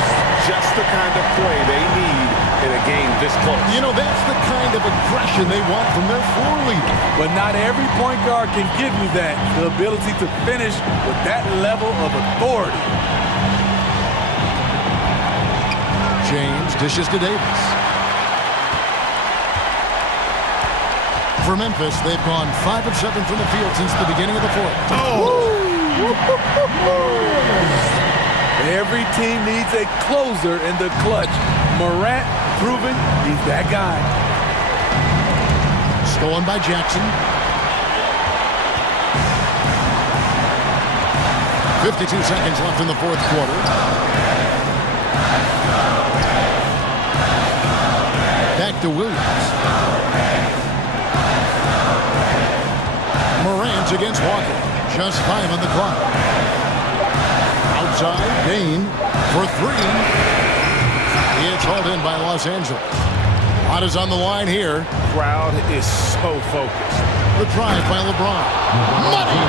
Just the kind of play they need in a game this close. You know, that's the kind of aggression they want from their floor leader. But not every point guard can give you that. The ability to finish with that level of authority. James dishes to Davis. For Memphis, they've gone 5 of 7 from the field since the beginning of the fourth. Every team needs a closer in the clutch. Morant proving he's that guy. Stolen by Jackson. 52 seconds left in the fourth quarter. Back to Williams. Morant against Walker. Just 5 on the clock. Outside, Bain for 3. It's hauled in by Los Angeles. A lot is on the line here. Crowd is so focused. The drive by LeBron. Money!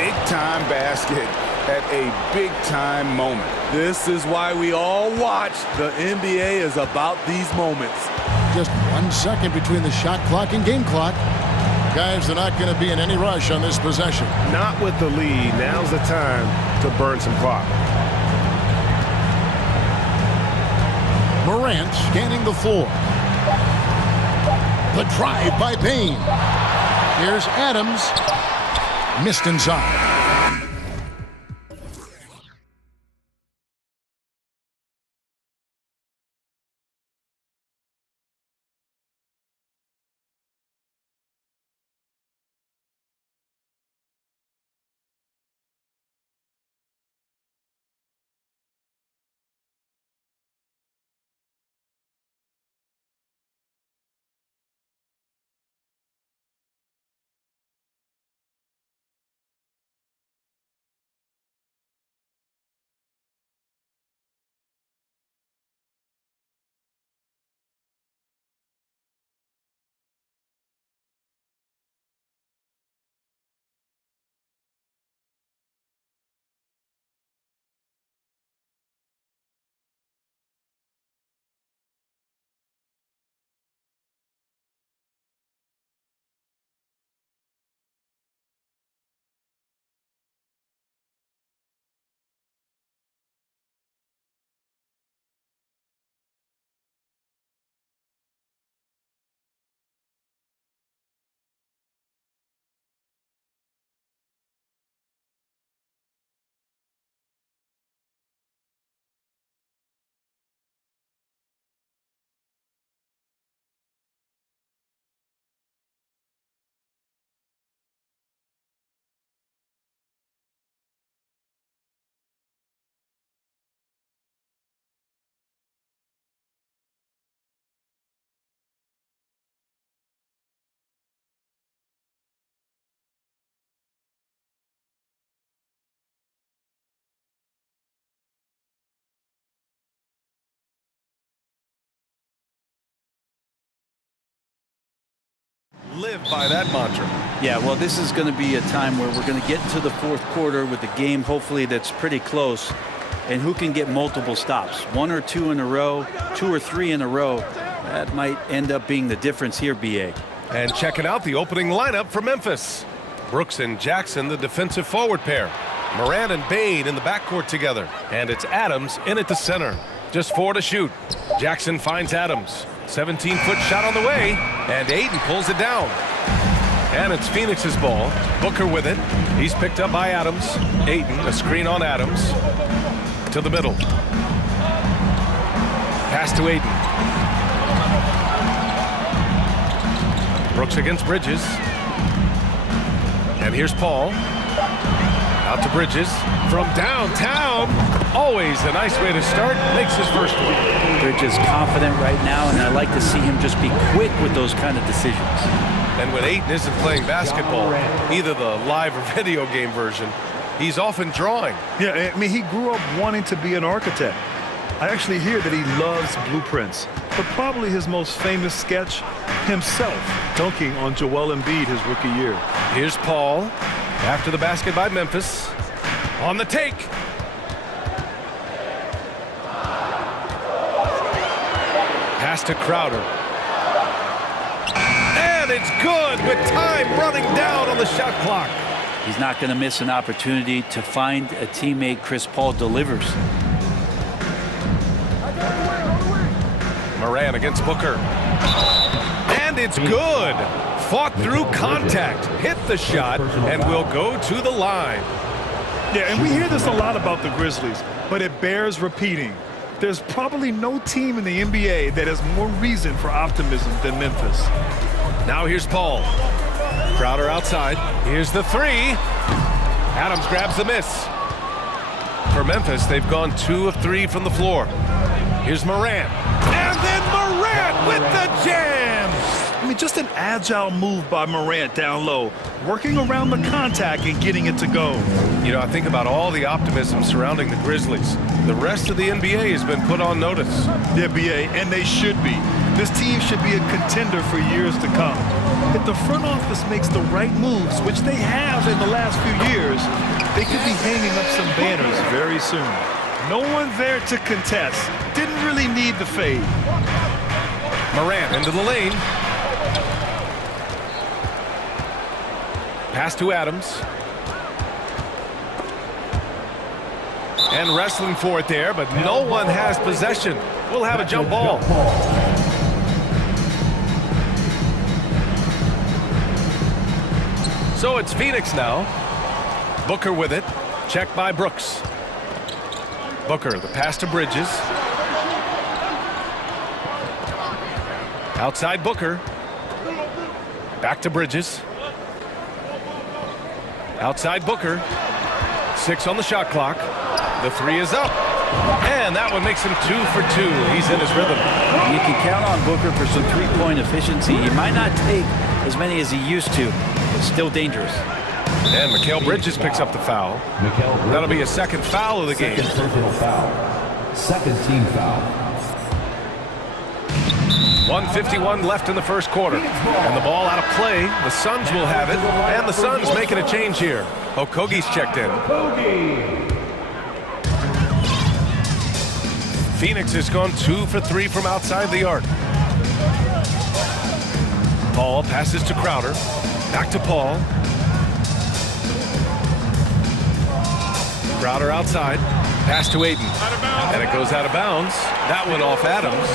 Big-time basket at a big-time moment. This is why we all watch. The NBA is about these moments. Just 1 second between the shot clock and game clock. Guys, they're not going to be in any rush on this possession. Not with the lead. Now's the time to burn some clock. Morant scanning the floor. The drive by Bain. Here's Adams. Missed inside. live by that mantra. Yeah, well, this is going to be a time where we're going to get into the fourth quarter with the game, hopefully, that's pretty close. And who can get multiple stops? 1 or 2 in a row, 2 or 3 in a row. That might end up being the difference here, BA. And checking out the opening lineup for Memphis. Brooks and Jackson, the defensive forward pair. Moran and Bain in the backcourt together. And it's Adams in at the center. Just 4 to shoot. Jackson finds Adams. 17-foot shot on the way. And Ayton pulls it down. And it's Phoenix's ball. Booker with it. He's picked up by Adams. Ayton, a screen on Adams. To the middle. Pass to Ayton. Brooks against Bridges. And here's Paul. Out to Bridges. From downtown. Always a nice way to start. Makes his first one. Bridges confident right now, and I like to see him just be quick with those kind of decisions. And when Ayton isn't playing basketball, either the live or video game version, he's often drawing. Yeah, I mean, he grew up wanting to be an architect. I actually hear that he loves blueprints, but probably his most famous sketch, himself dunking on Joel Embiid his rookie year. Here's Paul after the basket by Memphis. On the take. Pass to Crowder. And it's good with time running down on the shot clock. He's not going to miss an opportunity to find a teammate. Chris Paul delivers. Moran against Booker. And it's good. Fought through contact, hit the shot, and will go to the line. Yeah, and we hear this a lot about the Grizzlies, but it bears repeating. There's probably no team in the NBA that has more reason for optimism than Memphis. Now here's Paul. Crowder outside. Here's the three. Adams grabs the miss. For Memphis, they've gone 2 of 3 from the floor. Here's Morant. And then Morant with the jam! I mean, just an agile move by Morant down low, working around the contact and getting it to go. You know, I think about all the optimism surrounding the Grizzlies. The rest of the NBA has been put on notice. Yeah, BA, and they should be. This team should be a contender for years to come. If the front office makes the right moves, which they have in the last few years, they could be hanging up some banners very soon. No one there to contest. Didn't really need the fade. Morant into the lane. Pass to Adams. And wrestling for it there, but no one has possession. We'll have a jump ball. So it's Phoenix now. Booker with it. Check by Brooks. Booker, the pass to Bridges. Outside Booker. Back to Bridges. Outside Booker. 6 on the shot clock. The 3 is up. And that one makes him 2 for 2. He's in his rhythm. You can count on Booker for some three-point efficiency. He might not take as many as he used to, but still dangerous. And Mikal Bridges picks up the foul. That'll be a second foul of the game. Second personal foul. Second team foul. 1:51 left in the first quarter. And the ball out of play. The Suns will have it. And the Suns making a change here. Okogie's checked in. Phoenix has gone 2 for 3 from outside the arc. Paul passes to Crowder. Back to Paul. Crowder outside. Pass to Ayton. And it goes out of bounds. That went off Adams.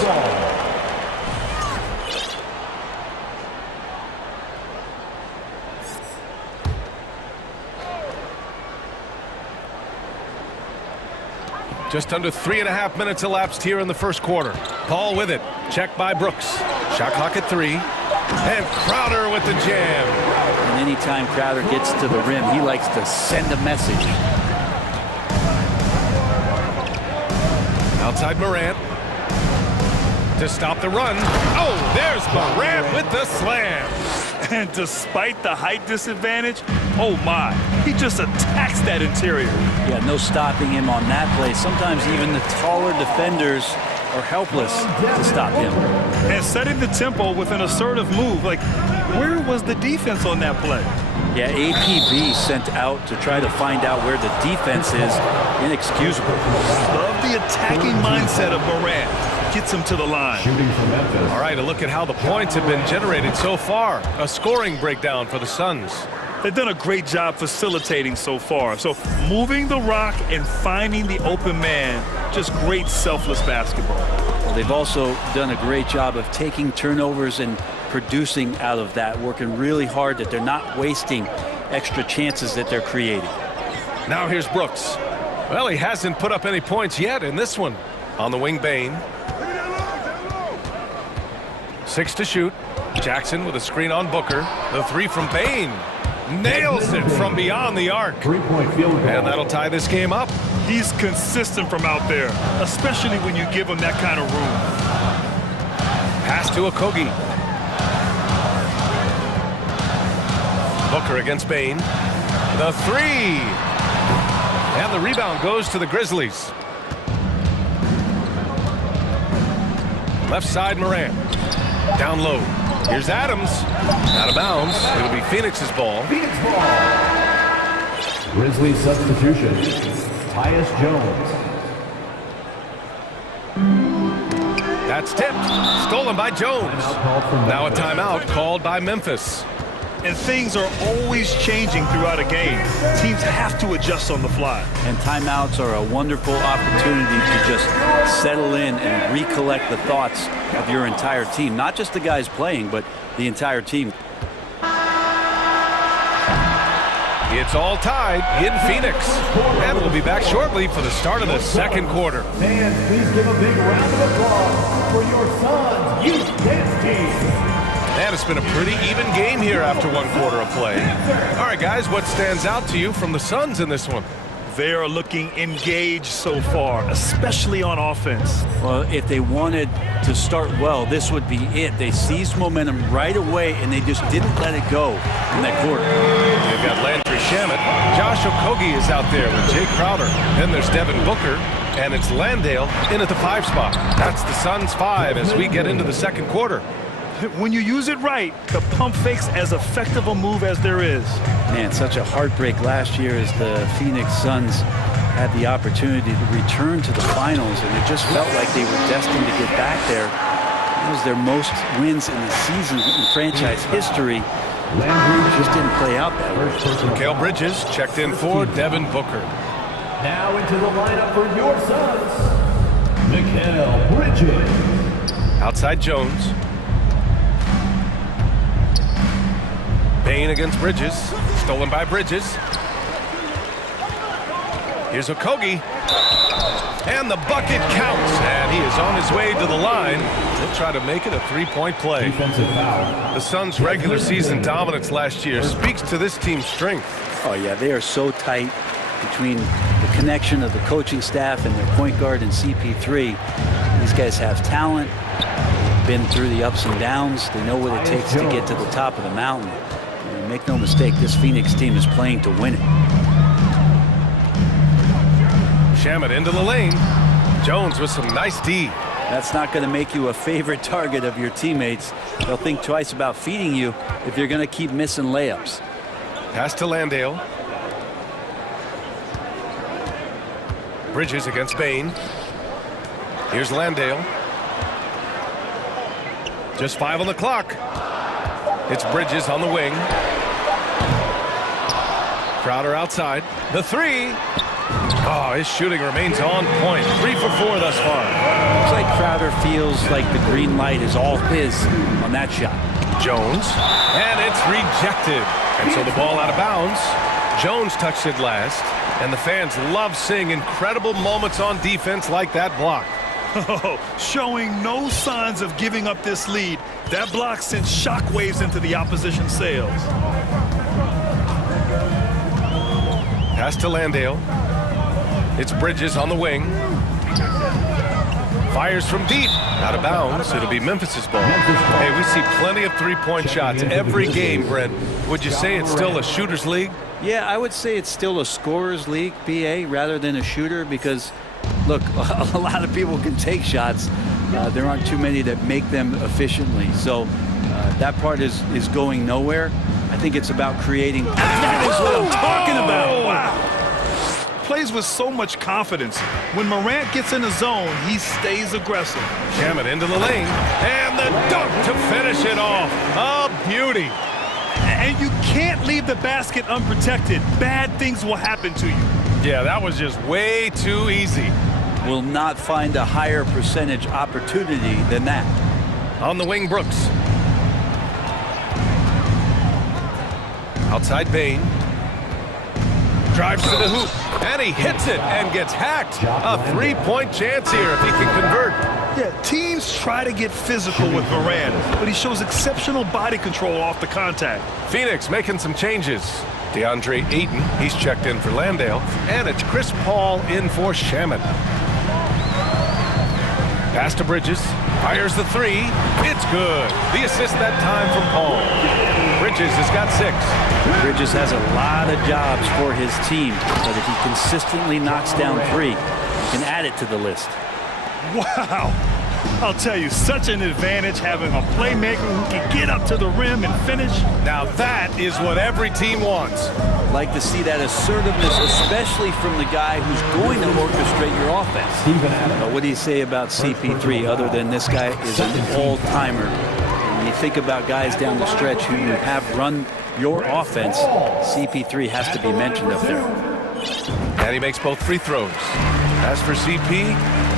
Just under 3.5 minutes elapsed here in the first quarter. Paul with it. Check by Brooks. Shot clock at 3. And Crowder with the jam. And anytime Crowder gets to the rim, he likes to send a message. Outside Morant. To stop the run. Oh, there's Morant with the slam. And despite the height disadvantage, oh my, he just attacks that interior. Yeah, no stopping him on that play. Sometimes even the taller defenders are helpless to stop him. And setting the tempo with an assertive move. Like, where was the defense on that play? Yeah, APB sent out to try to find out where the defense is. Inexcusable. Love the attacking mindset of Morant. Gets him to the line. All right, a look at how the points have been generated so far. A scoring breakdown for the Suns. They've done a great job facilitating so far. So moving the rock and finding the open man, just great selfless basketball. Well, they've also done a great job of taking turnovers and producing out of that, working really hard that they're not wasting extra chances that they're creating. Now here's Brooks. Well, he hasn't put up any points yet in this one. On the wing, Bain. 6 to shoot. Jackson with a screen on Booker. The three from Bain. Nails it from beyond the arc. Three-point field goal. And that'll tie this game up. He's consistent from out there, especially when you give him that kind of room. Pass to Okogie. Booker against Bain. The three. And the rebound goes to the Grizzlies. Left side, Morant. Down low. Here's Adams. Out of bounds. It'll be Phoenix's ball. Phoenix ball. Grizzlies substitution. Tyus Jones. That's tipped. Stolen by Jones. Now a timeout called by Memphis. And things are always changing throughout a game. Teams have to adjust on the fly. And timeouts are a wonderful opportunity to just settle in and recollect the thoughts of your entire team. Not just the guys playing, but the entire team. It's all tied in Phoenix. And we'll be back shortly for the start of the second quarter. Fans, please give a big round of applause for your Suns youth dance team. And it's been a pretty even game here after one quarter of play. All right, guys, what stands out to you from the Suns in this one? They are looking engaged so far, especially on offense. Well, if they wanted to start well, this would be it. They seized momentum right away, and they just didn't let it go in that quarter. They've got Landry Shamet. Josh Okogie is out there with Jay Crowder. Then there's Devin Booker, and it's Landale in at the 5 spot. That's the Suns 5 as we get into the second quarter. When you use it right, the pump fake's as effective a move as there is. Man, such a heartbreak last year as the Phoenix Suns had the opportunity to return to the finals, and it just felt like they were destined to get back there. It was their most wins in the season in franchise history. It just didn't play out that way. Mikal Bridges checked in for Devin Booker. Now into the lineup for your Suns, Mikal Bridges. Outside Jones. Bain against Bridges. Stolen by Bridges. Here's Okogie. And the bucket counts. And he is on his way to the line. He'll try to make it a 3-point play. Defensive foul. The Suns' regular season dominance last year speaks to this team's strength. Oh, yeah, they are so tight between the connection of the coaching staff and their point guard and CP3. These guys have talent, been through the ups and downs. They know what it takes to get to the top of the mountain. And make no mistake, this Phoenix team is playing to win it. Shamet into the lane. Jones with some nice D. That's not going to make you a favorite target of your teammates. They'll think twice about feeding you if you're going to keep missing layups. Pass to Landale. Bridges against Bain. Here's Landale. Just 5 on the clock. It's Bridges on the wing. Crowder outside. The 3. Oh, his shooting remains on point. 3 for 4 thus far. Looks like Crowder feels like the green light is all his on that shot. Jones. And it's rejected. And so the ball out of bounds. Jones touched it last. And the fans love seeing incredible moments on defense like that block. Showing no signs of giving up this lead. That block sent shockwaves into the opposition sails. Pass to Landale. It's Bridges on the wing. Fires from deep. Out of bounds. It'll be Memphis's ball. Hey, we see plenty of three-point shots every game, Brent. Would you say it's still a shooter's league? Yeah, I would say it's still a scorer's league, BA, rather than a shooter, because Look, a lot of people can take shots. There aren't too many that make them efficiently. So that part is going nowhere. I think it's about creating. That is what I'm talking about. Wow. Plays with so much confidence. When Morant gets in the zone, he stays aggressive. Shaman into the lane, and the dunk to finish it off. A beauty. And you can't leave the basket unprotected. Bad things will happen to you. Yeah, that was just way too easy. Will not find a higher percentage opportunity than that. On the wing, Brooks. Outside Bain. Drives to the hoop, and he hits it and gets hacked. A three-point chance here if he can convert. Yeah, teams try to get physical with Morant, but he shows exceptional body control off the contact. Phoenix making some changes. DeAndre Ayton, he's checked in for Landale, and it's Chris Paul in for Shaman. Pass to Bridges, fires the three. It's good. The assist that time from Paul. Bridges has got 6. Bridges has a lot of jobs for his team, but if he consistently knocks down 3, he can add it to the list. Wow. I'll tell you, such an advantage having a playmaker who can get up to the rim and finish. Now that is what every team wants. Like to see that assertiveness, especially from the guy who's going to orchestrate your offense. What do you say about CP3 other than this guy is an all-timer? When you think about guys down the stretch who have run your offense, CP3 has to be mentioned up there. And he makes both free throws. As for CP,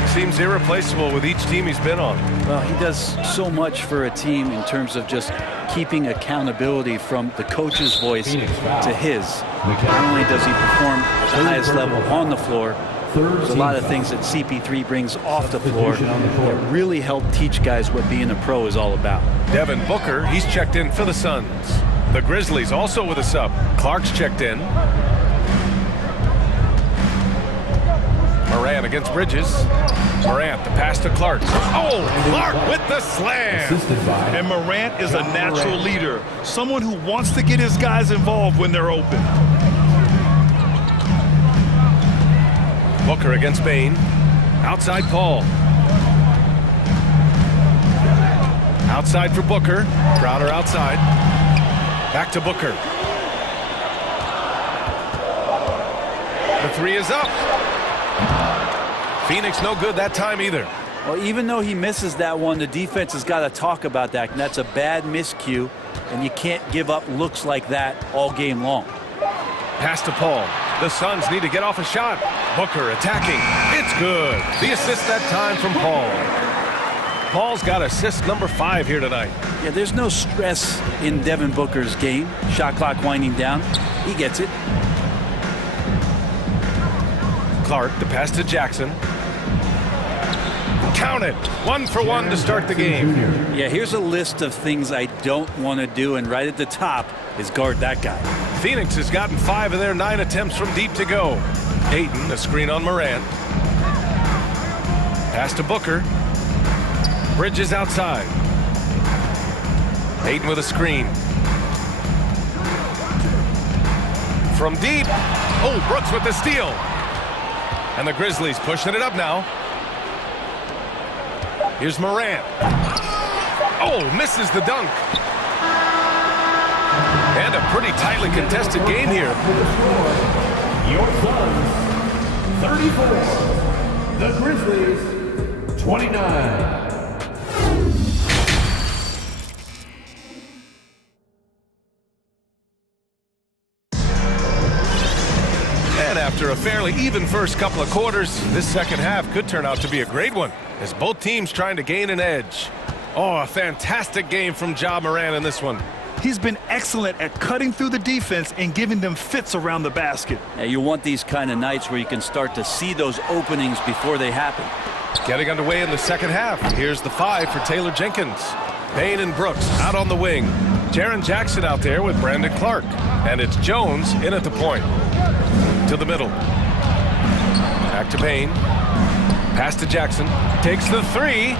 seems irreplaceable with each team he's been on. Well, he does so much for a team in terms of just keeping accountability from the coach's voice to his. Not only does he perform at the highest level on the floor, there's a lot of things that CP3 brings off the floor that really help teach guys what being a pro is all about. Devin Booker, he's checked in for the Suns. The Grizzlies also with a sub. Clark's checked in. Morant against Bridges. Morant, the pass to Clark. Oh, Clark with the slam. And Morant is a natural leader, someone who wants to get his guys involved when they're open. Booker against Bain. Outside Paul. Outside for Booker. Crowder outside. Back to Booker. The three is up. Phoenix no good that time either. Well, even though he misses that one, the defense has got to talk about that. And that's a bad miscue, and you can't give up looks like that all game long. Pass to Paul. The Suns need to get off a shot. Booker attacking. It's good. The assist that time from Paul. Paul's got assist number 5 here tonight. Yeah, there's no stress in Devin Booker's game. Shot clock winding down. He gets it. Clark, the pass to Jackson. Count it. 1 for 1 to start the game. Yeah, here's a list of things I don't want to do, and right at the top is guard that guy. Phoenix has gotten 5 of their 9 attempts from deep to go. Ayton, a screen on Morant. Pass to Booker. Bridges outside. Ayton with a screen. From deep. Oh, Brooks with the steal. And the Grizzlies pushing it up now. Here's Morant. Oh, misses the dunk. And a pretty tightly contested game here. Your Suns, 34. The Grizzlies, 29. And after a fairly even first couple of quarters, this second half could turn out to be a great one, as both teams trying to gain an edge. Oh, a fantastic game from Ja Morant in this one. He's been excellent at cutting through the defense and giving them fits around the basket. Yeah, you want these kind of nights where you can start to see those openings before they happen. Getting underway in the second half. Here's the 5 for Taylor Jenkins. Bain and Brooks out on the wing. Jaren Jackson out there with Brandon Clark. And it's Jones in at the point. To the middle. Back to Bain. Pass to Jackson. Takes the 3.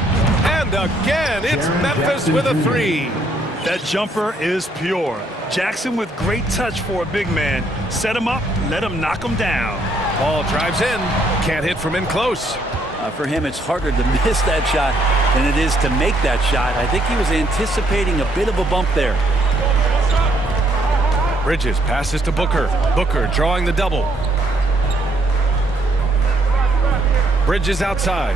And again, it's Memphis with a 3. That jumper is pure. Jackson with great touch for a big man. Set him up, let him knock him down. Ball drives in. Can't hit from in close. For him, it's harder to miss that shot than it is to make that shot. I think he was anticipating a bit of a bump there. Bridges passes to Booker. Booker drawing the double. Bridges outside.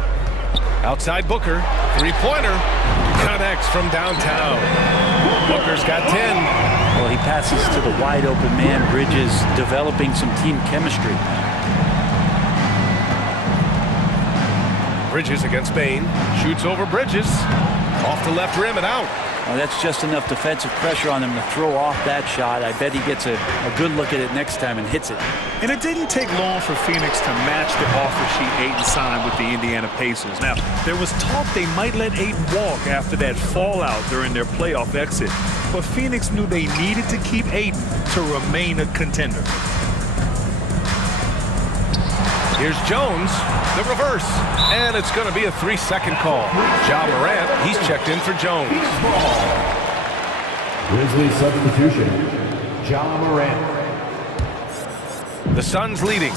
Outside Booker. Three-pointer. Connects from downtown. Booker's got 10. Well, he passes to the wide-open man. Bridges developing some team chemistry. Bridges against Bain. Shoots over Bridges. Off the left rim and out. Well, that's just enough defensive pressure on him to throw off that shot. I bet he gets a good look at it next time and hits it. And it didn't take long for Phoenix to match the offer sheet Ayton signed with the Indiana Pacers. Now, there was talk they might let Ayton walk after that fallout during their playoff exit. But Phoenix knew they needed to keep Ayton to remain a contender. Here's Jones, the reverse, and it's going to be a 3-second call. Ja Morant, he's checked in for Jones. Grizzlies substitution, Ja Morant. The Suns leading.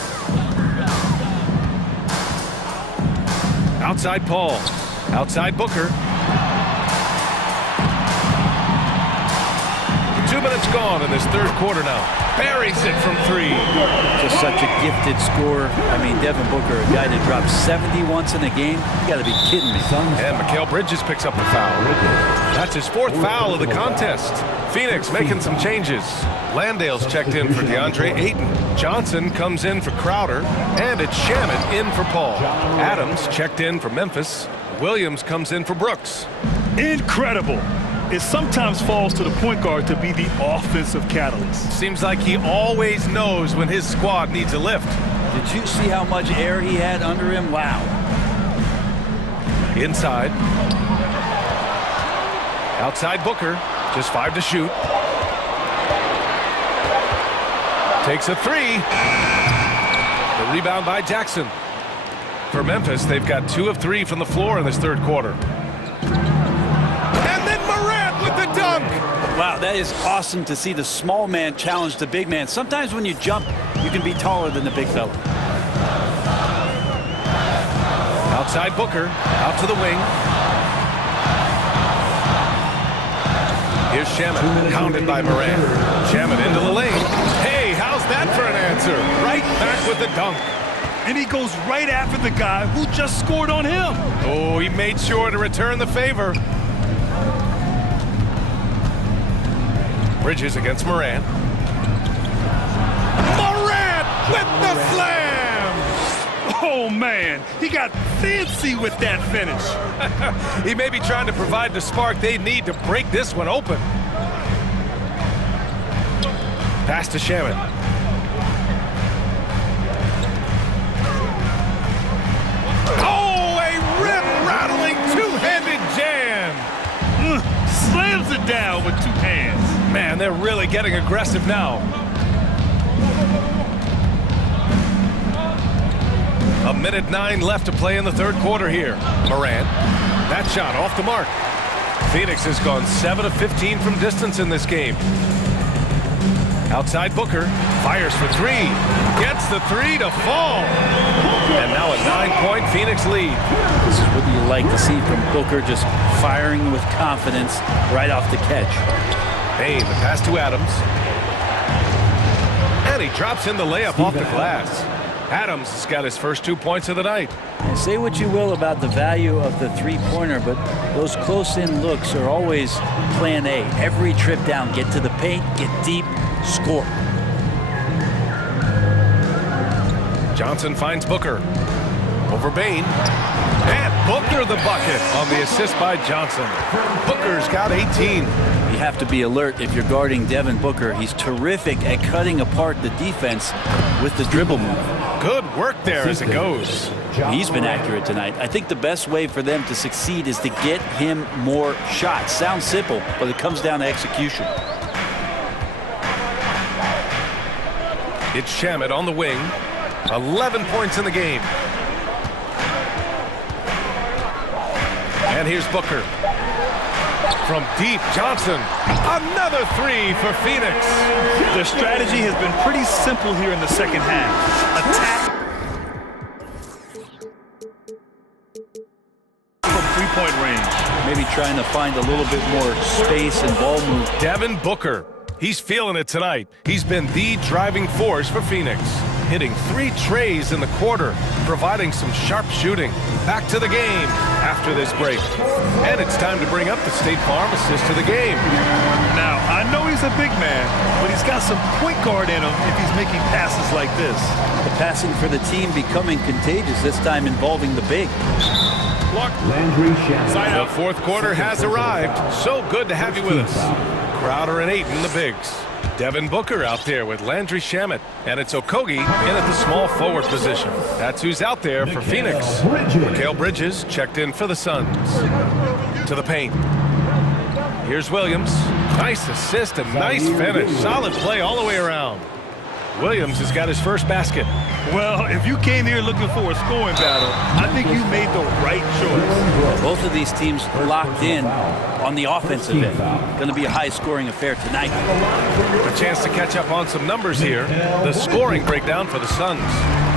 Outside Paul, outside Booker. 2 minutes gone in this third quarter now. Buries it from three. Just such a gifted scorer. I mean, Devin Booker, a guy that dropped 70 once in a game. You got to be kidding me. And Mikal Bridges picks up the foul. That's his 4th foul of the contest. Phoenix making some changes. Landale's checked in for DeAndre Ayton. Johnson comes in for Crowder. And it's Shamet in for Paul. Adams checked in for Memphis. Williams comes in for Brooks. Incredible. It sometimes falls to the point guard to be the offensive catalyst. Seems like he always knows when his squad needs a lift. Did you see how much air he had under him? Wow. Inside. Outside Booker. Just 5 to shoot. Takes a 3. The rebound by Jackson. For Memphis, they've got 2 of 3 from the floor in this third quarter. With the dunk. Wow, that is awesome to see the small man challenge the big man. Sometimes when you jump, you can be taller than the big fella. Outside Booker, out to the wing. Here's Shamet, hounded by Morant. Shamet into the lane. Hey, how's that for an answer? Right back with the dunk. And he goes right after the guy who just scored on him. Oh, he made sure to return the favor. Bridges against Morant. Morant with the slam! Oh, man. He got fancy with that finish. He may be trying to provide the spark they need to break this one open. Pass to Shamet. Oh, a rim-rattling two-handed jam! Slams it down with 2 hands. Man, they're really getting aggressive now. A minute 9 left to play in the third quarter here. Morant, that shot off the mark. Phoenix has gone 7 of 15 from distance in this game. Outside Booker, fires for 3. Gets the 3 to fall. And now a 9-point Phoenix lead. This is what you like to see from Booker, just firing with confidence right off the catch. Bain, the pass to Adams. And he drops in the layup off the glass. Adams has got his first 2 points of the night. And say what you will about the value of the three-pointer, but those close-in looks are always plan A. Every trip down, get to the paint, get deep, score. Johnson finds Booker. Over Bain. And Booker the bucket on the assist by Johnson. Booker's got 18. You have to be alert if you're guarding Devin Booker. He's terrific at cutting apart the defense with the dribble move. Good work there as it goes. He's been accurate tonight. I think the best way for them to succeed is to get him more shots. Sounds simple, but it comes down to execution. It's Shamet on the wing. 11 points in the game. And here's Booker. from deep, Johnson. Another three for Phoenix. Their strategy has been pretty simple here in the second half. Attack from three-point range. Maybe trying to find a little bit more space and ball move. Devin Booker. He's feeling it tonight. He's been the driving force for Phoenix. Hitting 3 trays in the quarter, providing some sharp shooting. Back to the game after this break. And it's time to bring up the State Farm assist to the game. Now, I know he's a big man, but he's got some point guard in him if he's making passes like this. The passing for the team becoming contagious, this time involving the big. The fourth quarter has arrived. So good to have you with us. Crowder and Ayton, the bigs. Devin Booker out there with Landry Shamet. And it's Okogie in at the small forward position. That's who's out there for Phoenix. Mikal Bridges checked in for the Suns. To the paint. Here's Williams. Nice assist and nice finish. Solid play all the way around. Williams has got his first basket. Well, if you came here looking for a scoring battle, I think you made the right choice. Both of these teams locked in on the offensive end. Going to be a high-scoring affair tonight. A chance to catch up on some numbers here. The scoring breakdown for the Suns.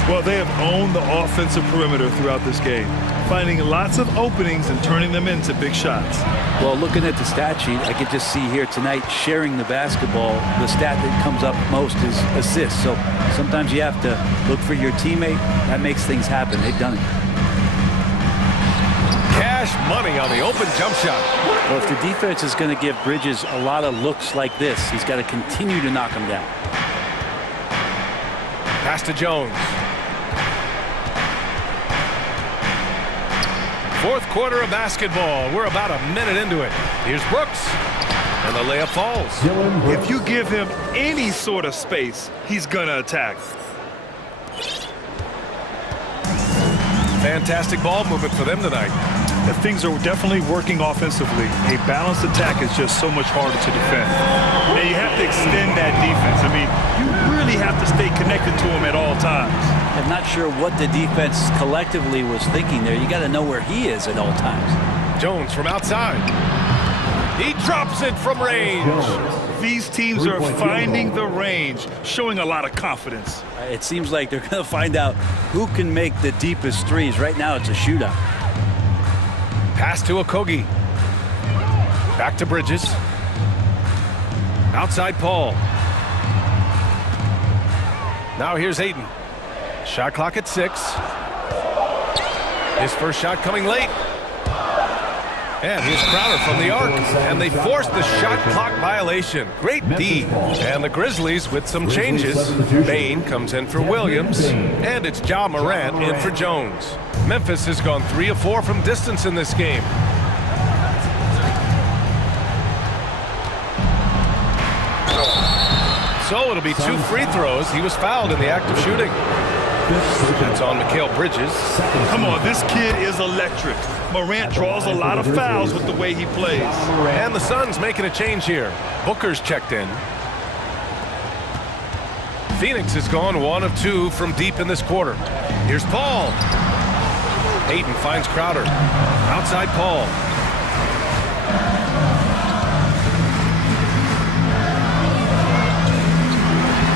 Well, they have owned the offensive perimeter throughout this game, finding lots of openings and turning them into big shots. Well, looking at the stat sheet, I could just see here tonight sharing the basketball. The stat that comes up most is assists. So sometimes you have to look for your teammate. That makes things happen. They've done it. Cash money on the open jump shot. Well, if the defense is going to give Bridges a lot of looks like this, he's got to continue to knock them down. Pass to Jones. Fourth quarter of basketball. We're about a minute into it. Here's Brooks. And the layup falls. If you give him any sort of space, he's going to attack. Fantastic ball movement for them tonight. If things are definitely working offensively, a balanced attack is just so much harder to defend. And you have to extend that defense. I mean, you really have to stay connected to him at all times. I'm not sure what the defense collectively was thinking there. You got to know where he is at all times. Jones from outside. He drops it from range. These teams are finding the range, showing a lot of confidence. It seems like they're going to find out who can make the deepest threes. Right now, it's a shootout. Pass to Okogie. Back to Bridges. Outside Paul. Now here's Ayton. Shot clock at 6. His first shot coming late. And here's Crowder from the arc. And they forced the shot clock violation. Great D. And the Grizzlies with some changes. Bain comes in for Williams. And it's Ja Morant in for Jones. Memphis has gone 3 of 4 from distance in this game. So it'll be 2 free throws. He was fouled in the act of shooting. That's on Mikal Bridges. Come on, this kid is electric. Morant draws a lot of fouls with the way he plays. And the Suns making a change here. Booker's checked in. Phoenix has gone 1 of 2 from deep in this quarter. Here's Paul. Ayton finds Crowder. Outside Paul.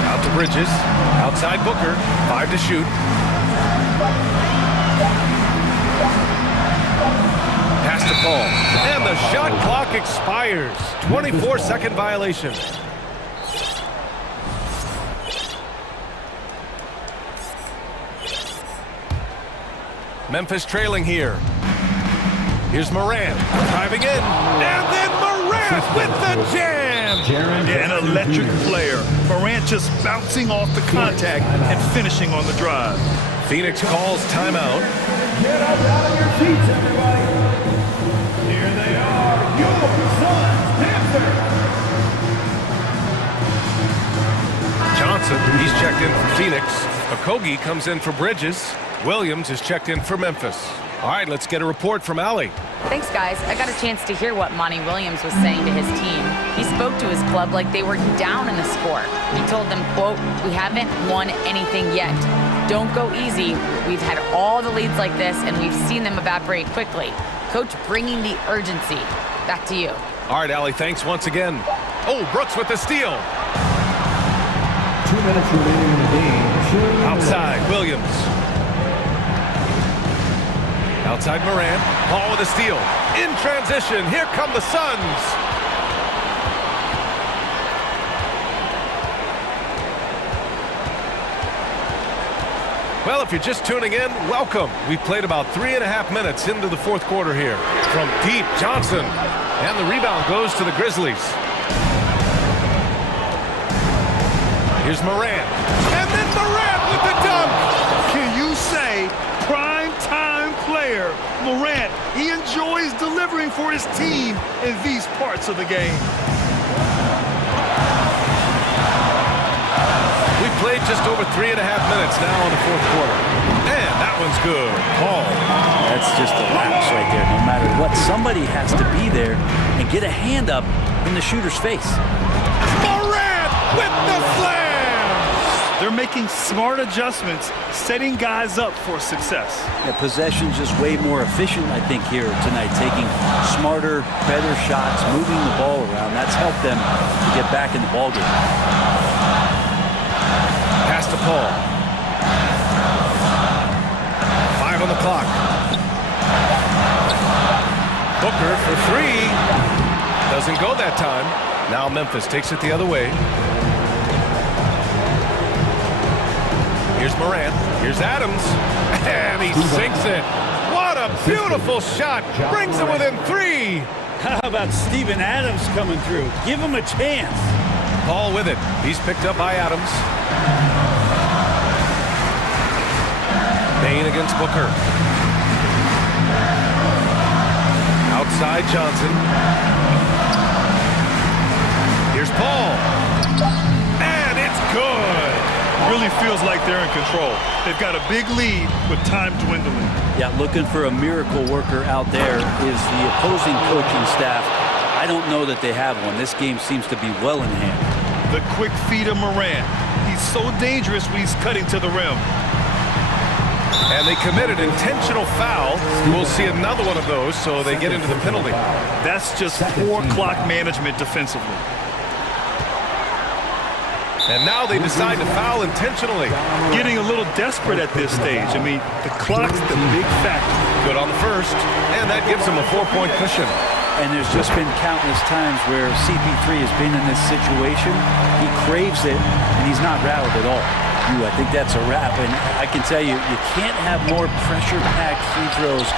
Out to Bridges. Outside Booker. 5 to shoot. Pass to Paul. And the shot clock expires. 24-second violation. Memphis trailing here. Here's Morant driving in. And then Morant with the jam. Yeah, an electric player. Morant just bouncing off the contact and finishing on the drive. Phoenix calls timeout. Get up out of your seats, everybody. Here they are, your Suns Panthers. Johnson, he's checked in for Phoenix. Okogie comes in for Bridges. Williams is checked in for Memphis. All right, let's get a report from Allie. Thanks, guys. I got a chance to hear what Monty Williams was saying to his team. He spoke to his club like they were down in the score. He told them, quote, "We haven't won anything yet. Don't go easy. We've had all the leads like this, and we've seen them evaporate quickly. Coach bringing the urgency. Back to you. All right, Allie, thanks once again. Oh, Brooks with the steal. 2 minutes remaining in the game. Outside, Williams. Outside Morant. Ball with a steal. In transition, here come the Suns. Well, if you're just tuning in, welcome. We've played about 3.5 minutes into the fourth quarter here. From deep, Johnson. And the rebound goes to the Grizzlies. Here's Morant. And then Morant with the dunk. Can you say prime time player Morant? He enjoys delivering for his team in these parts of the game. We've played just over 3.5 minutes now in the fourth quarter. And that one's good. Paul. That's just a lapse right there. No matter what, somebody has to be there and get a hand up in the shooter's face. Morant with the slam! They're making smart adjustments, setting guys up for success. Yeah, possession's just way more efficient, I think, here tonight. Taking smarter, better shots, moving the ball around. That's helped them to get back in the ballgame. Pass to Paul. 5 on the clock. Booker for 3. Doesn't go that time. Now Memphis takes it the other way. Here's Morant. Here's Adams. And he sinks it. What a beautiful shot. Brings it within 3. How about Steven Adams coming through? Give him a chance. Paul with it. He's picked up by Adams. Payne against Booker. Outside Johnson. Here's Paul. And it's good. Really feels like they're in control. They've got a big lead with time dwindling. Yeah, looking for a miracle worker out there is the opposing coaching staff. I don't know that they have one. This game seems to be well in hand. The quick feed of Morant. He's so dangerous when he's cutting to the rim. And they committed intentional foul. We'll see another one of those, so they get into the penalty. That's just poor clock management defensively. And now they decide to foul intentionally. Getting a little desperate at this stage. I mean, the clock's the big factor. Good on the first, and that gives them a 4-point cushion. And there's just been countless times where CP3 has been in this situation. He craves it, and he's not rattled at all. Ooh, I think that's a wrap, and I can tell you, you can't have more pressure-packed free throws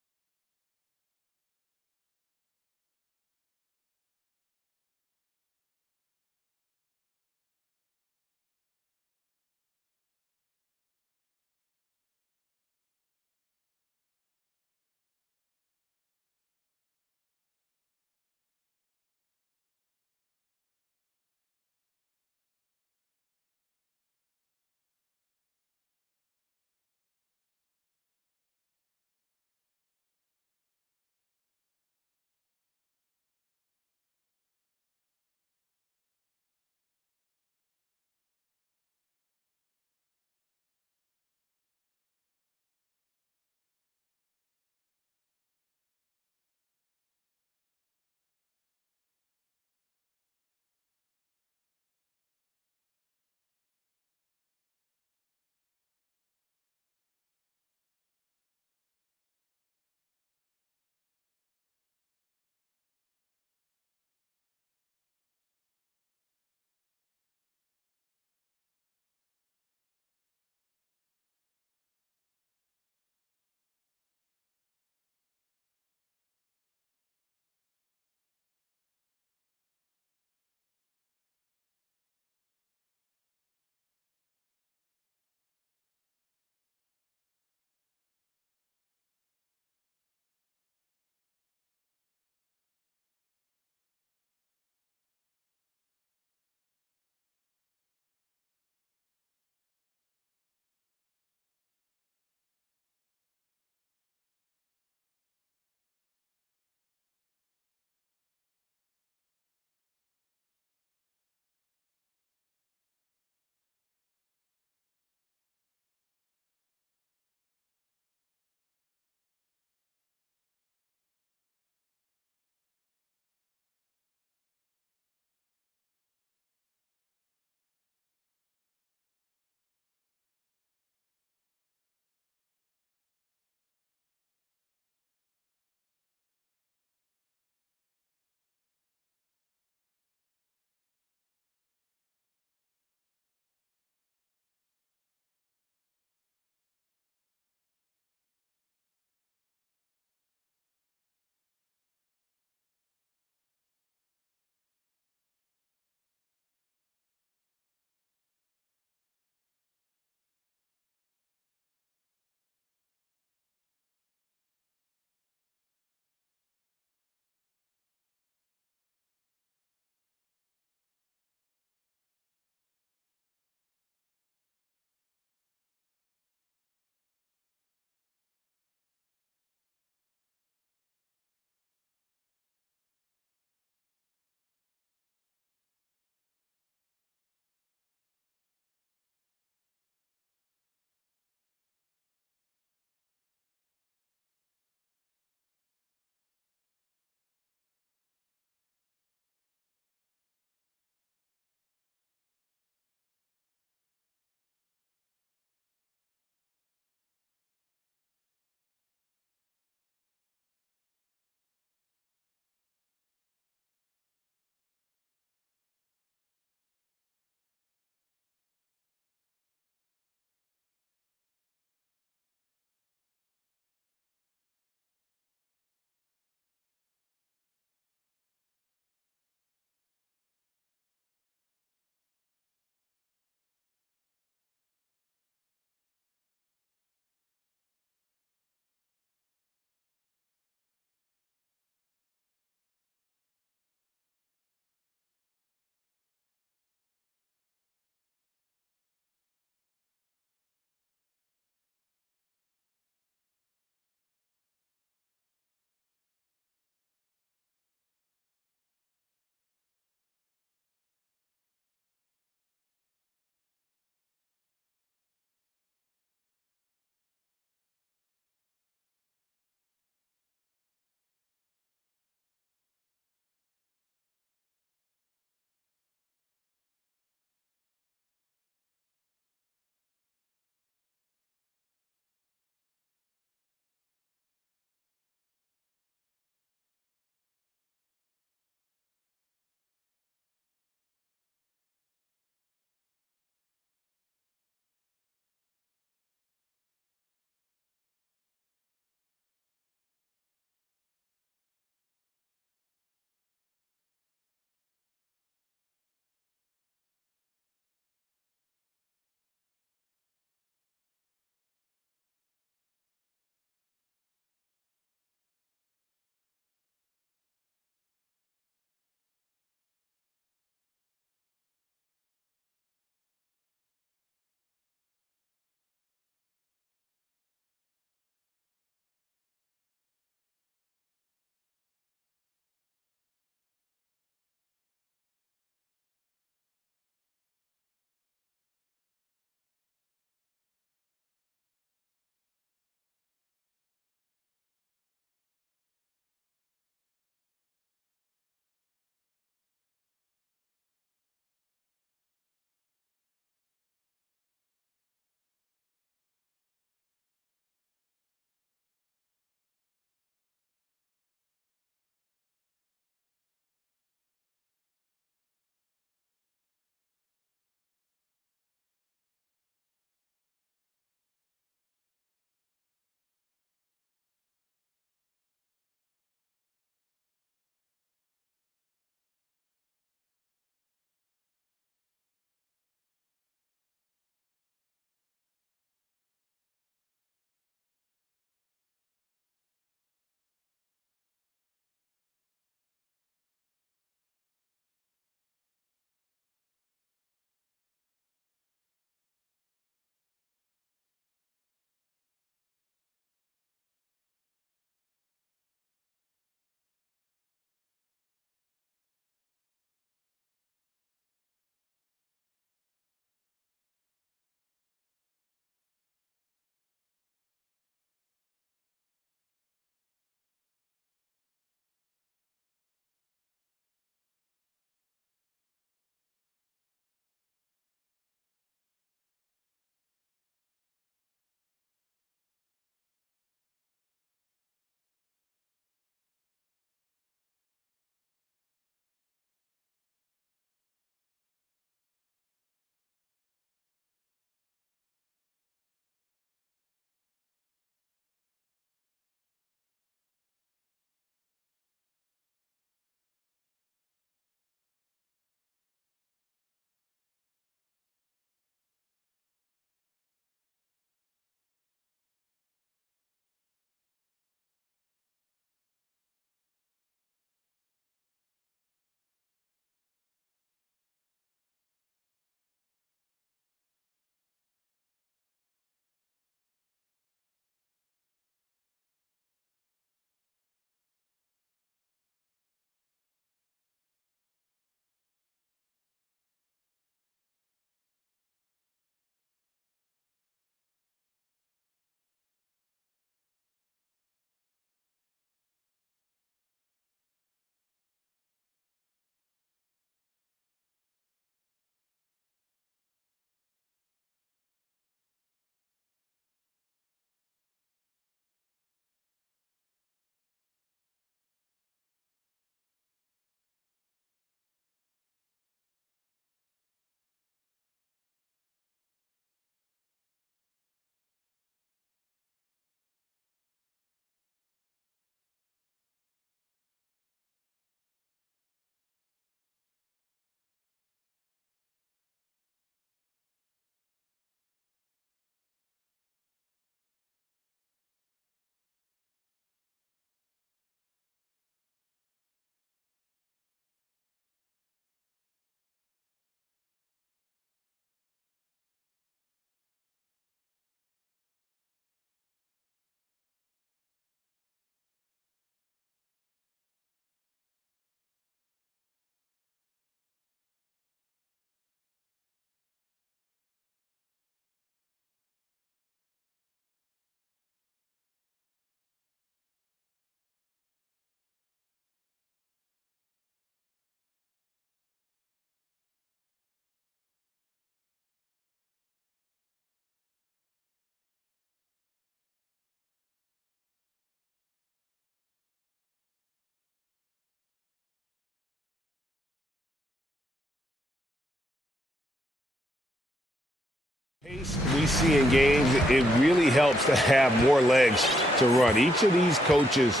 We see in games, it really helps to have more legs to run. Each of these coaches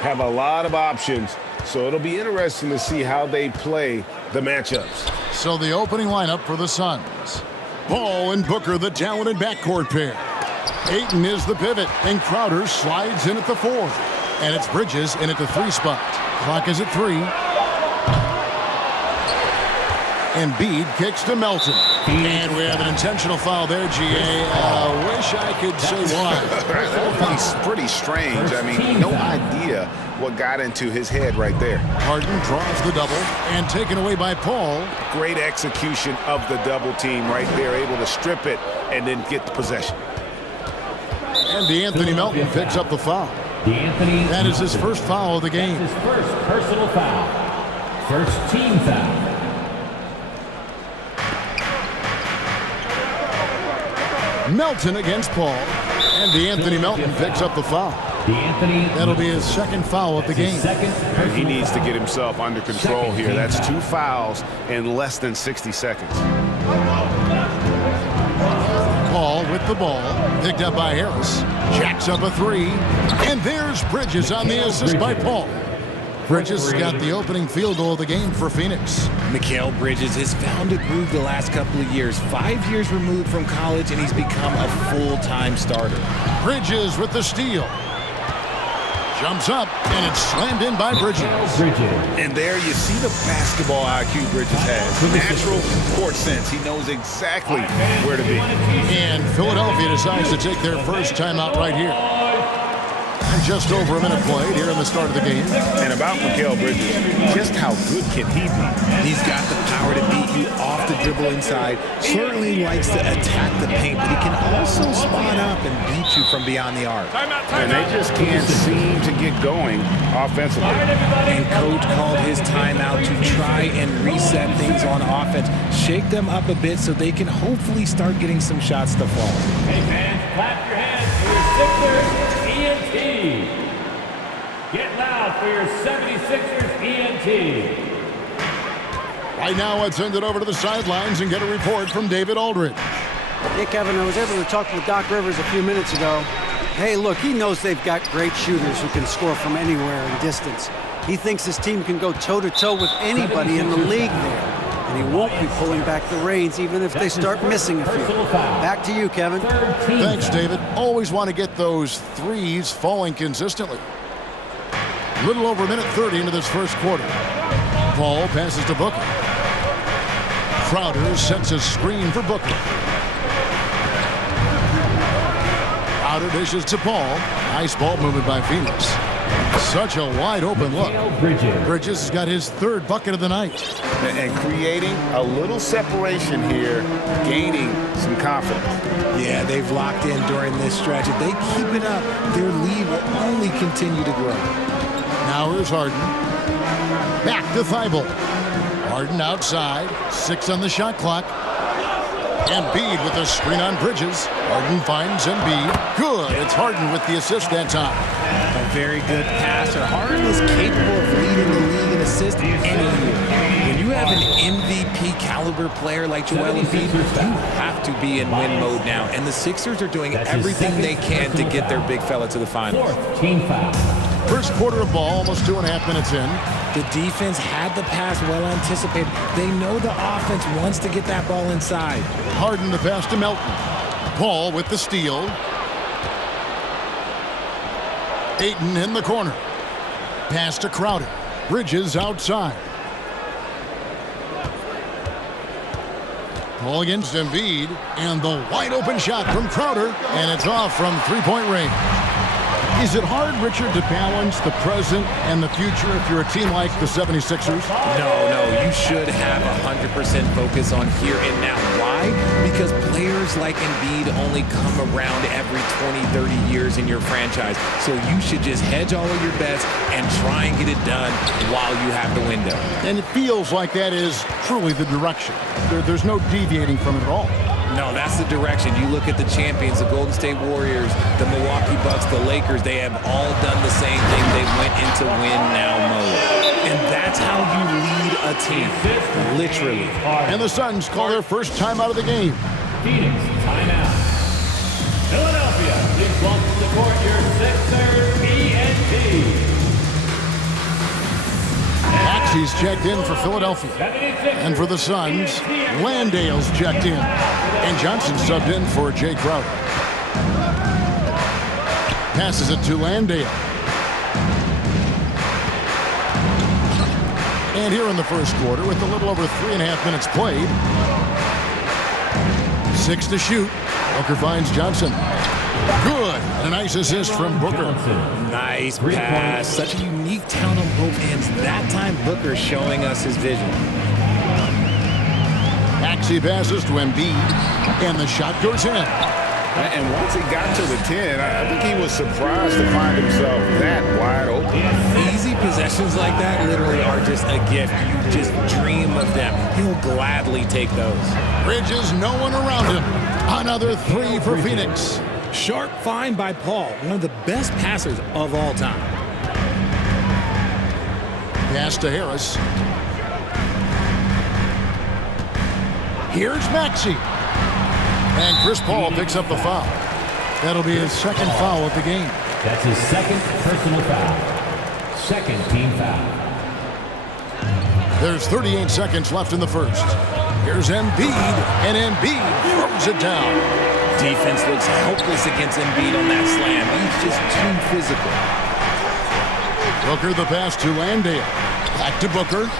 have a lot of options, so it'll be interesting to see how they play the matchups. So the opening lineup for the Suns. Ball and Booker, the talented backcourt pair. Ayton is the pivot, and Crowder slides in at the 4. And it's Bridges in at the 3 spot. Clock is at 3. Embiid kicks to Melton. And we have an intentional foul there, G.A. Wish I could say why. That's pretty strange. I mean, no idea what got into his head right there. Harden draws the double and taken away by Paul. Great execution of the double team right there, able to strip it and then get the possession. And DeAnthony Melton picks up the foul. That is his first foul of the game. His first personal foul. First team foul. Melton against Paul. And DeAnthony Melton picks up the foul. That'll be his second foul of the game. And he needs to get himself under control here. That's 2 fouls in less than 60 seconds. Paul with the ball. Picked up by Harris. Jacks up a 3. And there's Bridges on the assist by Paul. Bridges has got the opening field goal of the game for Phoenix. Mikal Bridges has found a groove the last couple of years. 5 years removed from college, and he's become a full-time starter. Bridges with the steal. Jumps up, and it's slammed in by Bridges. And there you see the basketball IQ Bridges has. Natural court sense. He knows exactly where to be. And Philadelphia decides to take their first timeout right here. Just over a minute played here in the start of the game. And about Mikal Bridges, just how good can he be? He's got the power to beat you off the dribble inside. Certainly likes to attack the paint, but he can also spot up and beat you from beyond the arc. And they just can't seem to get going offensively. And coach called his timeout to try and reset things on offense. Shake them up a bit so they can hopefully start getting some shots to fall. Hey fans, clap your hands for your Sixers ENT. Get loud for your 76ers ENT. Right now, let's send it over to the sidelines and get a report from David Aldridge. Hey, Kevin, I was able to talk with Doc Rivers a few minutes ago. Hey, look, he knows they've got great shooters who can score from anywhere in distance. He thinks his team can go toe-to-toe with anybody in the league there. And he won't be pulling back the reins even if they start missing a few. Back to you, Kevin. Thanks, David. Always want to get those threes falling consistently. A little over a minute 30 into this first quarter. Paul passes to Booker. Crowder sets a screen for Booker. Crowder dishes to Paul. Nice ball movement by Phoenix. Such a wide open look. Bridges has got his 3rd bucket of the night. And creating a little separation here, gaining some confidence. Yeah, they've locked in during this stretch. If they keep it up, their lead will only continue to grow. Now here's Harden. Back to Thibault. Harden outside. 6 on the shot clock. Embiid with a screen on Bridges. Harden finds Embiid. Good. It's Harden with the assist that time. A very good passer. Harden is capable of leading the league in assists any year. When you have an MVP caliber player like Joel Embiid, you have to be in win mode now. And the Sixers are doing everything they can to get their big fella to the finals. Team foul. First quarter of ball, almost 2.5 minutes in. The defense had the pass well anticipated. They know the offense wants to get that ball inside. Harden the pass to Melton. Paul with the steal. Ayton in the corner. Pass to Crowder. Bridges outside. Paul against Embiid. And the wide open shot from Crowder. And it's off from three-point range. Is it hard, Richard, to balance the present and the future if you're a team like the 76ers? No, you should have 100% focus on here and now. Why? Because players like Embiid only come around every 20, 30 years in your franchise. So you should just hedge all of your bets and try and get it done while you have the window. And it feels like that is truly the direction. There's no deviating from it at all. No, that's the direction. You look at the champions, the Golden State Warriors, the Milwaukee Bucks, the Lakers, they have all done the same thing. They went into win-now mode. And that's how you lead a team, literally. And the Suns call their first time out of the game. Phoenix, timeout. Philadelphia, please welcome to the court your Sixers, ENT. Maxey's checked in for Philadelphia. And for the Suns, Landale's checked in. And Johnson subbed in for Jay Crowder. Passes it to Landale. And here in the first quarter, with a little over 3.5 minutes played, 6 to shoot. Booker finds Johnson. Good. And a nice assist from Booker. Nice pass. Such a unique talent on both ends. That time, Booker showing us his vision. Maxey passes to Embiid, and the shot goes in. And once he got to the 10, I think he was surprised to find himself that wide open. Easy possessions like that literally are just a gift. You just dream of them. He'll gladly take those. Bridges, no one around him. Another 3 for Phoenix. Sharp find by Paul, one of the best passers of all time. Pass to Harris. Here's Maxey. And Chris Paul picks up the foul. That'll be his second foul of the game. That's his second personal foul. Second team foul. There's 38 seconds left in the first. Here's Embiid, and Embiid throws it down. Defense looks helpless against Embiid on that slam. He's just too physical. Booker the pass to Landale. Back to Booker.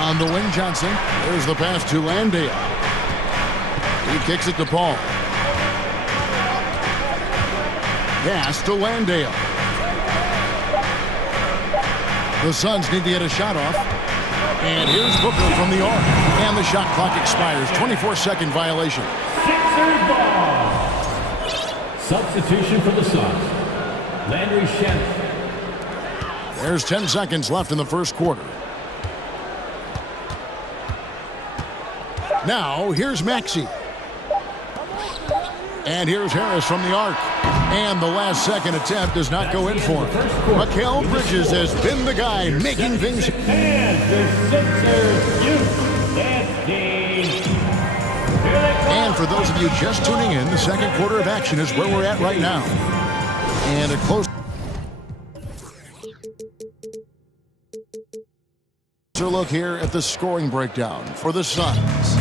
On the wing, Johnson. There's the pass to Landale. He kicks it to Paul. Pass to Landale. The Suns need to get a shot off. And here's Booker from the arc. And the shot clock expires. 24-second violation. Sixers ball. Substitution for the Suns. Landry Shamet. There's 10 seconds left in the first quarter. Now, here's Maxey. And here's Harris from the arc. And the last second attempt does not go in for him. Mikal Bridges has been the guy making things. And for those of you just tuning in, the second quarter of action is where we're at right now. And a close look here at the scoring breakdown for the Suns.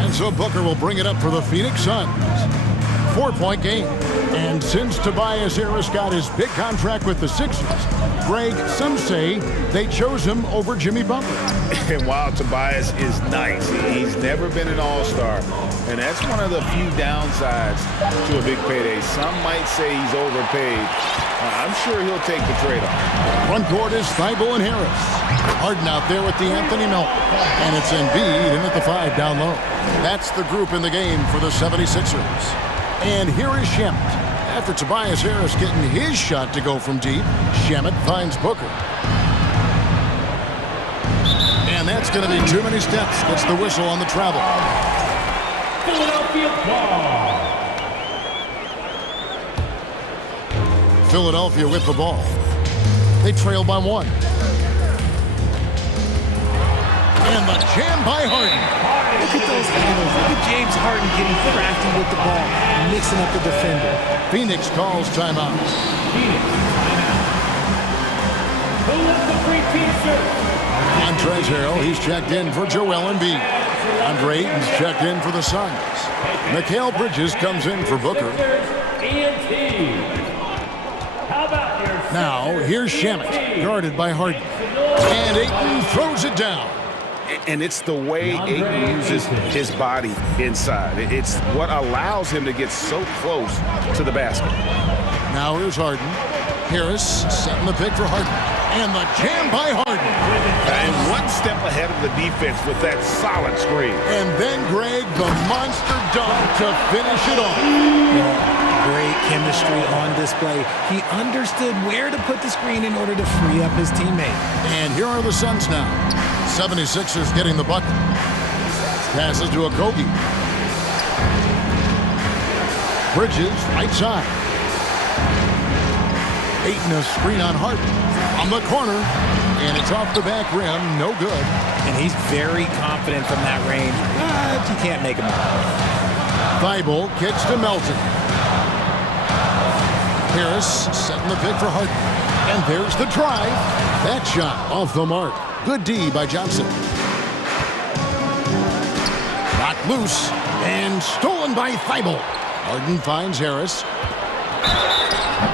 And so Booker will bring it up for the Phoenix Suns. 4-point game. And since Tobias Harris got his big contract with the Sixers, Greg, some say they chose him over Jimmy Butler. And while Tobias is nice, he's never been an all-star. And that's one of the few downsides to a big payday. Some might say he's overpaid. I'm sure he'll take the trade-off. Front court is Thibault and Harris. Harden out there with the Anthony Melton. And it's Embiid in at the 5 down low. That's the group in the game for the 76ers. And here is Shamet. After Tobias Harris getting his shot to go from deep, Shamet finds Booker. And that's going to be too many steps. Gets the whistle on the travel. Philadelphia ball. Philadelphia with the ball. They trail by 1. And the jam by Harden. Look at those handles. Look at James Harden getting crafty with the ball, mixing up the defender. Phoenix calls timeout. Phoenix, timeout. Who left the free t-shirt? Montrezl Harrell, he's checked in for Joel Embiid. Andre Ayton's checked in for the Suns. Mikal Bridges comes in for Booker. Now, here's Shamet, guarded by Harden. And Ayton throws it down. And it's the way Ayton uses his body inside. It's what allows him to get so close to the basket. Now here's Harden. Harris setting the pick for Harden. And the jam by Harden. And one step ahead of the defense with that solid screen. And then Greg, the monster dunk to finish it off. Great chemistry on display. He understood where to put the screen in order to free up his teammate. And here are the Suns now. 76ers getting the bucket. Passes to Okogie. Bridges, right side. Ayton a screen on Harden. On the corner. And it's off the back rim. No good. And he's very confident from that range. But you can't make him out. Thibault kicks to Melton. Harris setting the pick for Harden. And there's the drive. That shot off the mark. Good D by Johnson. Knocked loose and stolen by Thibault. Harden finds Harris.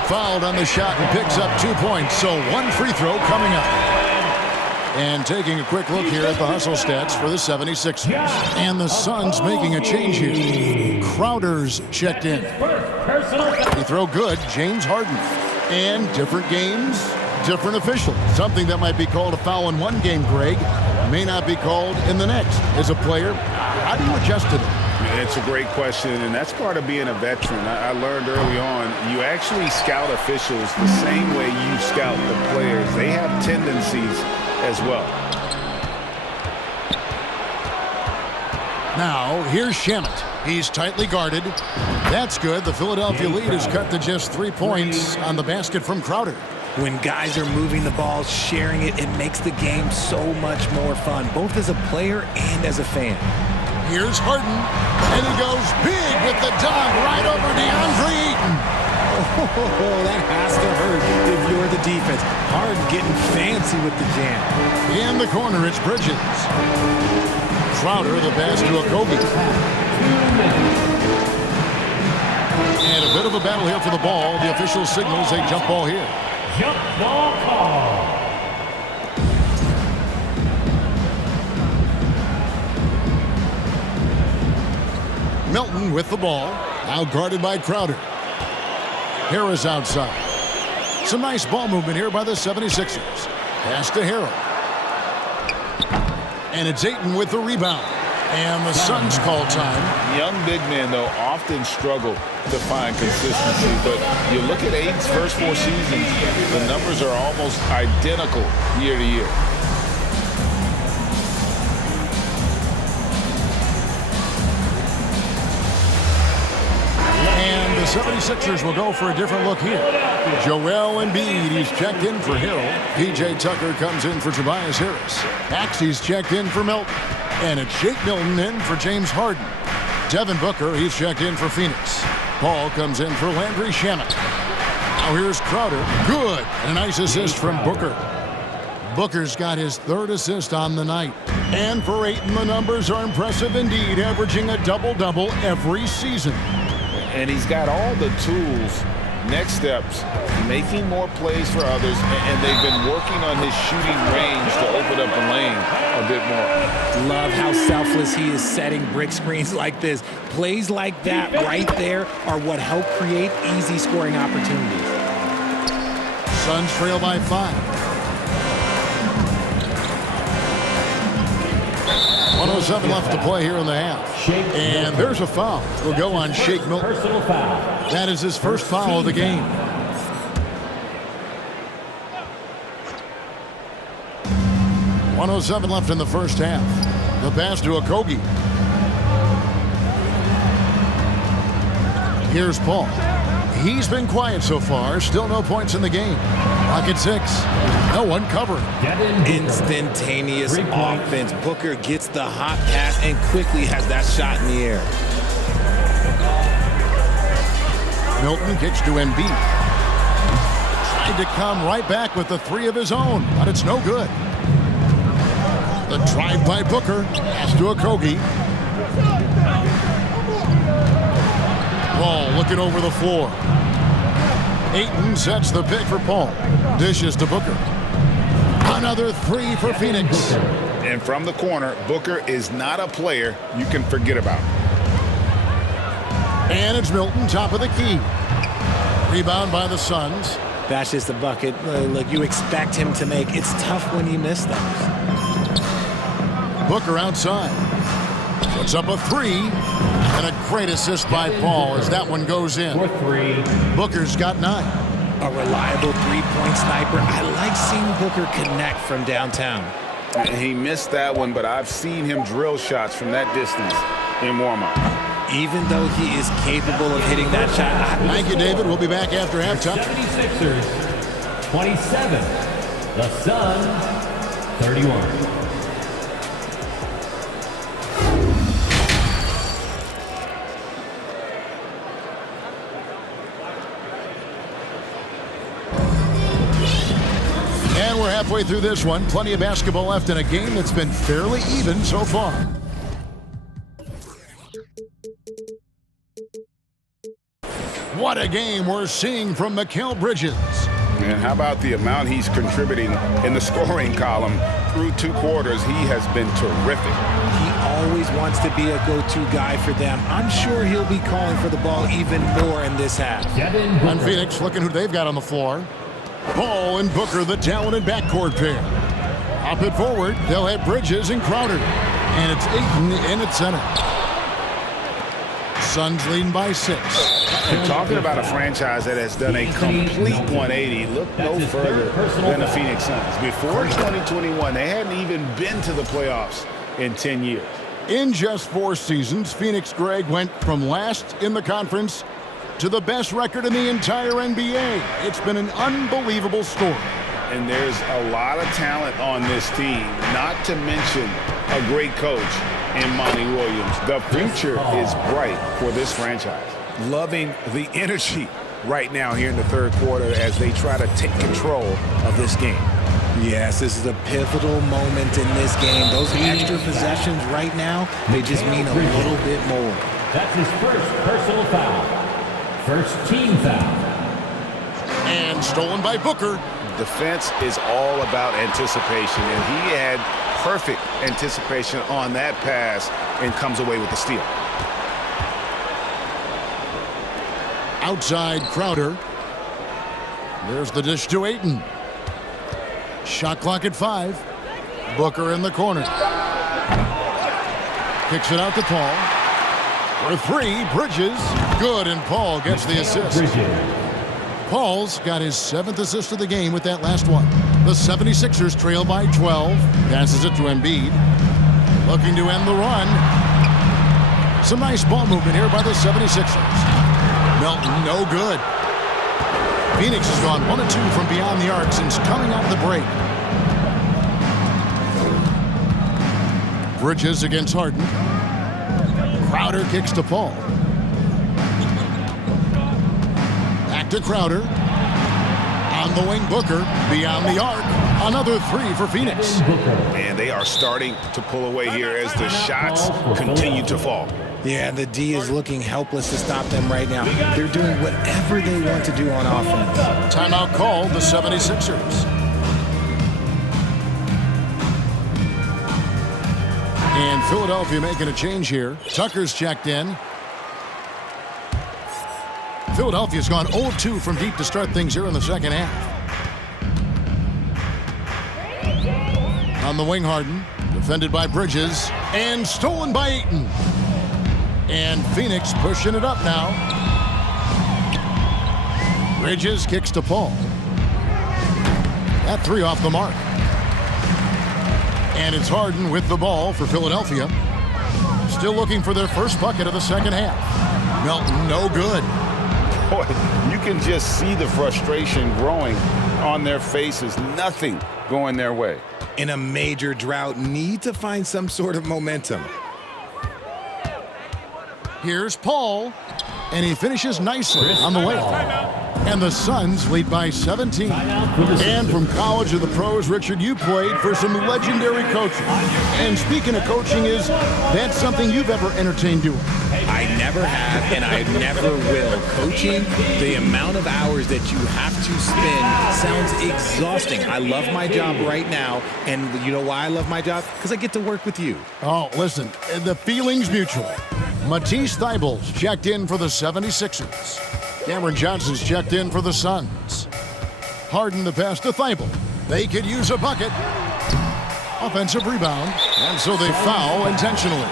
Fouled on the shot and picks up 2 points. So one free throw coming up. And taking a quick look here at the hustle stats for the 76ers. And the Suns making a change here. Crowder's checked in. Free throw good, James Harden. And different games, different official. Something that might be called a foul in one game, Greg, may not be called in the next. As a player, how do you adjust to that? It's a great question, and that's part of being a veteran. I learned early on, you actually scout officials the same way you scout the players. They have tendencies as well. Now, here's Shamet. He's tightly guarded. That's good. The Philadelphia lead is cut to just 3 points on the basket from Crowder. When guys are moving the ball, sharing it, it makes the game so much more fun, both as a player and as a fan. Here's Harden, and he goes big with the dunk right over DeAndre Ayton. Oh, that has to hurt if you're the defense. Harden getting fancy with the jam. In the corner, it's Bridges. Crowder, the pass to Okogie. And a bit of a battle here for the ball. The official signals a jump ball here. Jump ball call. Melton with the ball, now guarded by Crowder. Harris outside. Some nice ball movement here by the 76ers. Pass to Harrell. And it's Ayton with the rebound. And the Suns call time. Young big men, though, often struggle to find consistency. But you look at Ayton's first 4 seasons, the numbers are almost identical year to year. And the 76ers will go for a different look here. Joel Embiid, he's checked in for Harrell. PJ Tucker comes in for Tobias Harris. Maxey's checked in for Melton. And it's Shake Milton in for James Harden. Devin Booker, he's checked in for Phoenix. Paul comes in for Landry Shamet. Now here's Crowder. Good. And a nice assist from Booker. Booker's got his 3rd assist on the night. And for Ayton, the numbers are impressive indeed, averaging a double-double every season. And he's got all the tools. Next steps, making more plays for others, and they've been working on his shooting range to open up the lane a bit more. Love how selfless he is setting brick screens like this. Plays like that right there are what help create easy scoring opportunities. Suns trail by 5. 107 left to play here in the half. And there's a foul. Will go on Shake Milton. That is his first foul of the game. .107 left in the first half. The pass to Okogie. Here's Paul. He's been quiet so far. Still no points in the game. Clock at 6. No one covering. Instantaneous offense. Booker gets the hot pass and quickly has that shot in the air. Milton kicks to Embiid. Tried to come right back with the 3 of his own, but it's no good. The drive by Booker. Pass to Okogie. Ball looking over the floor. Ayton sets the pick for Paul. Dishes to Booker. Another 3 for Phoenix. And from the corner, Booker is not a player you can forget about. And it's Milton, top of the key. Rebound by the Suns. That's just a bucket. Look, you expect him to make. It's tough when you miss those. Booker outside. Puts up a 3. And a great assist by Paul as that one goes in. For 3. Booker's got 9. A reliable three-point sniper. I like seeing Booker connect from downtown. He missed that one, but I've seen him drill shots from that distance in warm-up. Even though he is capable of hitting that shot. Thank you, David. We'll be back after halftime. 76ers, 27. The Suns, 31. And we're halfway through this one. Plenty of basketball left in a game that's been fairly even so far. What a game we're seeing from Mikal Bridges. And how about the amount he's contributing in the scoring column through 2 quarters? He has been terrific. He always wants to be a go-to guy for them. I'm sure he'll be calling for the ball even more in this half. And Phoenix looking who they've got on the floor. Paul and Booker, the talented backcourt pair. Up it forward, they'll have Bridges and Crowder. And it's Ayton in at center. Suns leading by 6. And talking about a franchise that has done a complete 180, look no further than the Phoenix Suns. Before 2021, they hadn't even been to the playoffs in 10 years. In just 4 seasons, Phoenix, Greg, went from last in the conference to the best record in the entire NBA. It's been an unbelievable story. And there's a lot of talent on this team, not to mention a great coach in Monty Williams. The future is bright for this franchise. Loving the energy right now here in the third quarter as they try to take control of this game. Yes, this is a pivotal moment in this game. Those extra possessions right now, they just mean a little bit more. That's his first personal foul. First team foul. And stolen by Booker. Defense is all about anticipation, and he had perfect anticipation on that pass and comes away with the steal. Outside Crowder. There's the dish to Ayton. Shot clock at 5. Booker in the corner. Kicks it out to Paul. For 3, Bridges. Good, and Paul gets the assist. Paul's got his 7th assist of the game with that last one. The 76ers trail by 12. Passes it to Embiid. Looking to end the run. Some nice ball movement here by the 76ers. Melton, no good. Phoenix has gone 1 of 2 from beyond the arc since coming out of the break. Bridges against Harden. Crowder kicks to Paul. Back to Crowder. On the wing, Booker. Beyond the arc. Another 3 for Phoenix. And they are starting to pull away here as the shots continue to fall. Yeah, the D is looking helpless to stop them right now. They're doing whatever they want to do on offense. Timeout called, the 76ers. And Philadelphia making a change here. Tucker's checked in. Philadelphia's gone 0 of 2 from deep to start things here in the second half. On the wing, Harden. Defended by Bridges. And stolen by Ayton. And Phoenix pushing it up now. Bridges kicks to Paul. That 3 off the mark. And it's Harden with the ball for Philadelphia. Still looking for their first bucket of the second half. Melton, no good. Boy, you can just see the frustration growing on their faces. Nothing going their way. In a major drought, need to find some sort of momentum. Here's Paul, and he finishes nicely on the way. And the Suns lead by 17. And from college to the pros, Richard, you played for some legendary coaches. And speaking of coaching, is that something you've ever entertained doing? I never have, and I never will. Coaching, the amount of hours that you have to spend sounds exhausting. I love my job right now, and you know why I love my job? Because I get to work with you. Oh, listen, the feeling's mutual. Matisse Thybulle's checked in for the 76ers. Cameron Johnson's checked in for the Suns. Harden the pass to Thybulle. They could use a bucket. Offensive rebound, and so they foul intentionally.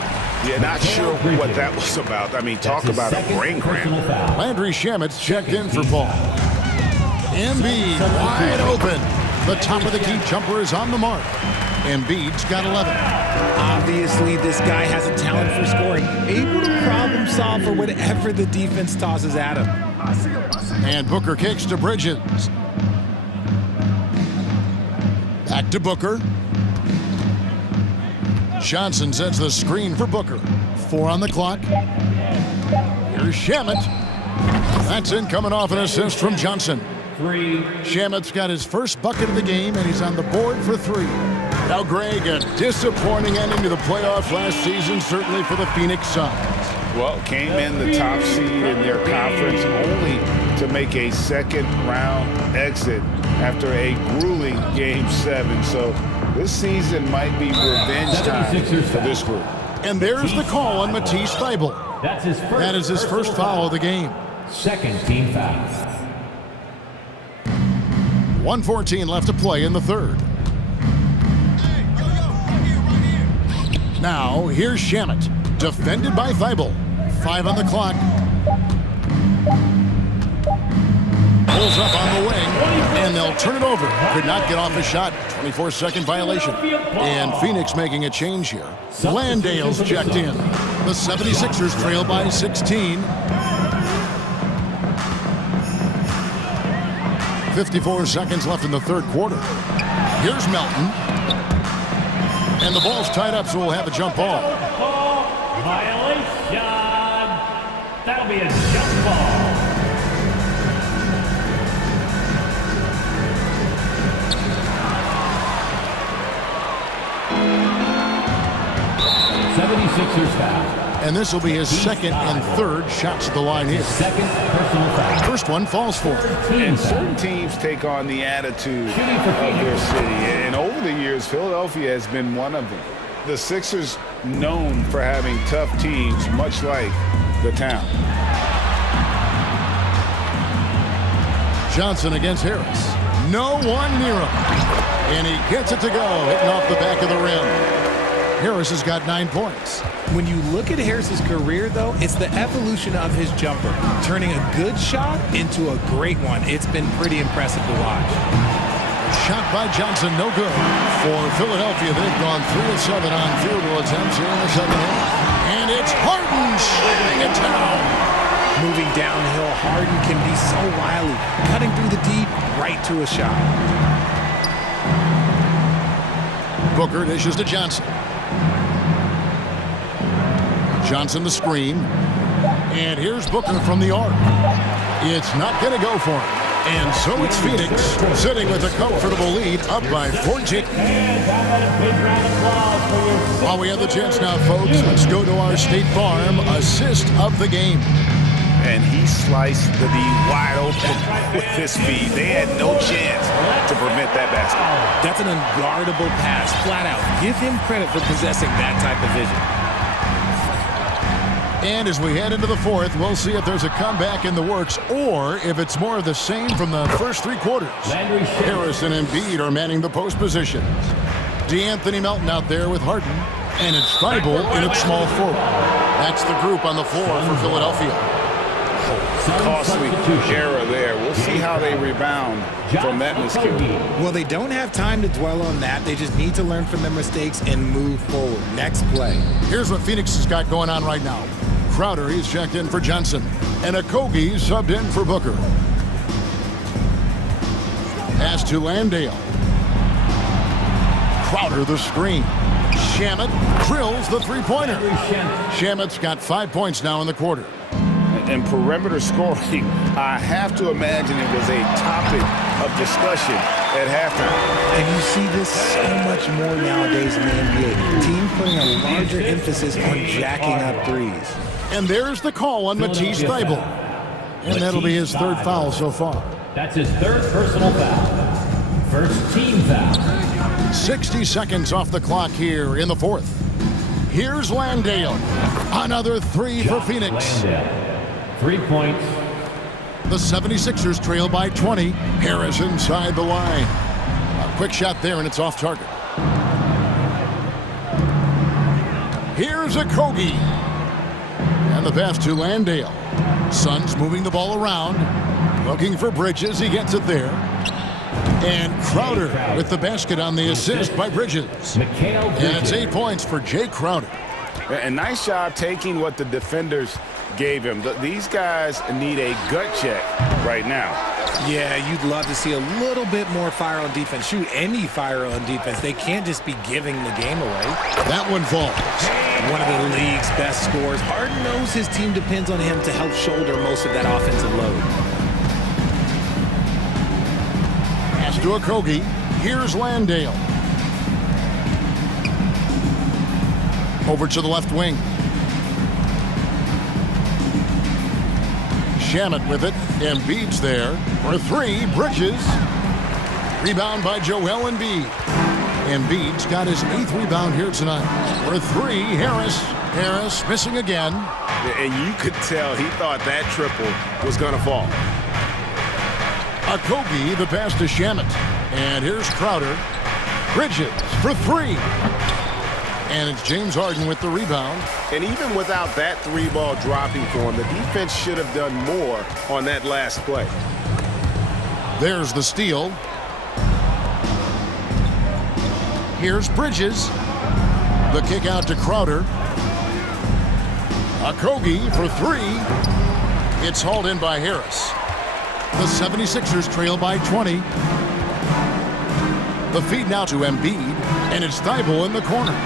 Yeah, not sure what that was about. I mean, talk about a brain cramp. Landry Shamit's checked in for Paul. Embiid wide open. The top of the key jumper is on the mark. Embiid's got 11. Obviously, this guy has a talent for scoring, able to problem solve for whatever the defense tosses at him. And Booker kicks to Bridges. Back to Booker. Johnson sets the screen for Booker. 4 on the clock. Here's Shamit. That's in, coming off an assist from Johnson. 3. Shamet's got his first bucket of the game, and he's on the board for 3. Now, Greg, a disappointing ending to the playoffs last season, certainly for the Phoenix Suns. Well, came in the top seed in their conference only to make a second-round exit after a grueling Game 7. So this season might be revenge time for this group. And there's the call on Matisse Thybulle. That is his first foul of the game. Second team foul. 1:14 left to play in the third. Now, here's Shamet, defended by Thybulle. 5 on the clock. Pulls up on the wing, and they'll turn it over. Could not get off a shot. 24-second violation. And Phoenix making a change here. Landale's checked in. The 76ers trail by 16. 54 seconds left in the third quarter. Here's Melton. And the ball's tied up, so we'll have a jump ball. Violation. That'll be a jump ball. And this will be his second and third shots at the line here. Second personal foul. First one falls for him. And certain teams take on the attitude of their city. And over the years, Philadelphia has been one of them. The Sixers known for having tough teams, much like the town. Johnson against Harris. No one near him. And he gets it to go, hitting off the back of the rim. Harris has got 9 points. When you look at Harris's career, though, it's the evolution of his jumper, turning a good shot into a great one. It's been pretty impressive to watch. Shot by Johnson, no good. For Philadelphia, they've gone 3-7 on field goal attempts here in the second half. And it's Harden slamming it down. Moving downhill, Harden can be so wily, cutting through the deep right to a shot. Booker dishes to Johnson. Johnson the screen. And here's Booker from the arc. It's not going to go for him. And so it's Phoenix sitting with a comfortable lead up by 14. While we have the chance now, folks, let's go to our State Farm assist of the game. And he sliced the D wide open with his speed. They had no chance to prevent that basket. That's an unguardable pass, flat out. Give him credit for possessing that type of vision. And as we head into the fourth, we'll see if there's a comeback in the works or if it's more of the same from the first 3 quarters. Harris and Embiid are manning the post positions. DeAnthony Melton out there with Harden. And it's Thybulle in its small forward. That's the group on the floor for Philadelphia. Costly error there. We'll see how they rebound from that miscue. Well, they don't have time to dwell on that. They just need to learn from their mistakes and move forward. Next play. Here's what Phoenix has got going on right now. Crowder, he's checked in for Johnson. And Okogie subbed in for Booker. Pass to Landale. Crowder the screen. Shamet drills the three-pointer. Shamet's got 5 points now in the quarter. And perimeter scoring, I have to imagine it was a topic of discussion at halftime. And you see this so much more nowadays in the NBA. Teams putting a larger emphasis on jacking up threes. And there's the call on Matisse Thybulle. And that'll be his third foul so far. That's his third personal foul. First team foul. 60 seconds off the clock here in the fourth. Here's Landale. Another three for Phoenix. 3 points. The 76ers trail by 20. Harris inside the line. A quick shot there, and it's off target. Here's Okogie. And the pass to Landale. Suns moving the ball around. Looking for Bridges. He gets it there. And Crowder with the basket on the assist by Bridges. And it's 8 points for Jay Crowder. And nice job taking what the defenders gave him. These guys need a gut check right now. Yeah, you'd love to see a little bit more fire on defense. Shoot, any fire on defense. They can't just be giving the game away. That one falls. One of the league's best scorers. Harden knows his team depends on him to help shoulder most of that offensive load. to Okogie. Here's Landale. Over to the left wing. Shamet with it. Embiid's there for three. Bridges. Rebound by Joel Embiid. Embiid's got his 8th rebound here tonight. For three, Harris. Harris missing again. And you could tell he thought that triple was going to fall. Okogie, the pass to Shamet. And here's Crowder. Bridges for three. And it's James Harden with the rebound. And even without that three ball dropping for him, the defense should have done more on that last play. There's the steal. Here's Bridges. The kick out to Crowder. Okogie for three. It's hauled in by Harris. The 76ers trail by 20. The feed now to Embiid, and it's Thibault in the corner.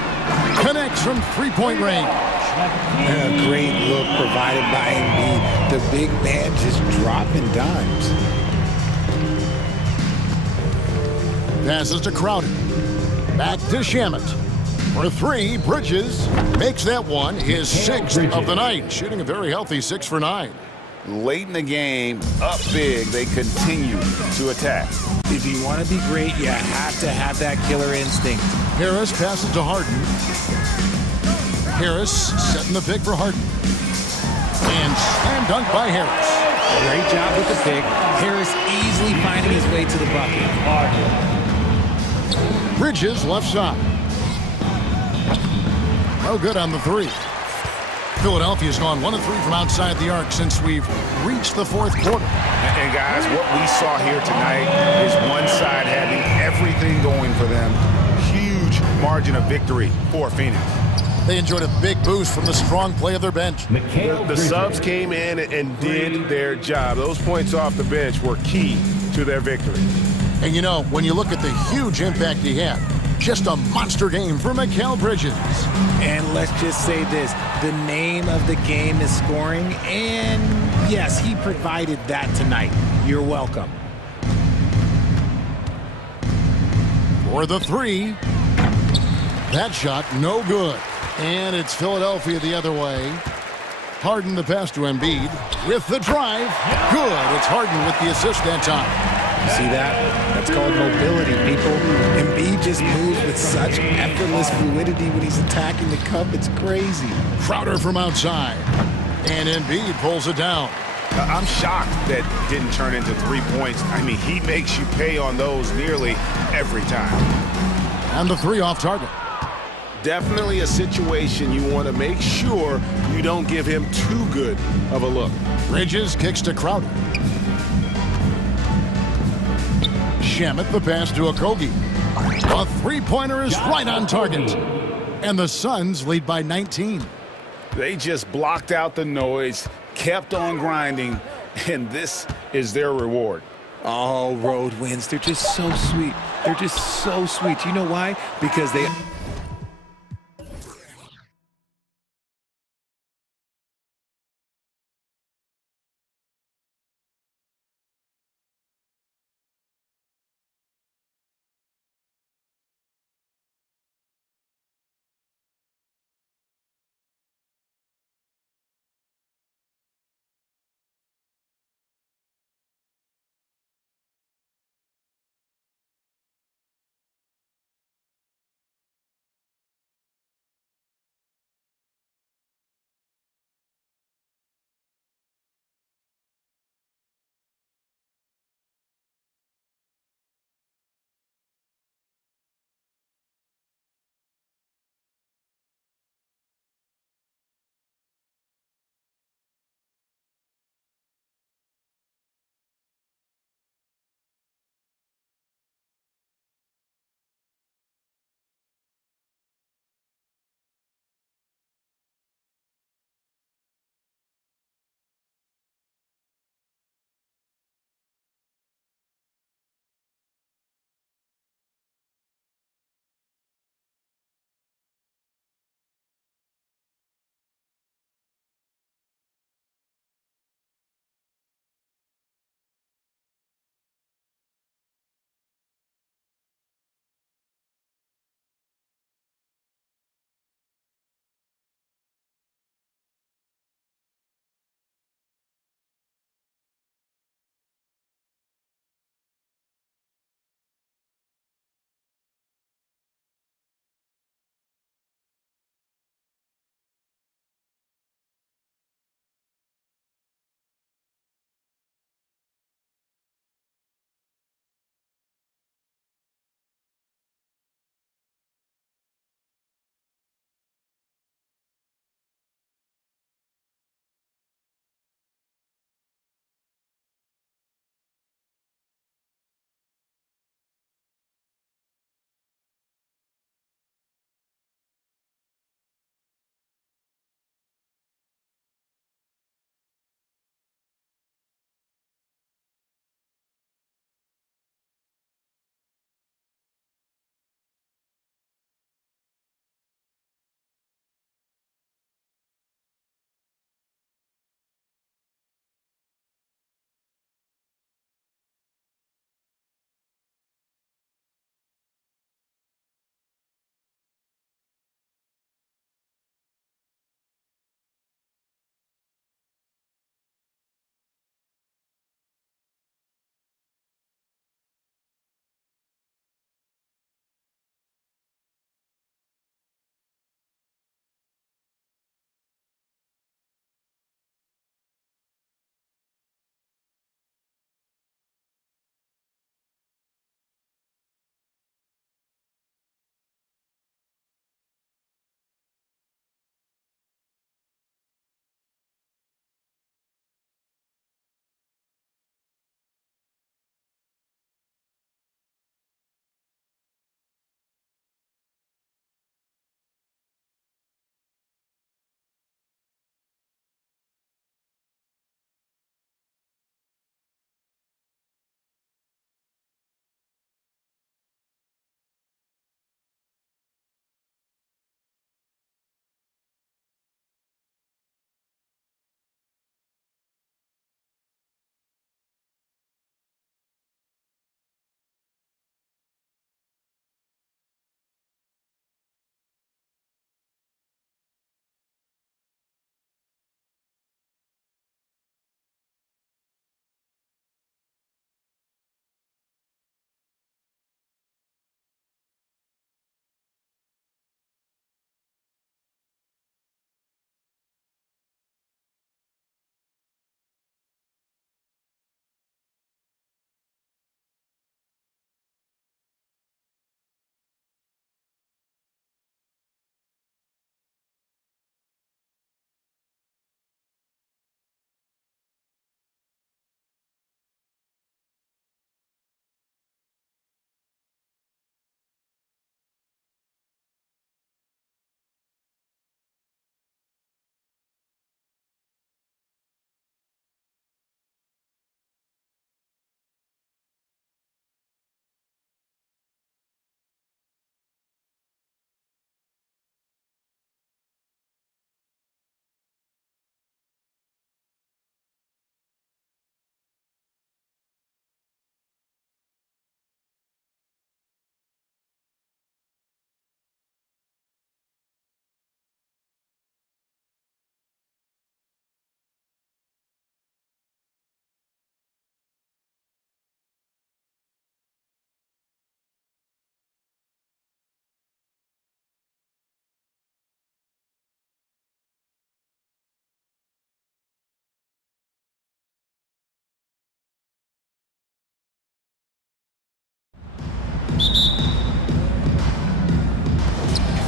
Connects from three-point range. A great look provided by Embiid. The big man just dropping dimes. Passes to Crowder. Back to Shamet. For three, Bridges makes that one his 6th of the night, shooting a very healthy 6 for 9. Late in the game, up big, they continue to attack. If you want to be great, you have to have that killer instinct. Harris passes to Harden. Harris setting the pick for Harden. And slam dunk by Harris. Great job with the pick. Harris easily finding his way to the bucket. Bridges left side. No good on the three. Philadelphia's gone 1 of 3 from outside the arc since we've reached the 4th quarter. And guys, what we saw here tonight is one side having everything going for them. Huge margin of victory for Phoenix. They enjoyed a big boost from the strong play of their bench. The subs came in and did their job. Those points off the bench were key to their victory. And you know, when you look at the huge impact he had, just a monster game for Mikal Bridges. And let's just say this, the name of the game is scoring, and yes, he provided that tonight. You're welcome. For the three. That shot, no good. And it's Philadelphia the other way. Harden the pass to Embiid with the drive. Good. It's Harden with the assist that time. See that? That's called mobility, people. Embiid just moves with such effortless fluidity when he's attacking the cup. It's crazy. Crowder from outside. And Embiid pulls it down. I'm shocked that didn't turn into 3 points. I mean, he makes you pay on those nearly every time. And the three off target. Definitely a situation you want to make sure you don't give him too good of a look. Bridges kicks to Crowder. Shamet the pass to Okogie. A three-pointer is right on target. And the Suns lead by 19. They just blocked out the noise, kept on grinding, and this is their reward. All road wins. They're just so sweet. They're just so sweet. You know why? Because they...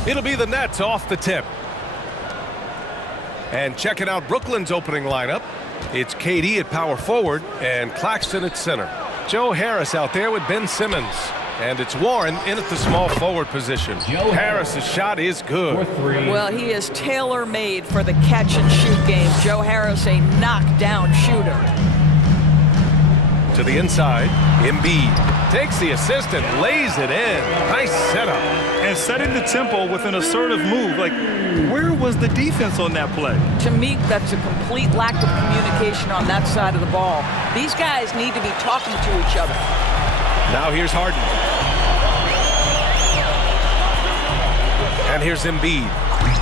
It'll be the Nets off the tip. And checking out Brooklyn's opening lineup, it's KD at power forward and Claxton at center. Joe Harris out there with Ben Simmons. And it's Warren in at the small forward position. Harris's shot is good. Well, he is tailor-made for the catch-and-shoot game. Joe Harris, a knockdown shooter. To the inside, Embiid takes the assist and lays it in. Nice setup. And setting the tempo with an assertive move. Like, where was the defense on that play? To me, that's a complete lack of communication on that side of the ball. These guys need to be talking to each other. Now here's Harden. And here's Embiid.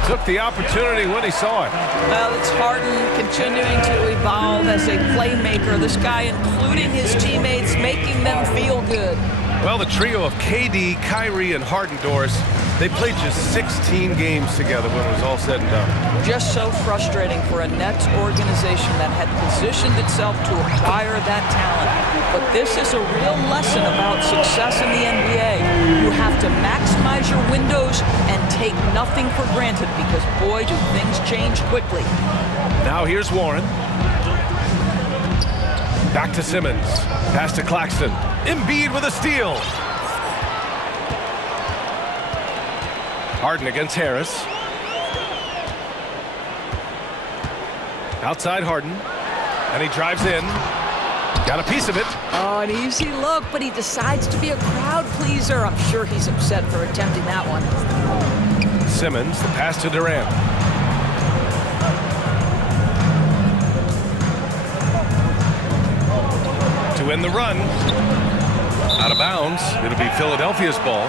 Took the opportunity when he saw it. Well, it's Harden continuing to evolve as a playmaker. This guy, including his teammates, making them feel good. Well, the trio of KD, Kyrie, and Harden, Doris, they played just 16 games together when it was all said and done. Just so frustrating for a Nets organization that had positioned itself to acquire that talent. But this is a real lesson about success in the NBA. You have to maximize your windows and take nothing for granted because, boy, do things change quickly. Now here's Warren. Back to Simmons. Pass to Claxton. Embiid with a steal. Harden against Harris. Outside Harden. And he drives in. Got a piece of it. Oh, an easy look, but he decides to be a crowd pleaser. I'm sure he's upset for attempting that one. Simmons, the pass to Durant. To end the run. Out of bounds. It'll be Philadelphia's ball.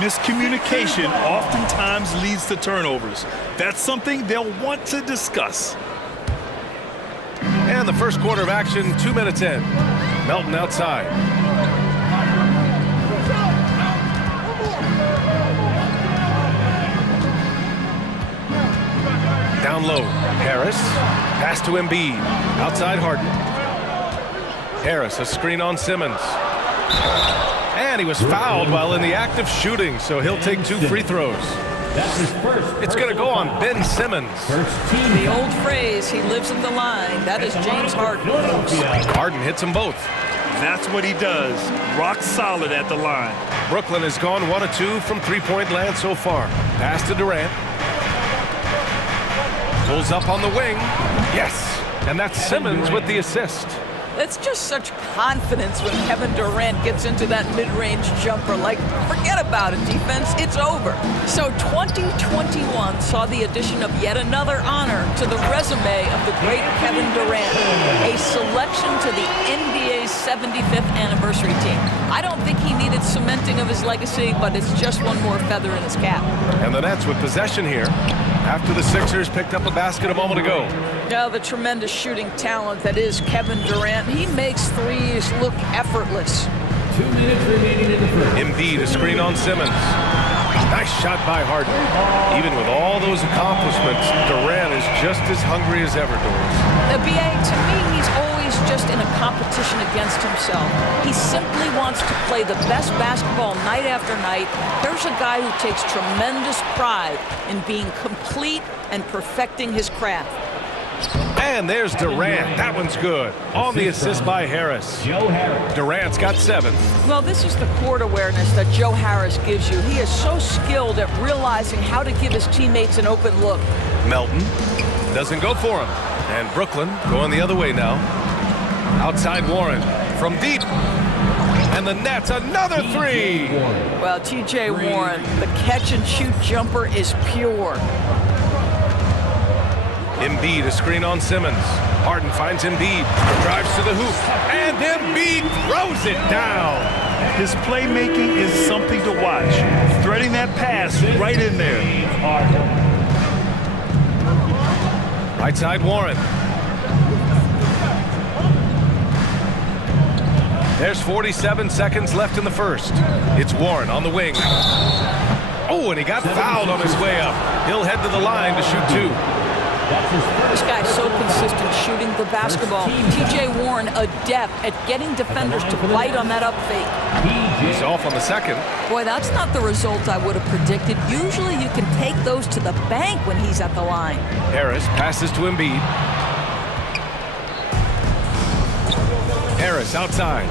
Miscommunication oftentimes leads to turnovers. That's something they'll want to discuss. And the first quarter of action, 2 minutes in. Melton outside. Down low. Harris. Pass to Embiid. Outside Harden. Harris, a screen on Simmons. And he was fouled while in the act of shooting, so he'll take 2 free throws. It's going to go on Ben Simmons. The old phrase, he lives at the line. That is James Harden. Harden hits them both. That's what he does. Rock solid at the line. Brooklyn has gone 1 of 2 from three-point land so far. Pass to Durant. Pulls up on the wing. Yes. And that's Simmons with the assist. It's just such confidence when Kevin Durant gets into that mid-range jumper. Like, forget about it, defense. It's over. So 2021 saw the addition of yet another honor to the resume of the great Kevin Durant, a selection to the NBA's 75th anniversary team. I don't think he needed cementing of his legacy, but it's just one more feather in his cap. And the Nets with possession here after the Sixers picked up a basket a moment ago. Now the tremendous shooting talent that is Kevin Durant. He makes threes look effortless. 2 minutes remaining in the first. Embiid, a screen on Simmons. Nice shot by Harden. Even with all those accomplishments, Durant is just as hungry as ever, Doris. The BA, to me, he's always just in a competition against himself. He simply wants to play the best basketball night after night. There's a guy who takes tremendous pride in being complete and perfecting his craft. And there's Durant. That one's good. On the assist by Harris. Durant's got 7. Well, this is the court awareness that Joe Harris gives you. He is so skilled at realizing how to give his teammates an open look. Melton doesn't go for him. And Brooklyn going the other way now. Outside Warren from deep. And the Nets, another 3. Well, T.J. Warren, the catch-and-shoot jumper is pure. Embiid, a screen on Simmons. Harden finds Embiid, drives to the hoop, and Embiid throws it down. His playmaking is something to watch. Threading that pass right in there. Right side Warren. There's 47 seconds left in the first. It's Warren on the wing. Oh, and he got fouled on his way up. He'll head to the line to shoot 2. This guy's so consistent shooting the basketball. T.J. Warren, adept at getting defenders to bite on that up fake. He's off on the second. Boy, that's not the result I would have predicted. Usually you can take those to the bank when he's at the line. Harris passes to Embiid. Harris outside.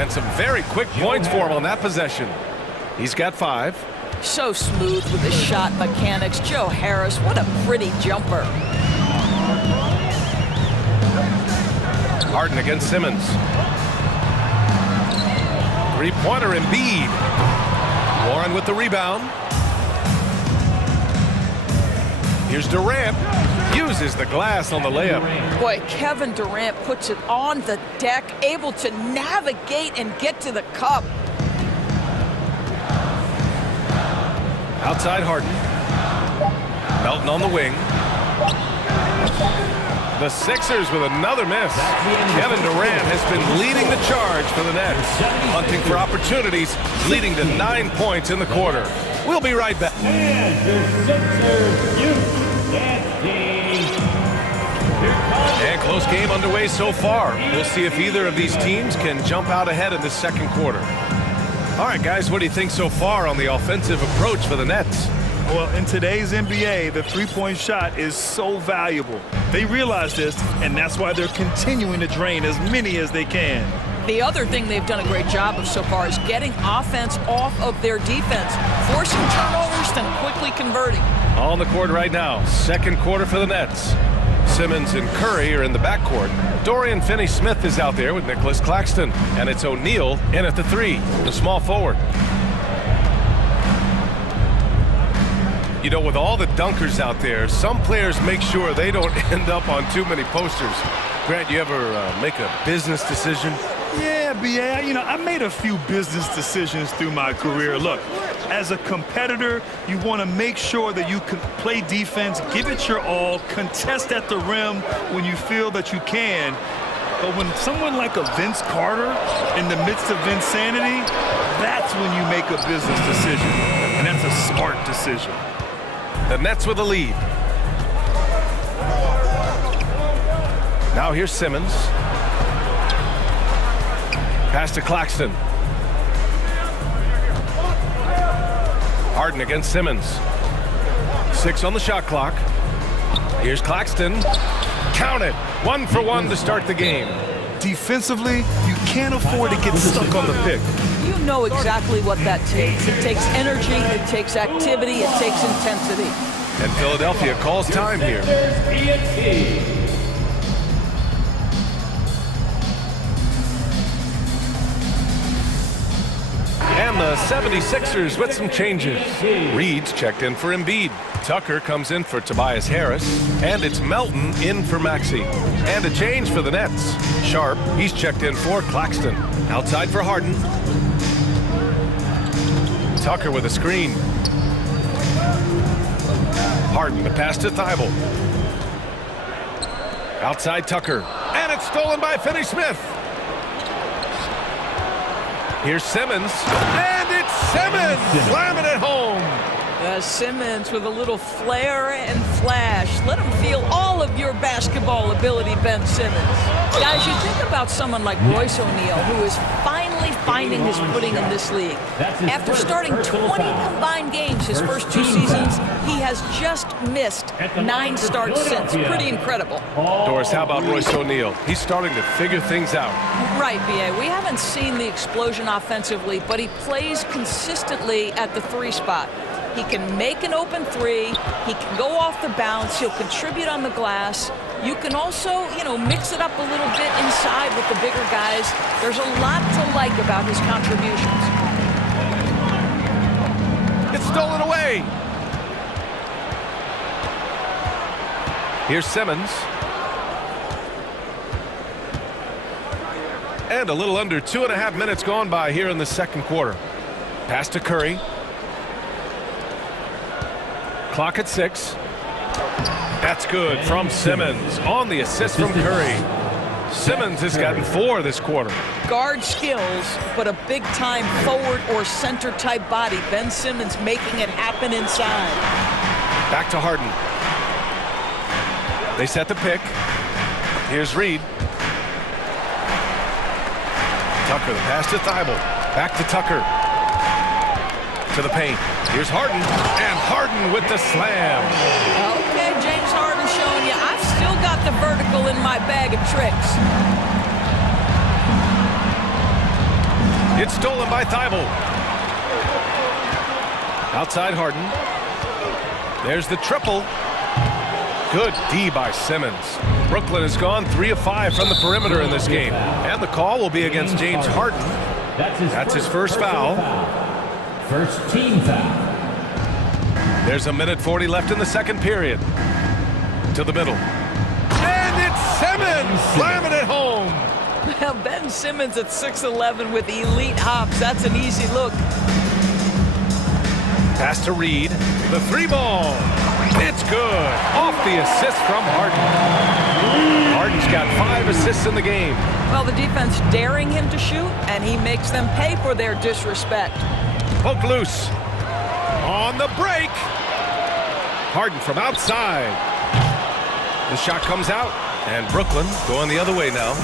And some very quick points for him on that possession. He's got 5. So smooth with his shot mechanics. Joe Harris, what a pretty jumper. Harden against Simmons. Three-pointer Embiid. Warren with the rebound. Here's Durant. Uses the glass on the layup. Boy, Kevin Durant puts it on the deck, able to navigate and get to the cup. Outside Harden. Melton on the wing. The Sixers with another miss. Kevin Durant has been leading the charge for the Nets. Hunting for opportunities, leading to 9 points in the quarter. We'll be right back. And your Sixers youth dance team. And close game underway so far. We'll see if either of these teams can jump out ahead in the second quarter. All right, guys, what do you think so far on the offensive approach for the Nets? Well, in today's NBA, the three-point shot is so valuable. They realize this, and that's why they're continuing to drain as many as they can. The other thing they've done a great job of so far is getting offense off of their defense, forcing turnovers, then quickly converting. On the court right now, second quarter for the Nets. Simmons and Curry are in the backcourt. Dorian Finney-Smith is out there with Nicholas Claxton. And it's O'Neal in at the 3, the small forward. You know, with all the dunkers out there, some players make sure they don't end up on too many posters. Grant, you ever make a business decision? Yeah, B.A., you know, I made a few business decisions through my career. Look, as a competitor, you want to make sure that you can play defense, give it your all, contest at the rim when you feel that you can. But when someone like a Vince Carter in the midst of insanity, that's when you make a business decision. And that's a smart decision. The Nets with the lead. Now here's Simmons. Pass to Claxton. Harden against Simmons. 6 on the shot clock. Here's Claxton. Count it. 1 for 1 to start the game. Defensively, you can't afford to get stuck on the pick. You know exactly what that takes. It takes energy, it takes activity, it takes intensity. And Philadelphia calls time here. And the 76ers with some changes. Reed's checked in for Embiid. Tucker comes in for Tobias Harris. And it's Melton in for Maxey. And a change for the Nets. Sharp, he's checked in for Claxton. Outside for Harden. Tucker with a screen. Harden, the pass to Thibault. Outside Tucker. And it's stolen by Finney-Smith. Here's Simmons, and it's Simmons slamming it home. Simmons with a little flair and flash. Let him feel all of your basketball ability, Ben Simmons. Guys, you think about someone like Royce O'Neal, who is finally finding his footing in this league. After starting 20 combined games his first 2 seasons, he has just missed 9 starts since. Pretty incredible. Doris, how about Royce O'Neal? He's starting to figure things out. Right, B.A. We haven't seen the explosion offensively, but he plays consistently at the 3 spot. He can make an open 3. He can go off the bounce. He'll contribute on the glass. You can also, you know, mix it up a little bit inside with the bigger guys. There's a lot to like about his contributions. It's stolen away. Here's Simmons. And a little under 2.5 minutes gone by here in the second quarter. Pass to Curry. Clock at 6. That's good from Simmons on the assist from Curry. Simmons has gotten 4 this quarter. Guard skills, but a big-time forward or center-type body. Ben Simmons making it happen inside. Back to Harden. They set the pick. Here's Reed. Tucker, the pass to Thibault. Back to Tucker. To the paint. Here's Harden. And Harden with the slam. Okay, James Harden showing you I've still got the vertical in my bag of tricks. It's stolen by Thibault. Outside Harden. There's the triple. Good D by Simmons. Brooklyn has gone 3 of 5 from the perimeter in this game. And the call will be against James Harden. That's his first foul. First team foul. There's a minute 40 left in the second period. To the middle. And it's Simmons slamming it home. Well, Ben Simmons at 6'11" with elite hops. That's an easy look. Pass to Reed. The 3-ball. It's good. Off the assist from Harden. Harden's got 5 assists in the game. Well, the defense daring him to shoot, and he makes them pay for their disrespect. Poke loose. On the break. Harden from outside. The shot comes out, and Brooklyn going the other way now.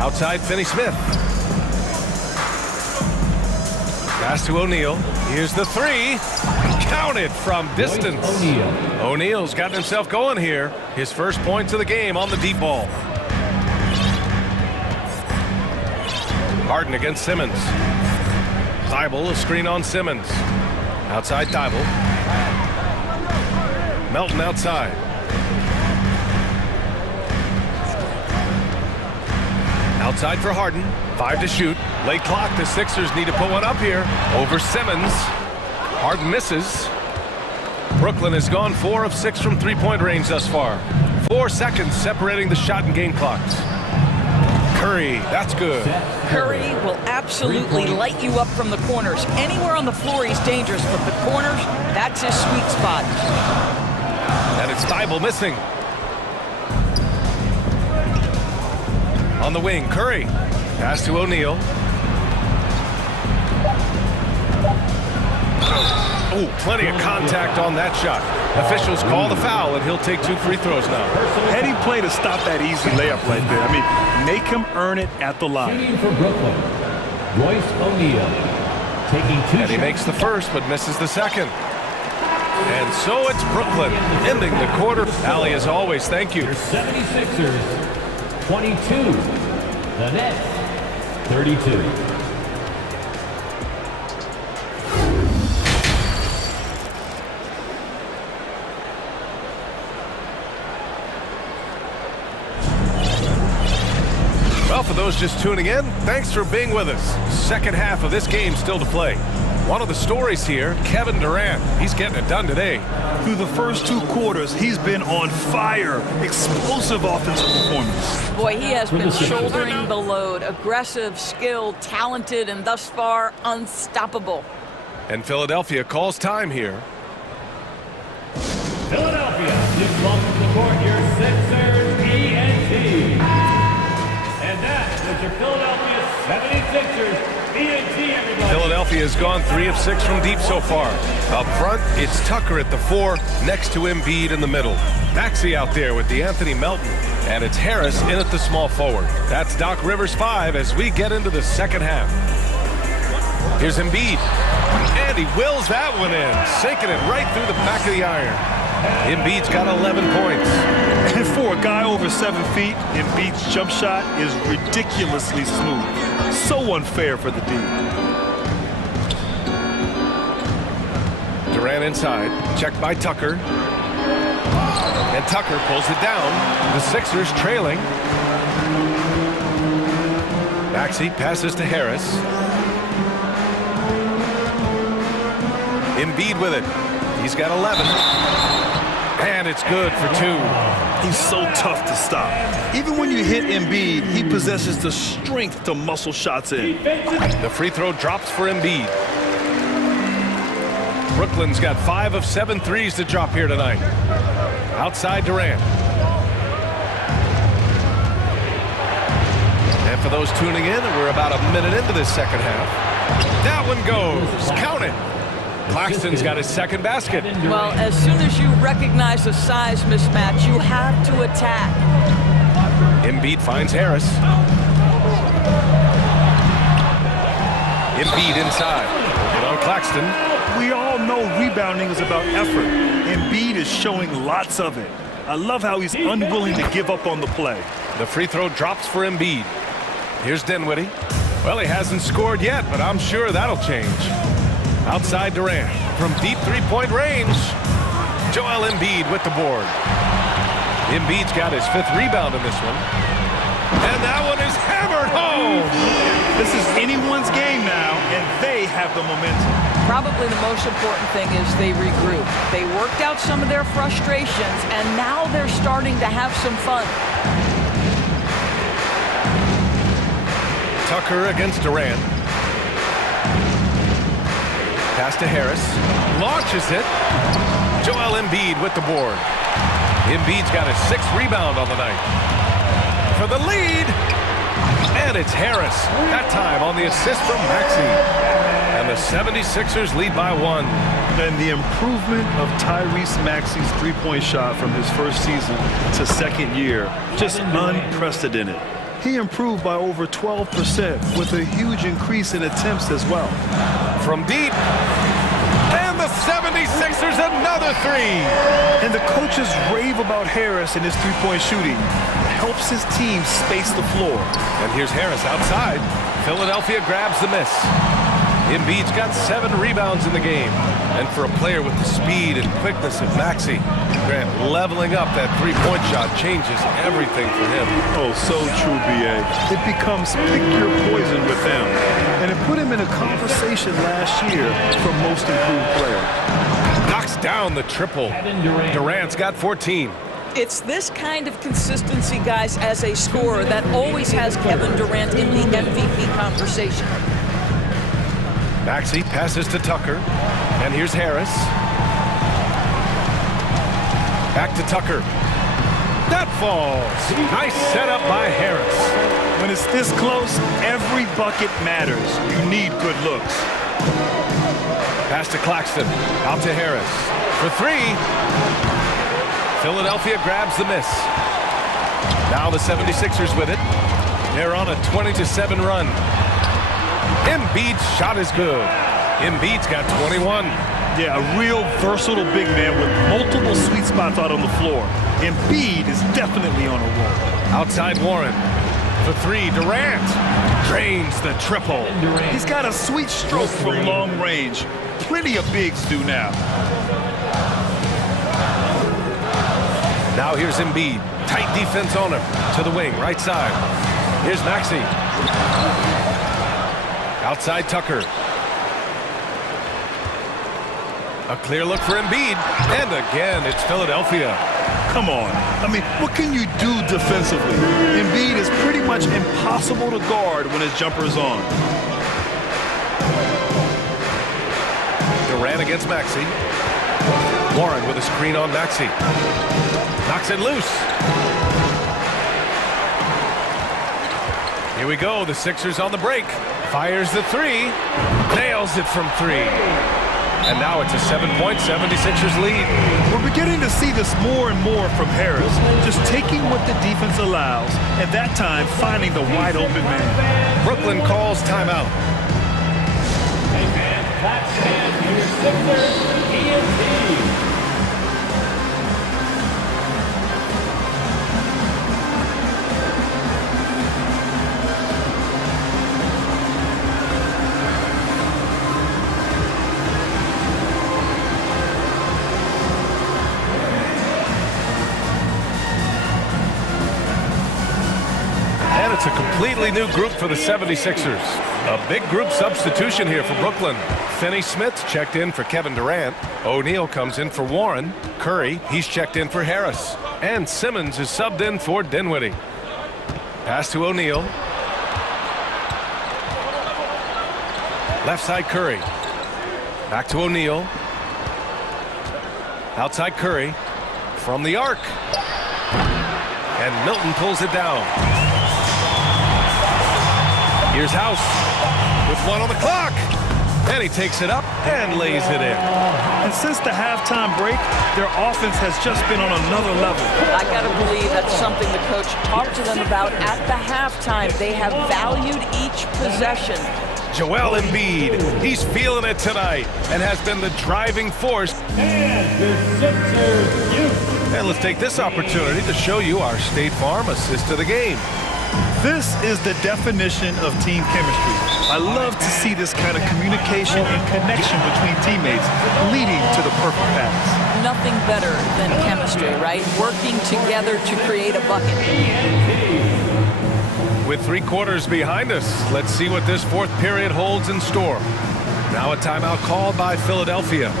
Outside Finney-Smith. Pass to O'Neal. Here's the 3. Counted from distance. O'Neal's gotten himself going here. His first points of the game on the deep ball. Harden against Simmons. Thibault, a screen on Simmons. Outside Thibault. Melton outside. Outside for Harden. 5 to shoot. Late clock. The Sixers need to put one up here. Over Simmons. Harden misses. Brooklyn has gone 4 of 6 from three-point range thus far. 4 seconds separating the shot and game clocks. Curry, that's good. Curry will absolutely light you up from the corners. Anywhere on the floor he's dangerous, but the corners, that's his sweet spot. And it's Thibault missing. On the wing, Curry. Pass to O'Neal. Oh, plenty of contact on that shot. Officials call the foul, and he'll take 2 free throws now. Heady play to stop that easy layup right there. I mean, make him earn it at the line. Shooting for Brooklyn, Royce O'Neal. Taking 2 And he makes the first, but misses the second. And so it's Brooklyn ending the quarter. Allie, as always, thank you. Your 76ers, 22. The Nets, 32. Well, for those just tuning in, thanks for being with us. Second half of this game still to play. One of the stories here, Kevin Durant. He's getting it done today. Through the first 2 quarters, he's been on fire. Explosive offensive performance. Boy, he has been shouldering the load. Aggressive, skilled, talented, and thus far, unstoppable. And Philadelphia calls time here. Philadelphia, please welcome to the court your Sixers ENT. And that is your Philadelphia 76ers ENT, everybody. Philadelphia has gone 3 of 6 from deep so far. Up front, it's Tucker at the 4, next to Embiid in the middle. Maxey out there with DeAnthony Melton, and it's Harris in at the small forward. That's Doc Rivers' 5 as we get into the second half. Here's Embiid, and he wills that one in, sinking it right through the back of the iron. Embiid's got 11 points. And for a guy over 7 feet, Embiid's jump shot is ridiculously smooth. So unfair for the D. Durant inside, checked by Tucker. And Tucker pulls it down. The Sixers trailing. Maxey passes to Harris. Embiid with it. He's got 11. And it's good for 2. He's so tough to stop. Even when you hit Embiid, he possesses the strength to muscle shots in. The free throw drops for Embiid. Brooklyn's got 5 of 7 threes to drop here tonight. Outside Durant. And for those tuning in, we're about a minute into this second half. That one goes. Count it. Claxton's got his second basket. Well, as soon as you recognize a size mismatch, you have to attack. Embiid finds Harris. Embiid inside. And on Claxton. We all know rebounding is about effort. Embiid is showing lots of it. I love how he's unwilling to give up on the play. The free throw drops for Embiid. Here's Dinwiddie. Well, he hasn't scored yet, but I'm sure that'll change. Outside Durant. From deep three-point range. Joel Embiid with the board. Embiid's got his 5th rebound in this one. And that one is hammered home. This is anyone's game now, and they have the momentum. Probably the most important thing is they regroup. They worked out some of their frustrations, and now they're starting to have some fun. Tucker against Durant. Pass to Harris. Launches it. Joel Embiid with the board. Embiid's got his 6th rebound on the night. For the lead. And it's Harris. That time on the assist from Maxey. And the 76ers lead by 1. And the improvement of Tyrese Maxey's three-point shot from his first season to second year, just unprecedented. He improved by over 12% with a huge increase in attempts as well. From deep. And the 76ers another 3. And the coaches rave about Harris and his three-point shooting. Helps his team space the floor. And here's Harris outside. Philadelphia grabs the miss. Embiid's got 7 rebounds in the game. And for a player with the speed and quickness of Maxey, Grant, leveling up that three-point shot changes everything for him. Oh, so true, B.A. It becomes pick your poison with them. And it put him in a conversation last year for most improved player. Knocks down the triple. Durant's got 14. It's this kind of consistency, guys, as a scorer that always has Kevin Durant in the MVP conversation. Maxey passes to Tucker. And here's Harris. Back to Tucker. That falls. Nice setup by Harris. When it's this close, every bucket matters. You need good looks. Pass to Claxton. Out to Harris. For 3. Philadelphia grabs the miss. Now the 76ers with it. They're on a 20-7 run. Embiid's shot is good. Embiid's got 21. Yeah, a real versatile big man with multiple sweet spots out on the floor. Embiid is definitely on a roll. Outside Warren. For 3, Durant. Drains the triple. He's got a sweet stroke from long range. Plenty of bigs do now. Now here's Embiid. Tight defense on him. To the wing, right side. Here's Maxey. Outside Tucker. A clear look for Embiid. And again, it's Philadelphia. Come on. I mean, what can you do defensively? Embiid is pretty much impossible to guard when his jumper is on. Durant against Maxey. Warren with a screen on Maxey. Knocks it loose. Here we go. The Sixers on the break. Fires the 3. Nails it from 3. And now it's a 7-point 76ers lead. We're beginning to see this more and more from Harris. Just taking what the defense allows, and that time finding the wide open man. Brooklyn calls timeout. Hey man, that's it. Your Sixers E&T. It's a completely new group for the 76ers. A big group substitution here for Brooklyn. Finney-Smith's checked in for Kevin Durant. O'Neal comes in for Warren. Curry, he's checked in for Harris. And Simmons is subbed in for Dinwiddie. Pass to O'Neal. Left side Curry. Back to O'Neal. Outside Curry. From the arc. And Milton pulls it down. Here's House with 1 on the clock. And he takes it up and lays it in. And since the halftime break, their offense has just been on another level. I got to believe that's something the coach talked to them about at the halftime. They have valued each possession. Joel Embiid, he's feeling it tonight and has been the driving force. And your Sixers youth. And let's take this opportunity to show you our State Farm assist of the game. This is the definition of team chemistry. I love to see this kind of communication and connection between teammates leading to the perfect pass. Nothing better than chemistry, right? Working together to create a bucket. With 3 quarters behind us, let's see what this fourth period holds in store. Now a timeout called by Philadelphia.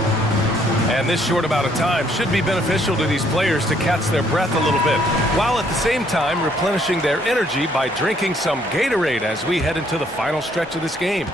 And this short amount of time should be beneficial to these players to catch their breath a little bit, while at the same time replenishing their energy by drinking some Gatorade as we head into the final stretch of this game.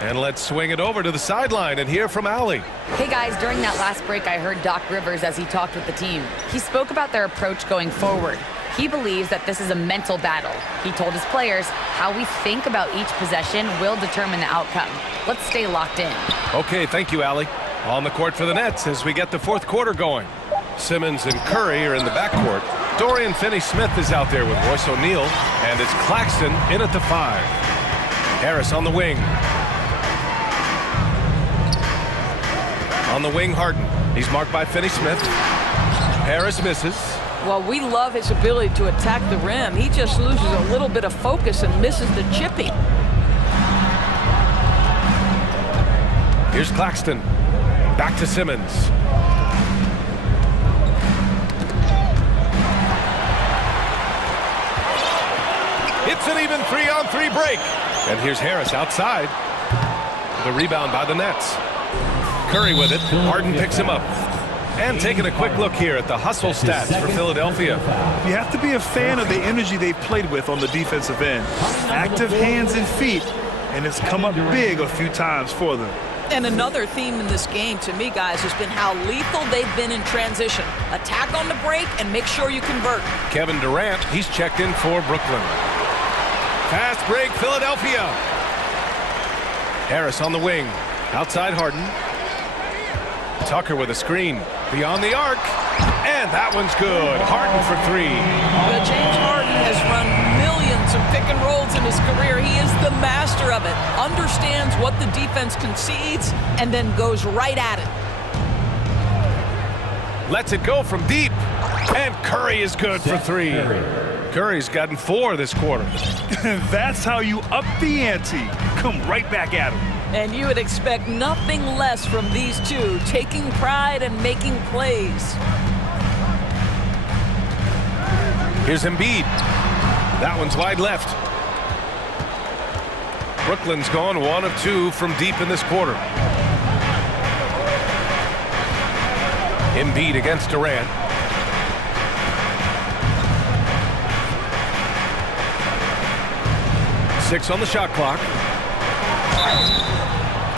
And let's swing it over to the sideline and hear from Allie. Hey guys, during that last break, I heard Doc Rivers as he talked with the team. He spoke about their approach going forward. He believes that this is a mental battle. He told his players how we think about each possession will determine the outcome. Let's stay locked in. Okay, thank you, Allie. On the court for the Nets as we get the fourth quarter going. Simmons and Curry are in the backcourt. Dorian Finney-Smith is out there with Royce O'Neal, and it's Claxton in at the 5. Harris on the wing. On the wing, Harden. He's marked by Finney-Smith. Harris misses. Well, we love his ability to attack the rim. He just loses a little bit of focus and misses the chipping. Here's Claxton. Back to Simmons. It's an even 3-on-3 break. And here's Harris outside. The rebound by the Nets. Curry with it. Harden picks him up. And taking a quick look here at the hustle stats for Philadelphia. You have to be a fan of the energy they've played with on the defensive end. Active hands and feet, and it's come up big a few times for them. And another theme in this game, to me, guys, has been how lethal they've been in transition. Attack on the break and make sure you convert. Kevin Durant, he's checked in for Brooklyn. Fast break, Philadelphia. Harris on the wing. Outside Harden. Tucker with a screen. Beyond the arc. And that one's good. Harden for 3. Well, James Harden has run millions of pick and rolls in his career. He is the master of it. Understands what the defense concedes and then goes right at it. Lets it go from deep. And Curry is good for 3. Curry's gotten 4 this quarter. That's how you up the ante. Come right back at him. And you would expect nothing less from these two, taking pride and making plays. Here's Embiid. That one's wide left. Brooklyn's gone 1 of 2 from deep in this quarter. Embiid against Durant. Six on the shot clock.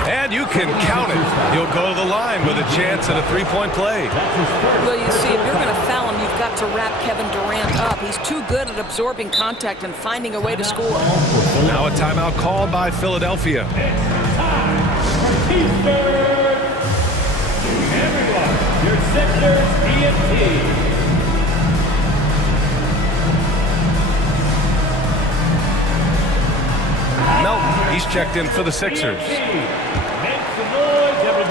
And you can count it. He'll go to the line with a chance at a 3-point play. Well, you see, if you're going to foul him, you've got to wrap Kevin Durant up. He's too good at absorbing contact and finding a way to score. Now a timeout called by Philadelphia. Everyone, your Sixers EMT. Melton, he's checked in for the Sixers.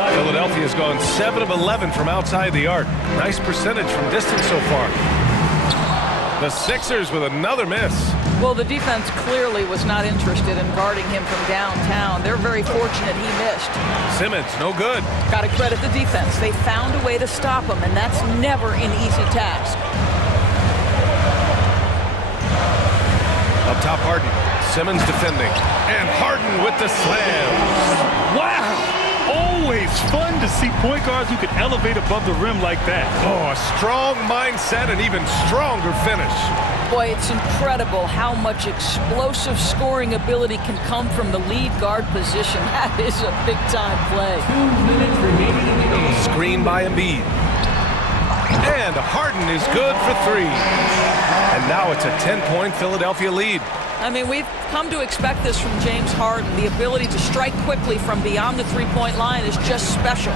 Philadelphia's gone 7 of 11 from outside the arc. Nice percentage from distance so far. The Sixers with another miss. Well, the defense clearly was not interested in guarding him from downtown. They're very fortunate he missed. Simmons, no good. Got to credit the defense. They found a way to stop him, and that's never an easy task. Up top, Harden. Simmons defending. And Harden with the slam. Wow! Always fun to see point guards who can elevate above the rim like that. Oh, a strong mindset and even stronger finish. Boy, it's incredible how much explosive scoring ability can come from the lead guard position. That is a big-time play. 2 minutes remaining in the game. Screen by Embiid. And Harden is good for 3. And now it's a 10-point Philadelphia lead. I mean, we've come to expect this from James Harden. The ability to strike quickly from beyond the three-point line is just special.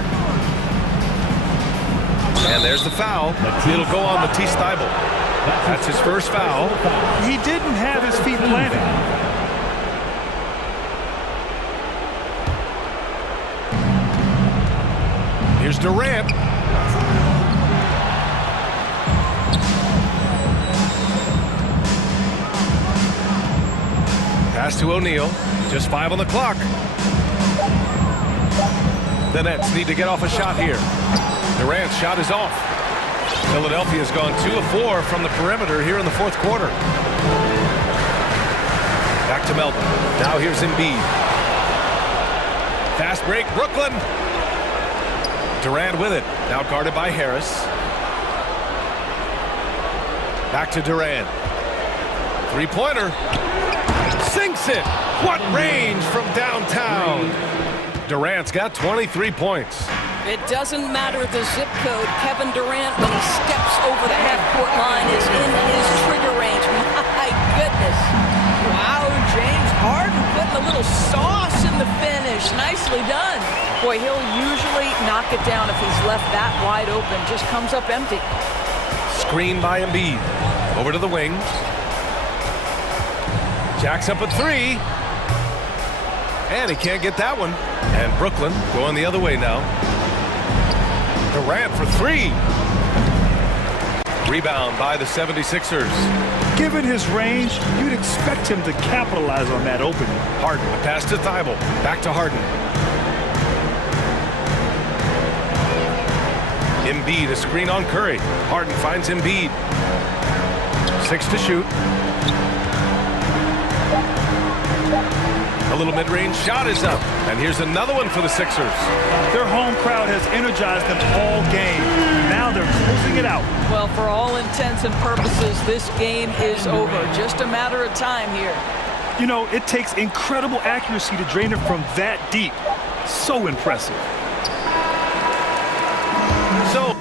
And there's the foul. It'll go on the T-Stiebel. That's his first foul. He didn't have his feet planted. Here's Durant. Pass to O'Neal. Just 5 on the clock. The Nets need to get off a shot here. Durant's shot is off. Philadelphia's gone 2 of 4 from the perimeter here in the fourth quarter. Back to Melvin. Now here's Embiid. Fast break, Brooklyn. Durant with it. Now guarded by Harris. Back to Durant. Three-pointer. Sinks it. What range from downtown. Durant's got 23 points. It doesn't matter the zip code. Kevin Durant, when he steps over the half-court line, is in his trigger range. My goodness. Wow, James Harden putting a little sauce in the finish. Nicely done. Boy, he'll usually knock it down if he's left that wide open. Just comes up empty. Screen by Embiid. Over to the wing. Jacks up a three. And he can't get that one. And Brooklyn going the other way now. Durant for three. Rebound by the 76ers. Given his range, you'd expect him to capitalize on that opening. Harden, a pass to Thibault. Back to Harden. Embiid, a screen on Curry. Harden finds Embiid. 6 to shoot. A little mid-range shot is up. And here's another one for the Sixers. Their home crowd has energized them all game. Now they're closing it out. Well, for all intents and purposes, this game is over. Just a matter of time here. You know, it takes incredible accuracy to drain it from that deep. So impressive. So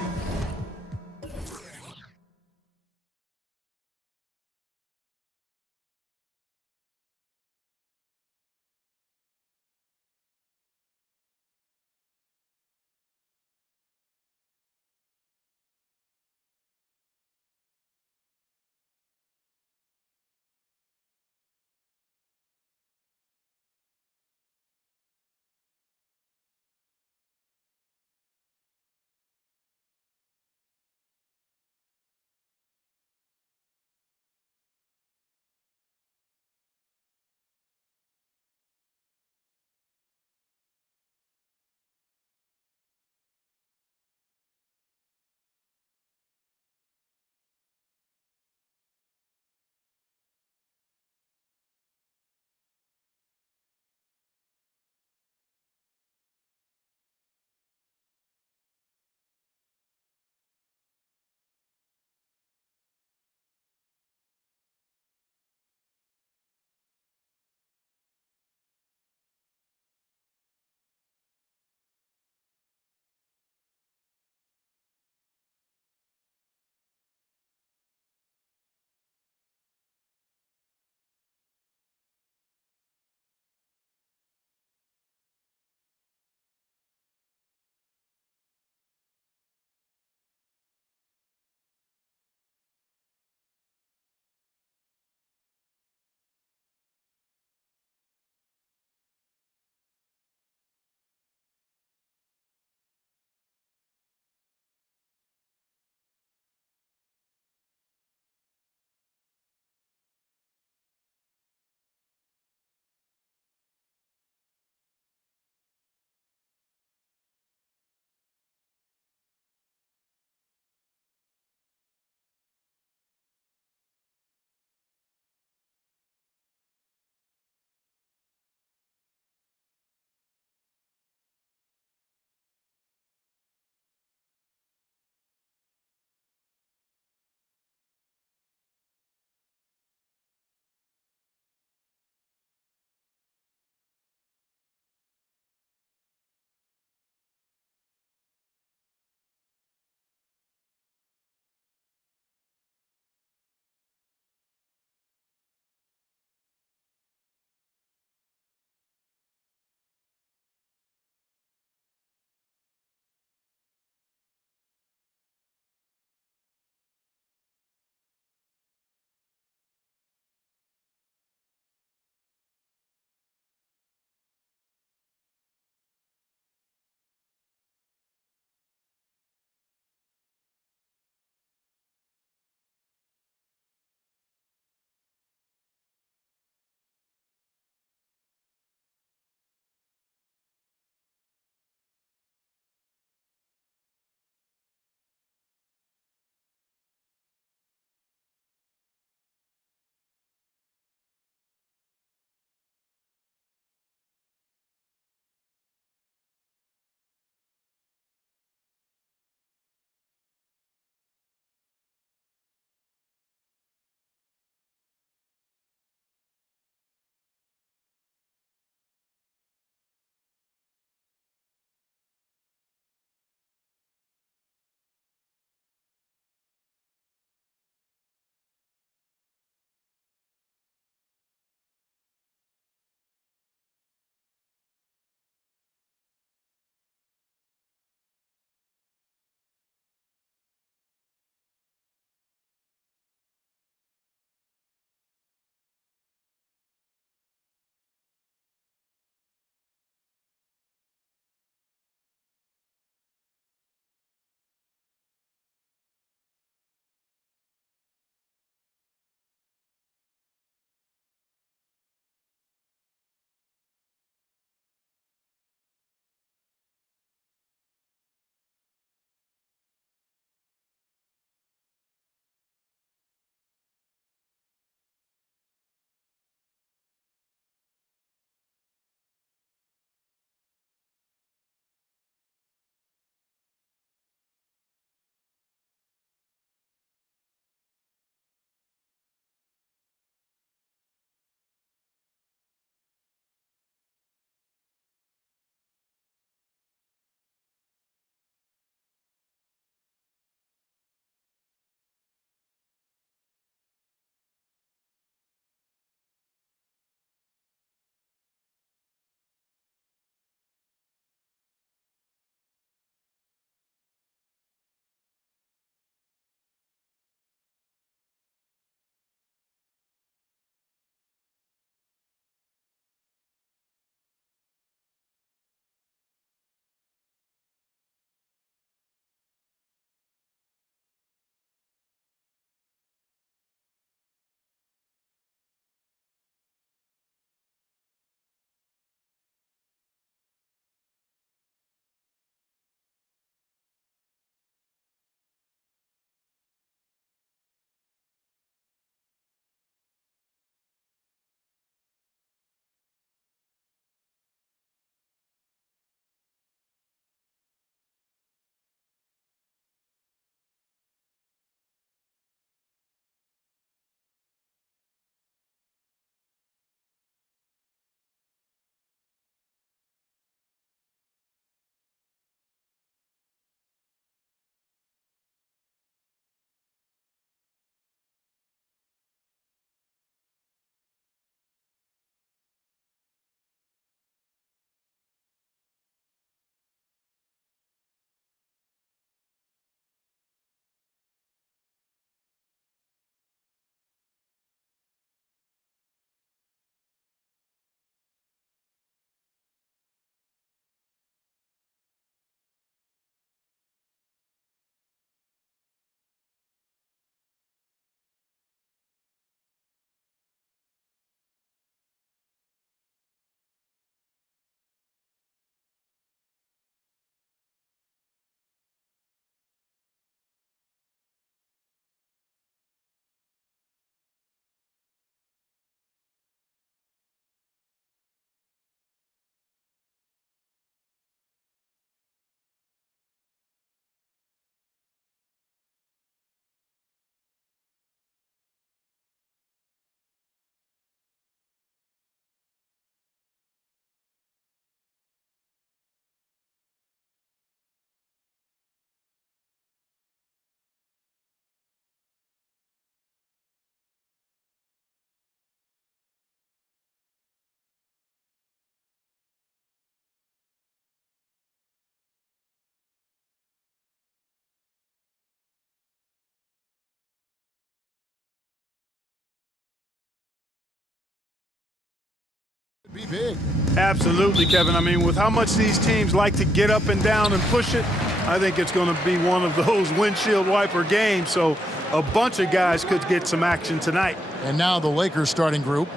big. Absolutely, Kevin. I mean, with how much these teams like to get up and down and push it, I think it's going to be one of those windshield wiper games. So a bunch of guys could get some action tonight. And now the Lakers starting group.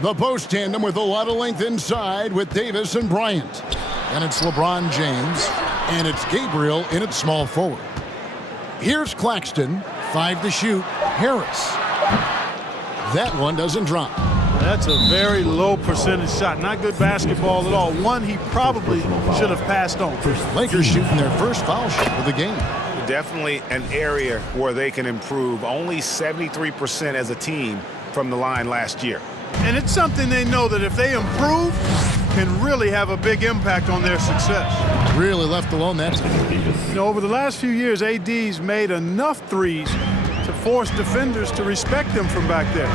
The post tandem with a lot of length inside with Davis and Bryant. And it's LeBron James. And it's Gabriel in at small forward. Here's Claxton. 5 to shoot. Harris. That one doesn't drop. That's a very low percentage shot. Not good basketball at all. One he probably should have passed on. Lakers shooting their first foul shot of the game. Definitely an area where they can improve. Only 73% as a team from the line last year. And it's something they know that if they improve, can really have a big impact on their success. Really left alone that time. You know, over the last few years, AD's made enough threes to force defenders to respect them from back there.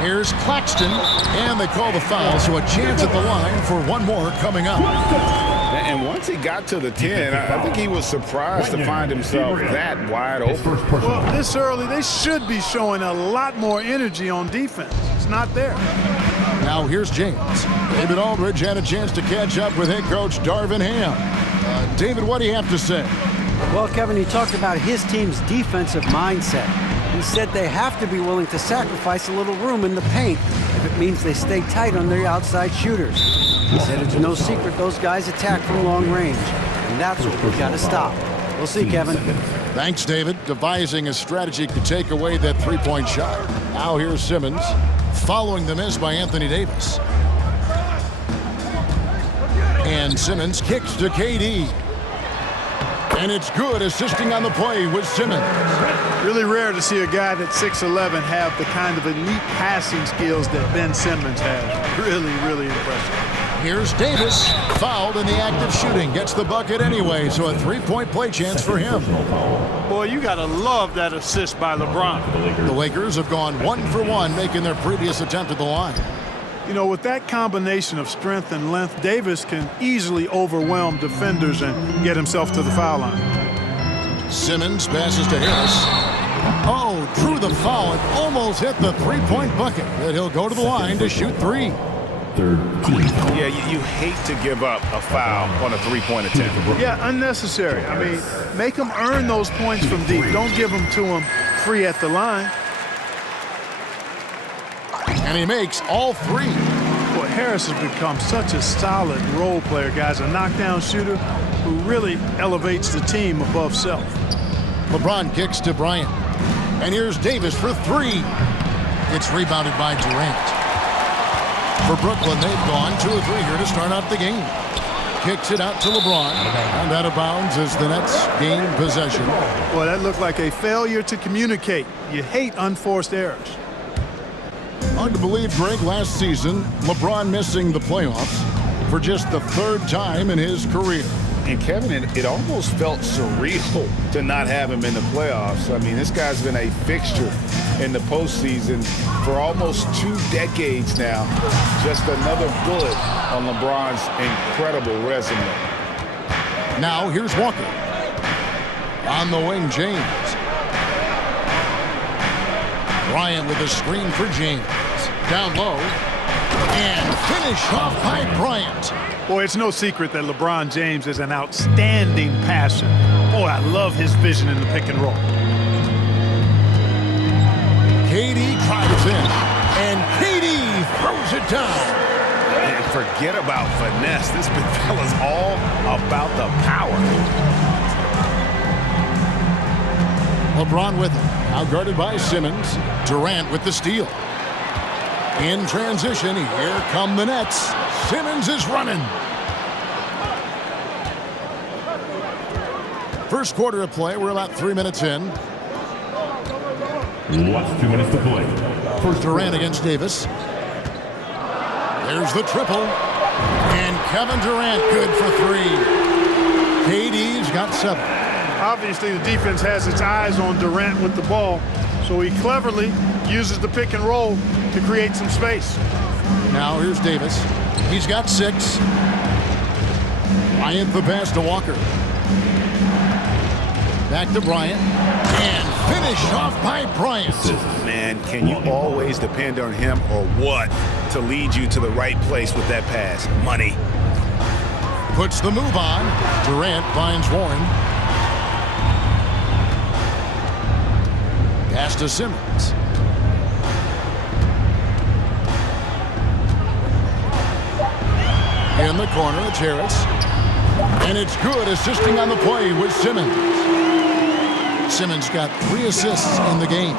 Here's Claxton, and they call the foul, so a chance at the line for one more coming up. And once he got to the 10, I think he was surprised to find himself that wide open. Well, this early, they should be showing a lot more energy on defense. It's not there. Now here's James. David Aldridge had a chance to catch up with head coach Darvin Ham. David, what do you have to say? Well, Kevin, he talked about his team's defensive mindset. He said they have to be willing to sacrifice a little room in the paint if it means they stay tight on their outside shooters. He said it's no secret those guys attack from long range, and that's what we've got to stop. We'll see, Kevin. Thanks, David. Devising a strategy to take away that three-point shot. Now here's Simmons, following the miss by Anthony Davis. And Simmons kicks to KD. And it's good, assisting on the play with Simmons. Really rare to see a guy that's 6'11" have the kind of elite passing skills that Ben Simmons has. Really, really impressive. Here's Davis, fouled in the act of shooting. Gets the bucket anyway, so a three-point play chance for him. Boy, you got to love that assist by LeBron. The Lakers have gone 1 for 1, making their previous attempt at the line. You know, with that combination of strength and length, Davis can easily overwhelm defenders and get himself to the foul line. Simmons passes to Harris. Oh, drew the foul and almost hit the three-point bucket. But he'll go to the line to shoot 3. Yeah, you hate to give up a foul on a three-point attempt. Yeah, unnecessary. I mean, make them earn those points from deep. Don't give them to them free at the line. And he makes all 3. Boy, Harris has become such a solid role player, guys. A knockdown shooter who really elevates the team above self. LeBron kicks to Bryant. And here's Davis for 3. It's rebounded by Durant. For Brooklyn, they've gone 2 of 3 here to start out the game. Kicks it out to LeBron. And out of bounds as the Nets gain possession. Boy, that looked like a failure to communicate. You hate unforced errors. Hard to believe, Greg, last season, LeBron missing the playoffs for just the 3rd time in his career. And Kevin, it almost felt surreal to not have him in the playoffs. I mean, this guy's been a fixture in the postseason for almost 2 decades now. Just another bullet on LeBron's incredible resume. Now here's Walker. On the wing, James. Bryant with a screen for James. Down low. And finish off by Bryant. Boy, it's no secret that LeBron James is an outstanding passer. Boy, I love his vision in the pick and roll. KD drives in. And KD throws it down. And forget about finesse. This big fella's all about the power. LeBron with it. Now guarded by Simmons. Durant with the steal. In transition, here come the Nets. Simmons is running. First quarter of play. We're about 3 minutes in. Last 2 minutes to play. First Durant against Davis. There's the triple. And Kevin Durant good for 3. KD's got 7. Obviously, the defense has its eyes on Durant with the ball, so he cleverly uses the pick and roll to create some space. Now here's Davis. He's got 6. Bryant the pass to Walker. Back to Bryant. And finished off by Bryant. Man, can you always depend on him or what to lead you to the right place with that pass? Money. Puts the move on. Durant finds Warren. Pass to Simmons. In the corner, it's Harris. And it's good, assisting on the play with Simmons. Simmons got 3 assists in the game.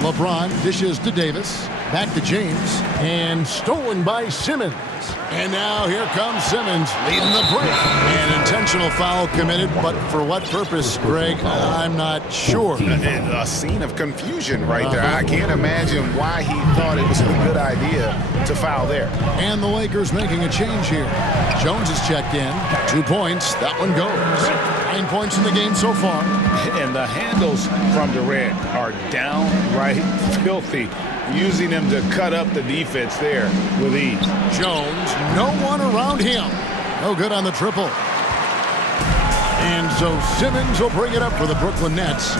LeBron dishes to Davis. Back to James. And stolen by Simmons. And now here comes Simmons leading the break. An intentional foul committed, but for what purpose, Greg? I'm not sure. A scene of confusion right there. I can't imagine why he thought it was a good idea to foul there. And the Lakers making a change here. Jones is checked in. 2 points. That one goes. 9 points in the game so far. And the handles from Durant are downright filthy, using him to cut up the defense there with ease. Jones, no one around him. No good on the triple. And so Simmons will bring it up for the Brooklyn Nets.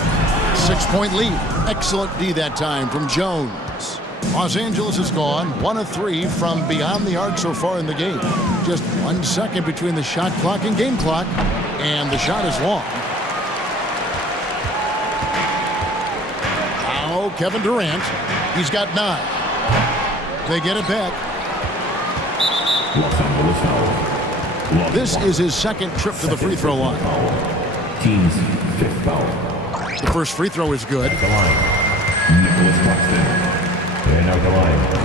6-point lead. Excellent D that time from Jones. Los Angeles is gone 1 of 3 from beyond the arc so far in the game. Just 1 second between the shot clock and game clock. And the shot is long. Now Kevin Durant. He's got 9. They get it back. This is his second trip to the free throw line. Team's 5th foul. The first free throw is good.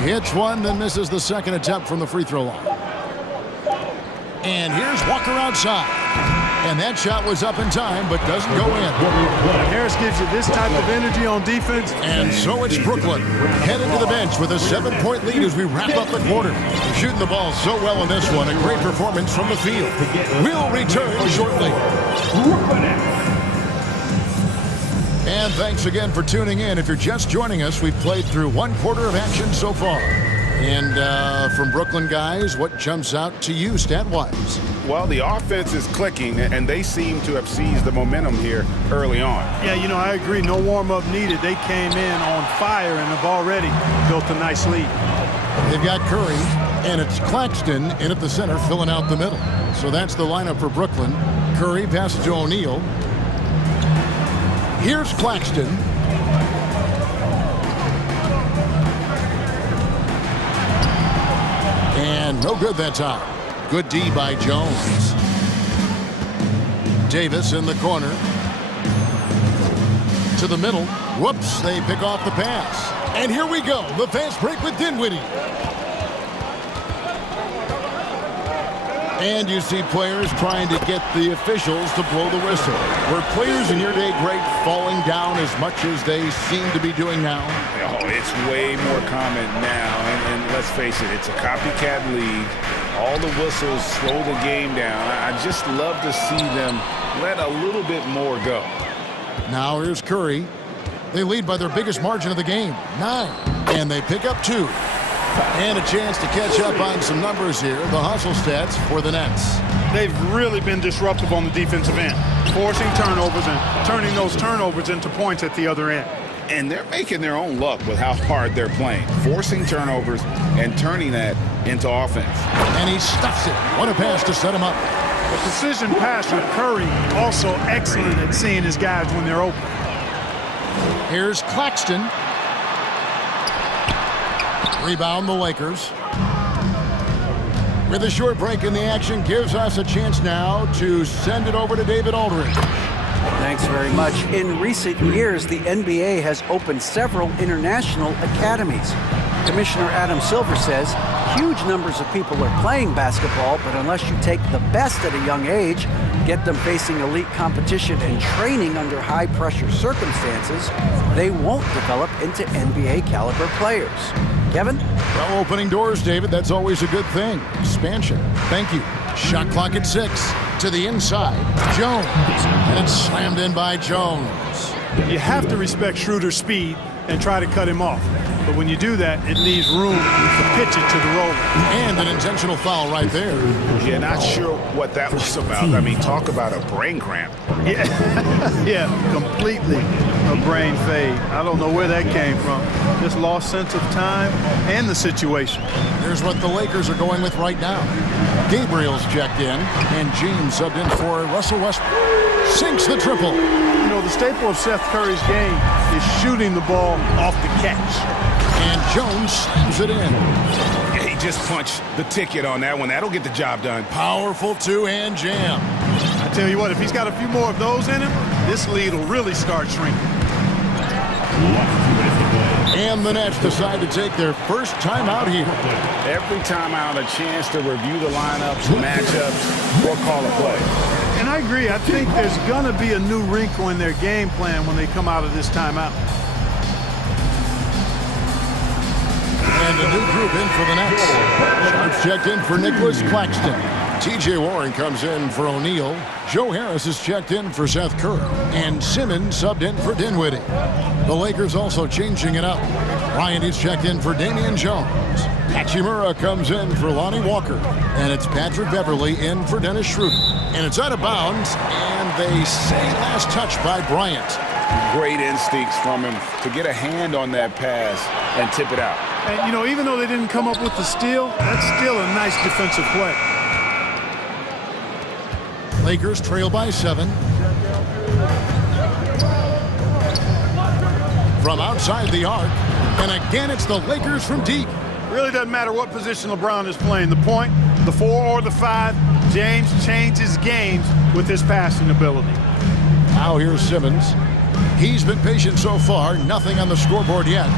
He hits one, then misses the second attempt from the free throw line. And here's Walker outside. And that shot was up in time, but doesn't go in. Harris gives you this type of energy on defense. And so it's Brooklyn headed to the bench with a 7-point lead as we wrap up the quarter. They're shooting the ball so well in this one. A great performance from the field. We'll return shortly. And thanks again for tuning in. If you're just joining us, we've played through 1 quarter of action so far. And from Brooklyn guys, what jumps out to you stat-wise? Well, the offense is clicking, and they seem to have seized the momentum here early on. Yeah, you know, I agree. No warm-up needed. They came in on fire and have already built a nice lead. They've got Curry, and it's Claxton in at the center, filling out the middle. So that's the lineup for Brooklyn. Curry passes to O'Neal. Here's Claxton. And no good that time. Good D by Jones. Davis in the corner. To the middle. Whoops, they pick off the pass. And here we go. The fast break with Dinwiddie. And you see players trying to get the officials to blow the whistle. Were players in your day, Greg, falling down as much as they seem to be doing now? Oh, it's way more common now. And let's face it, it's a copycat league. All the whistles slow the game down. I just love to see them let a little bit more go. Now here's Curry. They lead by their biggest margin of the game, 9. And they pick up 2. And a chance to catch up on some numbers here. The hustle stats for the Nets. They've really been disruptive on the defensive end, forcing turnovers and turning those turnovers into points at the other end. And they're making their own luck with how hard they're playing, forcing turnovers and turning that into offense. And he stuffs it. What a pass to set him up. The precision pass with Curry, also excellent at seeing his guys when they're open. Here's Claxton. Rebound the Lakers. With a short break in the action, gives us a chance now to send it over to David Aldridge. Thanks very much. In recent years, the NBA has opened several international academies. Commissioner Adam Silver says huge numbers of people are playing basketball, but unless you take the best at a young age, get them facing elite competition and training under high-pressure circumstances, they won't develop into NBA-caliber players. Kevin? Well, opening doors, David. That's always a good thing. Expansion. Thank you. Shot clock at 6. To the inside. Jones. And it's slammed in by Jones. You have to respect Schroeder's speed and try to cut him off. But when you do that, it leaves room to pitch it to the roller. And an intentional foul right there. Yeah, not sure what that was about. I mean, talk about a brain cramp. Yeah, yeah, completely a brain fade. I don't know where that came from. Just lost sense of time and the situation. Here's what the Lakers are going with right now. Gabriel's checked in, and James subbed in for Russell Westbrook. Sinks the triple. You know, the staple of Seth Curry's game is shooting the ball off the catch. And Jones slams it in. Yeah, he just punched the ticket on that one. That'll get the job done. Powerful two-hand jam. I tell you what, if he's got a few more of those in him, this lead will really start shrinking. And the Nets decide to take their first timeout here. Every timeout, a chance to review the lineups, matchups, or call a play. And I agree. I think there's going to be a new wrinkle in their game plan when they come out of this timeout. And a new group in for the Nets. Sharps checked in for Nicholas Claxton. T.J. Warren comes in for O'Neal. Joe Harris is checked in for Seth Curry. And Simmons subbed in for Dinwiddie. The Lakers also changing it up. Bryant is checked in for Damian Jones. Hachimura comes in for Lonnie Walker. And it's Patrick Beverly in for Dennis Schroeder. And it's out of bounds. And they say last touch by Bryant. Great instincts from him to get a hand on that pass and tip it out. And, you know, even though they didn't come up with the steal, that's still a nice defensive play. Lakers trail by 7. From outside the arc. And again, it's the Lakers from deep. Really doesn't matter what position LeBron is playing. The point, the 4 or the 5, James changes games with his passing ability. Now here's Simmons. He's been patient so far. Nothing on the scoreboard yet.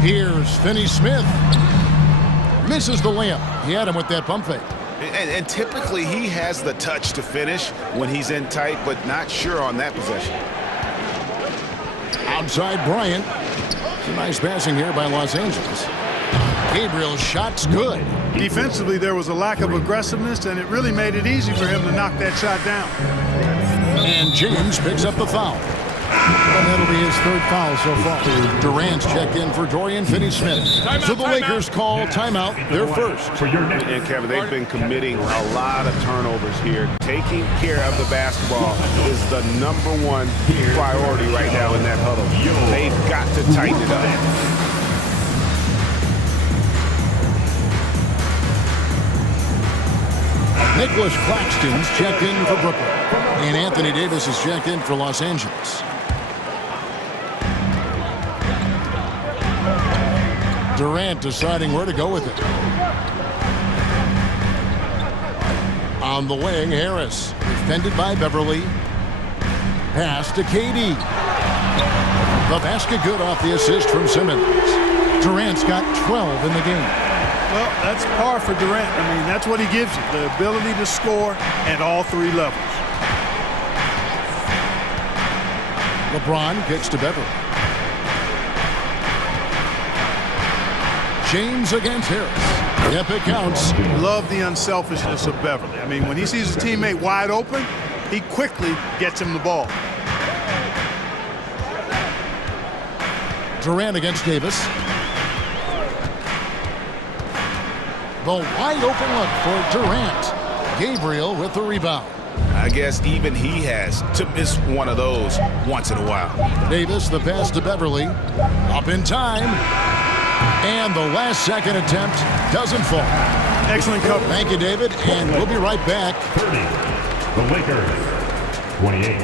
Here's Finney-Smith. Misses the layup. He had him with that pump fake. And typically he has the touch to finish when he's in tight, but not sure on that possession. Outside Bryant. Some nice passing here by Los Angeles. Gabriel's shot's good. Defensively, there was a lack of aggressiveness, and it really made it easy for him to knock that shot down. And James picks up the foul. And that'll be his third foul so far. Durant's checked in for Dorian Finney-Smith. So the Lakers call timeout, their first. And Kevin, they've been committing a lot of turnovers here. Taking care of the basketball is the #1 priority right now in that huddle. They've got to tighten it up. Nicholas Claxton's checked in for Brooklyn. And Anthony Davis is checked in for Los Angeles. Durant deciding where to go with it. On the wing, Harris. Defended by Beverly. Pass to KD. The basket good off the assist from Simmons. Durant's got 12 in the game. Well, that's par for Durant. I mean, that's what he gives you, the ability to score at all 3 levels. LeBron kicks to Beverly. James against Harris. Yep, it counts. Love the unselfishness of Beverly. I mean, when he sees his teammate wide open, he quickly gets him the ball. Durant against Davis. The wide open look for Durant. Gabriel with the rebound. I guess even he has to miss one of those once in a while. Davis, the pass to Beverly. Up in time. And the last second attempt doesn't fall. Excellent cover. Thank you, David. And we'll be right back. 30. The Lakers. 28.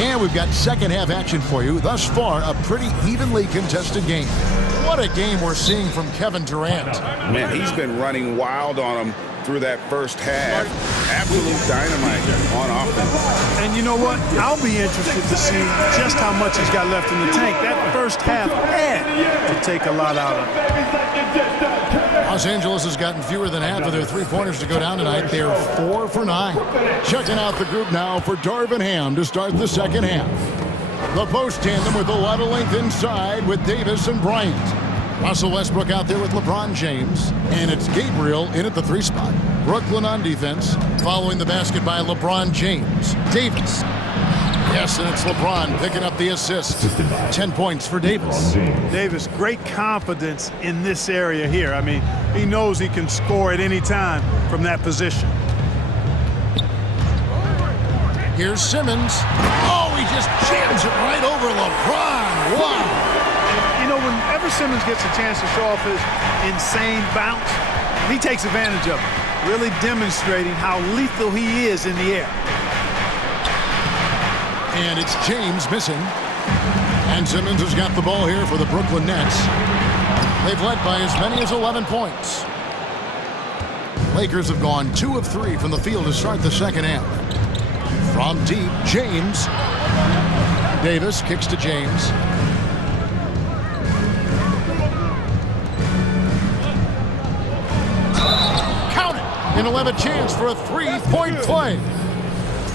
And we've got second half action for you. Thus far, a pretty evenly contested game. What a game we're seeing from Kevin Durant. Man, he's been running wild on him through that first half. Absolute dynamite on offense. And you know what? I'll be interested to see just how much he's got left in the tank. That first half had to take a lot out of it. Los Angeles has gotten fewer than half of their three-pointers to go down tonight. They're 4 for 9. Checking out the group now for Darvin Ham to start the second half. The post tandem with a lot of length inside with Davis and Bryant. Russell Westbrook out there with LeBron James. And it's Gabriel in at the 3 spot. Brooklyn on defense. Following the basket by LeBron James. Davis. Yes, and it's LeBron picking up the assist. 10 points for Davis. Davis, great confidence in this area here. I mean, he knows he can score at any time from that position. Here's Simmons. Oh, he just jams it right over LeBron. Wow. You know, whenever Simmons gets a chance to show off his insane bounce, he takes advantage of it, really demonstrating how lethal he is in the air. And it's James missing. And Simmons has got the ball here for the Brooklyn Nets. They've led by as many as 11 points. Lakers have gone 2 of 3 from the field to start the second half. From deep, James. Davis kicks to James. Count it! And he'll have a chance for a 3-point play.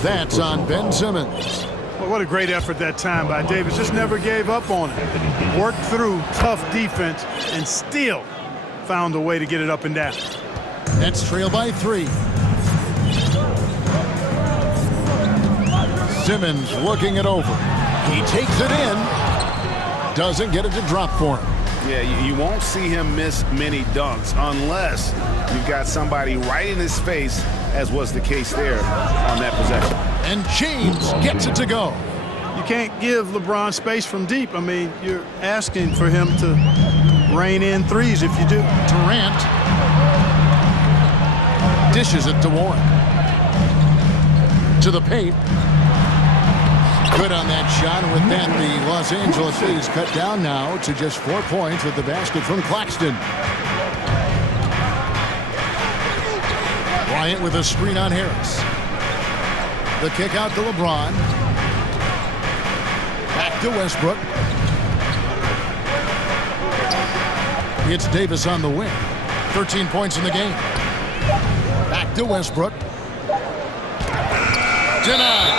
That's on Ben Simmons. Well, what a great effort that time by Davis. Just never gave up on it. Worked through tough defense and still found a way to get it up and down. Nets trail by 3. Simmons looking it over. He takes it in. Doesn't get it to drop for him. Yeah, you won't see him miss many dunks unless you've got somebody right in his face, as was the case there on that possession. And James gets it to go. You can't give LeBron space from deep. I mean, you're asking for him to rein in threes if you do. Durant dishes it to Warren. To the paint. Good on that shot. And with that, the Los Angeles Leagues cut down now to just 4 points with the basket from Claxton. Bryant with a screen on Harris. The kick out to LeBron. Back to Westbrook. It's Davis on the wing. 13 points in the game. Back to Westbrook. Denied.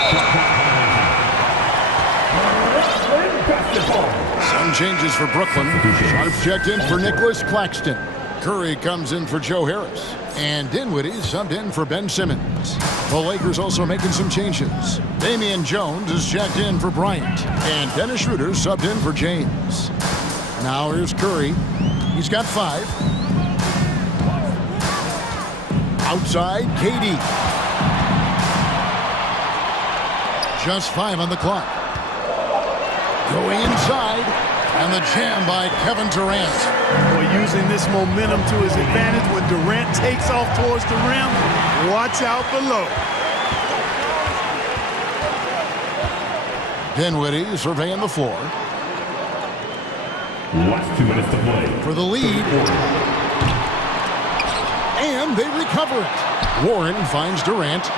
Some changes for Brooklyn. Sharp checked in for Nicholas Claxton. Curry comes in for Joe Harris. And Dinwiddie subbed in for Ben Simmons. The Lakers also making some changes. Damian Jones is checked in for Bryant. And Dennis Schroeder subbed in for James. Now here's Curry. He's got 5. Outside, KD. Just 5 on the clock. Going inside, and the jam by Kevin Durant. Well, using this momentum to his advantage when Durant takes off towards the rim. Watch out below. Dinwiddie surveying the floor. Last 2 minutes to play. For the lead. And they recover it. Warren finds Durant.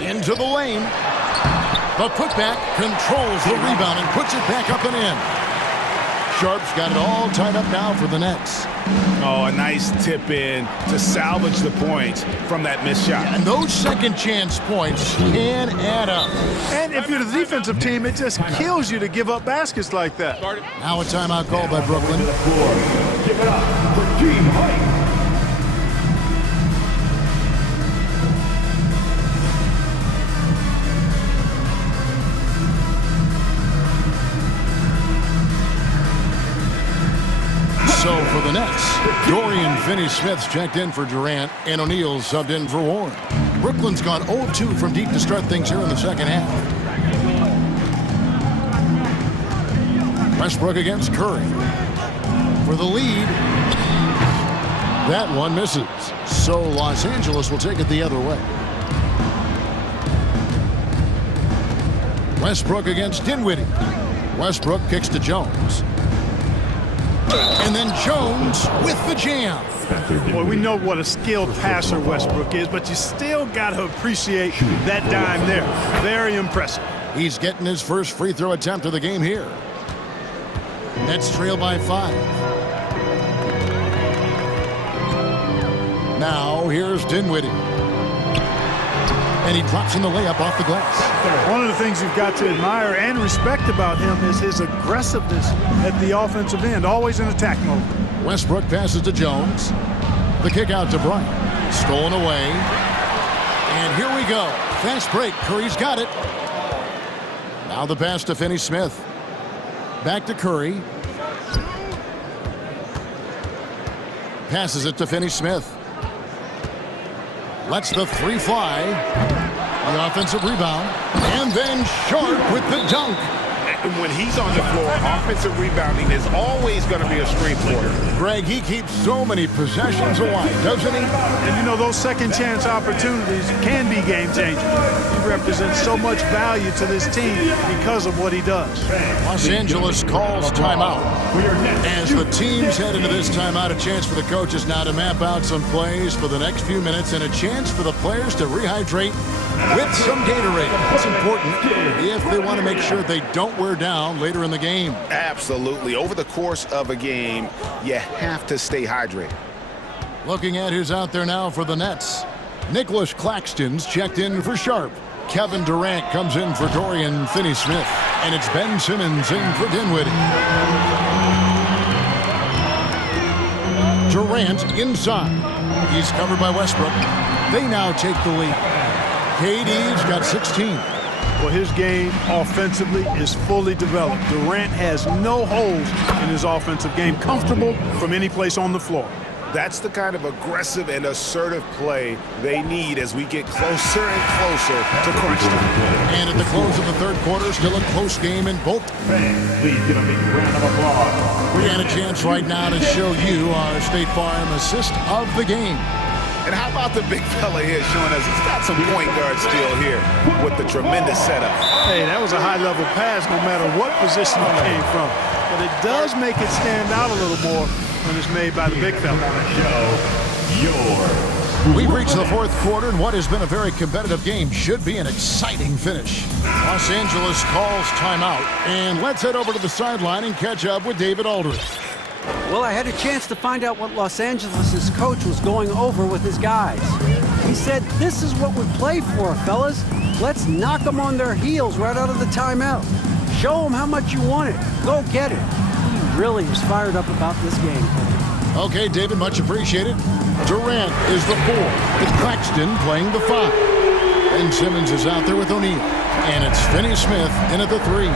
Into the lane. The putback controls the rebound and puts it back up and in. Sharp's got it all tied up now for the Nets. Oh, a nice tip in to salvage the points from that missed shot. And those second chance points can add up. And if you're the defensive team, it just kills you to give up baskets like that. Now a timeout call by Brooklyn. Give it up for Team Hype. So for the Nets, Dorian Finney-Smith's checked in for Durant, and O'Neal subbed in for Warren. Brooklyn's gone 0-2 from deep to start things here in the second half. Westbrook against Curry. For the lead. That one misses. So Los Angeles will take it the other way. Westbrook against Dinwiddie. Westbrook kicks to Jones. And then Jones with the jam. Well, we know what a skilled passer Westbrook is, but you still got to appreciate that dime there. Very impressive. He's getting his first free throw attempt of the game here. Nets trail by 5. Now here's Dinwiddie. And he drops in the layup off the glass. One of the things you've got to admire and respect about him is his aggressiveness at the offensive end, always in attack mode. Westbrook passes to Jones. The kick out to Bryant. Stolen away. And here we go. Fast break. Curry's got it. Now the pass to Finney-Smith. Back to Curry. Passes it to Finney-Smith. Lets the three fly. The offensive rebound. And then Sharp with the dunk. When he's on the floor, offensive rebounding is always going to be a strength for him. Greg, he keeps so many possessions alive, doesn't he? And you know, those second chance opportunities can be game changers. He represents so much value to this team because of what he does. Los Angeles calls timeout. As the teams head into this timeout, a chance for the coaches now to map out some plays for the next few minutes and a chance for the players to rehydrate with some Gatorade. That's important if they want to make sure they don't wear down later in the game. Absolutely. Over the course of a game, you have to stay hydrated. Looking at who's out there now for the Nets. Nicholas Claxton's checked in for Sharp. Kevin Durant comes in for Dorian Finney-Smith. And it's Ben Simmons in for Dinwiddie. Durant inside. He's covered by Westbrook. They now take the lead. KD's got 16. Well, his game offensively is fully developed. Durant has no holes in his offensive game, comfortable from any place on the floor. That's the kind of aggressive and assertive play they need as we get closer and closer to crunch time. And at the close of the third quarter, still a close game in both. Please give a big round of applause. We had a chance right now to show you our State Farm assist of the game. And how about the big fella here showing us he's got some point guard skill here with the tremendous setup. Hey, that was a high-level pass no matter what position it came from. But it does make it stand out a little more when it's made by the big fella. We've reached the fourth quarter, and what has been a very competitive game should be an exciting finish. Los Angeles calls timeout, and let's head over to the sideline and catch up with David Aldridge. Well, I had a chance to find out what Los Angeles' coach was going over with his guys. He said, this is what we play for, fellas. Let's knock them on their heels right out of the timeout. Show them how much you want it. Go get it. He really is fired up about this game. Okay, David, much appreciated. Durant is the 4. It's Claxton playing the 5. And Simmons is out there with O'Neal. And it's Finney-Smith in at the 3.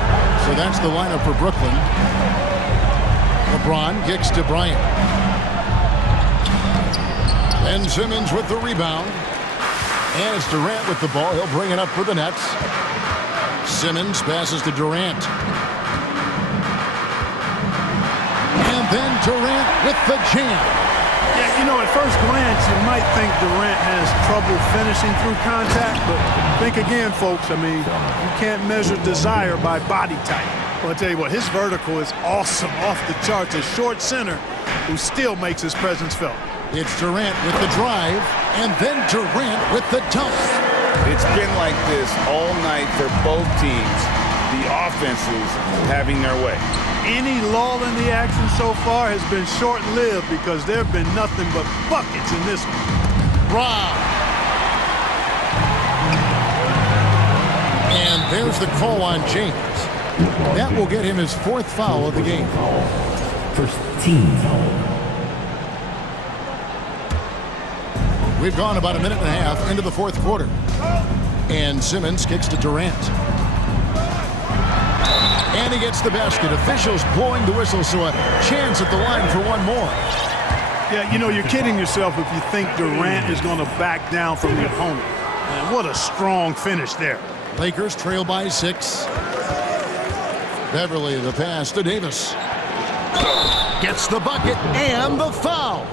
So that's the lineup for Brooklyn. LeBron kicks to Bryant. Ben Simmons with the rebound. And it's Durant with the ball. He'll bring it up for the Nets. Simmons passes to Durant. And then Durant with the jam. Yeah, you know, at first glance, you might think Durant has trouble finishing through contact, but think again, folks. I mean, you can't measure desire by body type. Well, I'll tell you what, his vertical is awesome, off the charts. A short center who still makes his presence felt. It's Durant with the drive, and then Durant with the dunk. It's been like this all night for both teams. The offenses having their way. Any lull in the action so far has been short-lived because there have been nothing but buckets in this one. Rob. And there's the call on James. That will get him his 4th foul of the game. First team foul. We've gone about a minute and a half into the 4th quarter. And Simmons kicks to Durant. And he gets the basket. Officials blowing the whistle, so a chance at the line for one more. Yeah, you know, you're kidding yourself if you think Durant is going to back down from the opponent. And what a strong finish there. Lakers trail by 6. Beverly, the pass to Davis. Gets the bucket and the foul.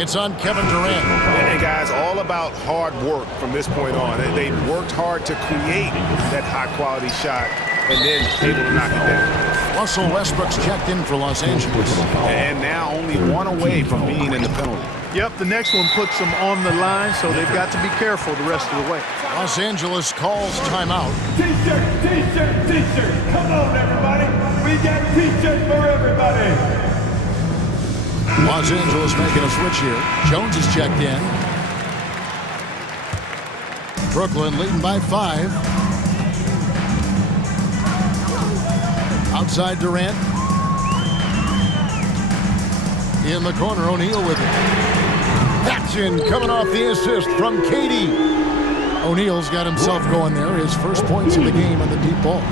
It's on Kevin Durant. And guys, all about hard work from this point on. They worked hard to create that high-quality shot and then able to knock it down. Russell Westbrook's checked in for Los Angeles. And now only one away from being in the penalty. Yep, the next one puts them on the line, so they've got to be careful the rest of the way. Los Angeles calls timeout. T-shirt, T-shirt, T-shirt. Come on, everybody. We got T-shirts for everybody. Los Angeles making a switch here. Jones is checked in. Brooklyn leading by 5. Outside Durant. In the corner, O'Neal with it. That's in, coming off the assist from KD. O'Neal's got himself going there. His first points of the game on the deep ball.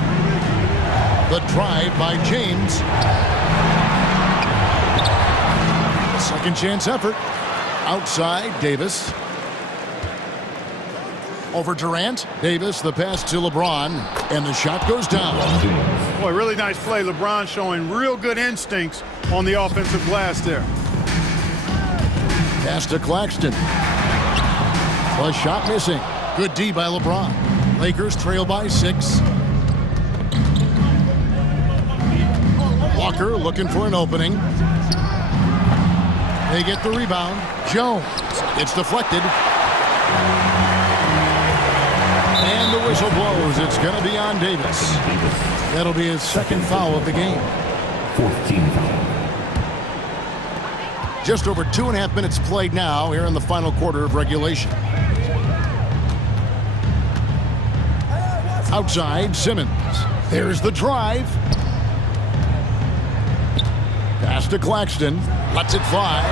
The drive by James. Second chance effort. Outside, Davis. Over Durant. Davis, the pass to LeBron. And the shot goes down. Boy, really nice play. LeBron showing real good instincts on the offensive glass there. Pass to Claxton. The shot missing. Good D by LeBron. Lakers trail by 6. Walker looking for an opening. They get the rebound. Jones. It's deflected. And the whistle blows. It's going to be on Davis. That'll be his second foul of the game. 14 foul. Just over 2.5 minutes played now here in the final quarter of regulation. Outside, Simmons. There's the drive. Pass to Claxton. Lets it fly.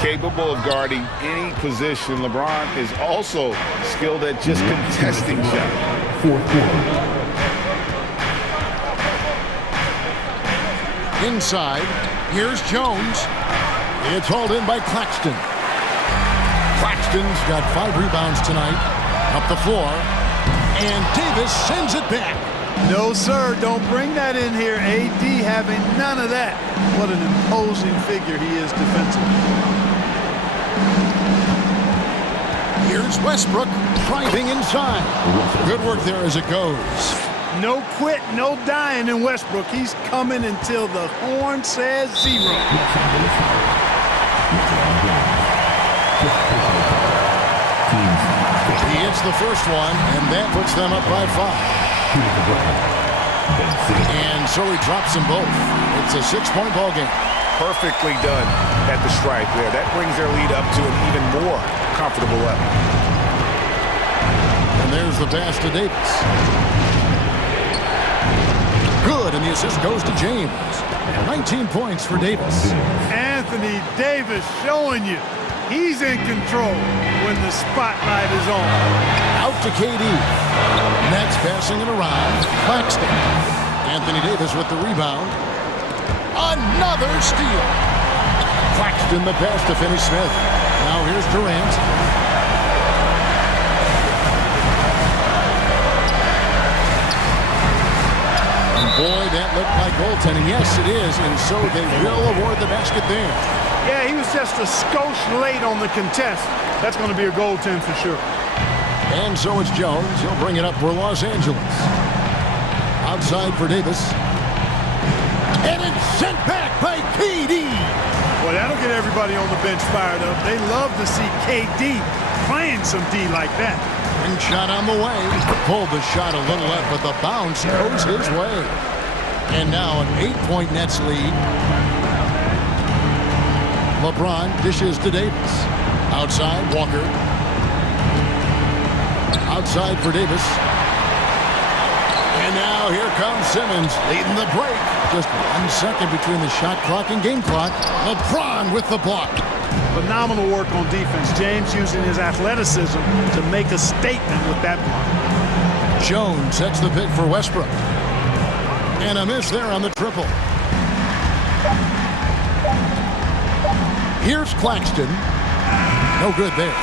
Capable of guarding any position. LeBron is also skilled at just contesting shots. Fourth quarter. Inside, here's Jones. It's hauled in by Claxton. Claxton's got 5 rebounds tonight. Up the floor. And Davis sends it back. No, sir. Don't bring that in here. AD having none of that. What an imposing figure he is defensively. Here's Westbrook driving inside. Good work there as it goes. No quit, no dying in Westbrook. He's coming until the horn says 0. He hits the first one, and that puts them up by 5. And so he drops them both. It's a 6-point ball game. Perfectly done at the strike there. That brings their lead up to an even more comfortable level. And there's the pass to Davis. Good, and the assist goes to James. 19 points for Davis. Anthony Davis showing you he's in control when the spotlight is on. Out to KD. Nets passing it around. Claxton. Anthony Davis with the rebound. Another steal. Claxton the pass to Finney Smith. Now here's Durant. And boy, that looked like goaltending. Yes, it is. And so they will award the basket there. Yeah, he was just a skosh late on the contest. That's going to be a goaltend for sure. And so it's Jones. He'll bring it up for Los Angeles. Outside for Davis. And it's sent back by KD. Well, that'll get everybody on the bench fired up. They love to see KD playing some D like that. And shot on the way. Pulled the shot a little left, but the bounce goes his way. And now an 8-point Nets lead. LeBron dishes to Davis. Outside, Walker. Outside for Davis. And now here comes Simmons leading the break. Just 1 second between the shot clock and game clock. LeBron with the block. Phenomenal work on defense. James using his athleticism to make a statement with that block. Jones sets the pick for Westbrook. And a miss there on the triple. Here's Claxton. No good there.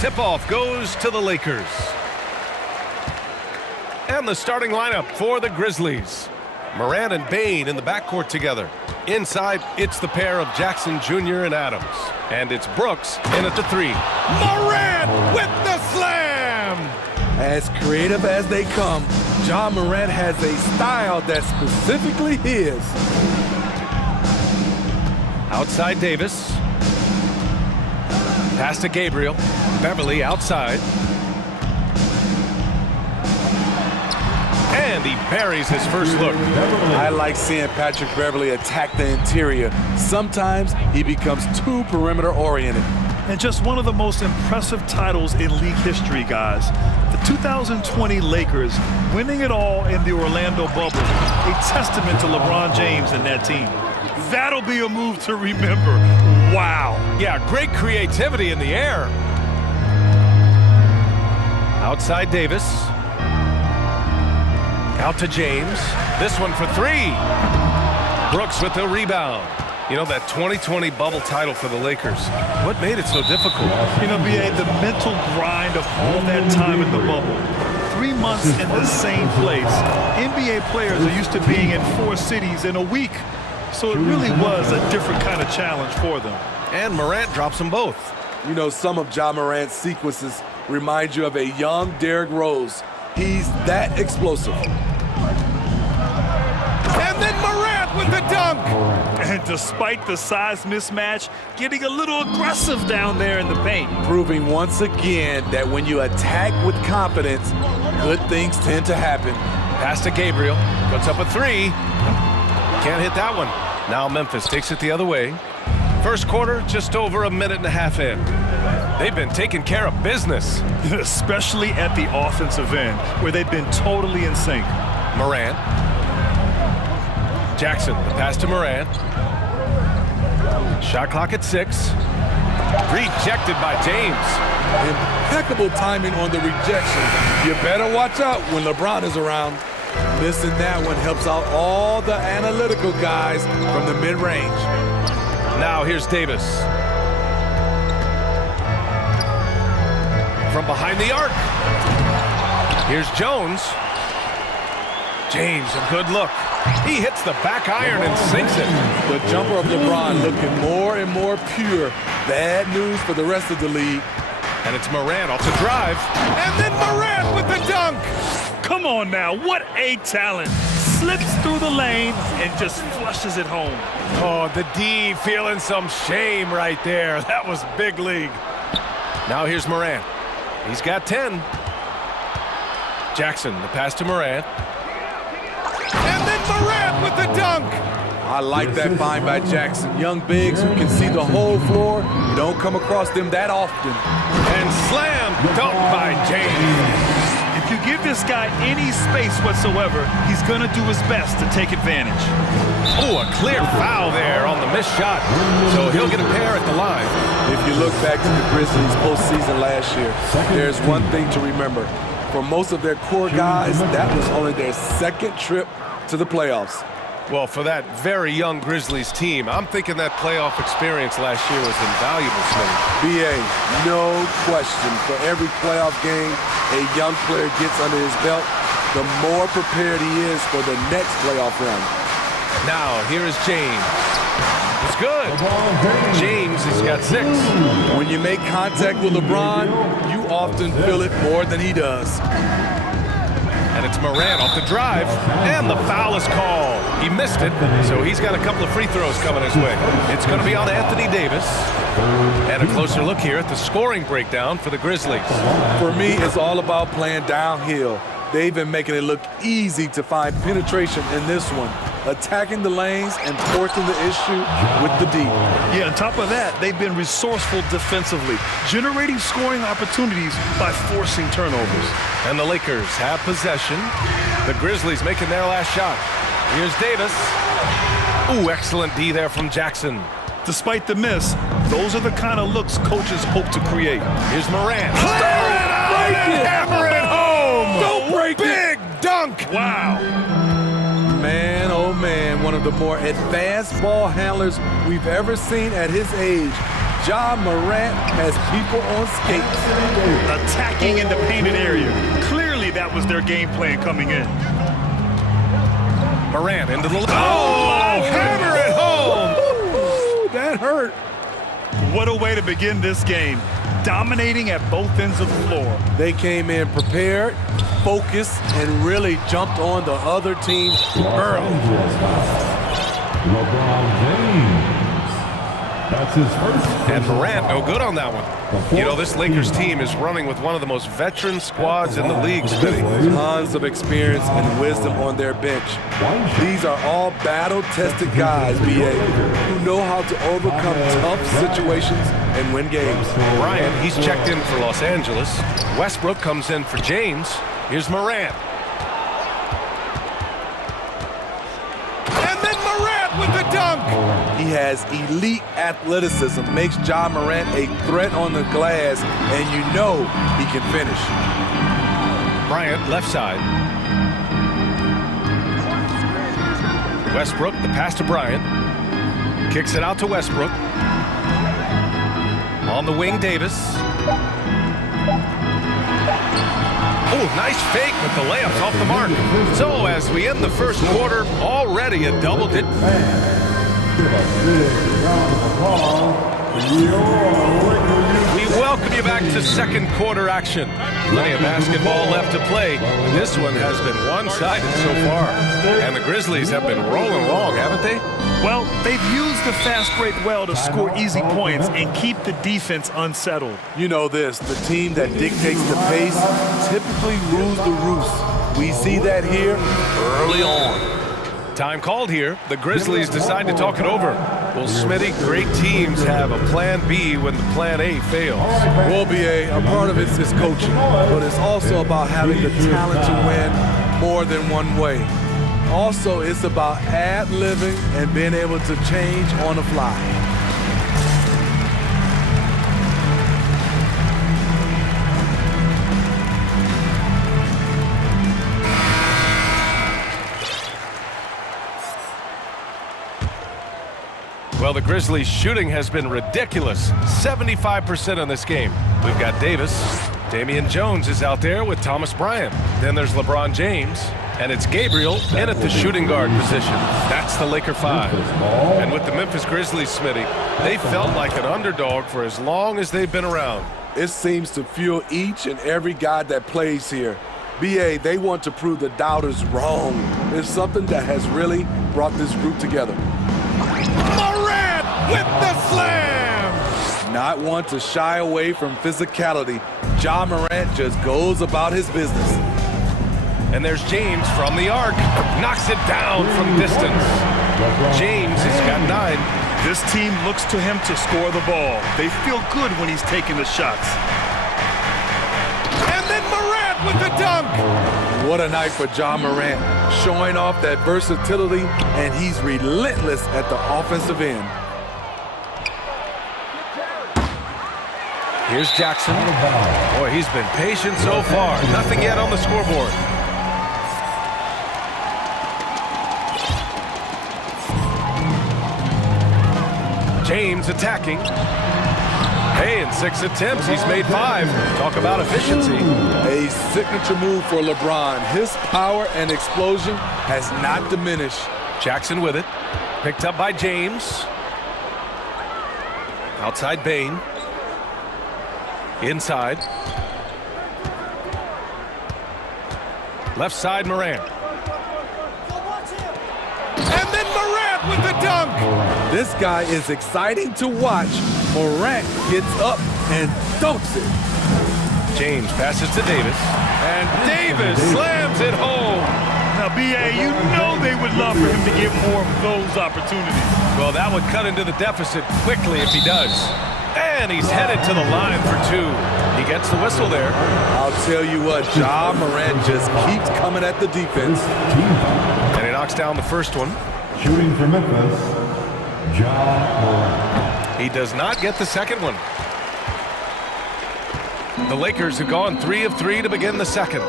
Tip-off goes to the Lakers. And the starting lineup for the Grizzlies. Morant and Bane in the backcourt together. Inside, it's the pair of Jackson Jr. and Adams. And it's Brooks in at the 3. Morant with the slam! As creative as they come, Ja Morant has a style that's specifically his. Outside Davis. Pass to Gabriel. Beverly outside. And he buries his first look. I like seeing Patrick Beverly attack the interior. Sometimes he becomes too perimeter-oriented. And just one of the most impressive titles in league history, guys. The 2020 Lakers winning it all in the Orlando bubble. A testament to LeBron James and that team. That'll be a move to remember. Wow. Yeah, great creativity in the air. Outside Davis. Out to James. This one for 3. Brooks with the rebound. You know, that 2020 bubble title for the Lakers. What made it so difficult? You know, B.A., the mental grind of all that time in the bubble. 3 months in the same place. NBA players are used to being in 4 cities in a week. So it really was a different kind of challenge for them. And Morant drops them both. You know, some of Ja Morant's sequences remind you of a young Derrick Rose. He's that explosive. And then Morant with the dunk! And despite the size mismatch, getting a little aggressive down there in the paint. Proving once again that when you attack with confidence, good things tend to happen. Pass to Gabriel. Puts up a 3. Can't hit that one. Now Memphis takes it the other way. First quarter, just over a minute and a half in. They've been taking care of business. Especially at the offensive end, where they've been totally in sync. Morant. Jackson, the pass to Morant. Shot clock at 6. Rejected by James. Impeccable timing on the rejection. You better watch out when LeBron is around. Missing that one helps out all the analytical guys from the mid-range. Now here's Davis. From behind the arc. Here's Jones. James, a good look. He hits the back iron and sinks it. The jumper of LeBron looking more and more pure. Bad news for the rest of the league. And it's Morant off the drive. And then Morant with the dunk. Come on now, what a talent. Slips through the lane and just flushes it home. Oh, the D feeling some shame right there. That was big league. Now here's Morant. He's got 10. Jackson, the pass to Morant. And then Morant with the dunk. I like that find by Jackson. Young bigs who can see the whole floor. You don't come across them that often. And slam dunk by James. If you give this guy any space whatsoever, he's going to do his best to take advantage. Oh, a clear foul there on the missed shot. So he'll get a pair at the line. If you look back to the Grizzlies postseason last year, there's one thing to remember. For most of their core guys, that was only their second trip to the playoffs. Well, for that very young Grizzlies team, I'm thinking that playoff experience last year was invaluable, Smitty. B.A., no question. For every playoff game a young player gets under his belt, the more prepared he is for the next playoff run. Now, here is James. It's good. James has got 6. When you make contact with LeBron, you often feel it more than he does. And it's Morant off the drive, and the foul is called. He missed it, so he's got a couple of free throws coming his way. It's going to be on Anthony Davis. And a closer look here at the scoring breakdown for the Grizzlies. For me, it's all about playing downhill. They've been making it look easy to find penetration in this one, attacking the lanes and forcing the issue with the D. Yeah, on top of that, they've been resourceful defensively, generating scoring opportunities by forcing turnovers. And the Lakers have possession. The Grizzlies making their last shot. Here's Davis. Ooh, excellent D there from Jackson. Despite the miss, those are the kind of looks coaches hope to create. Here's Morant. Hammer it home! Don't break it! Big dunk! Wow! Man, oh man, one of the more advanced ball handlers we've ever seen at his age. Ja Morant has people on skates. Attacking in the painted area. Clearly that was their game plan coming in. Morant into the... Oh, hammer it home! Ooh, that hurt. What a way to begin this game. Dominating at both ends of the floor. They came in prepared, focused, and really jumped on the other team early. LeBron James. That's his first. And Morant, no good on that one. You know, this Lakers team is running with one of the most veteran squads in the league, Smitty. Tons of experience and wisdom on their bench. These are all battle-tested guys, BA, who know how to overcome tough situations and win games. Bryant, he's checked in for Los Angeles. Westbrook comes in for James. Here's Morant. And then Morant with the dunk! He has elite athleticism, makes Ja Morant a threat on the glass, and you know he can finish. Bryant, left side. Westbrook, the pass to Bryant. Kicks it out to Westbrook. On the wing, Davis. Oh, nice fake, but the layup's off the mark. So as we end the first quarter, already a double-digit. We welcome you back to second quarter action. Plenty of basketball left to play. This one has been one-sided so far. And the Grizzlies have been rolling along, haven't they? Well, they've used the fast break well to score easy points and keep the defense unsettled. You know this, the team that dictates the pace typically rules the roost. We see that here early on. Time called here. The Grizzlies decide to talk it over. Well, Smitty, great teams have a plan B when the plan A fails. Well, BA, a part of it is coaching, but it's also about having the talent to win more than one way. Also, it's about ad-libbing and being able to change on the fly. Well, the Grizzlies' shooting has been ridiculous. 75% in this game. We've got Davis. Damian Jones is out there with Thomas Bryant. Then there's LeBron James. And it's Gabriel in at the shooting guard position. That's the Laker 5. And with the Memphis Grizzlies, Smitty, they felt like an underdog for as long as they've been around. It seems to fuel each and every guy that plays here. BA, they want to prove the doubters wrong. It's something that has really brought this group together. Morant with the slam! Not one to shy away from physicality, Ja Morant just goes about his business. And there's James from the arc. Knocks it down from distance. James has got 9. This team looks to him to score the ball. They feel good when he's taking the shots. And then Morant with the dunk! What a night for Ja Morant, showing off that versatility, and he's relentless at the offensive end. Here's Jackson. Boy, he's been patient so far. Nothing yet on the scoreboard. James attacking. Hey, in 6 attempts, he's made 5. Talk about efficiency. A signature move for LeBron. His power and explosion has not diminished. Jackson with it. Picked up by James. Outside Bane. Inside. Left side Morant. And then Morant with the dunk! This guy is exciting to watch. Morant gets up and dunks it. James passes to Davis. And Davis slams it home. Now, BA, you know they would love for him to get more of those opportunities. Well, that would cut into the deficit quickly if he does. And he's headed to the line for 2. He gets the whistle there. I'll tell you what, Ja Morant just keeps coming at the defense. And he knocks down the first one. Shooting for Memphis, Ja Morant. He does not get the second one. The Lakers have gone 3 of 3 to begin the second.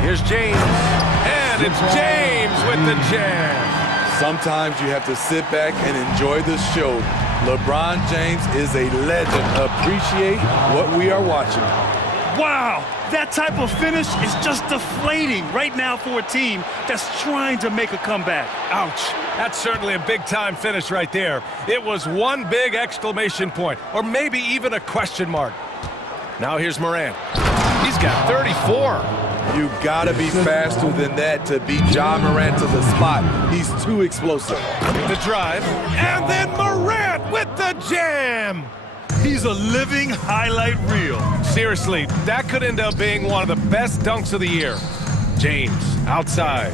Here's James. And it's James with the jam. Sometimes you have to sit back and enjoy the show. LeBron James is a legend. Appreciate what we are watching. Wow, that type of finish is just deflating right now for a team that's trying to make a comeback. Ouch. That's certainly a big-time finish right there. It was one big exclamation point, or maybe even a question mark. Now here's Morant. He's got 34. You gotta be faster than that to beat Ja Morant to the spot. He's too explosive. The drive, and then Morant with the jam. He's a living highlight reel. Seriously, that could end up being one of the best dunks of the year. James, outside.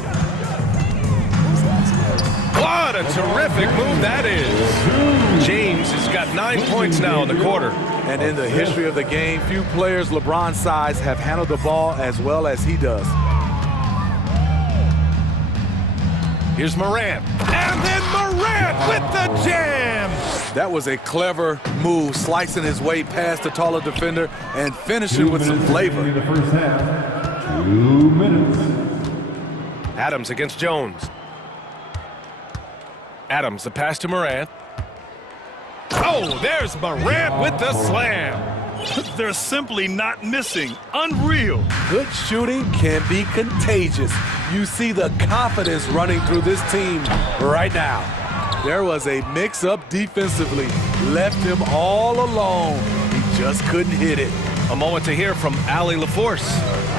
What a terrific move that is. James has got 9 points now in the quarter. And in the history of the game, few players LeBron's size have handled the ball as well as he does. Here's Morant. And then Morant with the jam. That was a clever move, slicing his way past the taller defender and finishing with some flavor. The first half, 2 minutes. Adams against Jones. Adams, the pass to Morant. Oh, there's Morant with the slam. They're simply not missing. Unreal. Good shooting can be contagious. You see the confidence running through this team right now. There was a mix-up defensively. Left him all alone. He just couldn't hit it. A moment to hear from Allie LaForce.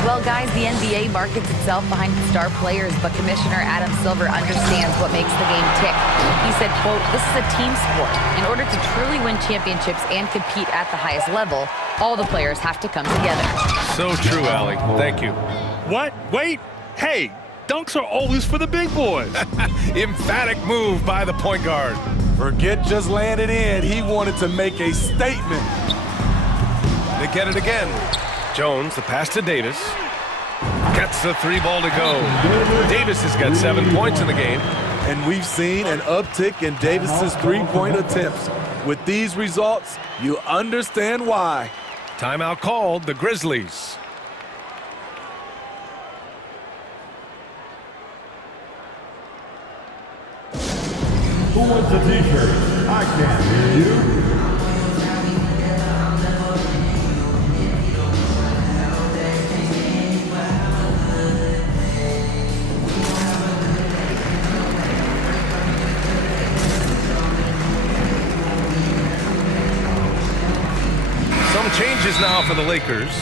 Well, guys, the NBA markets itself behind star players, but Commissioner Adam Silver understands what makes the game tick. He said, quote, "This is a team sport. In order to truly win championships and compete at the highest level, all the players have to come together." So true, Allie. Thank you. What? Wait. Hey, dunks are always for the big boys. Emphatic move by the point guard. Forget just laying it in. He wanted to make a statement. They get it again. Jones, the pass to Davis. Gets the 3 ball to go. Davis has got 7 points in the game. And we've seen an uptick in Davis's 3-point attempts. With these results, you understand why. Timeout called, the Grizzlies. Who wants a t-shirt? I can't hear you. Some changes now for the Lakers.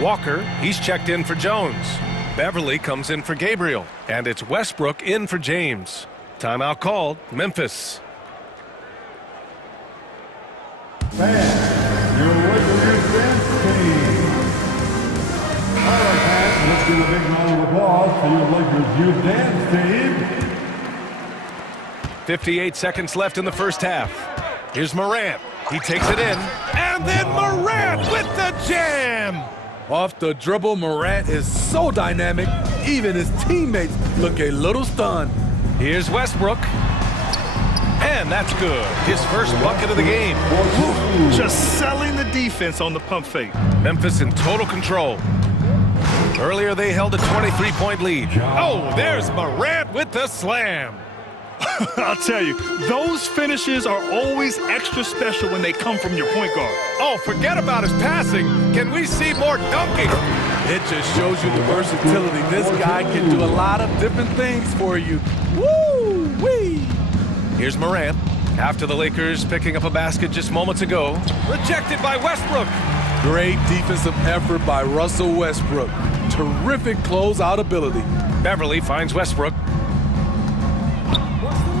Walker, he's checked in for Jones. Beverly comes in for Gabriel. And it's Westbrook in for James. Timeout called, Memphis. Fans, your Lakers dance team. All right, fans, let's give a big round of applause for your Lakers youth dance team. 58 seconds left in the first half. Here's Morant. He takes it in. And then Morant with the jam. Off the dribble, Morant is so dynamic, even his teammates look a little stunned. Here's Westbrook. And that's good. His first bucket of the game. Just selling the defense on the pump fake. Memphis in total control. Earlier, they held a 23-point lead. Oh, there's Morant with the slam. I'll tell you, those finishes are always extra special when they come from your point guard. Oh, forget about his passing. Can we see more dunking? It just shows you the versatility. This guy can do a lot of different things for you. Woo-wee! Here's Morant. After the Lakers picking up a basket just moments ago. Rejected by Westbrook. Great defensive effort by Russell Westbrook. Terrific closeout ability. Beverly finds Westbrook.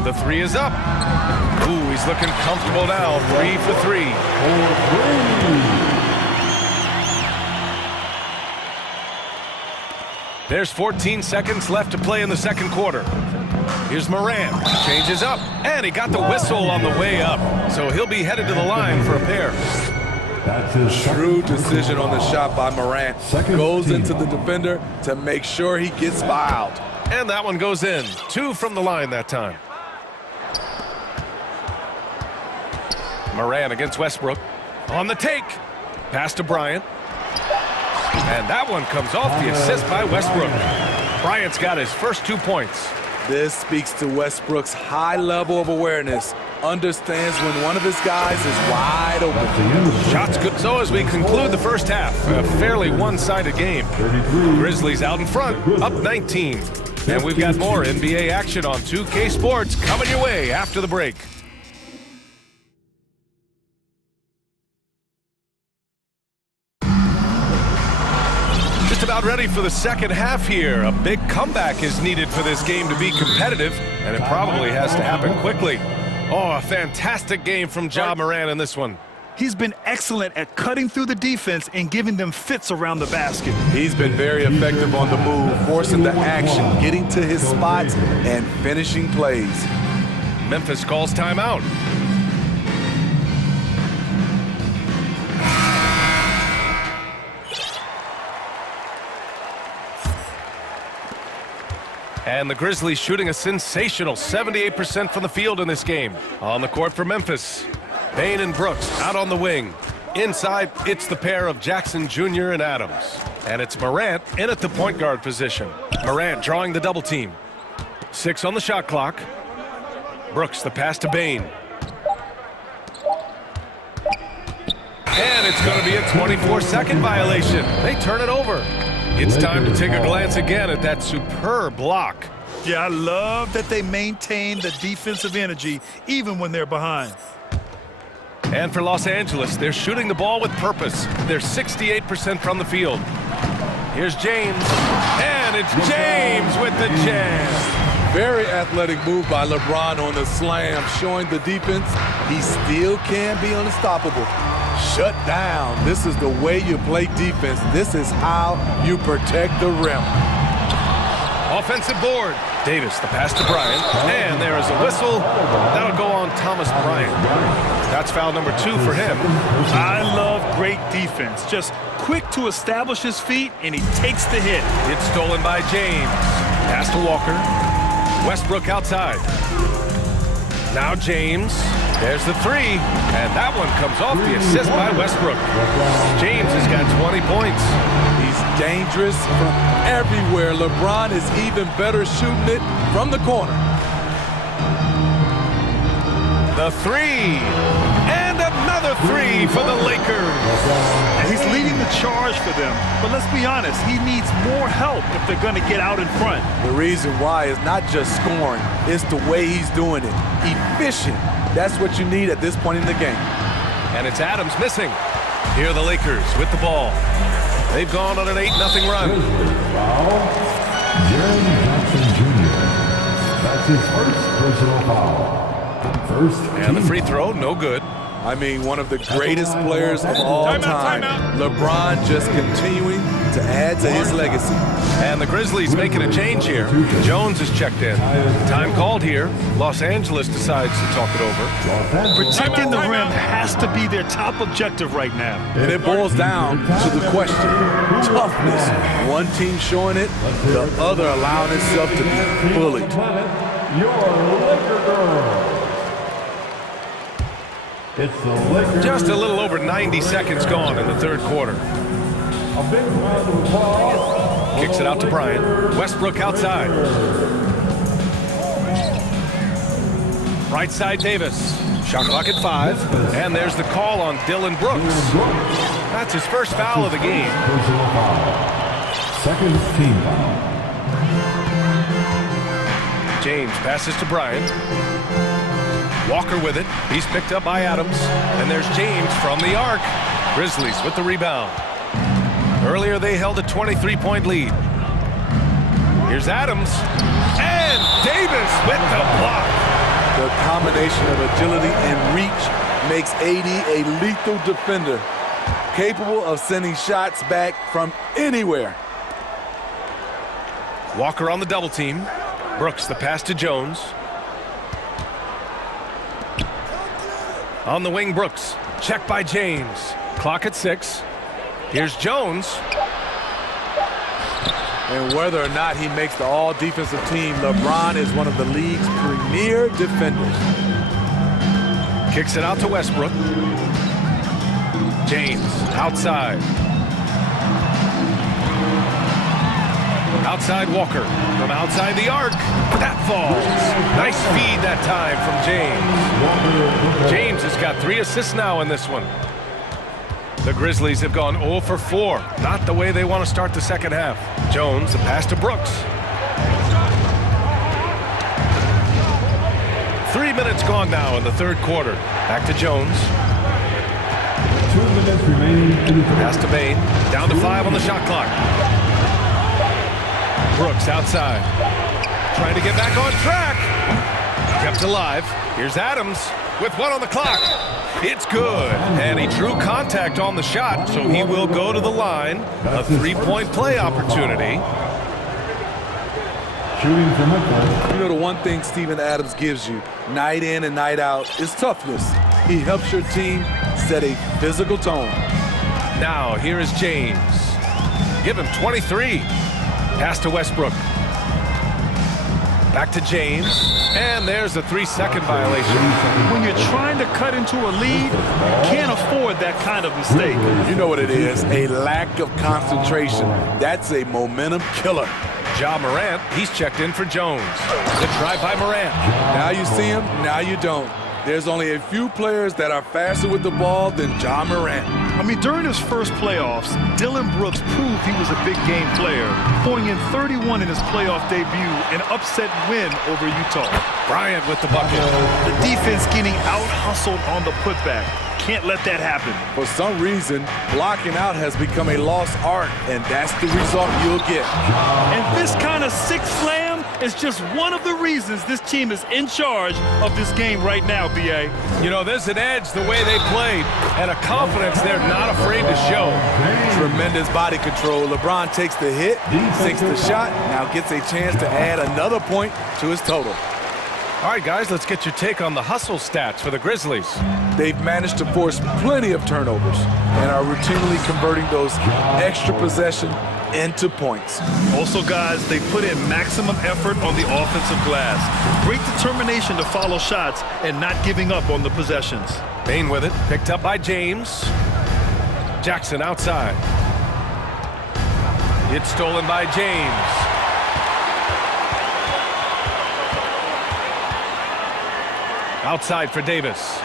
The 3 is up. Ooh, he's looking comfortable now. 3 for 3. There's 14 seconds left to play in the second quarter. Here's Morant. Changes up. And he got the whistle on the way up. So he'll be headed to the line for a pair. That's his shrewd decision on the shot by Morant. Goes into the defender to make sure he gets fouled. And that one goes in. 2 from the line that time. Morant against Westbrook. On the take. Pass to Bryant. And that one comes off the assist by Westbrook. Bryant's got his first 2 points. This speaks to Westbrook's high level of awareness. Understands when one of his guys is wide open. Shots good. So as we conclude the first half, a fairly one-sided game. Grizzlies out in front, up 19. And we've got more NBA action on 2K Sports coming your way after the break. Just about ready for the second half here. A big comeback is needed for this game to be competitive, and it probably has to happen quickly. Oh, a fantastic game from Ja Morant in this one. He's been excellent at cutting through the defense and giving them fits around the basket. He's been very effective on the move, forcing the action, getting to his spots, and finishing plays. Memphis calls timeout. And the Grizzlies shooting a sensational 78% from the field in this game. On the court for Memphis, Bane and Brooks out on the wing. Inside, it's the pair of Jackson Jr. and Adams. And it's Morant in at the point guard position. Morant drawing the double team. 6 on the shot clock. Brooks, the pass to Bane. And it's going to be a 24-second violation. They turn it over. It's time to take a glance again at that superb block. Yeah, I love that they maintain the defensive energy even when they're behind. And for Los Angeles, they're shooting the ball with purpose. They're 68% from the field. Here's James, and it's James with the jam. Very athletic move by LeBron on the slam, showing the defense he still can be unstoppable. Shut down. This is the way you play defense. This is how you protect the rim. Offensive board. Davis, the pass to Bryant. And there is a whistle. That'll go on Thomas Bryant. That's foul number 2 for him. I love great defense. Just quick to establish his feet, and he takes the hit. It's stolen by James. Pass to Walker. Westbrook outside. Now James. There's the 3. And that one comes off the assist by Westbrook. James has got 20 points. He's dangerous from everywhere. LeBron is even better shooting it from the corner. The 3. And another 3 for the Lakers. He's leading the charge for them. But let's be honest, he needs more help if they're going to get out in front. The reason why is not just scoring. It's the way he's doing it. Efficient. That's what you need at this point in the game. And it's Adams missing. Here are the Lakers with the ball. They've gone on an 8-0 run. Jaren Jackson Jr. That's his first personal foul. And the free throw, no good. I mean, one of the greatest players of all time. LeBron just continuing to add to his legacy. And the Grizzlies making a change here. Jones is checked in. Time called here. Los Angeles decides to talk it over. Protecting the rim has to be their top objective right now. And it boils down to the question. Toughness. One team showing it, the other allowing itself to be bullied. Your Laker girl. It's the Lakers. Just a little over 90 seconds gone in the third quarter. A big round of applause. Kicks it out to Bryant. Westbrook outside. Right side Davis. Shot clock at 5. And there's the call on Dylan Brooks. That's his first foul of the game. Personal foul. Second team foul. James passes to Bryant. Walker with it. He's picked up by Adams. And there's James from the arc. Grizzlies with the rebound. Earlier they held a 23-point lead. Here's Adams. And Davis with the block. The combination of agility and reach makes AD a lethal defender, capable of sending shots back from anywhere. Walker on the double team. Brooks the pass to Jones. On the wing, Brooks. Check by James. Clock at 6. Here's Jones. And whether or not he makes the all-defensive team, LeBron is one of the league's premier defenders. Kicks it out to Westbrook. James outside. Outside Walker from outside the arc. That falls. Nice feed that time from James. James has got 3 assists now in this one. The Grizzlies have gone 0 for 4. Not the way they want to start the second half. Jones, the pass to Brooks. 3 minutes gone now in the third quarter. Back to Jones. 2 minutes remaining in the Pass to Bain. Down to 5 on the shot clock. Brooks outside. Trying to get back on track. Kept alive. Here's Adams with 1 on the clock. It's good. And he drew contact on the shot, so he will go to the line. A 3-point play opportunity. shooting from midcourt. You know, the one thing Steven Adams gives you night in and night out is toughness. He helps your team set a physical tone. Now, here is James. Give him 23. Pass to Westbrook. Back to James. And there's a 3-second violation. When you're trying to cut into a lead, you can't afford that kind of mistake. You know what it is, a lack of concentration. That's a momentum killer. Ja Morant, he's checked in for Jones. Good drive by Morant. Now you see him, now you don't. There's only a few players that are faster with the ball than Ja Morant. I mean, during his first playoffs, Dillon Brooks proved he was a big game player, pouring in 31 in his playoff debut, an upset win over Utah. Bryant with the bucket. The defense getting out-hustled on the putback. Can't let that happen. For some reason, blocking out has become a lost art, and that's the result you'll get. And this kind of sick slam is just one of the reasons this team is in charge of this game right now, B.A. You know, there's an edge the way they played and a confidence they're not afraid to show. Tremendous body control. LeBron takes the hit, sinks the shot, now gets a chance to add another point to his total. All right, guys, let's get your take on the hustle stats for the Grizzlies. They've managed to force plenty of turnovers and are routinely converting those extra possession into points. Also, guys, they put in maximum effort on the offensive glass. Great determination to follow shots and not giving up on the possessions. Bain with it, picked up by James. Jackson outside. It's stolen by James. Outside for Davis.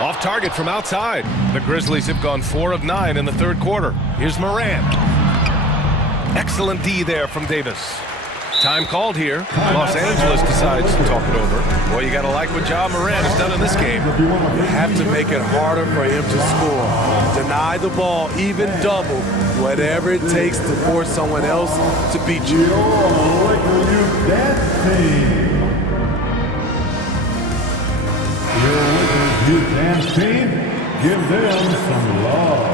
Off target from outside. The Grizzlies have gone 4 of 9 in the third quarter. Here's Morant. Excellent D there from Davis. Time called here. Los Angeles decides to talk it over. Boy, you gotta like what Ja Morant has done in this game. You have to make it harder for him to score. Deny the ball, even double, whatever it takes to force someone else to beat you. Your Lakers youth dance team, give them some love.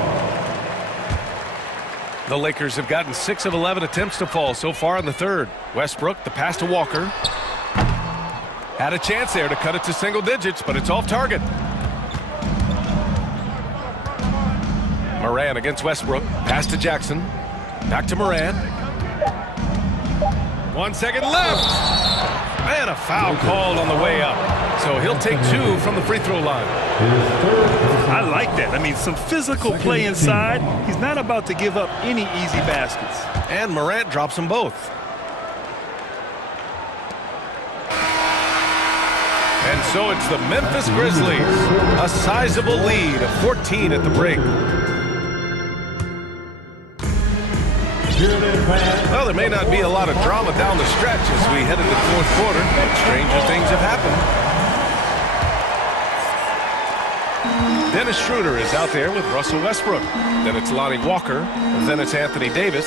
The Lakers have gotten 6 of 11 attempts to fall so far in the third. Westbrook, the pass to Walker. Had a chance there to cut it to single digits, but it's off target. Morant against Westbrook. Pass to Jackson. Back to Morant. 1 second left. And a foul called on the way up. So he'll take 2 from the free throw line. I like that. I mean, some physical play inside. He's not about to give up any easy baskets. And Morant drops them both. And so it's the Memphis Grizzlies. A sizable lead of 14 at the break. Well, there may not be a lot of drama down the stretch as we head into the fourth quarter, but stranger things have happened. Dennis Schroeder is out there with Russell Westbrook. Then it's Lonnie Walker. Then it's Anthony Davis.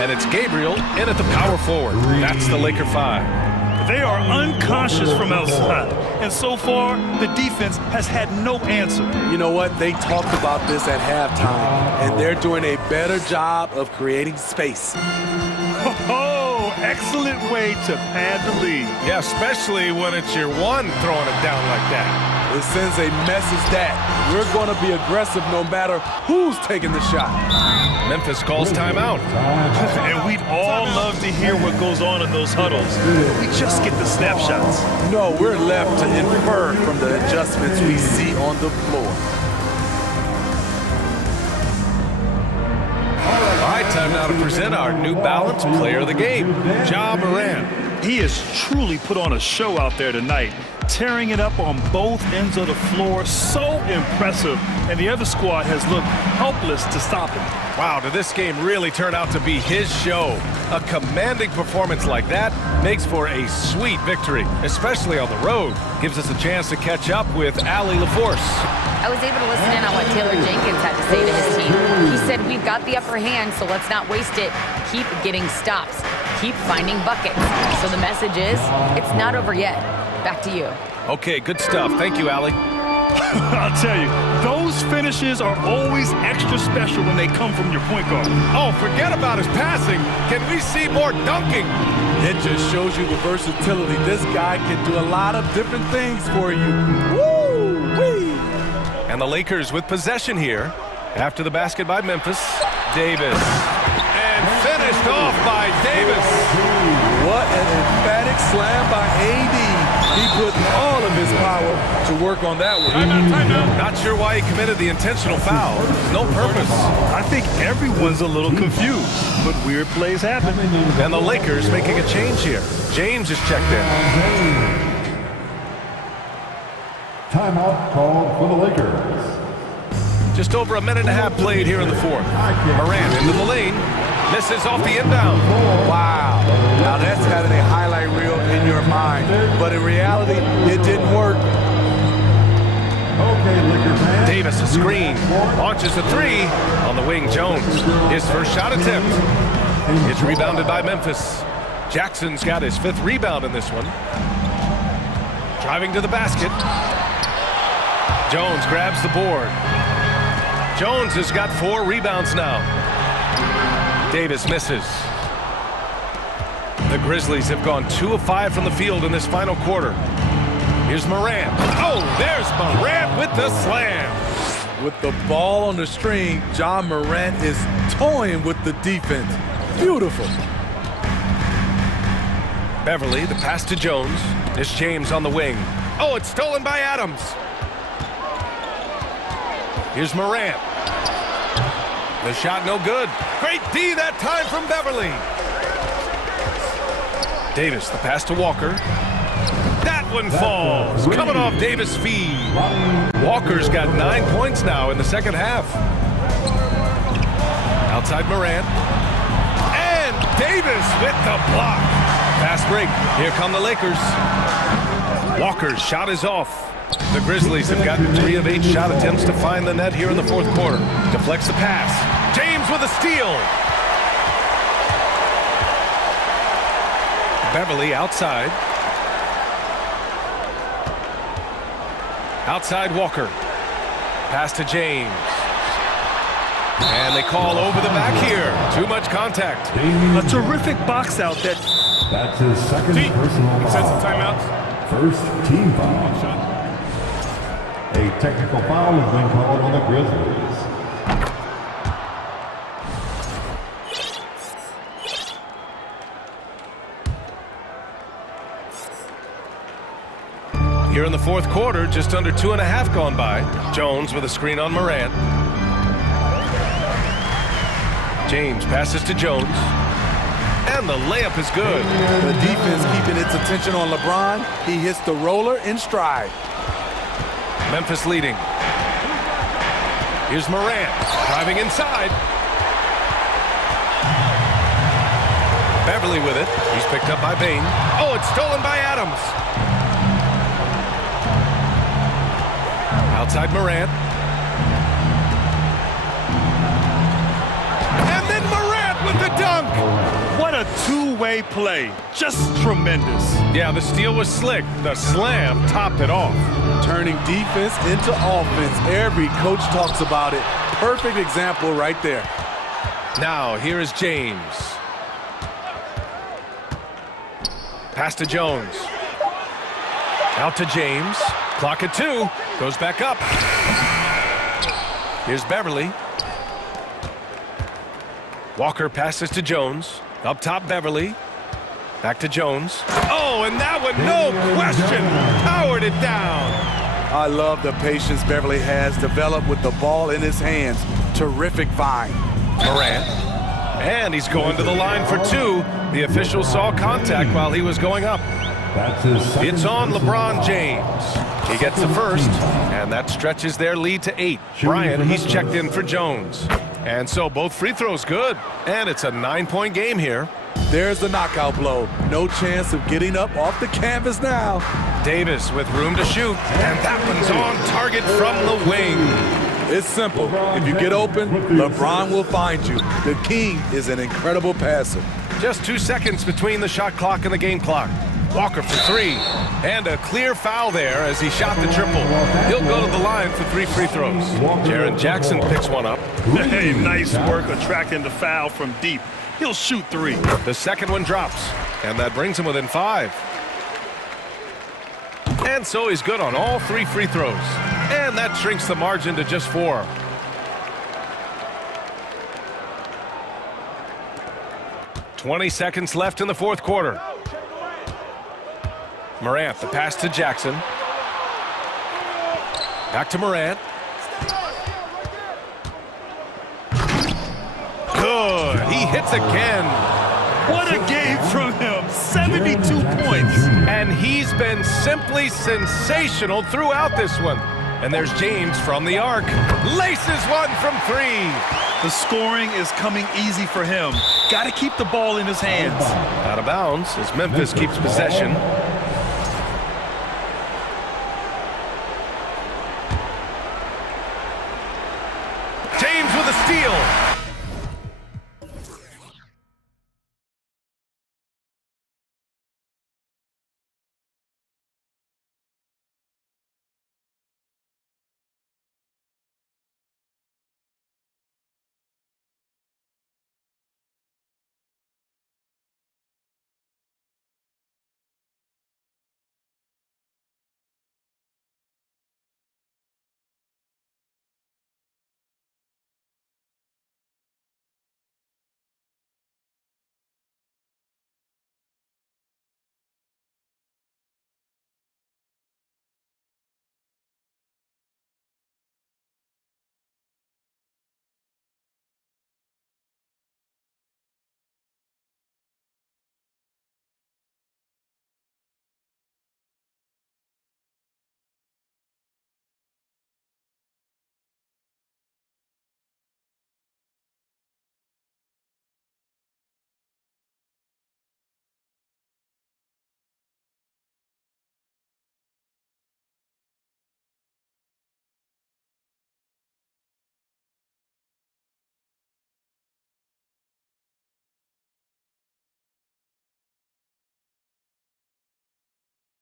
And it's Gabriel in at the power forward. That's the Laker 5. They are unconscious from outside. And so far, the defense has had no answer. You know what? They talked about this at halftime, and they're doing a better job of creating space. Oh, excellent way to pad the lead. Yeah, especially when it's your one throwing it down like that. It sends a message that we're going to be aggressive no matter who's taking the shot. Memphis calls timeout. And we'd all love to hear what goes on in those huddles. We just get the snapshots. No, we're left to infer from the adjustments we see on the floor. All right, time now to present our New Balance Player of the Game, Ja Morant. He has truly put on a show out there tonight, tearing it up on both ends of the floor. So impressive, and the other squad has looked helpless to stop him. Wow, did this game really turn out to be his show? A commanding performance like that makes for a sweet victory, especially on the road. Gives us a chance to catch up with Allie LaForce. I was able to listen in on what Taylor Jenkins had to say to his team. He said, we've got the upper hand, so let's not waste it. Keep getting stops. Keep finding buckets. So the message is, it's not over yet. Back to you. Okay, good stuff. Thank you, Allie. I'll tell you, those finishes are always extra special when they come from your point guard. Oh, forget about his passing. Can we see more dunking? It just shows you the versatility. This guy can do a lot of different things for you. Woo-wee! And the Lakers with possession here. After the basket by Memphis, Davis. And finished off by Davis. What an emphatic slam by AD. He put all of his power to work on that one. Timeout. Not sure why he committed the intentional foul. No purpose. I think everyone's a little confused, but weird plays happen. And the Lakers making a change here. James is checked in. Timeout called for the Lakers. Just over a minute and a half played here in the fourth. Morant into the lane. Misses off the inbound. Wow. Now that's having a highlight reel in your mind. But in reality, it didn't work. Davis a screen. Launches a three. On the wing, Jones. His first shot attempt. It's rebounded by Memphis. Jackson's got his fifth rebound in this one. Driving to the basket. Jones grabs the board. Jones has got 4 rebounds now. Davis misses. The Grizzlies have gone 2 of 5 from the field in this final quarter. Here's Morant. Oh, there's Morant with the slam. With the ball on the string, Ja Morant is toying with the defense. Beautiful. Beverly, the pass to Jones. It's James on the wing. Oh, it's stolen by Adams. Here's Morant. The shot no good. Great D that time from Beverly. Davis, the pass to Walker. That one falls. Coming off Davis' feed. Walker's got 9 points now in the second half. Outside Morant. And Davis with the block. Fast break. Here come the Lakers. Walker's shot is off. The Grizzlies have gotten 3 of 8 shot attempts to find the net here in the fourth quarter. Deflects the pass. James with a steal. Beverly outside. Outside Walker. Pass to James. And they call over the back here. Too much contact. A terrific box out that... That's his second personal Sets foul. some timeouts. First team foul. A technical foul has been called on the Grizzlies. Here in the fourth quarter, just under 2.5 gone by. Jones with a screen on Morant. James passes to Jones. And the layup is good. The defense keeping its attention on LeBron. He hits the roller in stride. Memphis leading. Here's Morant driving inside. Beverly with it. He's picked up by Bain. Oh, it's stolen by Adams. Outside Morant. And then Morant with the dunk. What a two-way play. Just tremendous. Yeah, the steal was slick. The slam topped it off. Turning defense into offense. Every coach talks about it. Perfect example right there. Now, here is James. Pass to Jones. Out to James. Clock at 2. Goes back up. Here's Beverly. Walker passes to Jones. Up top, Beverly. Back to Jones. Oh, and that one, no question, powered it down. I love the patience Beverly has developed with the ball in his hands. Terrific find. Morant. And he's going to the line for two. The official saw contact while he was going up. It's on LeBron James. He gets the first, and that stretches their lead to 8. Bryant, he's checked in for Jones. And so both free throws good, and it's a 9-point game here. There's the knockout blow. No chance of getting up off the canvas now. Davis with room to shoot, and that one's on target from the wing. It's simple. If you get open, LeBron will find you. The king is an incredible passer. Just 2 seconds between the shot clock and the game clock. Walker for three, and a clear foul there as he shot the triple. He'll go to the line for 3 free throws. Jaren Jackson picks one up. Hey, nice work attracting the foul from deep. He'll shoot 3. The second one drops, and that brings him within 5. And so he's good on all 3 free throws. And that shrinks the margin to just 4. "20 seconds left in the fourth quarter. Morant, the pass to Jackson. Back to Morant. Good. He hits again. What a game from him. 72 points. And he's been simply sensational throughout this one. And there's James from the arc. Laces one from 3. The scoring is coming easy for him. Got to keep the ball in his hands. Out of bounds as Memphis keeps possession. James with a steal.